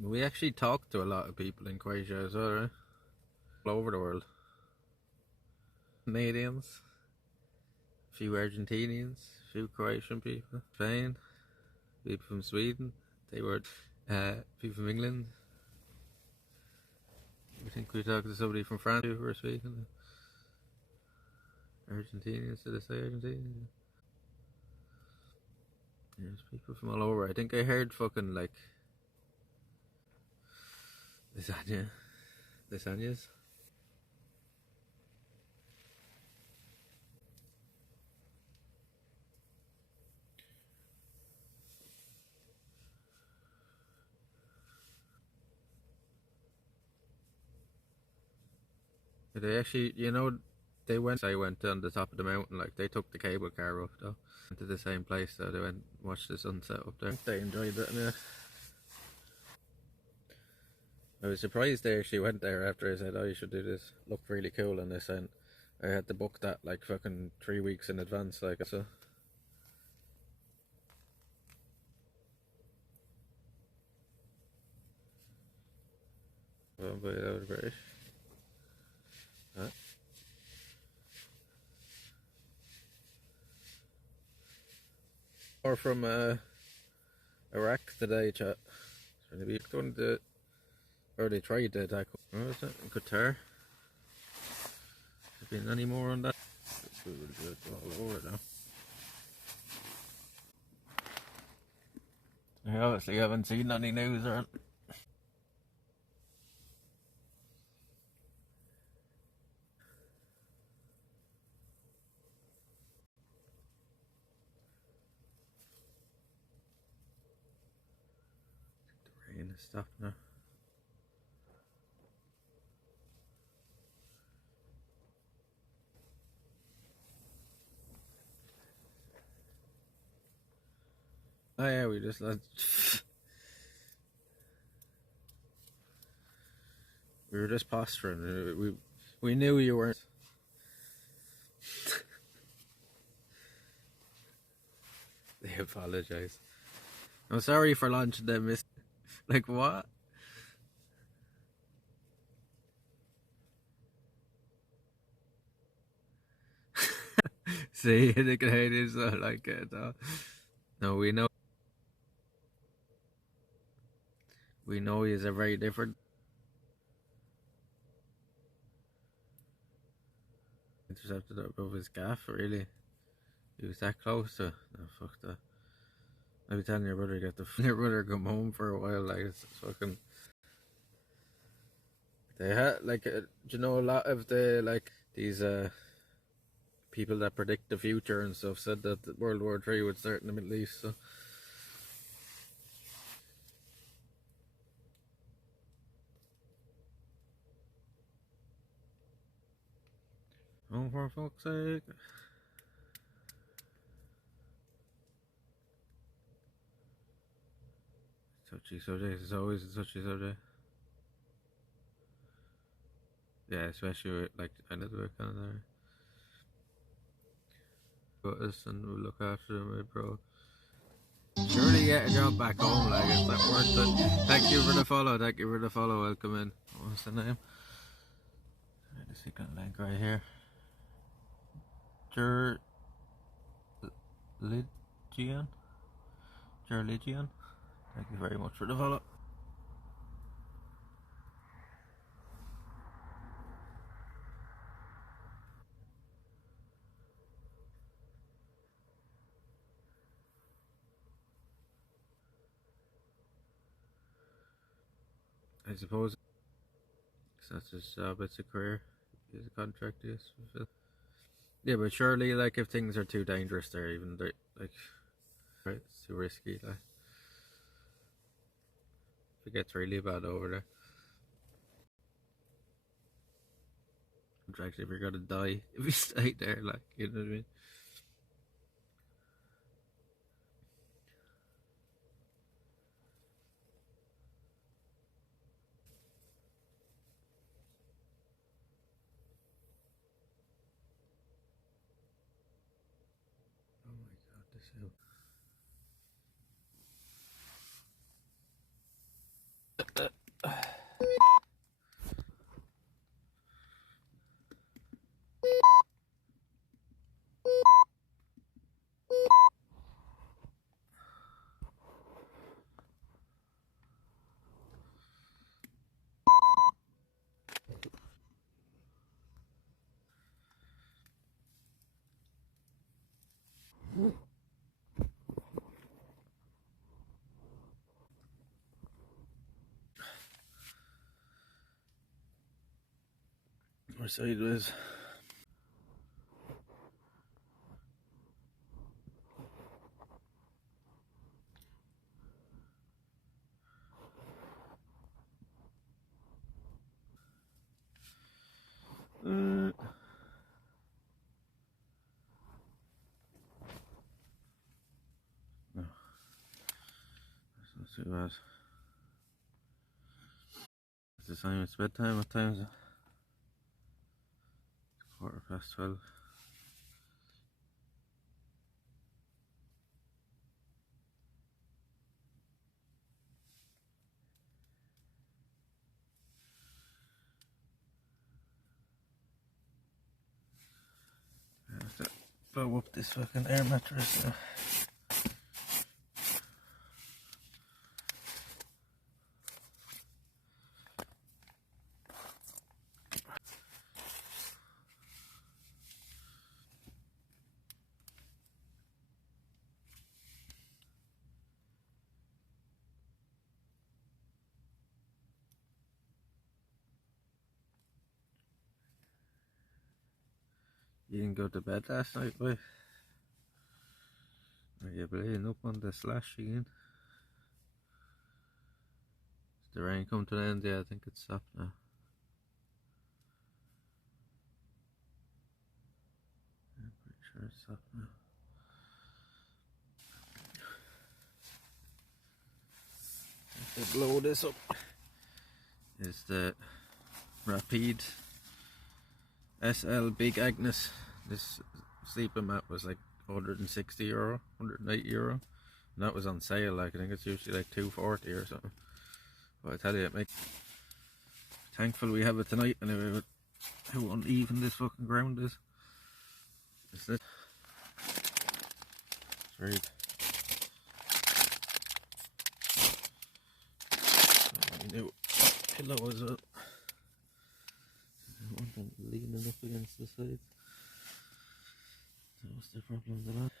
We actually talked to a lot of people in Croatia as well, right? All over the world. Canadians, a few Argentinians, a few Croatian people, Spain, people from Sweden. They were people from England. I think we talked to somebody from France who were speaking. Argentinians, did I say Argentinians? There's people from all over. I think I heard fucking like lasagnas. They actually, you know, I went on the top of the mountain, like they took the cable car up though. Went to the same place, so they went and watched the sunset up there. They enjoyed it, yeah. I was surprised they actually went there after I said, oh, you should do this. Looked really cool, and they said I had to book that like fucking 3 weeks in advance, like so. Well, but that was British. Huh? Or from Iraq today, chat. It's going to be going to, or they tried to attack. Where was it? Qatar. Has there been any more on that? It's all over now. I obviously haven't seen any news or. Stop now. Oh yeah, we just we were just posturing. We knew you weren't. They apologize. I'm sorry for launching them. Like what? See, the Canadians don't like it. No, we know. We know he's a very different. Intercepted above his gaff, really. He was that close to. No, fuck that. I'll be telling your brother to your brother come home for a while. Like it's fucking. They had like, do you know a lot of the like these people that predict the future and stuff said that World War III would start in the Middle East. So. Oh, for fuck's sake. Touchy subject. It's always a touchy subject. Yeah, especially with, like, I know the kind of there. Got us and we'll look after them, right, bro. Surely get a job back home, like, it's not worth it. Thank you for the follow, thank you for the follow, welcome in. What's the name? The second link right here. Jerligian? Jerligian? Thank you very much for the follow. I suppose that's his job, it's a career. It's a contract, yes. Yeah, but surely, like, if things are too dangerous there, even, like, right, it's too risky, like. If it gets really bad over there. Contract, if you're gonna die, if you stay there, like, you know what I mean? Oh my god, this hill. We're sideways. No. That's not too bad. It's the same, it's bedtime, what time is it? 12:15. I have to blow up this fucking air mattress now. You didn't go to bed last night, boy? Are you playing up on the slash again? The rain come to an end, yeah, I think it's stopped now. I'm pretty sure it's stopped now. If they blow this up, is the Rapide SL Big Agnes. This sleeping mat was like €160, €180, and that was on sale. Like I think it's usually like $240 or something. But I tell you, it makes thankful we have it tonight. Anyway, how uneven this fucking ground is. It's this. It's weird. New pillow as well. I want them leaning up against the sides. That was the problem with the last.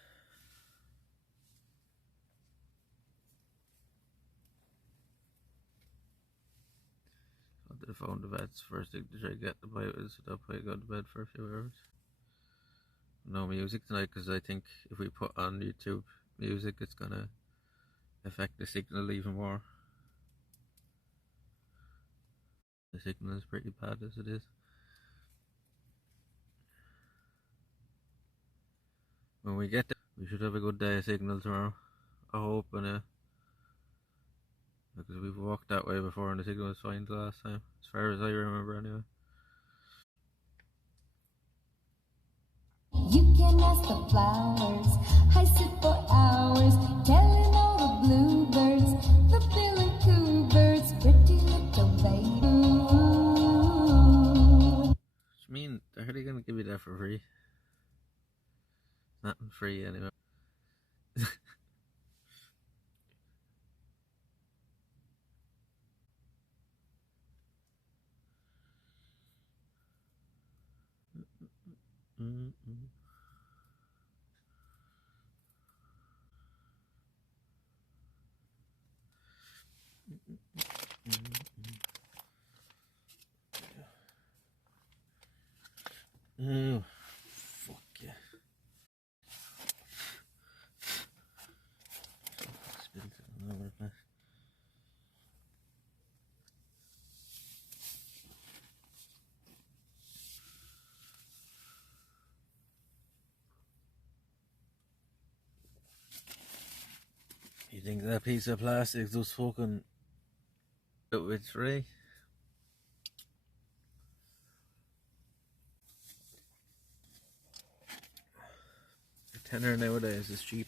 I found the beds first thing to try to get the bite is that I go to bed for a few hours. No music tonight because I think if we put on YouTube music it's gonna affect the signal even more. The signal is pretty bad as it is. When we get there, we should have a good day of signal tomorrow. I hope, and because we've walked that way before and the signal was fine the last time, as far as I remember anyway. You can ask the flowers, I sit for hours, telling all the bluebirds, the bill and coo birds, pretty little baby. What do you mean? They're hardly gonna give you that for free. Nothing free anyway. Oh, fuck yeah. Spilled it all over the place. You think that piece of plastic was fucking with three? A tenner nowadays is cheap.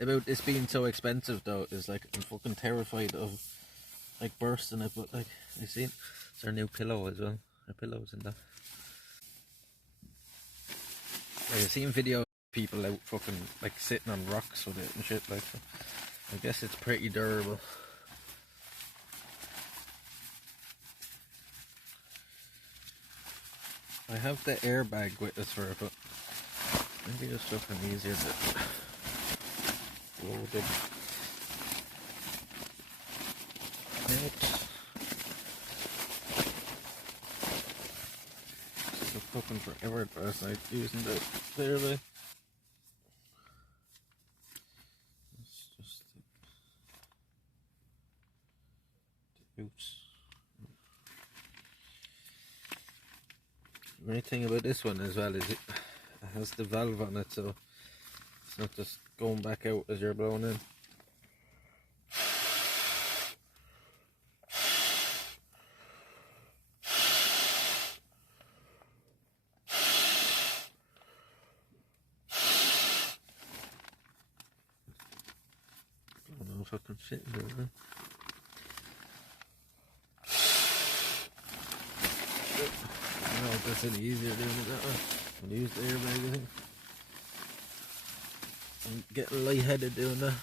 About this being so expensive though is like I'm fucking terrified of like bursting it, but like you see it's our new pillow as well. Our pillow's in that. I've seen videos of people out fucking like sitting on rocks with it and shit like so. I guess it's pretty durable. I have the airbag with us for it, but maybe it's fucking easier to load it. It took fucking forever last night using the airbag. It's just the boots. The great thing about this one as well is it has the valve on it, so it's not just going back out as you're blowing in. I don't know if I can fit in there. No, that's any easier doing it that way. I'll use the airbag, I think. I'm getting lightheaded doing that.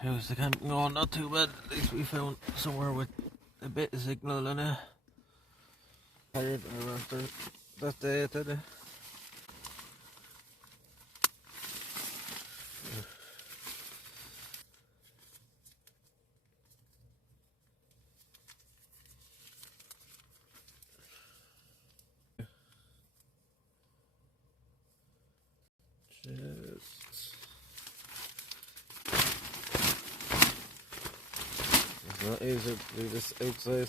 How's the camping going? Not too bad. At least we found somewhere with a bit of signal in it. Tired after that day today. Not easy to do this outside.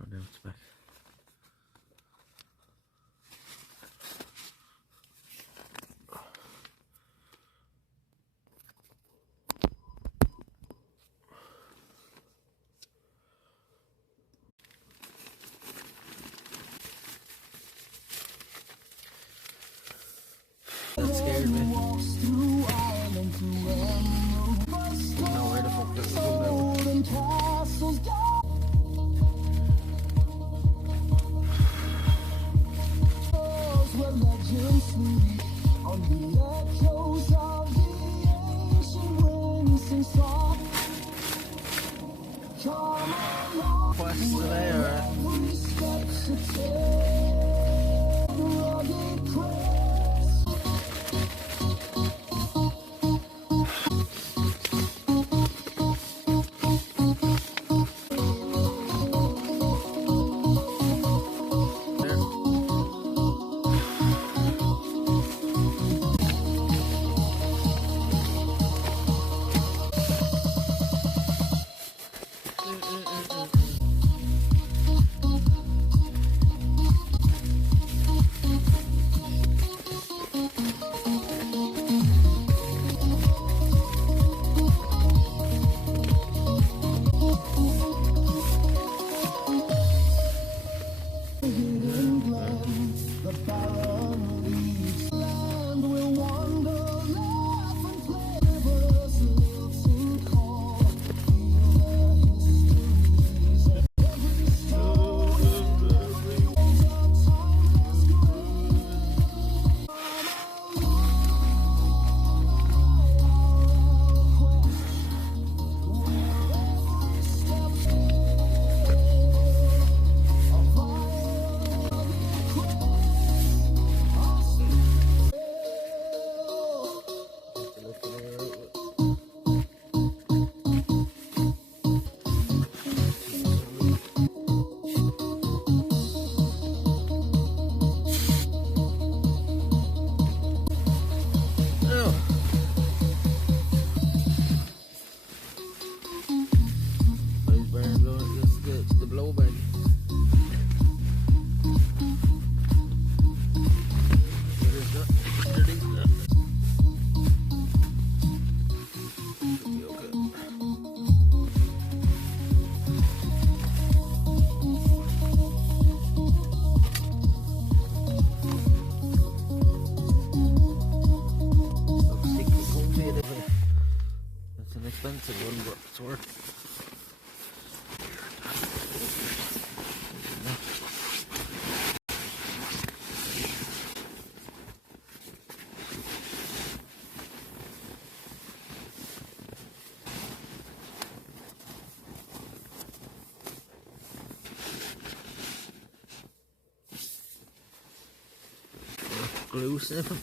Oh, now it's back. That scared me. Now where the fuck does it go now? What's there? Expensive one, but it's worth. Glue sniffing.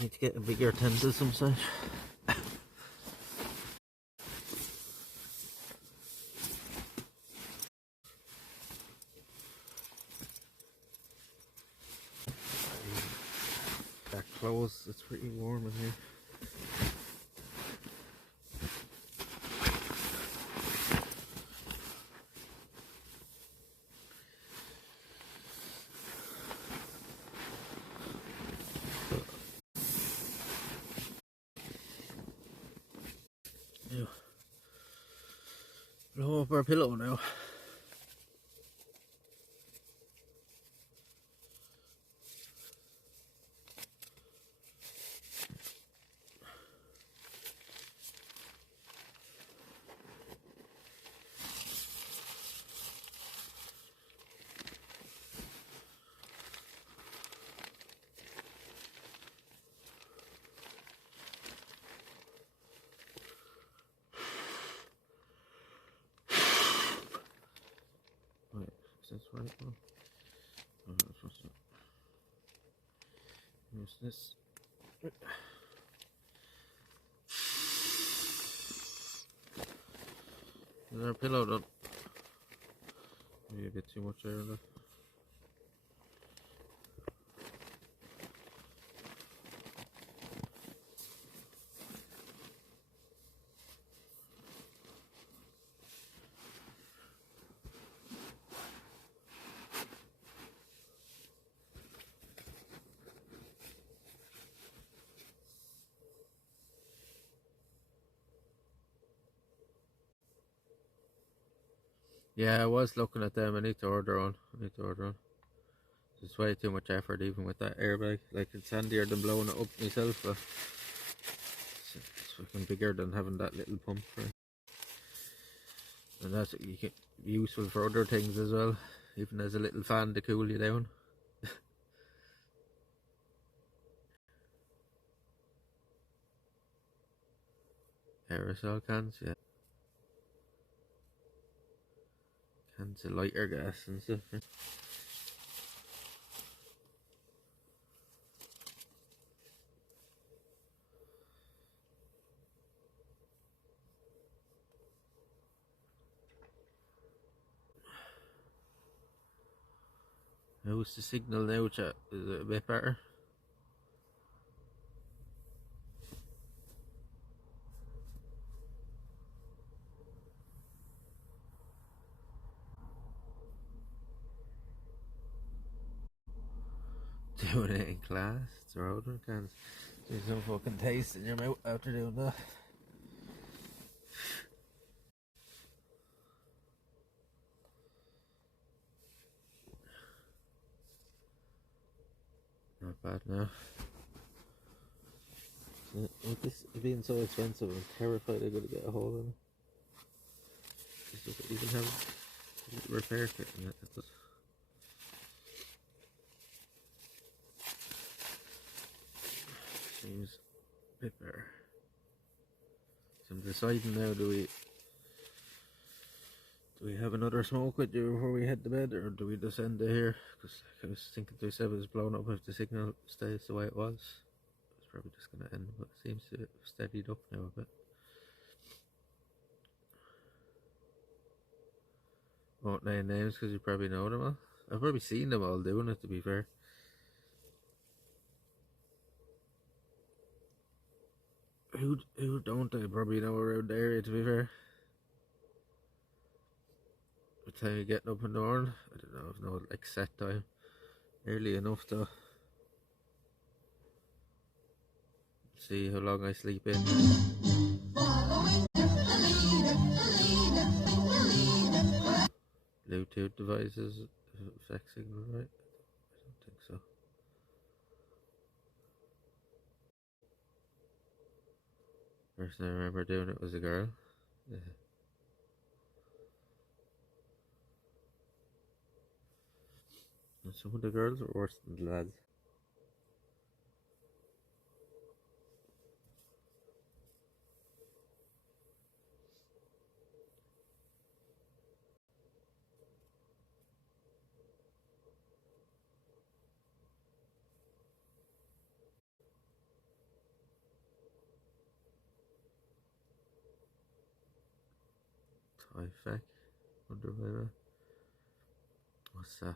Need to get a bigger tent at some stage. That close, it's pretty warm in here. up our pillow now. Wait, is this right one? Oh, that's what's up. Use this. Is our pillow done? Maybe a bit too much air in there. Yeah, I was looking at them. I need to order one. It's way too much effort, even with that airbag. Like, it's handier than blowing it up myself, but it's fucking bigger than having that little pump for it. And that's useful for other things as well, even as a little fan to cool you down. Aerosol cans, yeah. Cans of lighter gas and stuff. Yeah. How's the signal now, chat? Is it a bit better? Doing it in class, throwing cans. There's some fucking taste in your mouth after doing that. Not bad now. With this being so expensive, I'm terrified I'm going to get a hold of it. Does it even have a repair kit in it? It does. Seems a bit better. So I'm deciding now, do we have another smoke with you before we head to bed, or do we just end it here? Because I was thinking to myself, it was blown up if the signal stays the way it was. It's probably just going to end, but it seems to have steadied up now a bit. Won't name names because you probably know them all. I've probably seen them all doing it, to be fair. Who don't I probably know around the area, to be fair. What time you getting up in the morning? I don't know, I've no like set time. Early enough though. See how long I sleep in. Bluetooth devices affect signal, right? I don't think so. First I remember doing it was a girl. Yeah. And some of the girls are worse than the lads. Typhac. Wonder why that. What's that?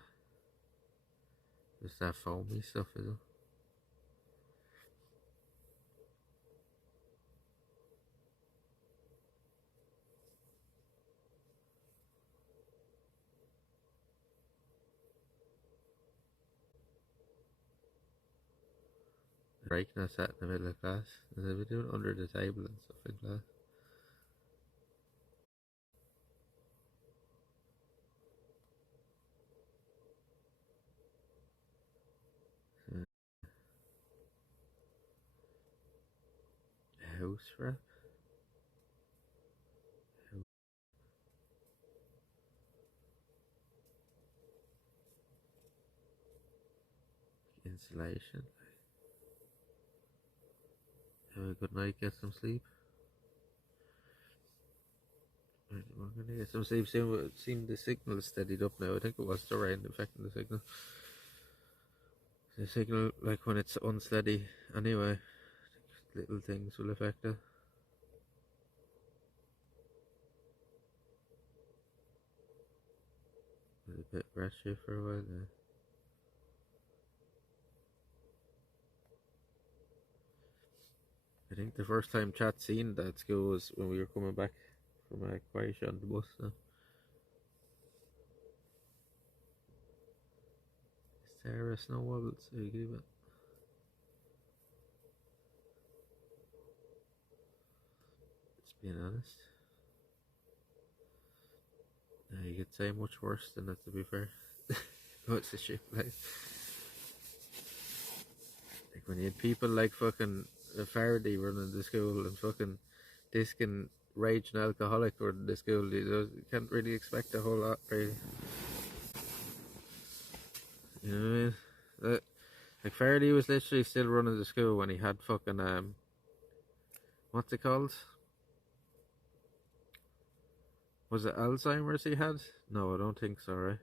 Just that foamy stuff, is it? Breaking us sat in the middle of class. And they were doing it under the table and stuff in class. House wrap. Insulation. Have a good night, get some sleep. Right, we're gonna get some sleep soon, but it seemed the signal steadied up now. I think it was the rain affecting the signal. The signal, like when it's unsteady, anyway, I think little things will affect it. Was a bit rashy for a while now. I think the first time chat seen that school was when we were coming back from Croatia on the bus. Now. Is there a snow wobble? So you give it. Just being honest. You could say much worse than that, to be fair. What's the shit like? Like when you had people like fucking Faraday running the school and fucking Diskin raging alcoholic running the school, you can't really expect a whole lot, really. You know what I mean? Like Faraday was literally still running the school when he had fucking what's it called? Was it Alzheimer's he had? No, I don't think so, right?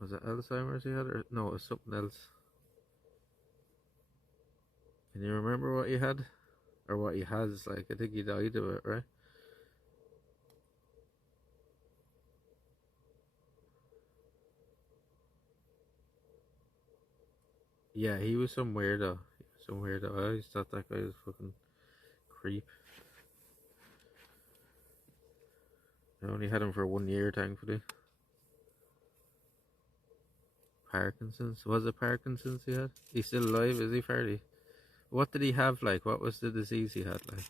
Was it Alzheimer's he had, or no, it was something else? Can you remember what he had? Or what he has? Like, I think he died of it, right? Yeah, he was some weirdo. I always thought that guy was fucking creep. I only had him for 1 year, thankfully. Parkinson's? Was it Parkinson's he had? He's still alive, is he, Farley? What did he have, like? What was the disease he had, like?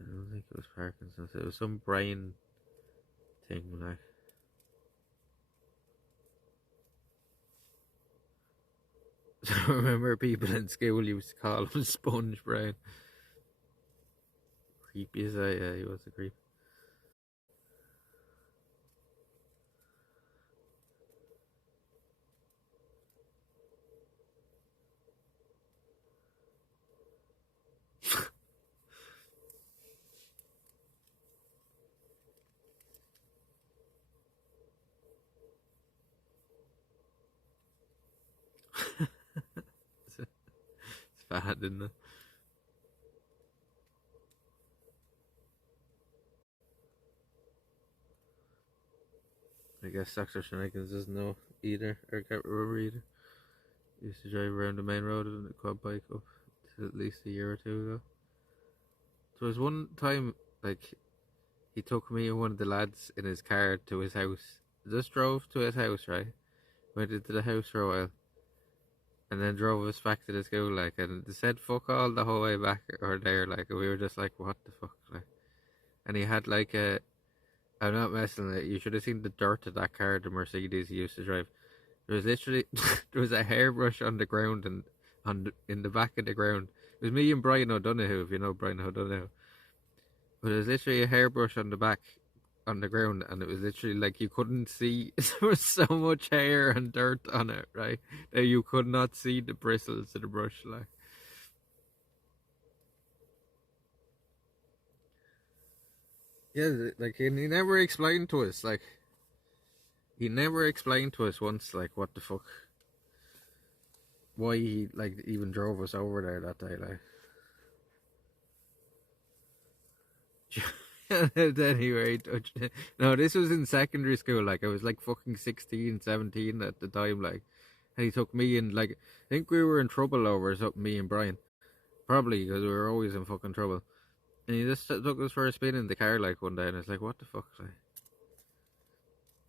I don't think it was Parkinson's. It was some brain thing, like. I remember people in school used to call him Sponge Brain. Creepy as yeah, he was a creep. It's bad, isn't it? I guess Dr. Shenanigans doesn't know either, or can't remember either. He used to drive around the main road in a quad bike up to at least a year or two ago. There was one time, like, he took me and one of the lads in his car to his house. Just drove to his house, right? Went into the house for a while. And then drove us back to the school, like, and they said fuck all the whole way back or there, like, and we were just like, what the fuck, like. And he had, like, I'm not messing with it, you should have seen the dirt of that car, the Mercedes he used to drive. There was literally, there was a hairbrush on the ground and in the back of the ground. It was me and Brian O'Donoghue, if you know Brian O'Donoghue. But there was literally a hairbrush on the back, on the ground, and it was literally like you couldn't see. There was so much hair and dirt on it, right? That you could not see the bristles of the brush, like. Yeah, like, and he never explained to us, like, he never explained to us once, like, what the fuck, why he, like, even drove us over there that day, like. Anyway, no, this was in secondary school, like, I was, like, fucking 16, 17 at the time, like, and he took me and, like, I think we were in trouble over something, me and Brian, probably, because we were always in fucking trouble. And he just took us for a spin in the car, like, one day, and it's like, what the fuck, like.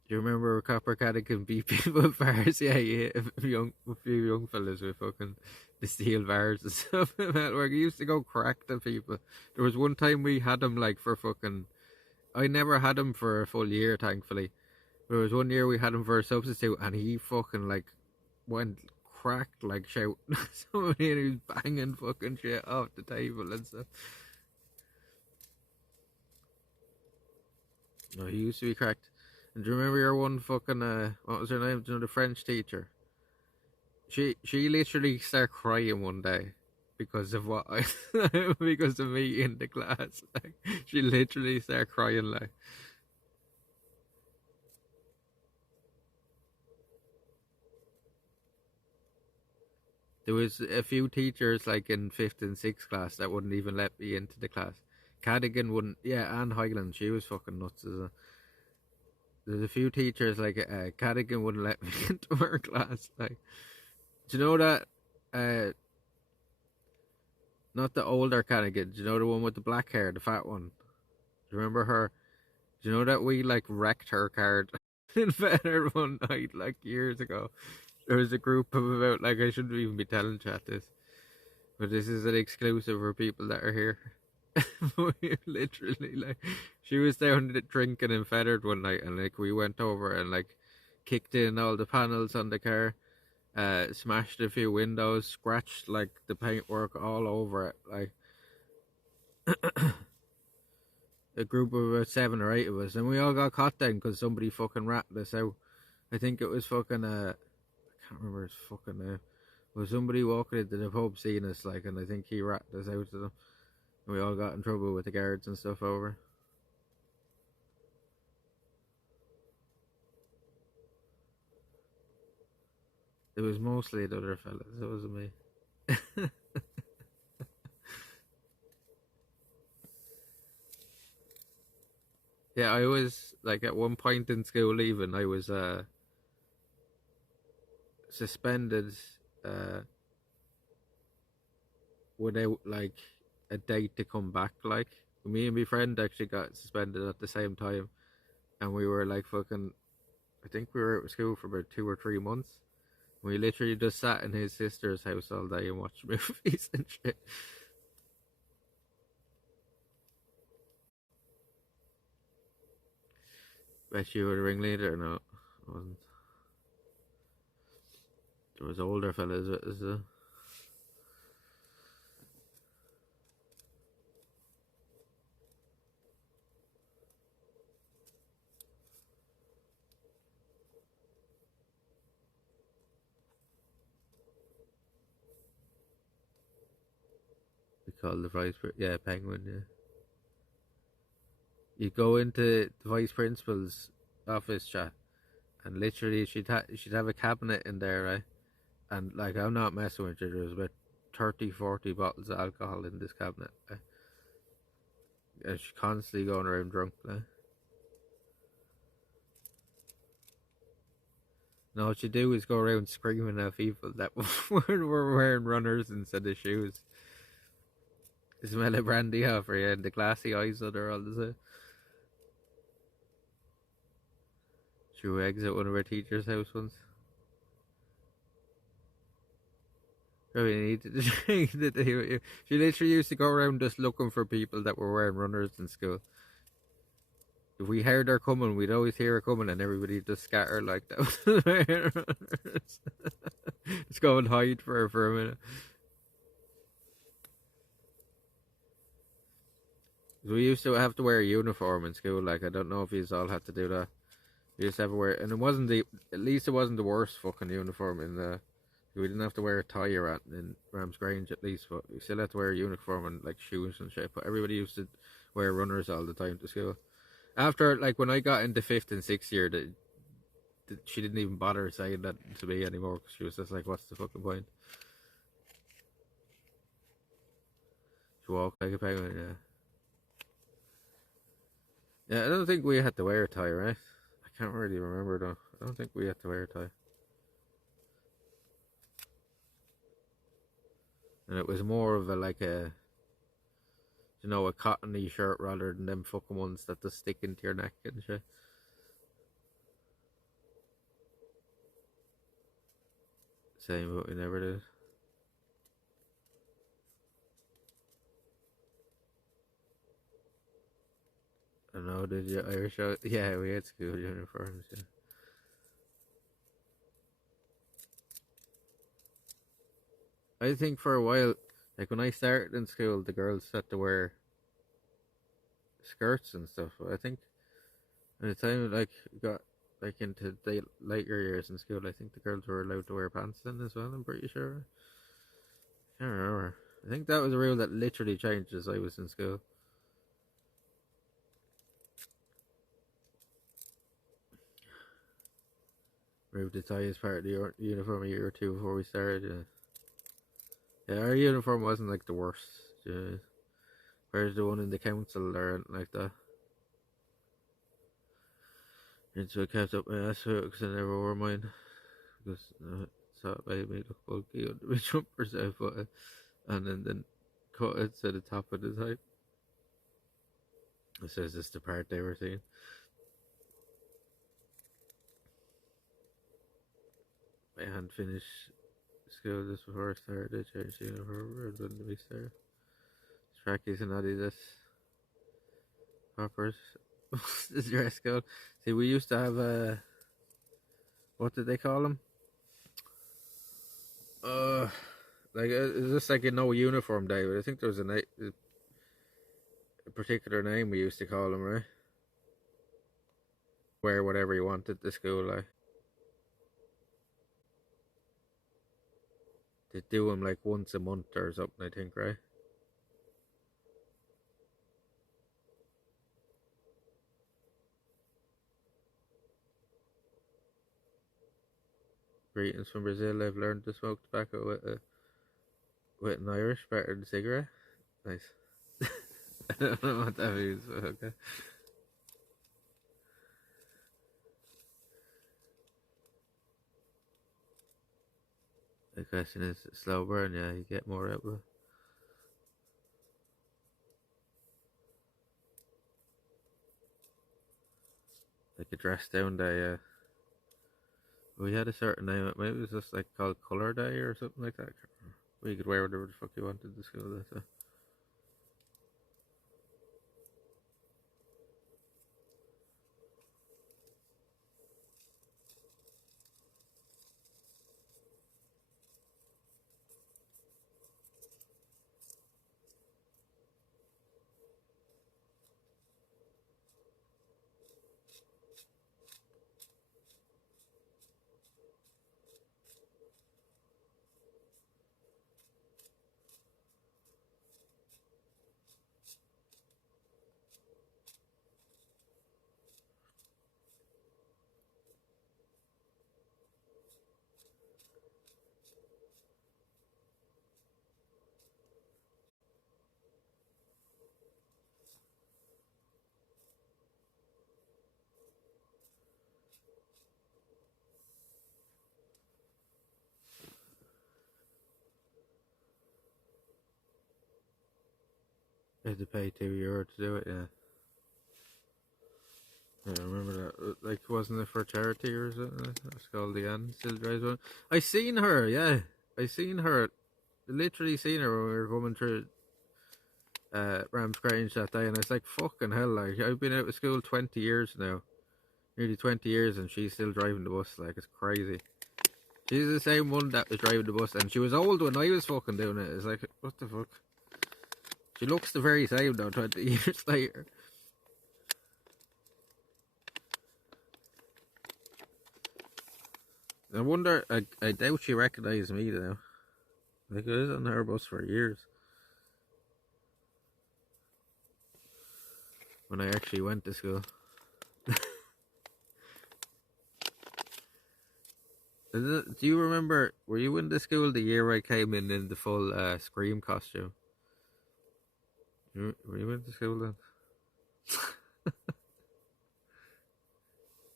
Do you remember Copper Caddy can beat people with bars? Yeah, a few young fellas with fucking the steel bars and stuff. Like, he used to go crack the people. There was one time we had him like for fucking. I never had him for a full year, thankfully. There was one year we had him for a substitute, and he fucking like went cracked like shouting somebody, and he was banging fucking shit off the table and stuff. No, he used to be cracked. And do you remember your one fucking what was her name? Do you know the French teacher? She literally started crying one day because of what I because of me in the class. Like, she literally started crying like. There was a few teachers like in 5th and 6th class that wouldn't even let me into the class. Cadigan wouldn't, yeah, Anne Highland, she was fucking nuts. There's a few teachers like Cadigan wouldn't let me into her class. Like, do you know that? Not the older Cadigan. Do you know the one with the black hair, the fat one? Do you remember her? Do you know that we like wrecked her card in Feather one night like years ago? There was a group of about, like, I shouldn't even be telling chat this, but this is an exclusive for people that are here. Literally, like, she was down drinking in Feathered one night, and like we went over and like kicked in all the panels on the car, smashed a few windows, scratched like the paintwork all over it, like a group of about 7 or 8 of us, and we all got caught then because somebody fucking ratted us out. I think it was fucking I can't remember his fucking name. It was somebody walking into the pub seeing us, like, and I think he ratted us out to them. And we all got in trouble with the guards and stuff over. It was mostly the other fellas, it wasn't me. Yeah, I was, like, at one point in school even, I was suspended without like a date to come back. Like, me and my friend actually got suspended at the same time, and we were like fucking, I think we were out of school for about 2 or 3 months. We literally just sat in his sister's house all day and watched movies and shit. Bet you were the ringleader. No, I wasn't. There was older fellas with us. We called the vice, yeah, Penguin. Yeah, you go into the vice principal's office chat, and literally she'd have a cabinet in there, right? And like, I'm not messing with you. There's about 30-40 bottles of alcohol in this cabinet, right? And she's constantly going around drunk, right? No, what you do is go around screaming at people that were wearing runners instead of shoes. Smell of brandy off her, yeah, and the glassy eyes of her all the time. Threw eggs at one of our teachers' house once. Probably needed to drink the day with you. She literally used to go around just looking for people that were wearing runners in school. If we heard her coming, we'd always hear her coming, and everybody just scatter like that. Let's go and hide for her for a minute. We used to have to wear a uniform in school. Like, I don't know if you all had to do that. We used to have to wear, and it wasn't at least it wasn't the worst fucking uniform in the. We didn't have to wear a tie or in Rams Grange at least, but we still had to wear a uniform and like shoes and shit. But everybody used to wear runners all the time to school. After, like, when I got into 5th and 6th year, she didn't even bother saying that to me anymore, because she was just like, what's the fucking point? She walked like a penguin, yeah. Yeah, I don't think we had to wear a tie, right? I can't really remember though. I don't think we had to wear a tie. And it was more of a, like a, you know, a cottony shirt rather than them fucking ones that just stick into your neck and shit. same, but we never did. I know, did you Irish out? Yeah, we had school uniforms, yeah. I think for a while, like when I started in school, the girls had to wear skirts and stuff. I think by the time like got like into the later years in school, I think the girls were allowed to wear pants then as well. I'm pretty sure. I can't remember. I think that was a rule that literally changed as I was in school. Moved the tie as part of the uniform a year or two before we started. Yeah, our uniform wasn't like the worst. Yeah. Whereas the one in the council or anything like that. And so I kept up my ass for it because I never wore mine. Because I thought it made me look bulky under my jumpers I put it. And then cut it to the top of the tie. It says this the part they were seeing. I hadn't finished school just before I started. I changed uniform rather than we started. Trackies and Adidas. Hoppers. The dress code. See, we used to have what did they call them? Like it's just like a no uniform day, but I think there was a particular name we used to call them, right? Wear whatever you wanted to school, like. They do them like once a month or something, I think, right? Greetings from Brazil. I've learned to smoke tobacco with an Irish better than cigarette. Nice. I don't know what that means, but okay. The question is slow burn, yeah, you get more out of it. Like a dress down day, yeah. We had a certain name, maybe it was just like called Colour Day or something like that. Where you could wear whatever the fuck you wanted to school that day. You had to pay €2 to do it, yeah. Yeah, I remember that. Like, wasn't it for charity or something? It's called the Anne still drives one. I seen her, yeah. I seen her. Literally seen her when we were coming through Rams Grange that day, and I was like, fucking hell, like, I've been out of school 20 years now. Nearly 20 years, and she's still driving the bus, like, it's crazy. She's the same one that was driving the bus, and she was old when I was fucking doing it. It's like, what the fuck? She looks the very same though, 20 years later. I wonder, I doubt she recognised me now. Like, I was on her bus for years. When I actually went to school. Do you remember, were you in the school the year I came in the full Scream costume? Were you in the school then?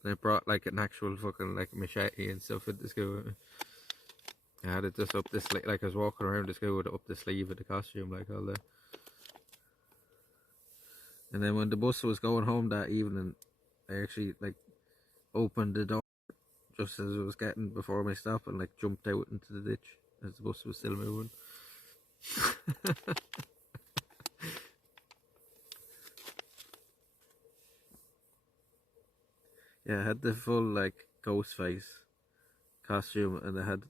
They brought like an actual fucking like machete and stuff into school. I had it just up the sleeve, like I was walking around the school with it up the sleeve of the costume, like all that. And then when the bus was going home that evening, I actually like opened the door just as it was getting before my stop, and like jumped out into the ditch as the bus was still moving. Yeah, I had the full like ghost face costume, and I had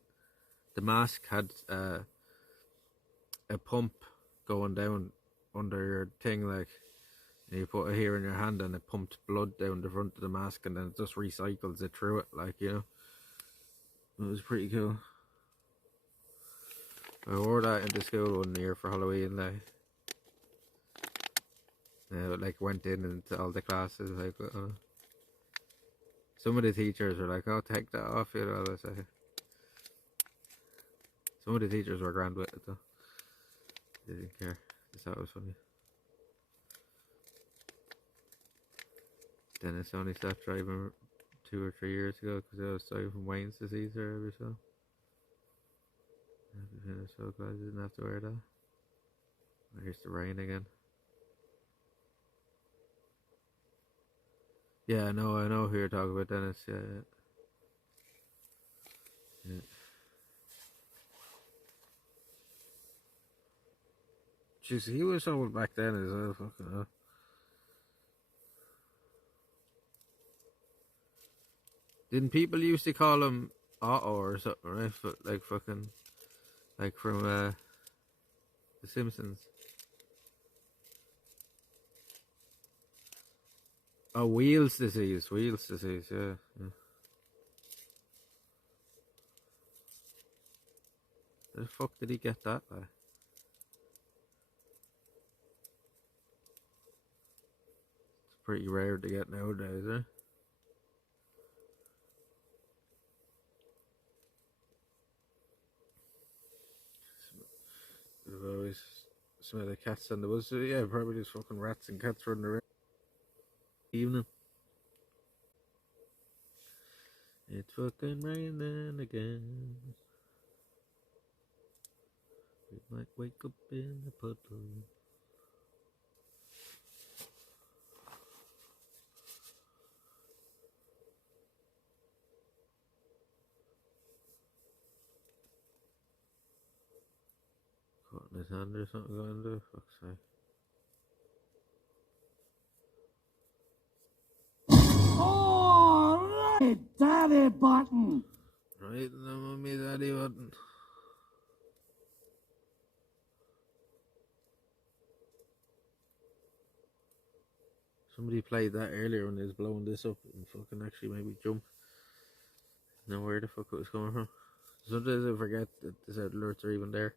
the mask had a pump going down under your thing, like, and you put it here in your hand, and it pumped blood down the front of the mask, and then it just recycles it through it, like, you know. It was pretty cool. I wore that into school one year for Halloween, like. Like went in into all the classes, like, some of the teachers were like, "Oh, take that off," you know. Some of the teachers were grand with it though. They didn't care. They thought it was funny. Dennis only stopped driving 2 or 3 years ago because I was dying from Wayne's disease or whatever. So I'm so glad I didn't have to wear that. Here's the rain again. Yeah, I know who you're talking about, Dennis. Yeah. Jeez, he was old back then as well. Fucking hell. Didn't people used to call him Otto or something, right? Like fucking, like from The Simpsons. Oh, Wheels disease, yeah. Where the fuck did he get that by? It's pretty rare to get nowadays, eh? I've always smell the cats on the bus. So yeah, probably just fucking rats and cats running around. Evening. It's fucking raining again. We might wake up in a puddle. Caught in his hand or something going to? Fuck's sake. Alright, daddy button. Right, the mummy daddy button. Somebody played that earlier when they was blowing this up and fucking actually made me jump. Know where the fuck it was coming from. Sometimes I forget that the sound alerts are even there.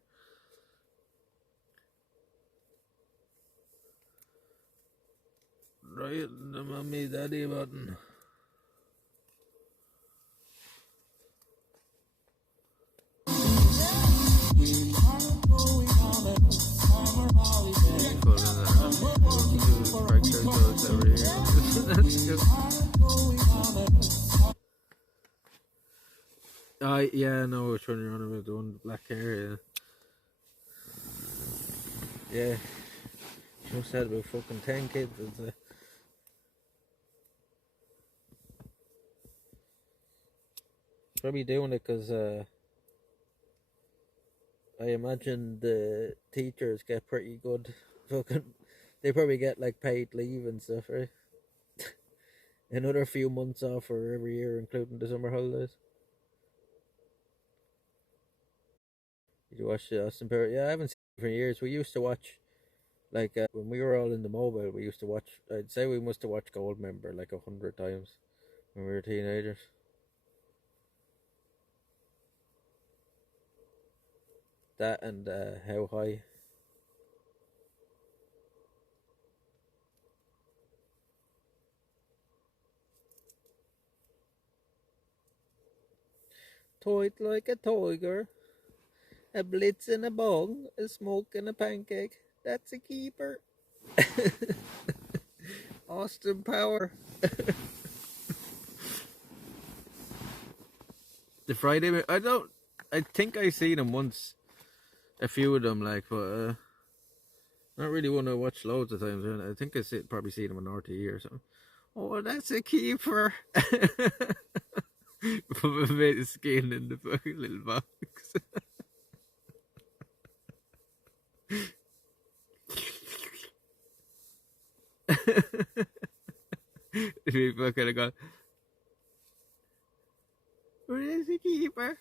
Right, the mummy daddy button. Yeah, no, I was running around about the one with black hair, yeah. She must have had about fucking 10 kids. Probably doing it because I imagine the teachers get pretty good fucking. They probably get like paid leave and stuff, right? Another few months off for every year, including the summer holidays. Did you watch the Austin Powers? Yeah, I haven't seen it for years. We used to watch, like, when we were all in the mobile, we used to watch, I'd say we must have watched Goldmember like 100 times when we were teenagers. That and How High. Toyed like a tiger, a blitz in a bong, a smoke and a pancake. That's a keeper. Austin Power. The Friday. I think I seen them once. A few of them, like, but not really one I watch loads of times. I think probably seen them on RTE or something. Oh, that's a keeper. Put a bit of skin in the fucking little box. People could have gone, where is the keeper?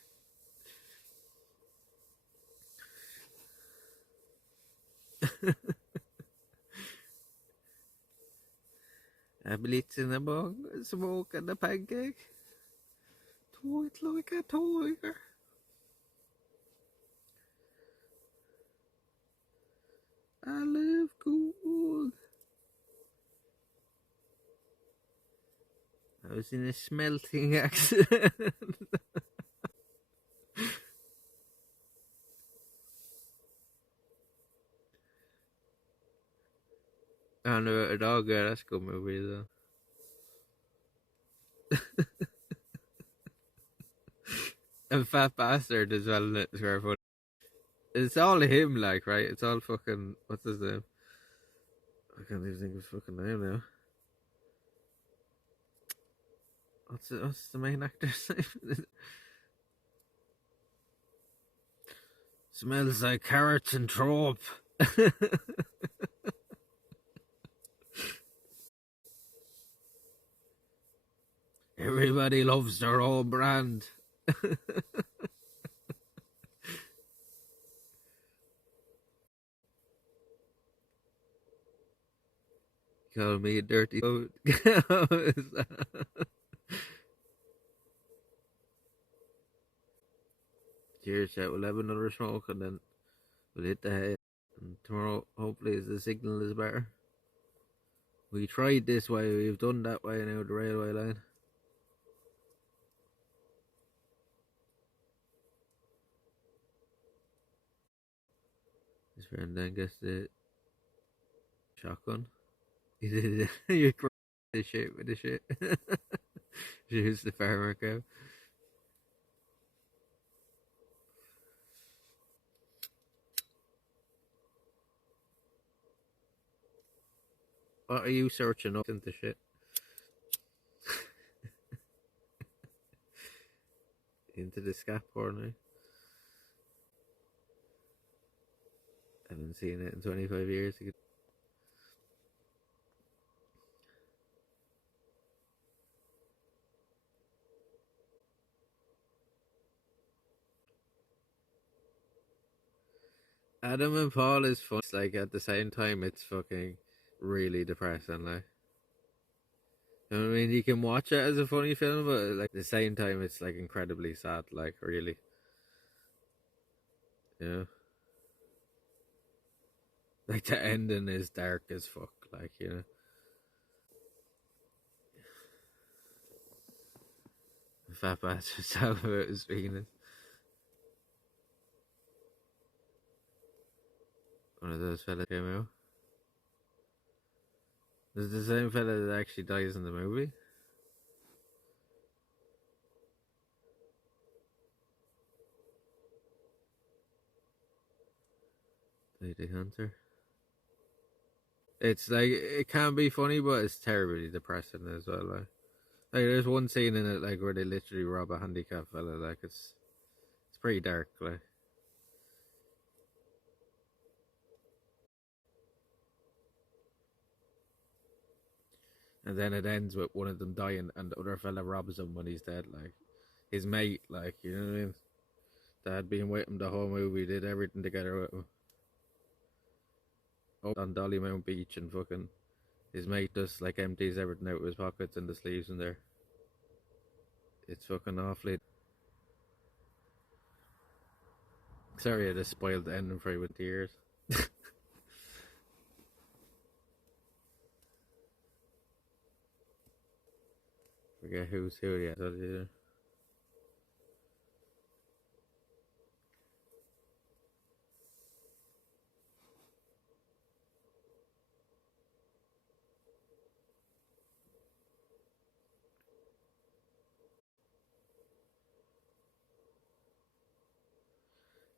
A blitz in the bong, smoke and the pancake. Do it like a tiger. I love gold. I was in a smelting accident. I don't know a dog. That's a good movie though. And Fat Bastard as well in it. It's very funny. It's all him, like, right? It's all fucking. What's his name? I can't even think of his fucking name now. What's the main actor's name? Smells like carrots and trope. Everybody loves their own brand. Call me a dirty goat. Cheers, chat. We'll have another smoke and then we'll hit the hay. And tomorrow, hopefully, the signal is better. We tried this way, we've done that way now, the railway line. His friend then gets the shotgun. He did it. You cracked the shit with the shit. Shoots the farmer cow. What are you searching up into shit? Into the scat porn now? I haven't seen it in 25 years. Adam and Paul is fun. It's like at the same time, it's fucking really depressing. Like, I mean, you can watch it as a funny film, but like at the same time, it's like incredibly sad. Like, really, you know, like the ending is dark as fuck. Like, you know, the fat bastard talking about his penis. One of those fellas came out. There's the same fella that actually dies in the movie. Lady Hunter. It's like, it can be funny, but it's terribly depressing as well. Like there's one scene in it like where they literally rob a handicapped fella. Like it's pretty dark. Like. And then it ends with one of them dying and the other fella robs him when he's dead. Like, his mate, like, you know what I mean? Dad being with him the whole movie, did everything together with him. On Dolly Mount Beach and fucking his mate just like empties everything out of his pockets and the sleeves in there. It's fucking awfully. Sorry, I just spoiled the ending for you with tears. Forget who's who yet.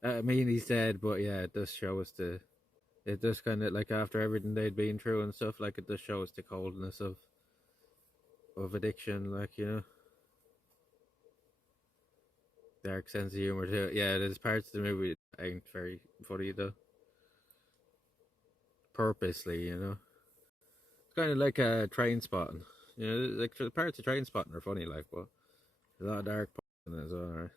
I mean, he's dead, but yeah, it does show us the. It does kind of like after everything they'd been through and stuff, like it does show us the coldness of addiction, like, you know. dark sense of humor too. Yeah, there's parts of the movie that ain't very funny though. Purposely, you know. It's kind of like Train Spotting. You know, like the parts of Train Spotting are funny, like, but there's a lot of dark parts in it as well, right?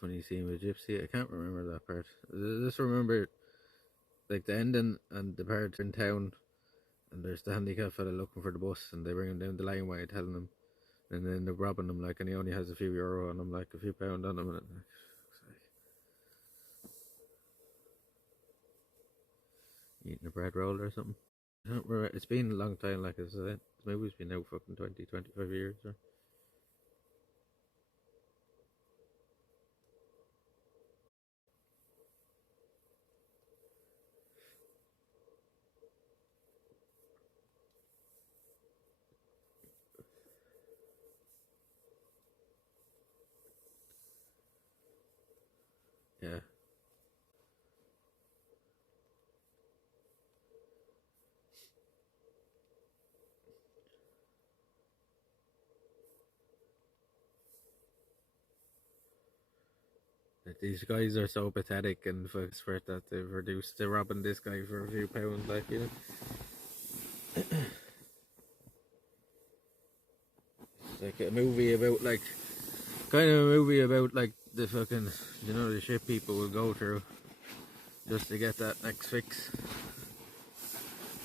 Funny scene with Gypsy. I can't remember that part. I just remember like the ending and the part in town, and there's the handicapped fella looking for the bus, and they bring him down the laneway, telling him, and then they're robbing him, like, and he only has a few euro on him, like a few pound on him, and eating a bread roll or something. I don't remember. It's been a long time, like I said. The movie's been out fucking 20, 25 years. Or... Yeah. Like, these guys are so pathetic and desperate that they've reduced to robbing this guy for a few pounds, like, you know. It's like a movie about, like, kind of a movie about, like, the fucking, you know, the shit people will go through just to get that next fix.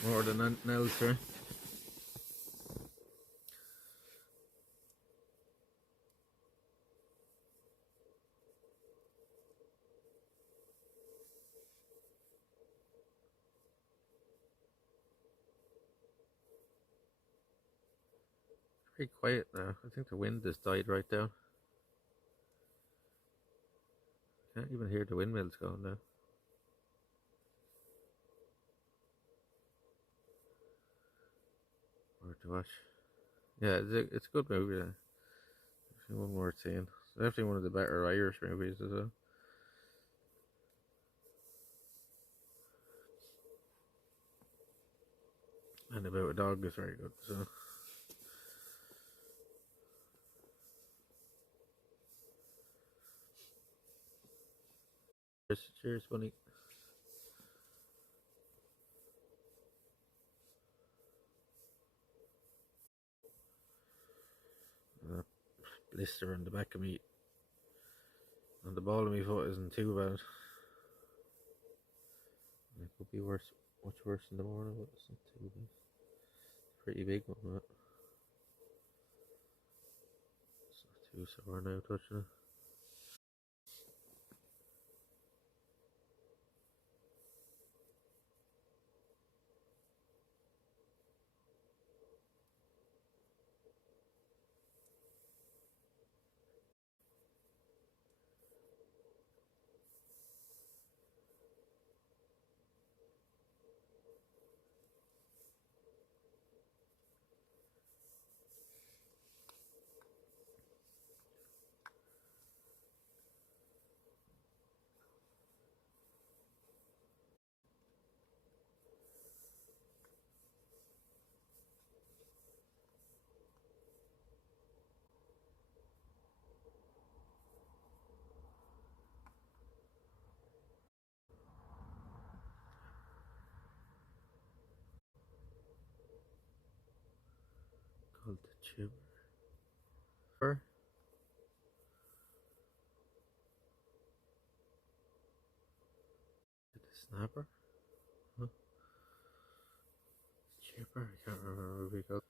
More than anything else, right? Pretty quiet now. I think the wind has died right down. Can't even hear the windmills going now. Or to watch. Yeah, it's a good movie. Yeah. It's one worth seeing. It's definitely one of the better Irish movies as well. And about a dog is very good. So. Cheers, bunny. Blister on the back of me, and the ball of my foot isn't too bad. It could be worse, much worse in the morning, but it's not too bad. Pretty big one, but it's not too sore now touching it. Called the chipper. The snapper? Huh? Chipper? I can't remember what we called.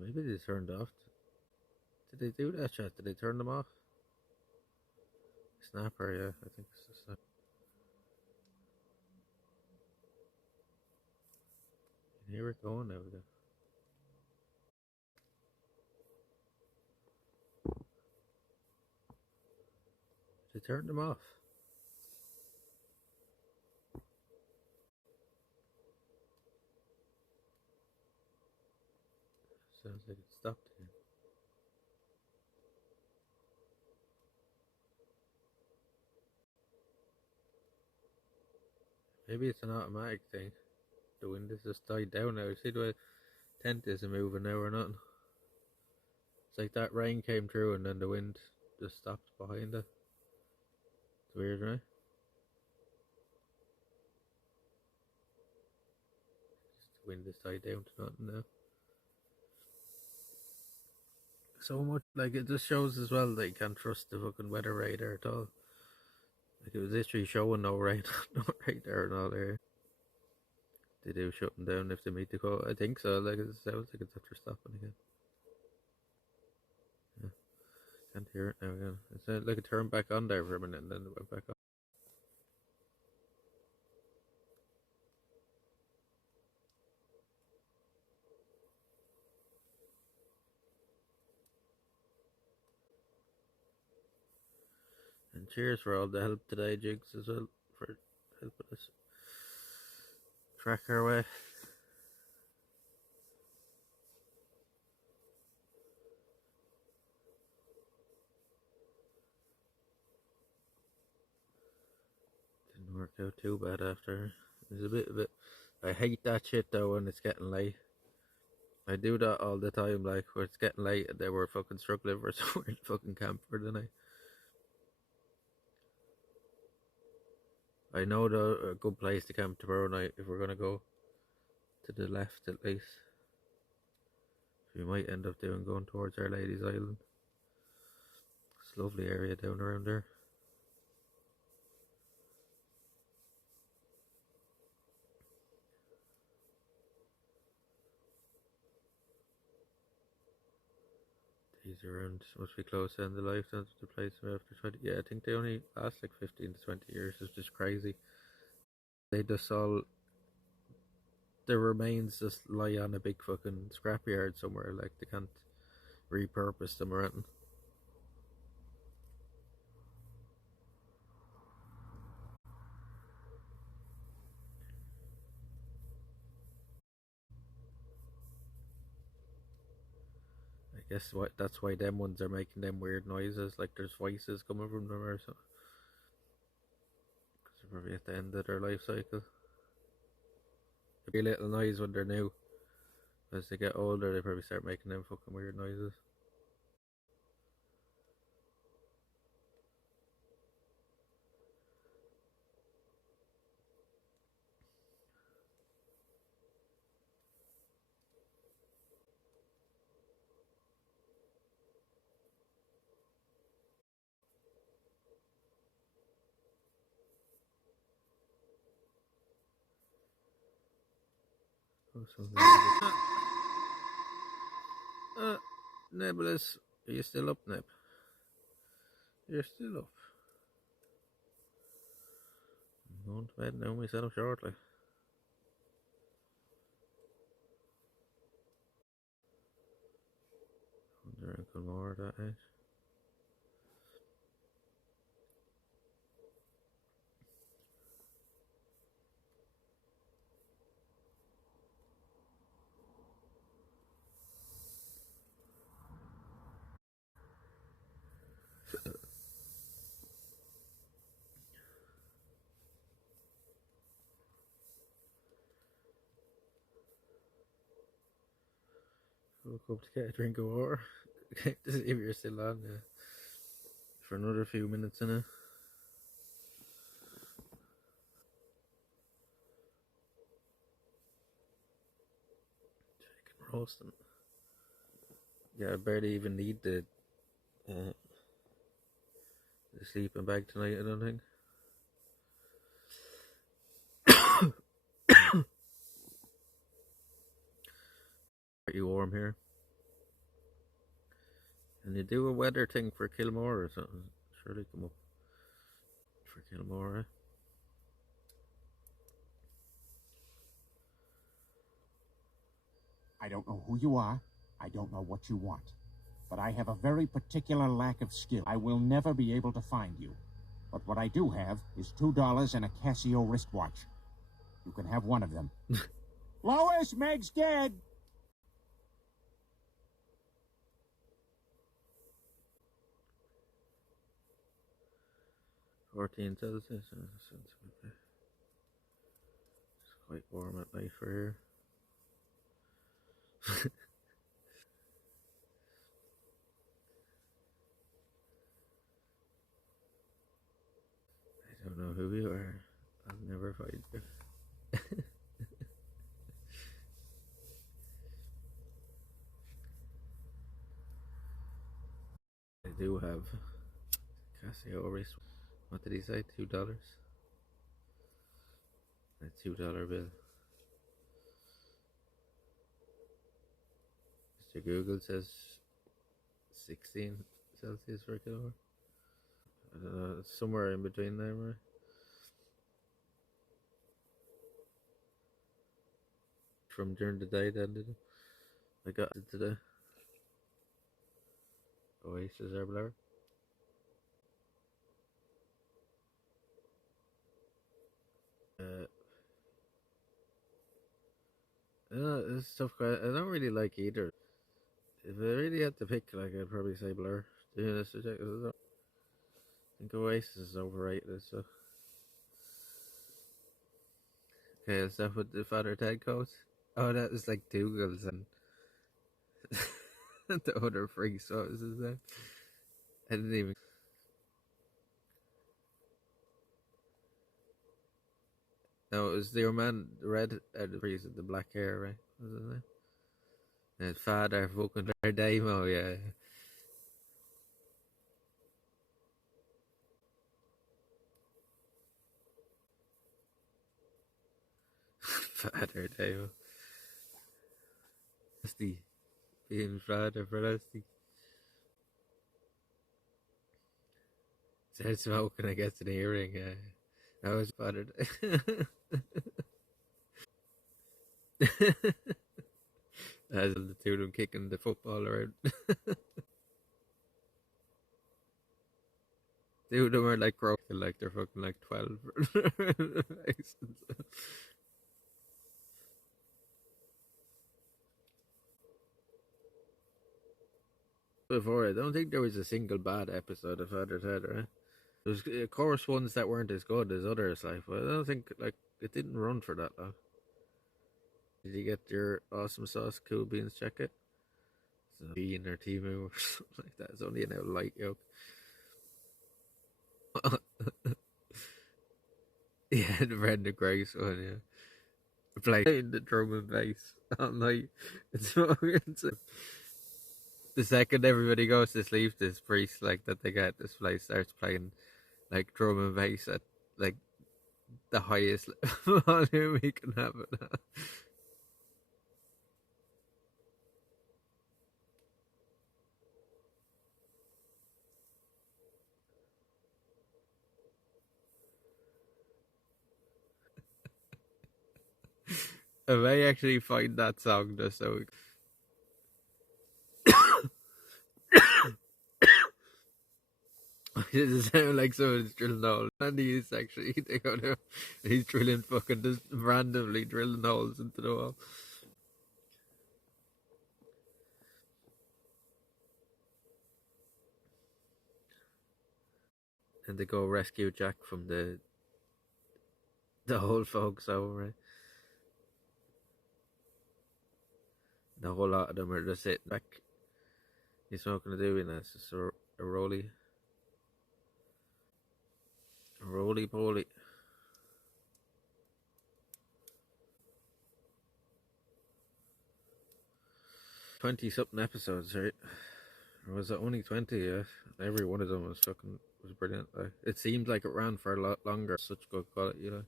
Maybe they turned off. Did they do that chat? Did they turn them off? Snapper, yeah, I think it's the snapper. You can hear it going now again. They turned them off. Sounds like it stopped again. Maybe it's an automatic thing. The wind has just died down now. See the way tent isn't moving now or nothing. It's like that rain came through and then the wind just stopped behind it. It's weird, right? Just the wind has died down to nothing now. So much, like, it just shows as well that you can't trust the fucking weather radar at all. Like, it was literally showing no rain, no radar and all there. They do shutting down if they meet the call. I think so. Like, it sounds like it's after stopping again. Yeah, can't hear it now again. It's like it turned back on there for a minute and then it went back off. And cheers for all the help today, Jigs, as well, for helping us track our way. Didn't work out too bad after. It was a bit. I hate that shit though when it's getting late. I do that all the time, like where it's getting late and they were fucking struggling for somewhere to fucking camp for the night. I know a good place to camp tomorrow night if we're gonna go to the left at least. We might end up going towards Our Lady's Island. It's a lovely area down around there. These around must be close to end of life then to the place after 20. Yeah, I think they only last like 15 to 20 years. It's just crazy. They just all, their remains just lie on a big fucking scrapyard somewhere. Like they can't repurpose them or anything. I guess that's why them ones are making them weird noises, like there's voices coming from them or something. Because they're probably at the end of their life cycle. There'll be a little noise when they're new. As they get older, they probably start making them fucking weird noises. Nebulous, are you still up, Neb? You're still up. I'm going to bed now myself shortly. Wonder Uncle more that age. Woke up to get a drink of water. To see if you're still on for another few minutes in it. Chicken roasting. Yeah, I barely even need the sleeping bag tonight, I don't think. Pretty warm here. Can you do a weather thing for Kilmore or something? Surely come up for Kilmore, eh? I don't know who you are. I don't know what you want. But I have a very particular lack of skill. I will never be able to find you. But what I do have is $2 and a Casio wristwatch. You can have one of them. Lois, Meg's dead! 14 Celsius. It's quite warm at night for here. I don't know who you are. I'll never find you. I do have Casio wrist. What did he say? $2? A $2 bill. Mr. Google says 16 Celsius for a kilowatt. I don't know, it's somewhere in between there, right? From during the day, then did it? I got it today. Oasis or whatever. It's tough. I don't really like either. If I really had to pick, like, I'd probably say Blur. To be honest with you, I think Oasis is overrated. So, okay, is that what the Father Ted quote? Oh, that was like Dougal's and the other freaks. What was his name? I didn't even. No, it was the man, the red, the priest with the black hair, right? Was his name? And Father fucking Damo, yeah. Father Damo. Rusty. Being Father for Rusty. Started smoking, I guess, in the hearing. That was Father. As the two of them kicking the football around. Two of them are like growing, like they're fucking like 12. Before, I don't think there was a single bad episode of Father Ted, right? There was, of course, ones that weren't as good as others, like, but I don't think, like, it didn't run for that long. Did you get your awesome sauce, cool beans jacket? It's a bean or Timu or something like that. It's only an out light yolk. Yeah, the Brenda Grace one, yeah. Playing the drum and bass all night. It's the second everybody goes to sleep, this priest like that they get this place starts playing like drum and bass at like the highest volume we can have it at. I may actually find that song just so it doesn't sound like someone's drilling holes. And he's actually he's drilling fucking just randomly drilling holes into the wall. And they go rescue Jack from the whole folks over, right? The whole lot of them are just sitting back. He's not gonna do it. It's just a roly poly. 20 something episodes, right? Or was it only 20? Yeah, every one of them was brilliant. It seemed like it ran for a lot longer. Such good quality, you know.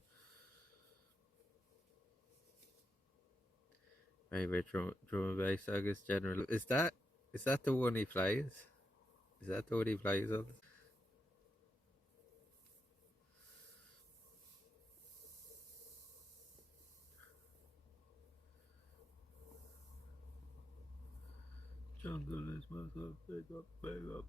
Favorite drum and bass sagas generally. Is that the one he plays? Is that the one he plays on? Jungle is myself, big up, big up.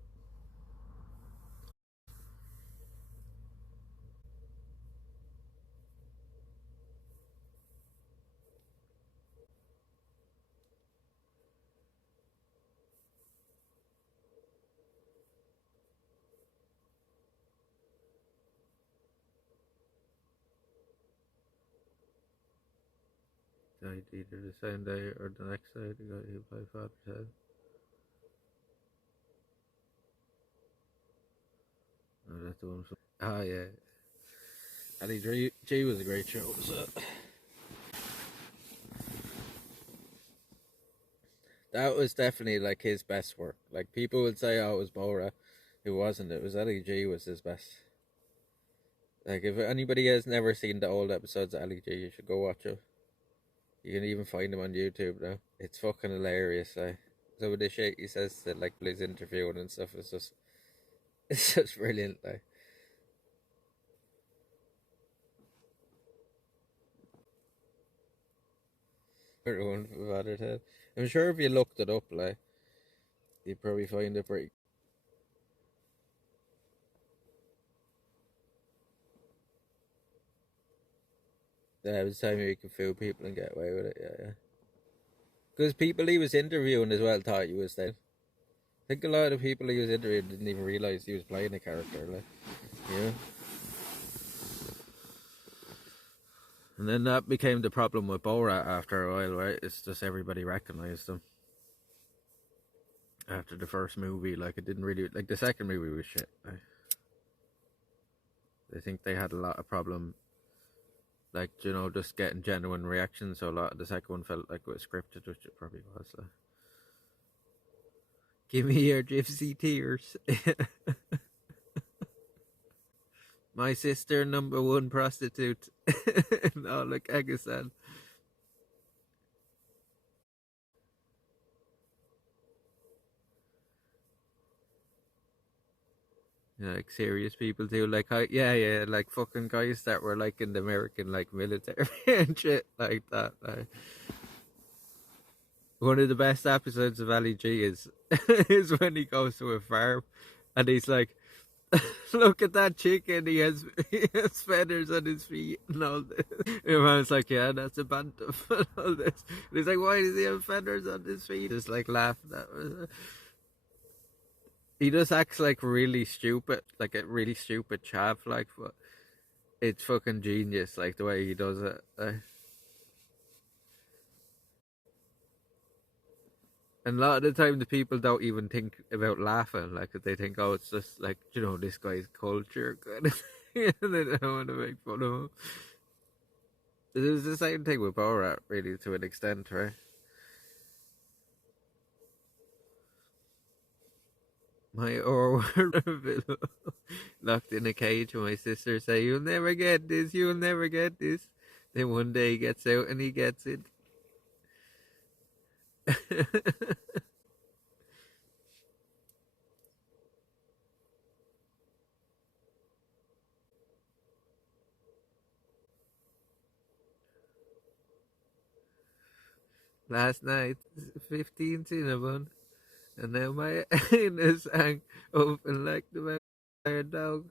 died either the same day or the next day. The guy who played Father Ted. Oh, that's the one. Ah, yeah. Ali G was a great show. So. That was definitely like his best work. Like people would say, "Oh, it was Bora." It wasn't. It was Ali G was his best. Like if anybody has never seen the old episodes of Ali G, you should go watch it. You can even find them on YouTube now. It's fucking hilarious. Like some of the shit he says that like his interviewing and stuff is just it's just brilliant. Like everyone about it. I'm sure if you looked it up, like you'd probably find it pretty. Yeah, it was time you could fool people and get away with it. Yeah, yeah. Because people he was interviewing as well thought he was dead. I think a lot of the people he was interviewing didn't even realise he was playing a character, like, yeah. And then that became the problem with Borat after a while, right? It's just everybody recognised him. After the first movie, like, it didn't really... Like, the second movie was shit. I think they had a lot of problem, like, you know, just getting genuine reactions, so a lot of the second one felt like it was scripted, which it probably was, so. Give me your gypsy tears. My sister, #1 prostitute. No, like Agassan. Yeah, like serious people too. Like, yeah, like fucking guys that were like in the American like military and shit like that. Like, one of the best episodes of Ali G is is when he goes to a farm and he's like, "Look at that chicken! He has feathers on his feet and all this." And man's like, "Yeah, that's a bantam and all this." And he's like, "Why does he have feathers on his feet?" Just like laughing at it. He just acts like really stupid, like a really stupid chav, like, but it's fucking genius, like the way he does it. And a lot of the time, the people don't even think about laughing, like they think, "Oh, it's just like you know this guy's culture," kind of thing, and they don't want to make fun of him. It's the same thing with Borat, really, to an extent, right? My Orwell locked in a cage, and my sister say, "You'll never get this. You'll never get this." Then one day he gets out and he gets it. Last night, 15 Cinnabon, and now my anus hang open like the vampire dog.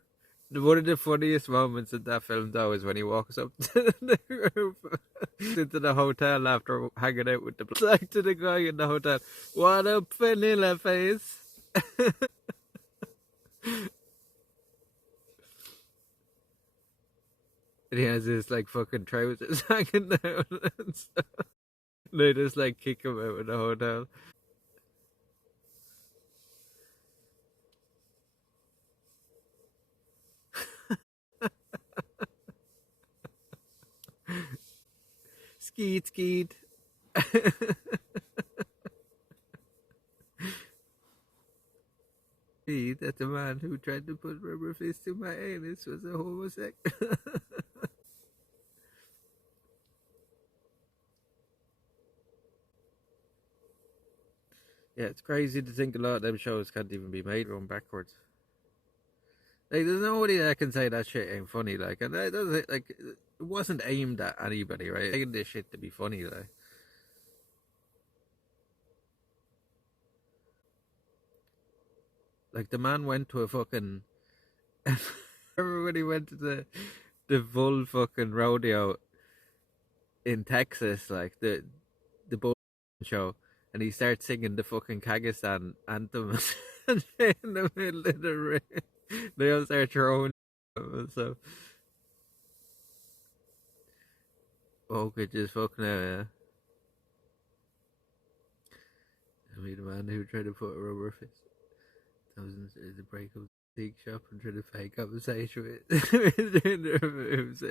One of the funniest moments in that film, though, is when he walks up to the group, into the hotel after hanging out with the like to the guy in the hotel. What up, vanilla face? And he has his like fucking trousers hanging down and stuff. They just like kick him out of the hotel. Skeet skeet. Me, that the man who tried to put rubber fist in my anus was a homosexual. Yeah, it's crazy to think a lot of them shows can't even be made run backwards. Like, there's nobody that can say that shit ain't funny. Like, and it doesn't like it wasn't aimed at anybody, right? Making this shit to be funny, like the man went to a fucking. Remember when he went to the bull fucking rodeo in Texas, like the bull show, and he starts singing the fucking Kagistan anthem and in the middle of the ring, they all start throwing so. Oh, could just fucking out, yeah. I mean, the man who tried to put a rubber fist thousands is a break up big shop and try to fake conversation with the moves.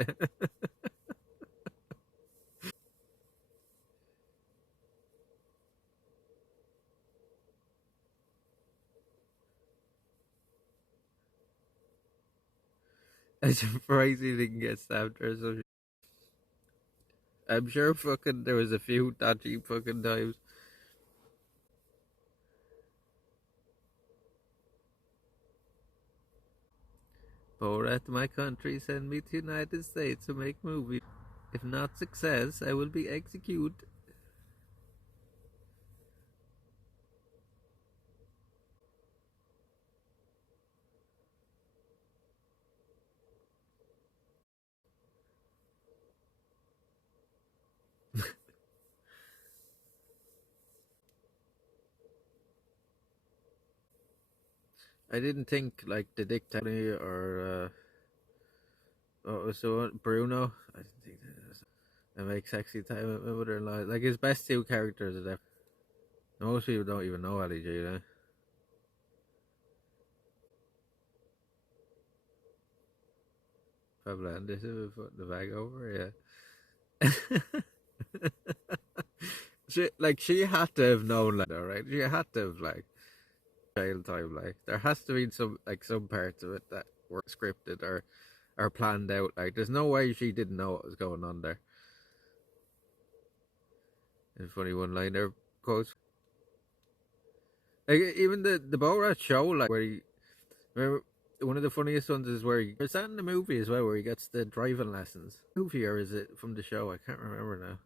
I'm surprised he didn't get stabbed or something. I'm sure fucking there was a few dodgy fucking times. Borat, my country, send me to United States to make movies. If not success, I will be executed. I didn't think like the Dick Tony or what was the one? Bruno. I didn't think that was. I make sexy time with my mother-in-law. Like his best two characters are there. Most people don't even know Ali G. Eh? Pablo Anderson putting the bag over, yeah. she had to have known that, though, right? She had to have like child time. Like there has to be some parts of it that were scripted or planned out. Like there's no way she didn't know what was going on there. And funny one liner quotes. Like even the Borat show, like where he remember one of the funniest ones is where he is that in the movie as well, where he gets the driving lessons. Movie or is it from the show? I can't remember now.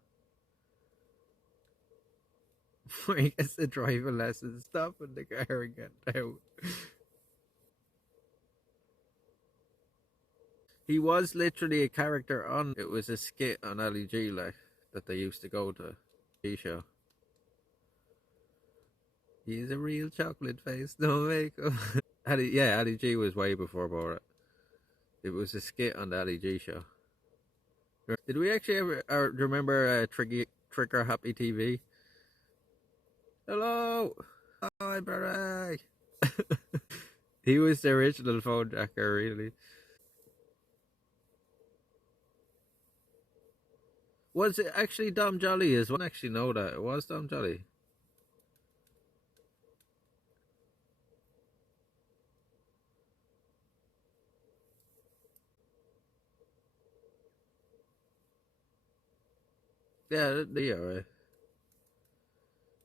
Where he gets the driving lessons, stop in the car and get out. He was literally a character on. It was a skit on Ali G, like that they used to go to. G show. He's a real chocolate face, no makeup. Ali G was way before Borat. It was a skit on the Ali G show. Did we actually ever remember Trigger Happy TV? Hello, hi Barry. He was the original phone jacker, really. Was it actually Dom Jolly as well? I don't actually know that. It was Dom Jolly. Yeah, right.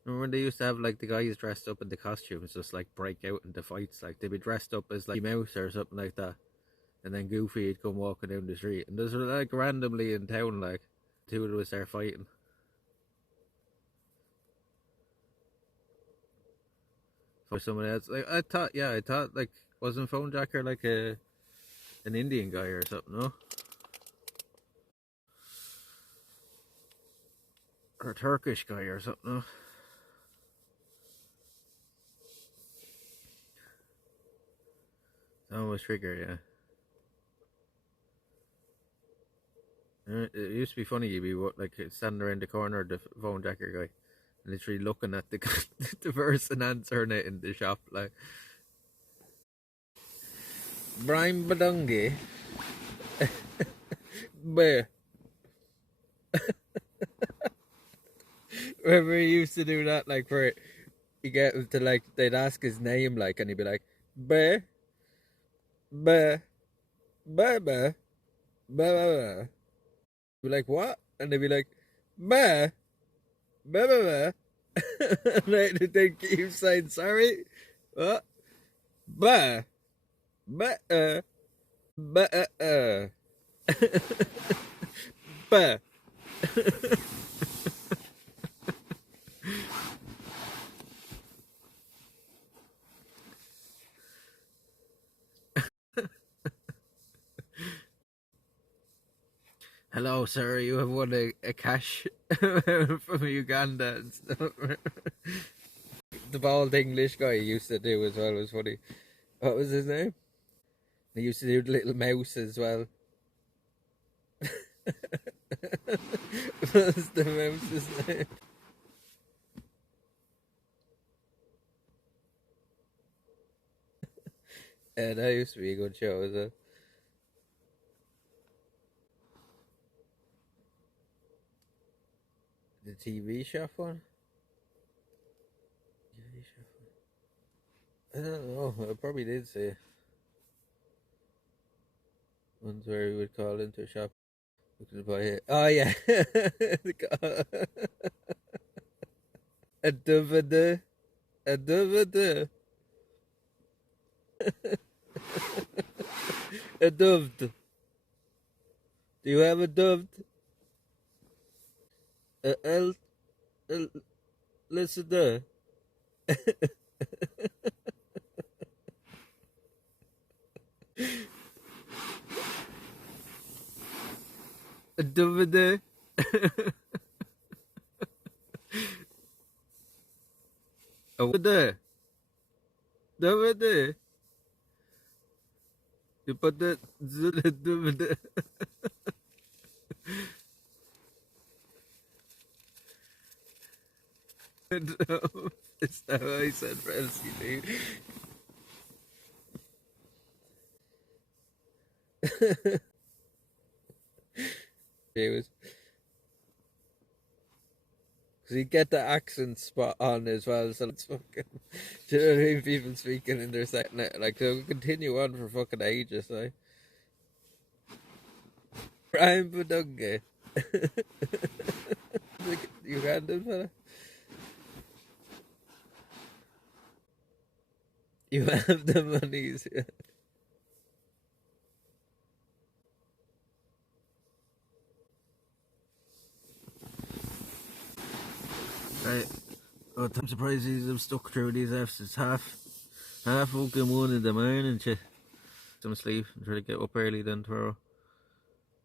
Remember when they used to have like the guys dressed up in the costumes just like break out into fights? Like they'd be dressed up as like Mouse or something like that. And then Goofy would come walking down the street. And there's like randomly in town, like two of them start fighting. For someone else. Like I thought like wasn't Phone Jacker like an Indian guy or something, no? Or a Turkish guy or something, no? That was Trigger, yeah. It used to be funny. You'd be like standing around the corner of the Phone Jacker guy, literally looking at the the person answering it in the shop, like Brian Badungi. But remember he used to do that, like where you get him to like they'd ask his name, like, and he'd be like, "Bah, bah, bah, bah, bah, bah." Be like, "What?" And they'd be like, "Bah, bah, bah, bah." And they keep saying, "Sorry, what? Bah, bah, bah, bah." Hello, sir. You have won a cash from Uganda and stuff. The bald English guy used to do as well was funny. What was his name? He used to do the little mouse as well. What was the mouse's name? Yeah, that used to be a good show, is it? The TV chef one? TV chef one. I don't know. I probably did see ones where he would call into a shop looking to buy it. Oh yeah. A DVD. A DVD. A doved. Do you have a doved? A listen there. A DVD. A DVD. DVD. You put that DVD. It's not how I said for LCD. It was because you get the accent spot on as well, so it's fucking. Do you know what I mean? People speaking in their set, like they'll continue on for fucking ages, like. Brian Budunga. The Ugandan fella. You have the monies. Yeah. Right. Oh, I'm surprised I'm stuck through these F's. It's half fucking 1 in the morning, shit. Some sleep and try to get up early then tomorrow.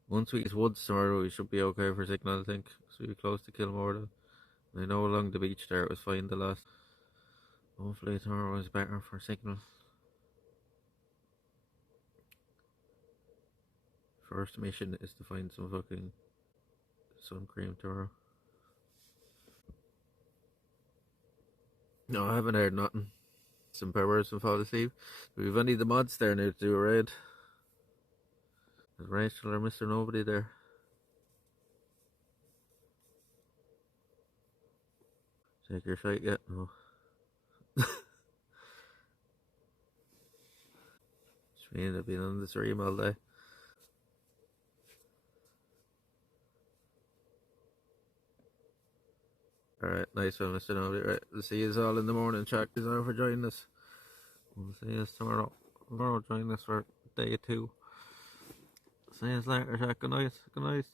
Once we get woods tomorrow, we should be okay for signal, I think. So we're close to Kilmore though. I know along the beach there it was fine the last. Hopefully tomorrow is better for signal. First mission is to find some fucking sun cream tomorrow. No, I haven't heard nothing. Some powers and fall asleep. We've only the mods there now to do a raid. Is Rachel or Mr. Nobody there? Take your shot yet? No. Shane, I've been on the stream all day. Alright, nice one, Mr. Nobody. Right, we'll see you all in the morning. Chuck is over for joining us. We'll see you tomorrow. Tomorrow, join us for day 2. See you later, Chuck. Good night. Good night.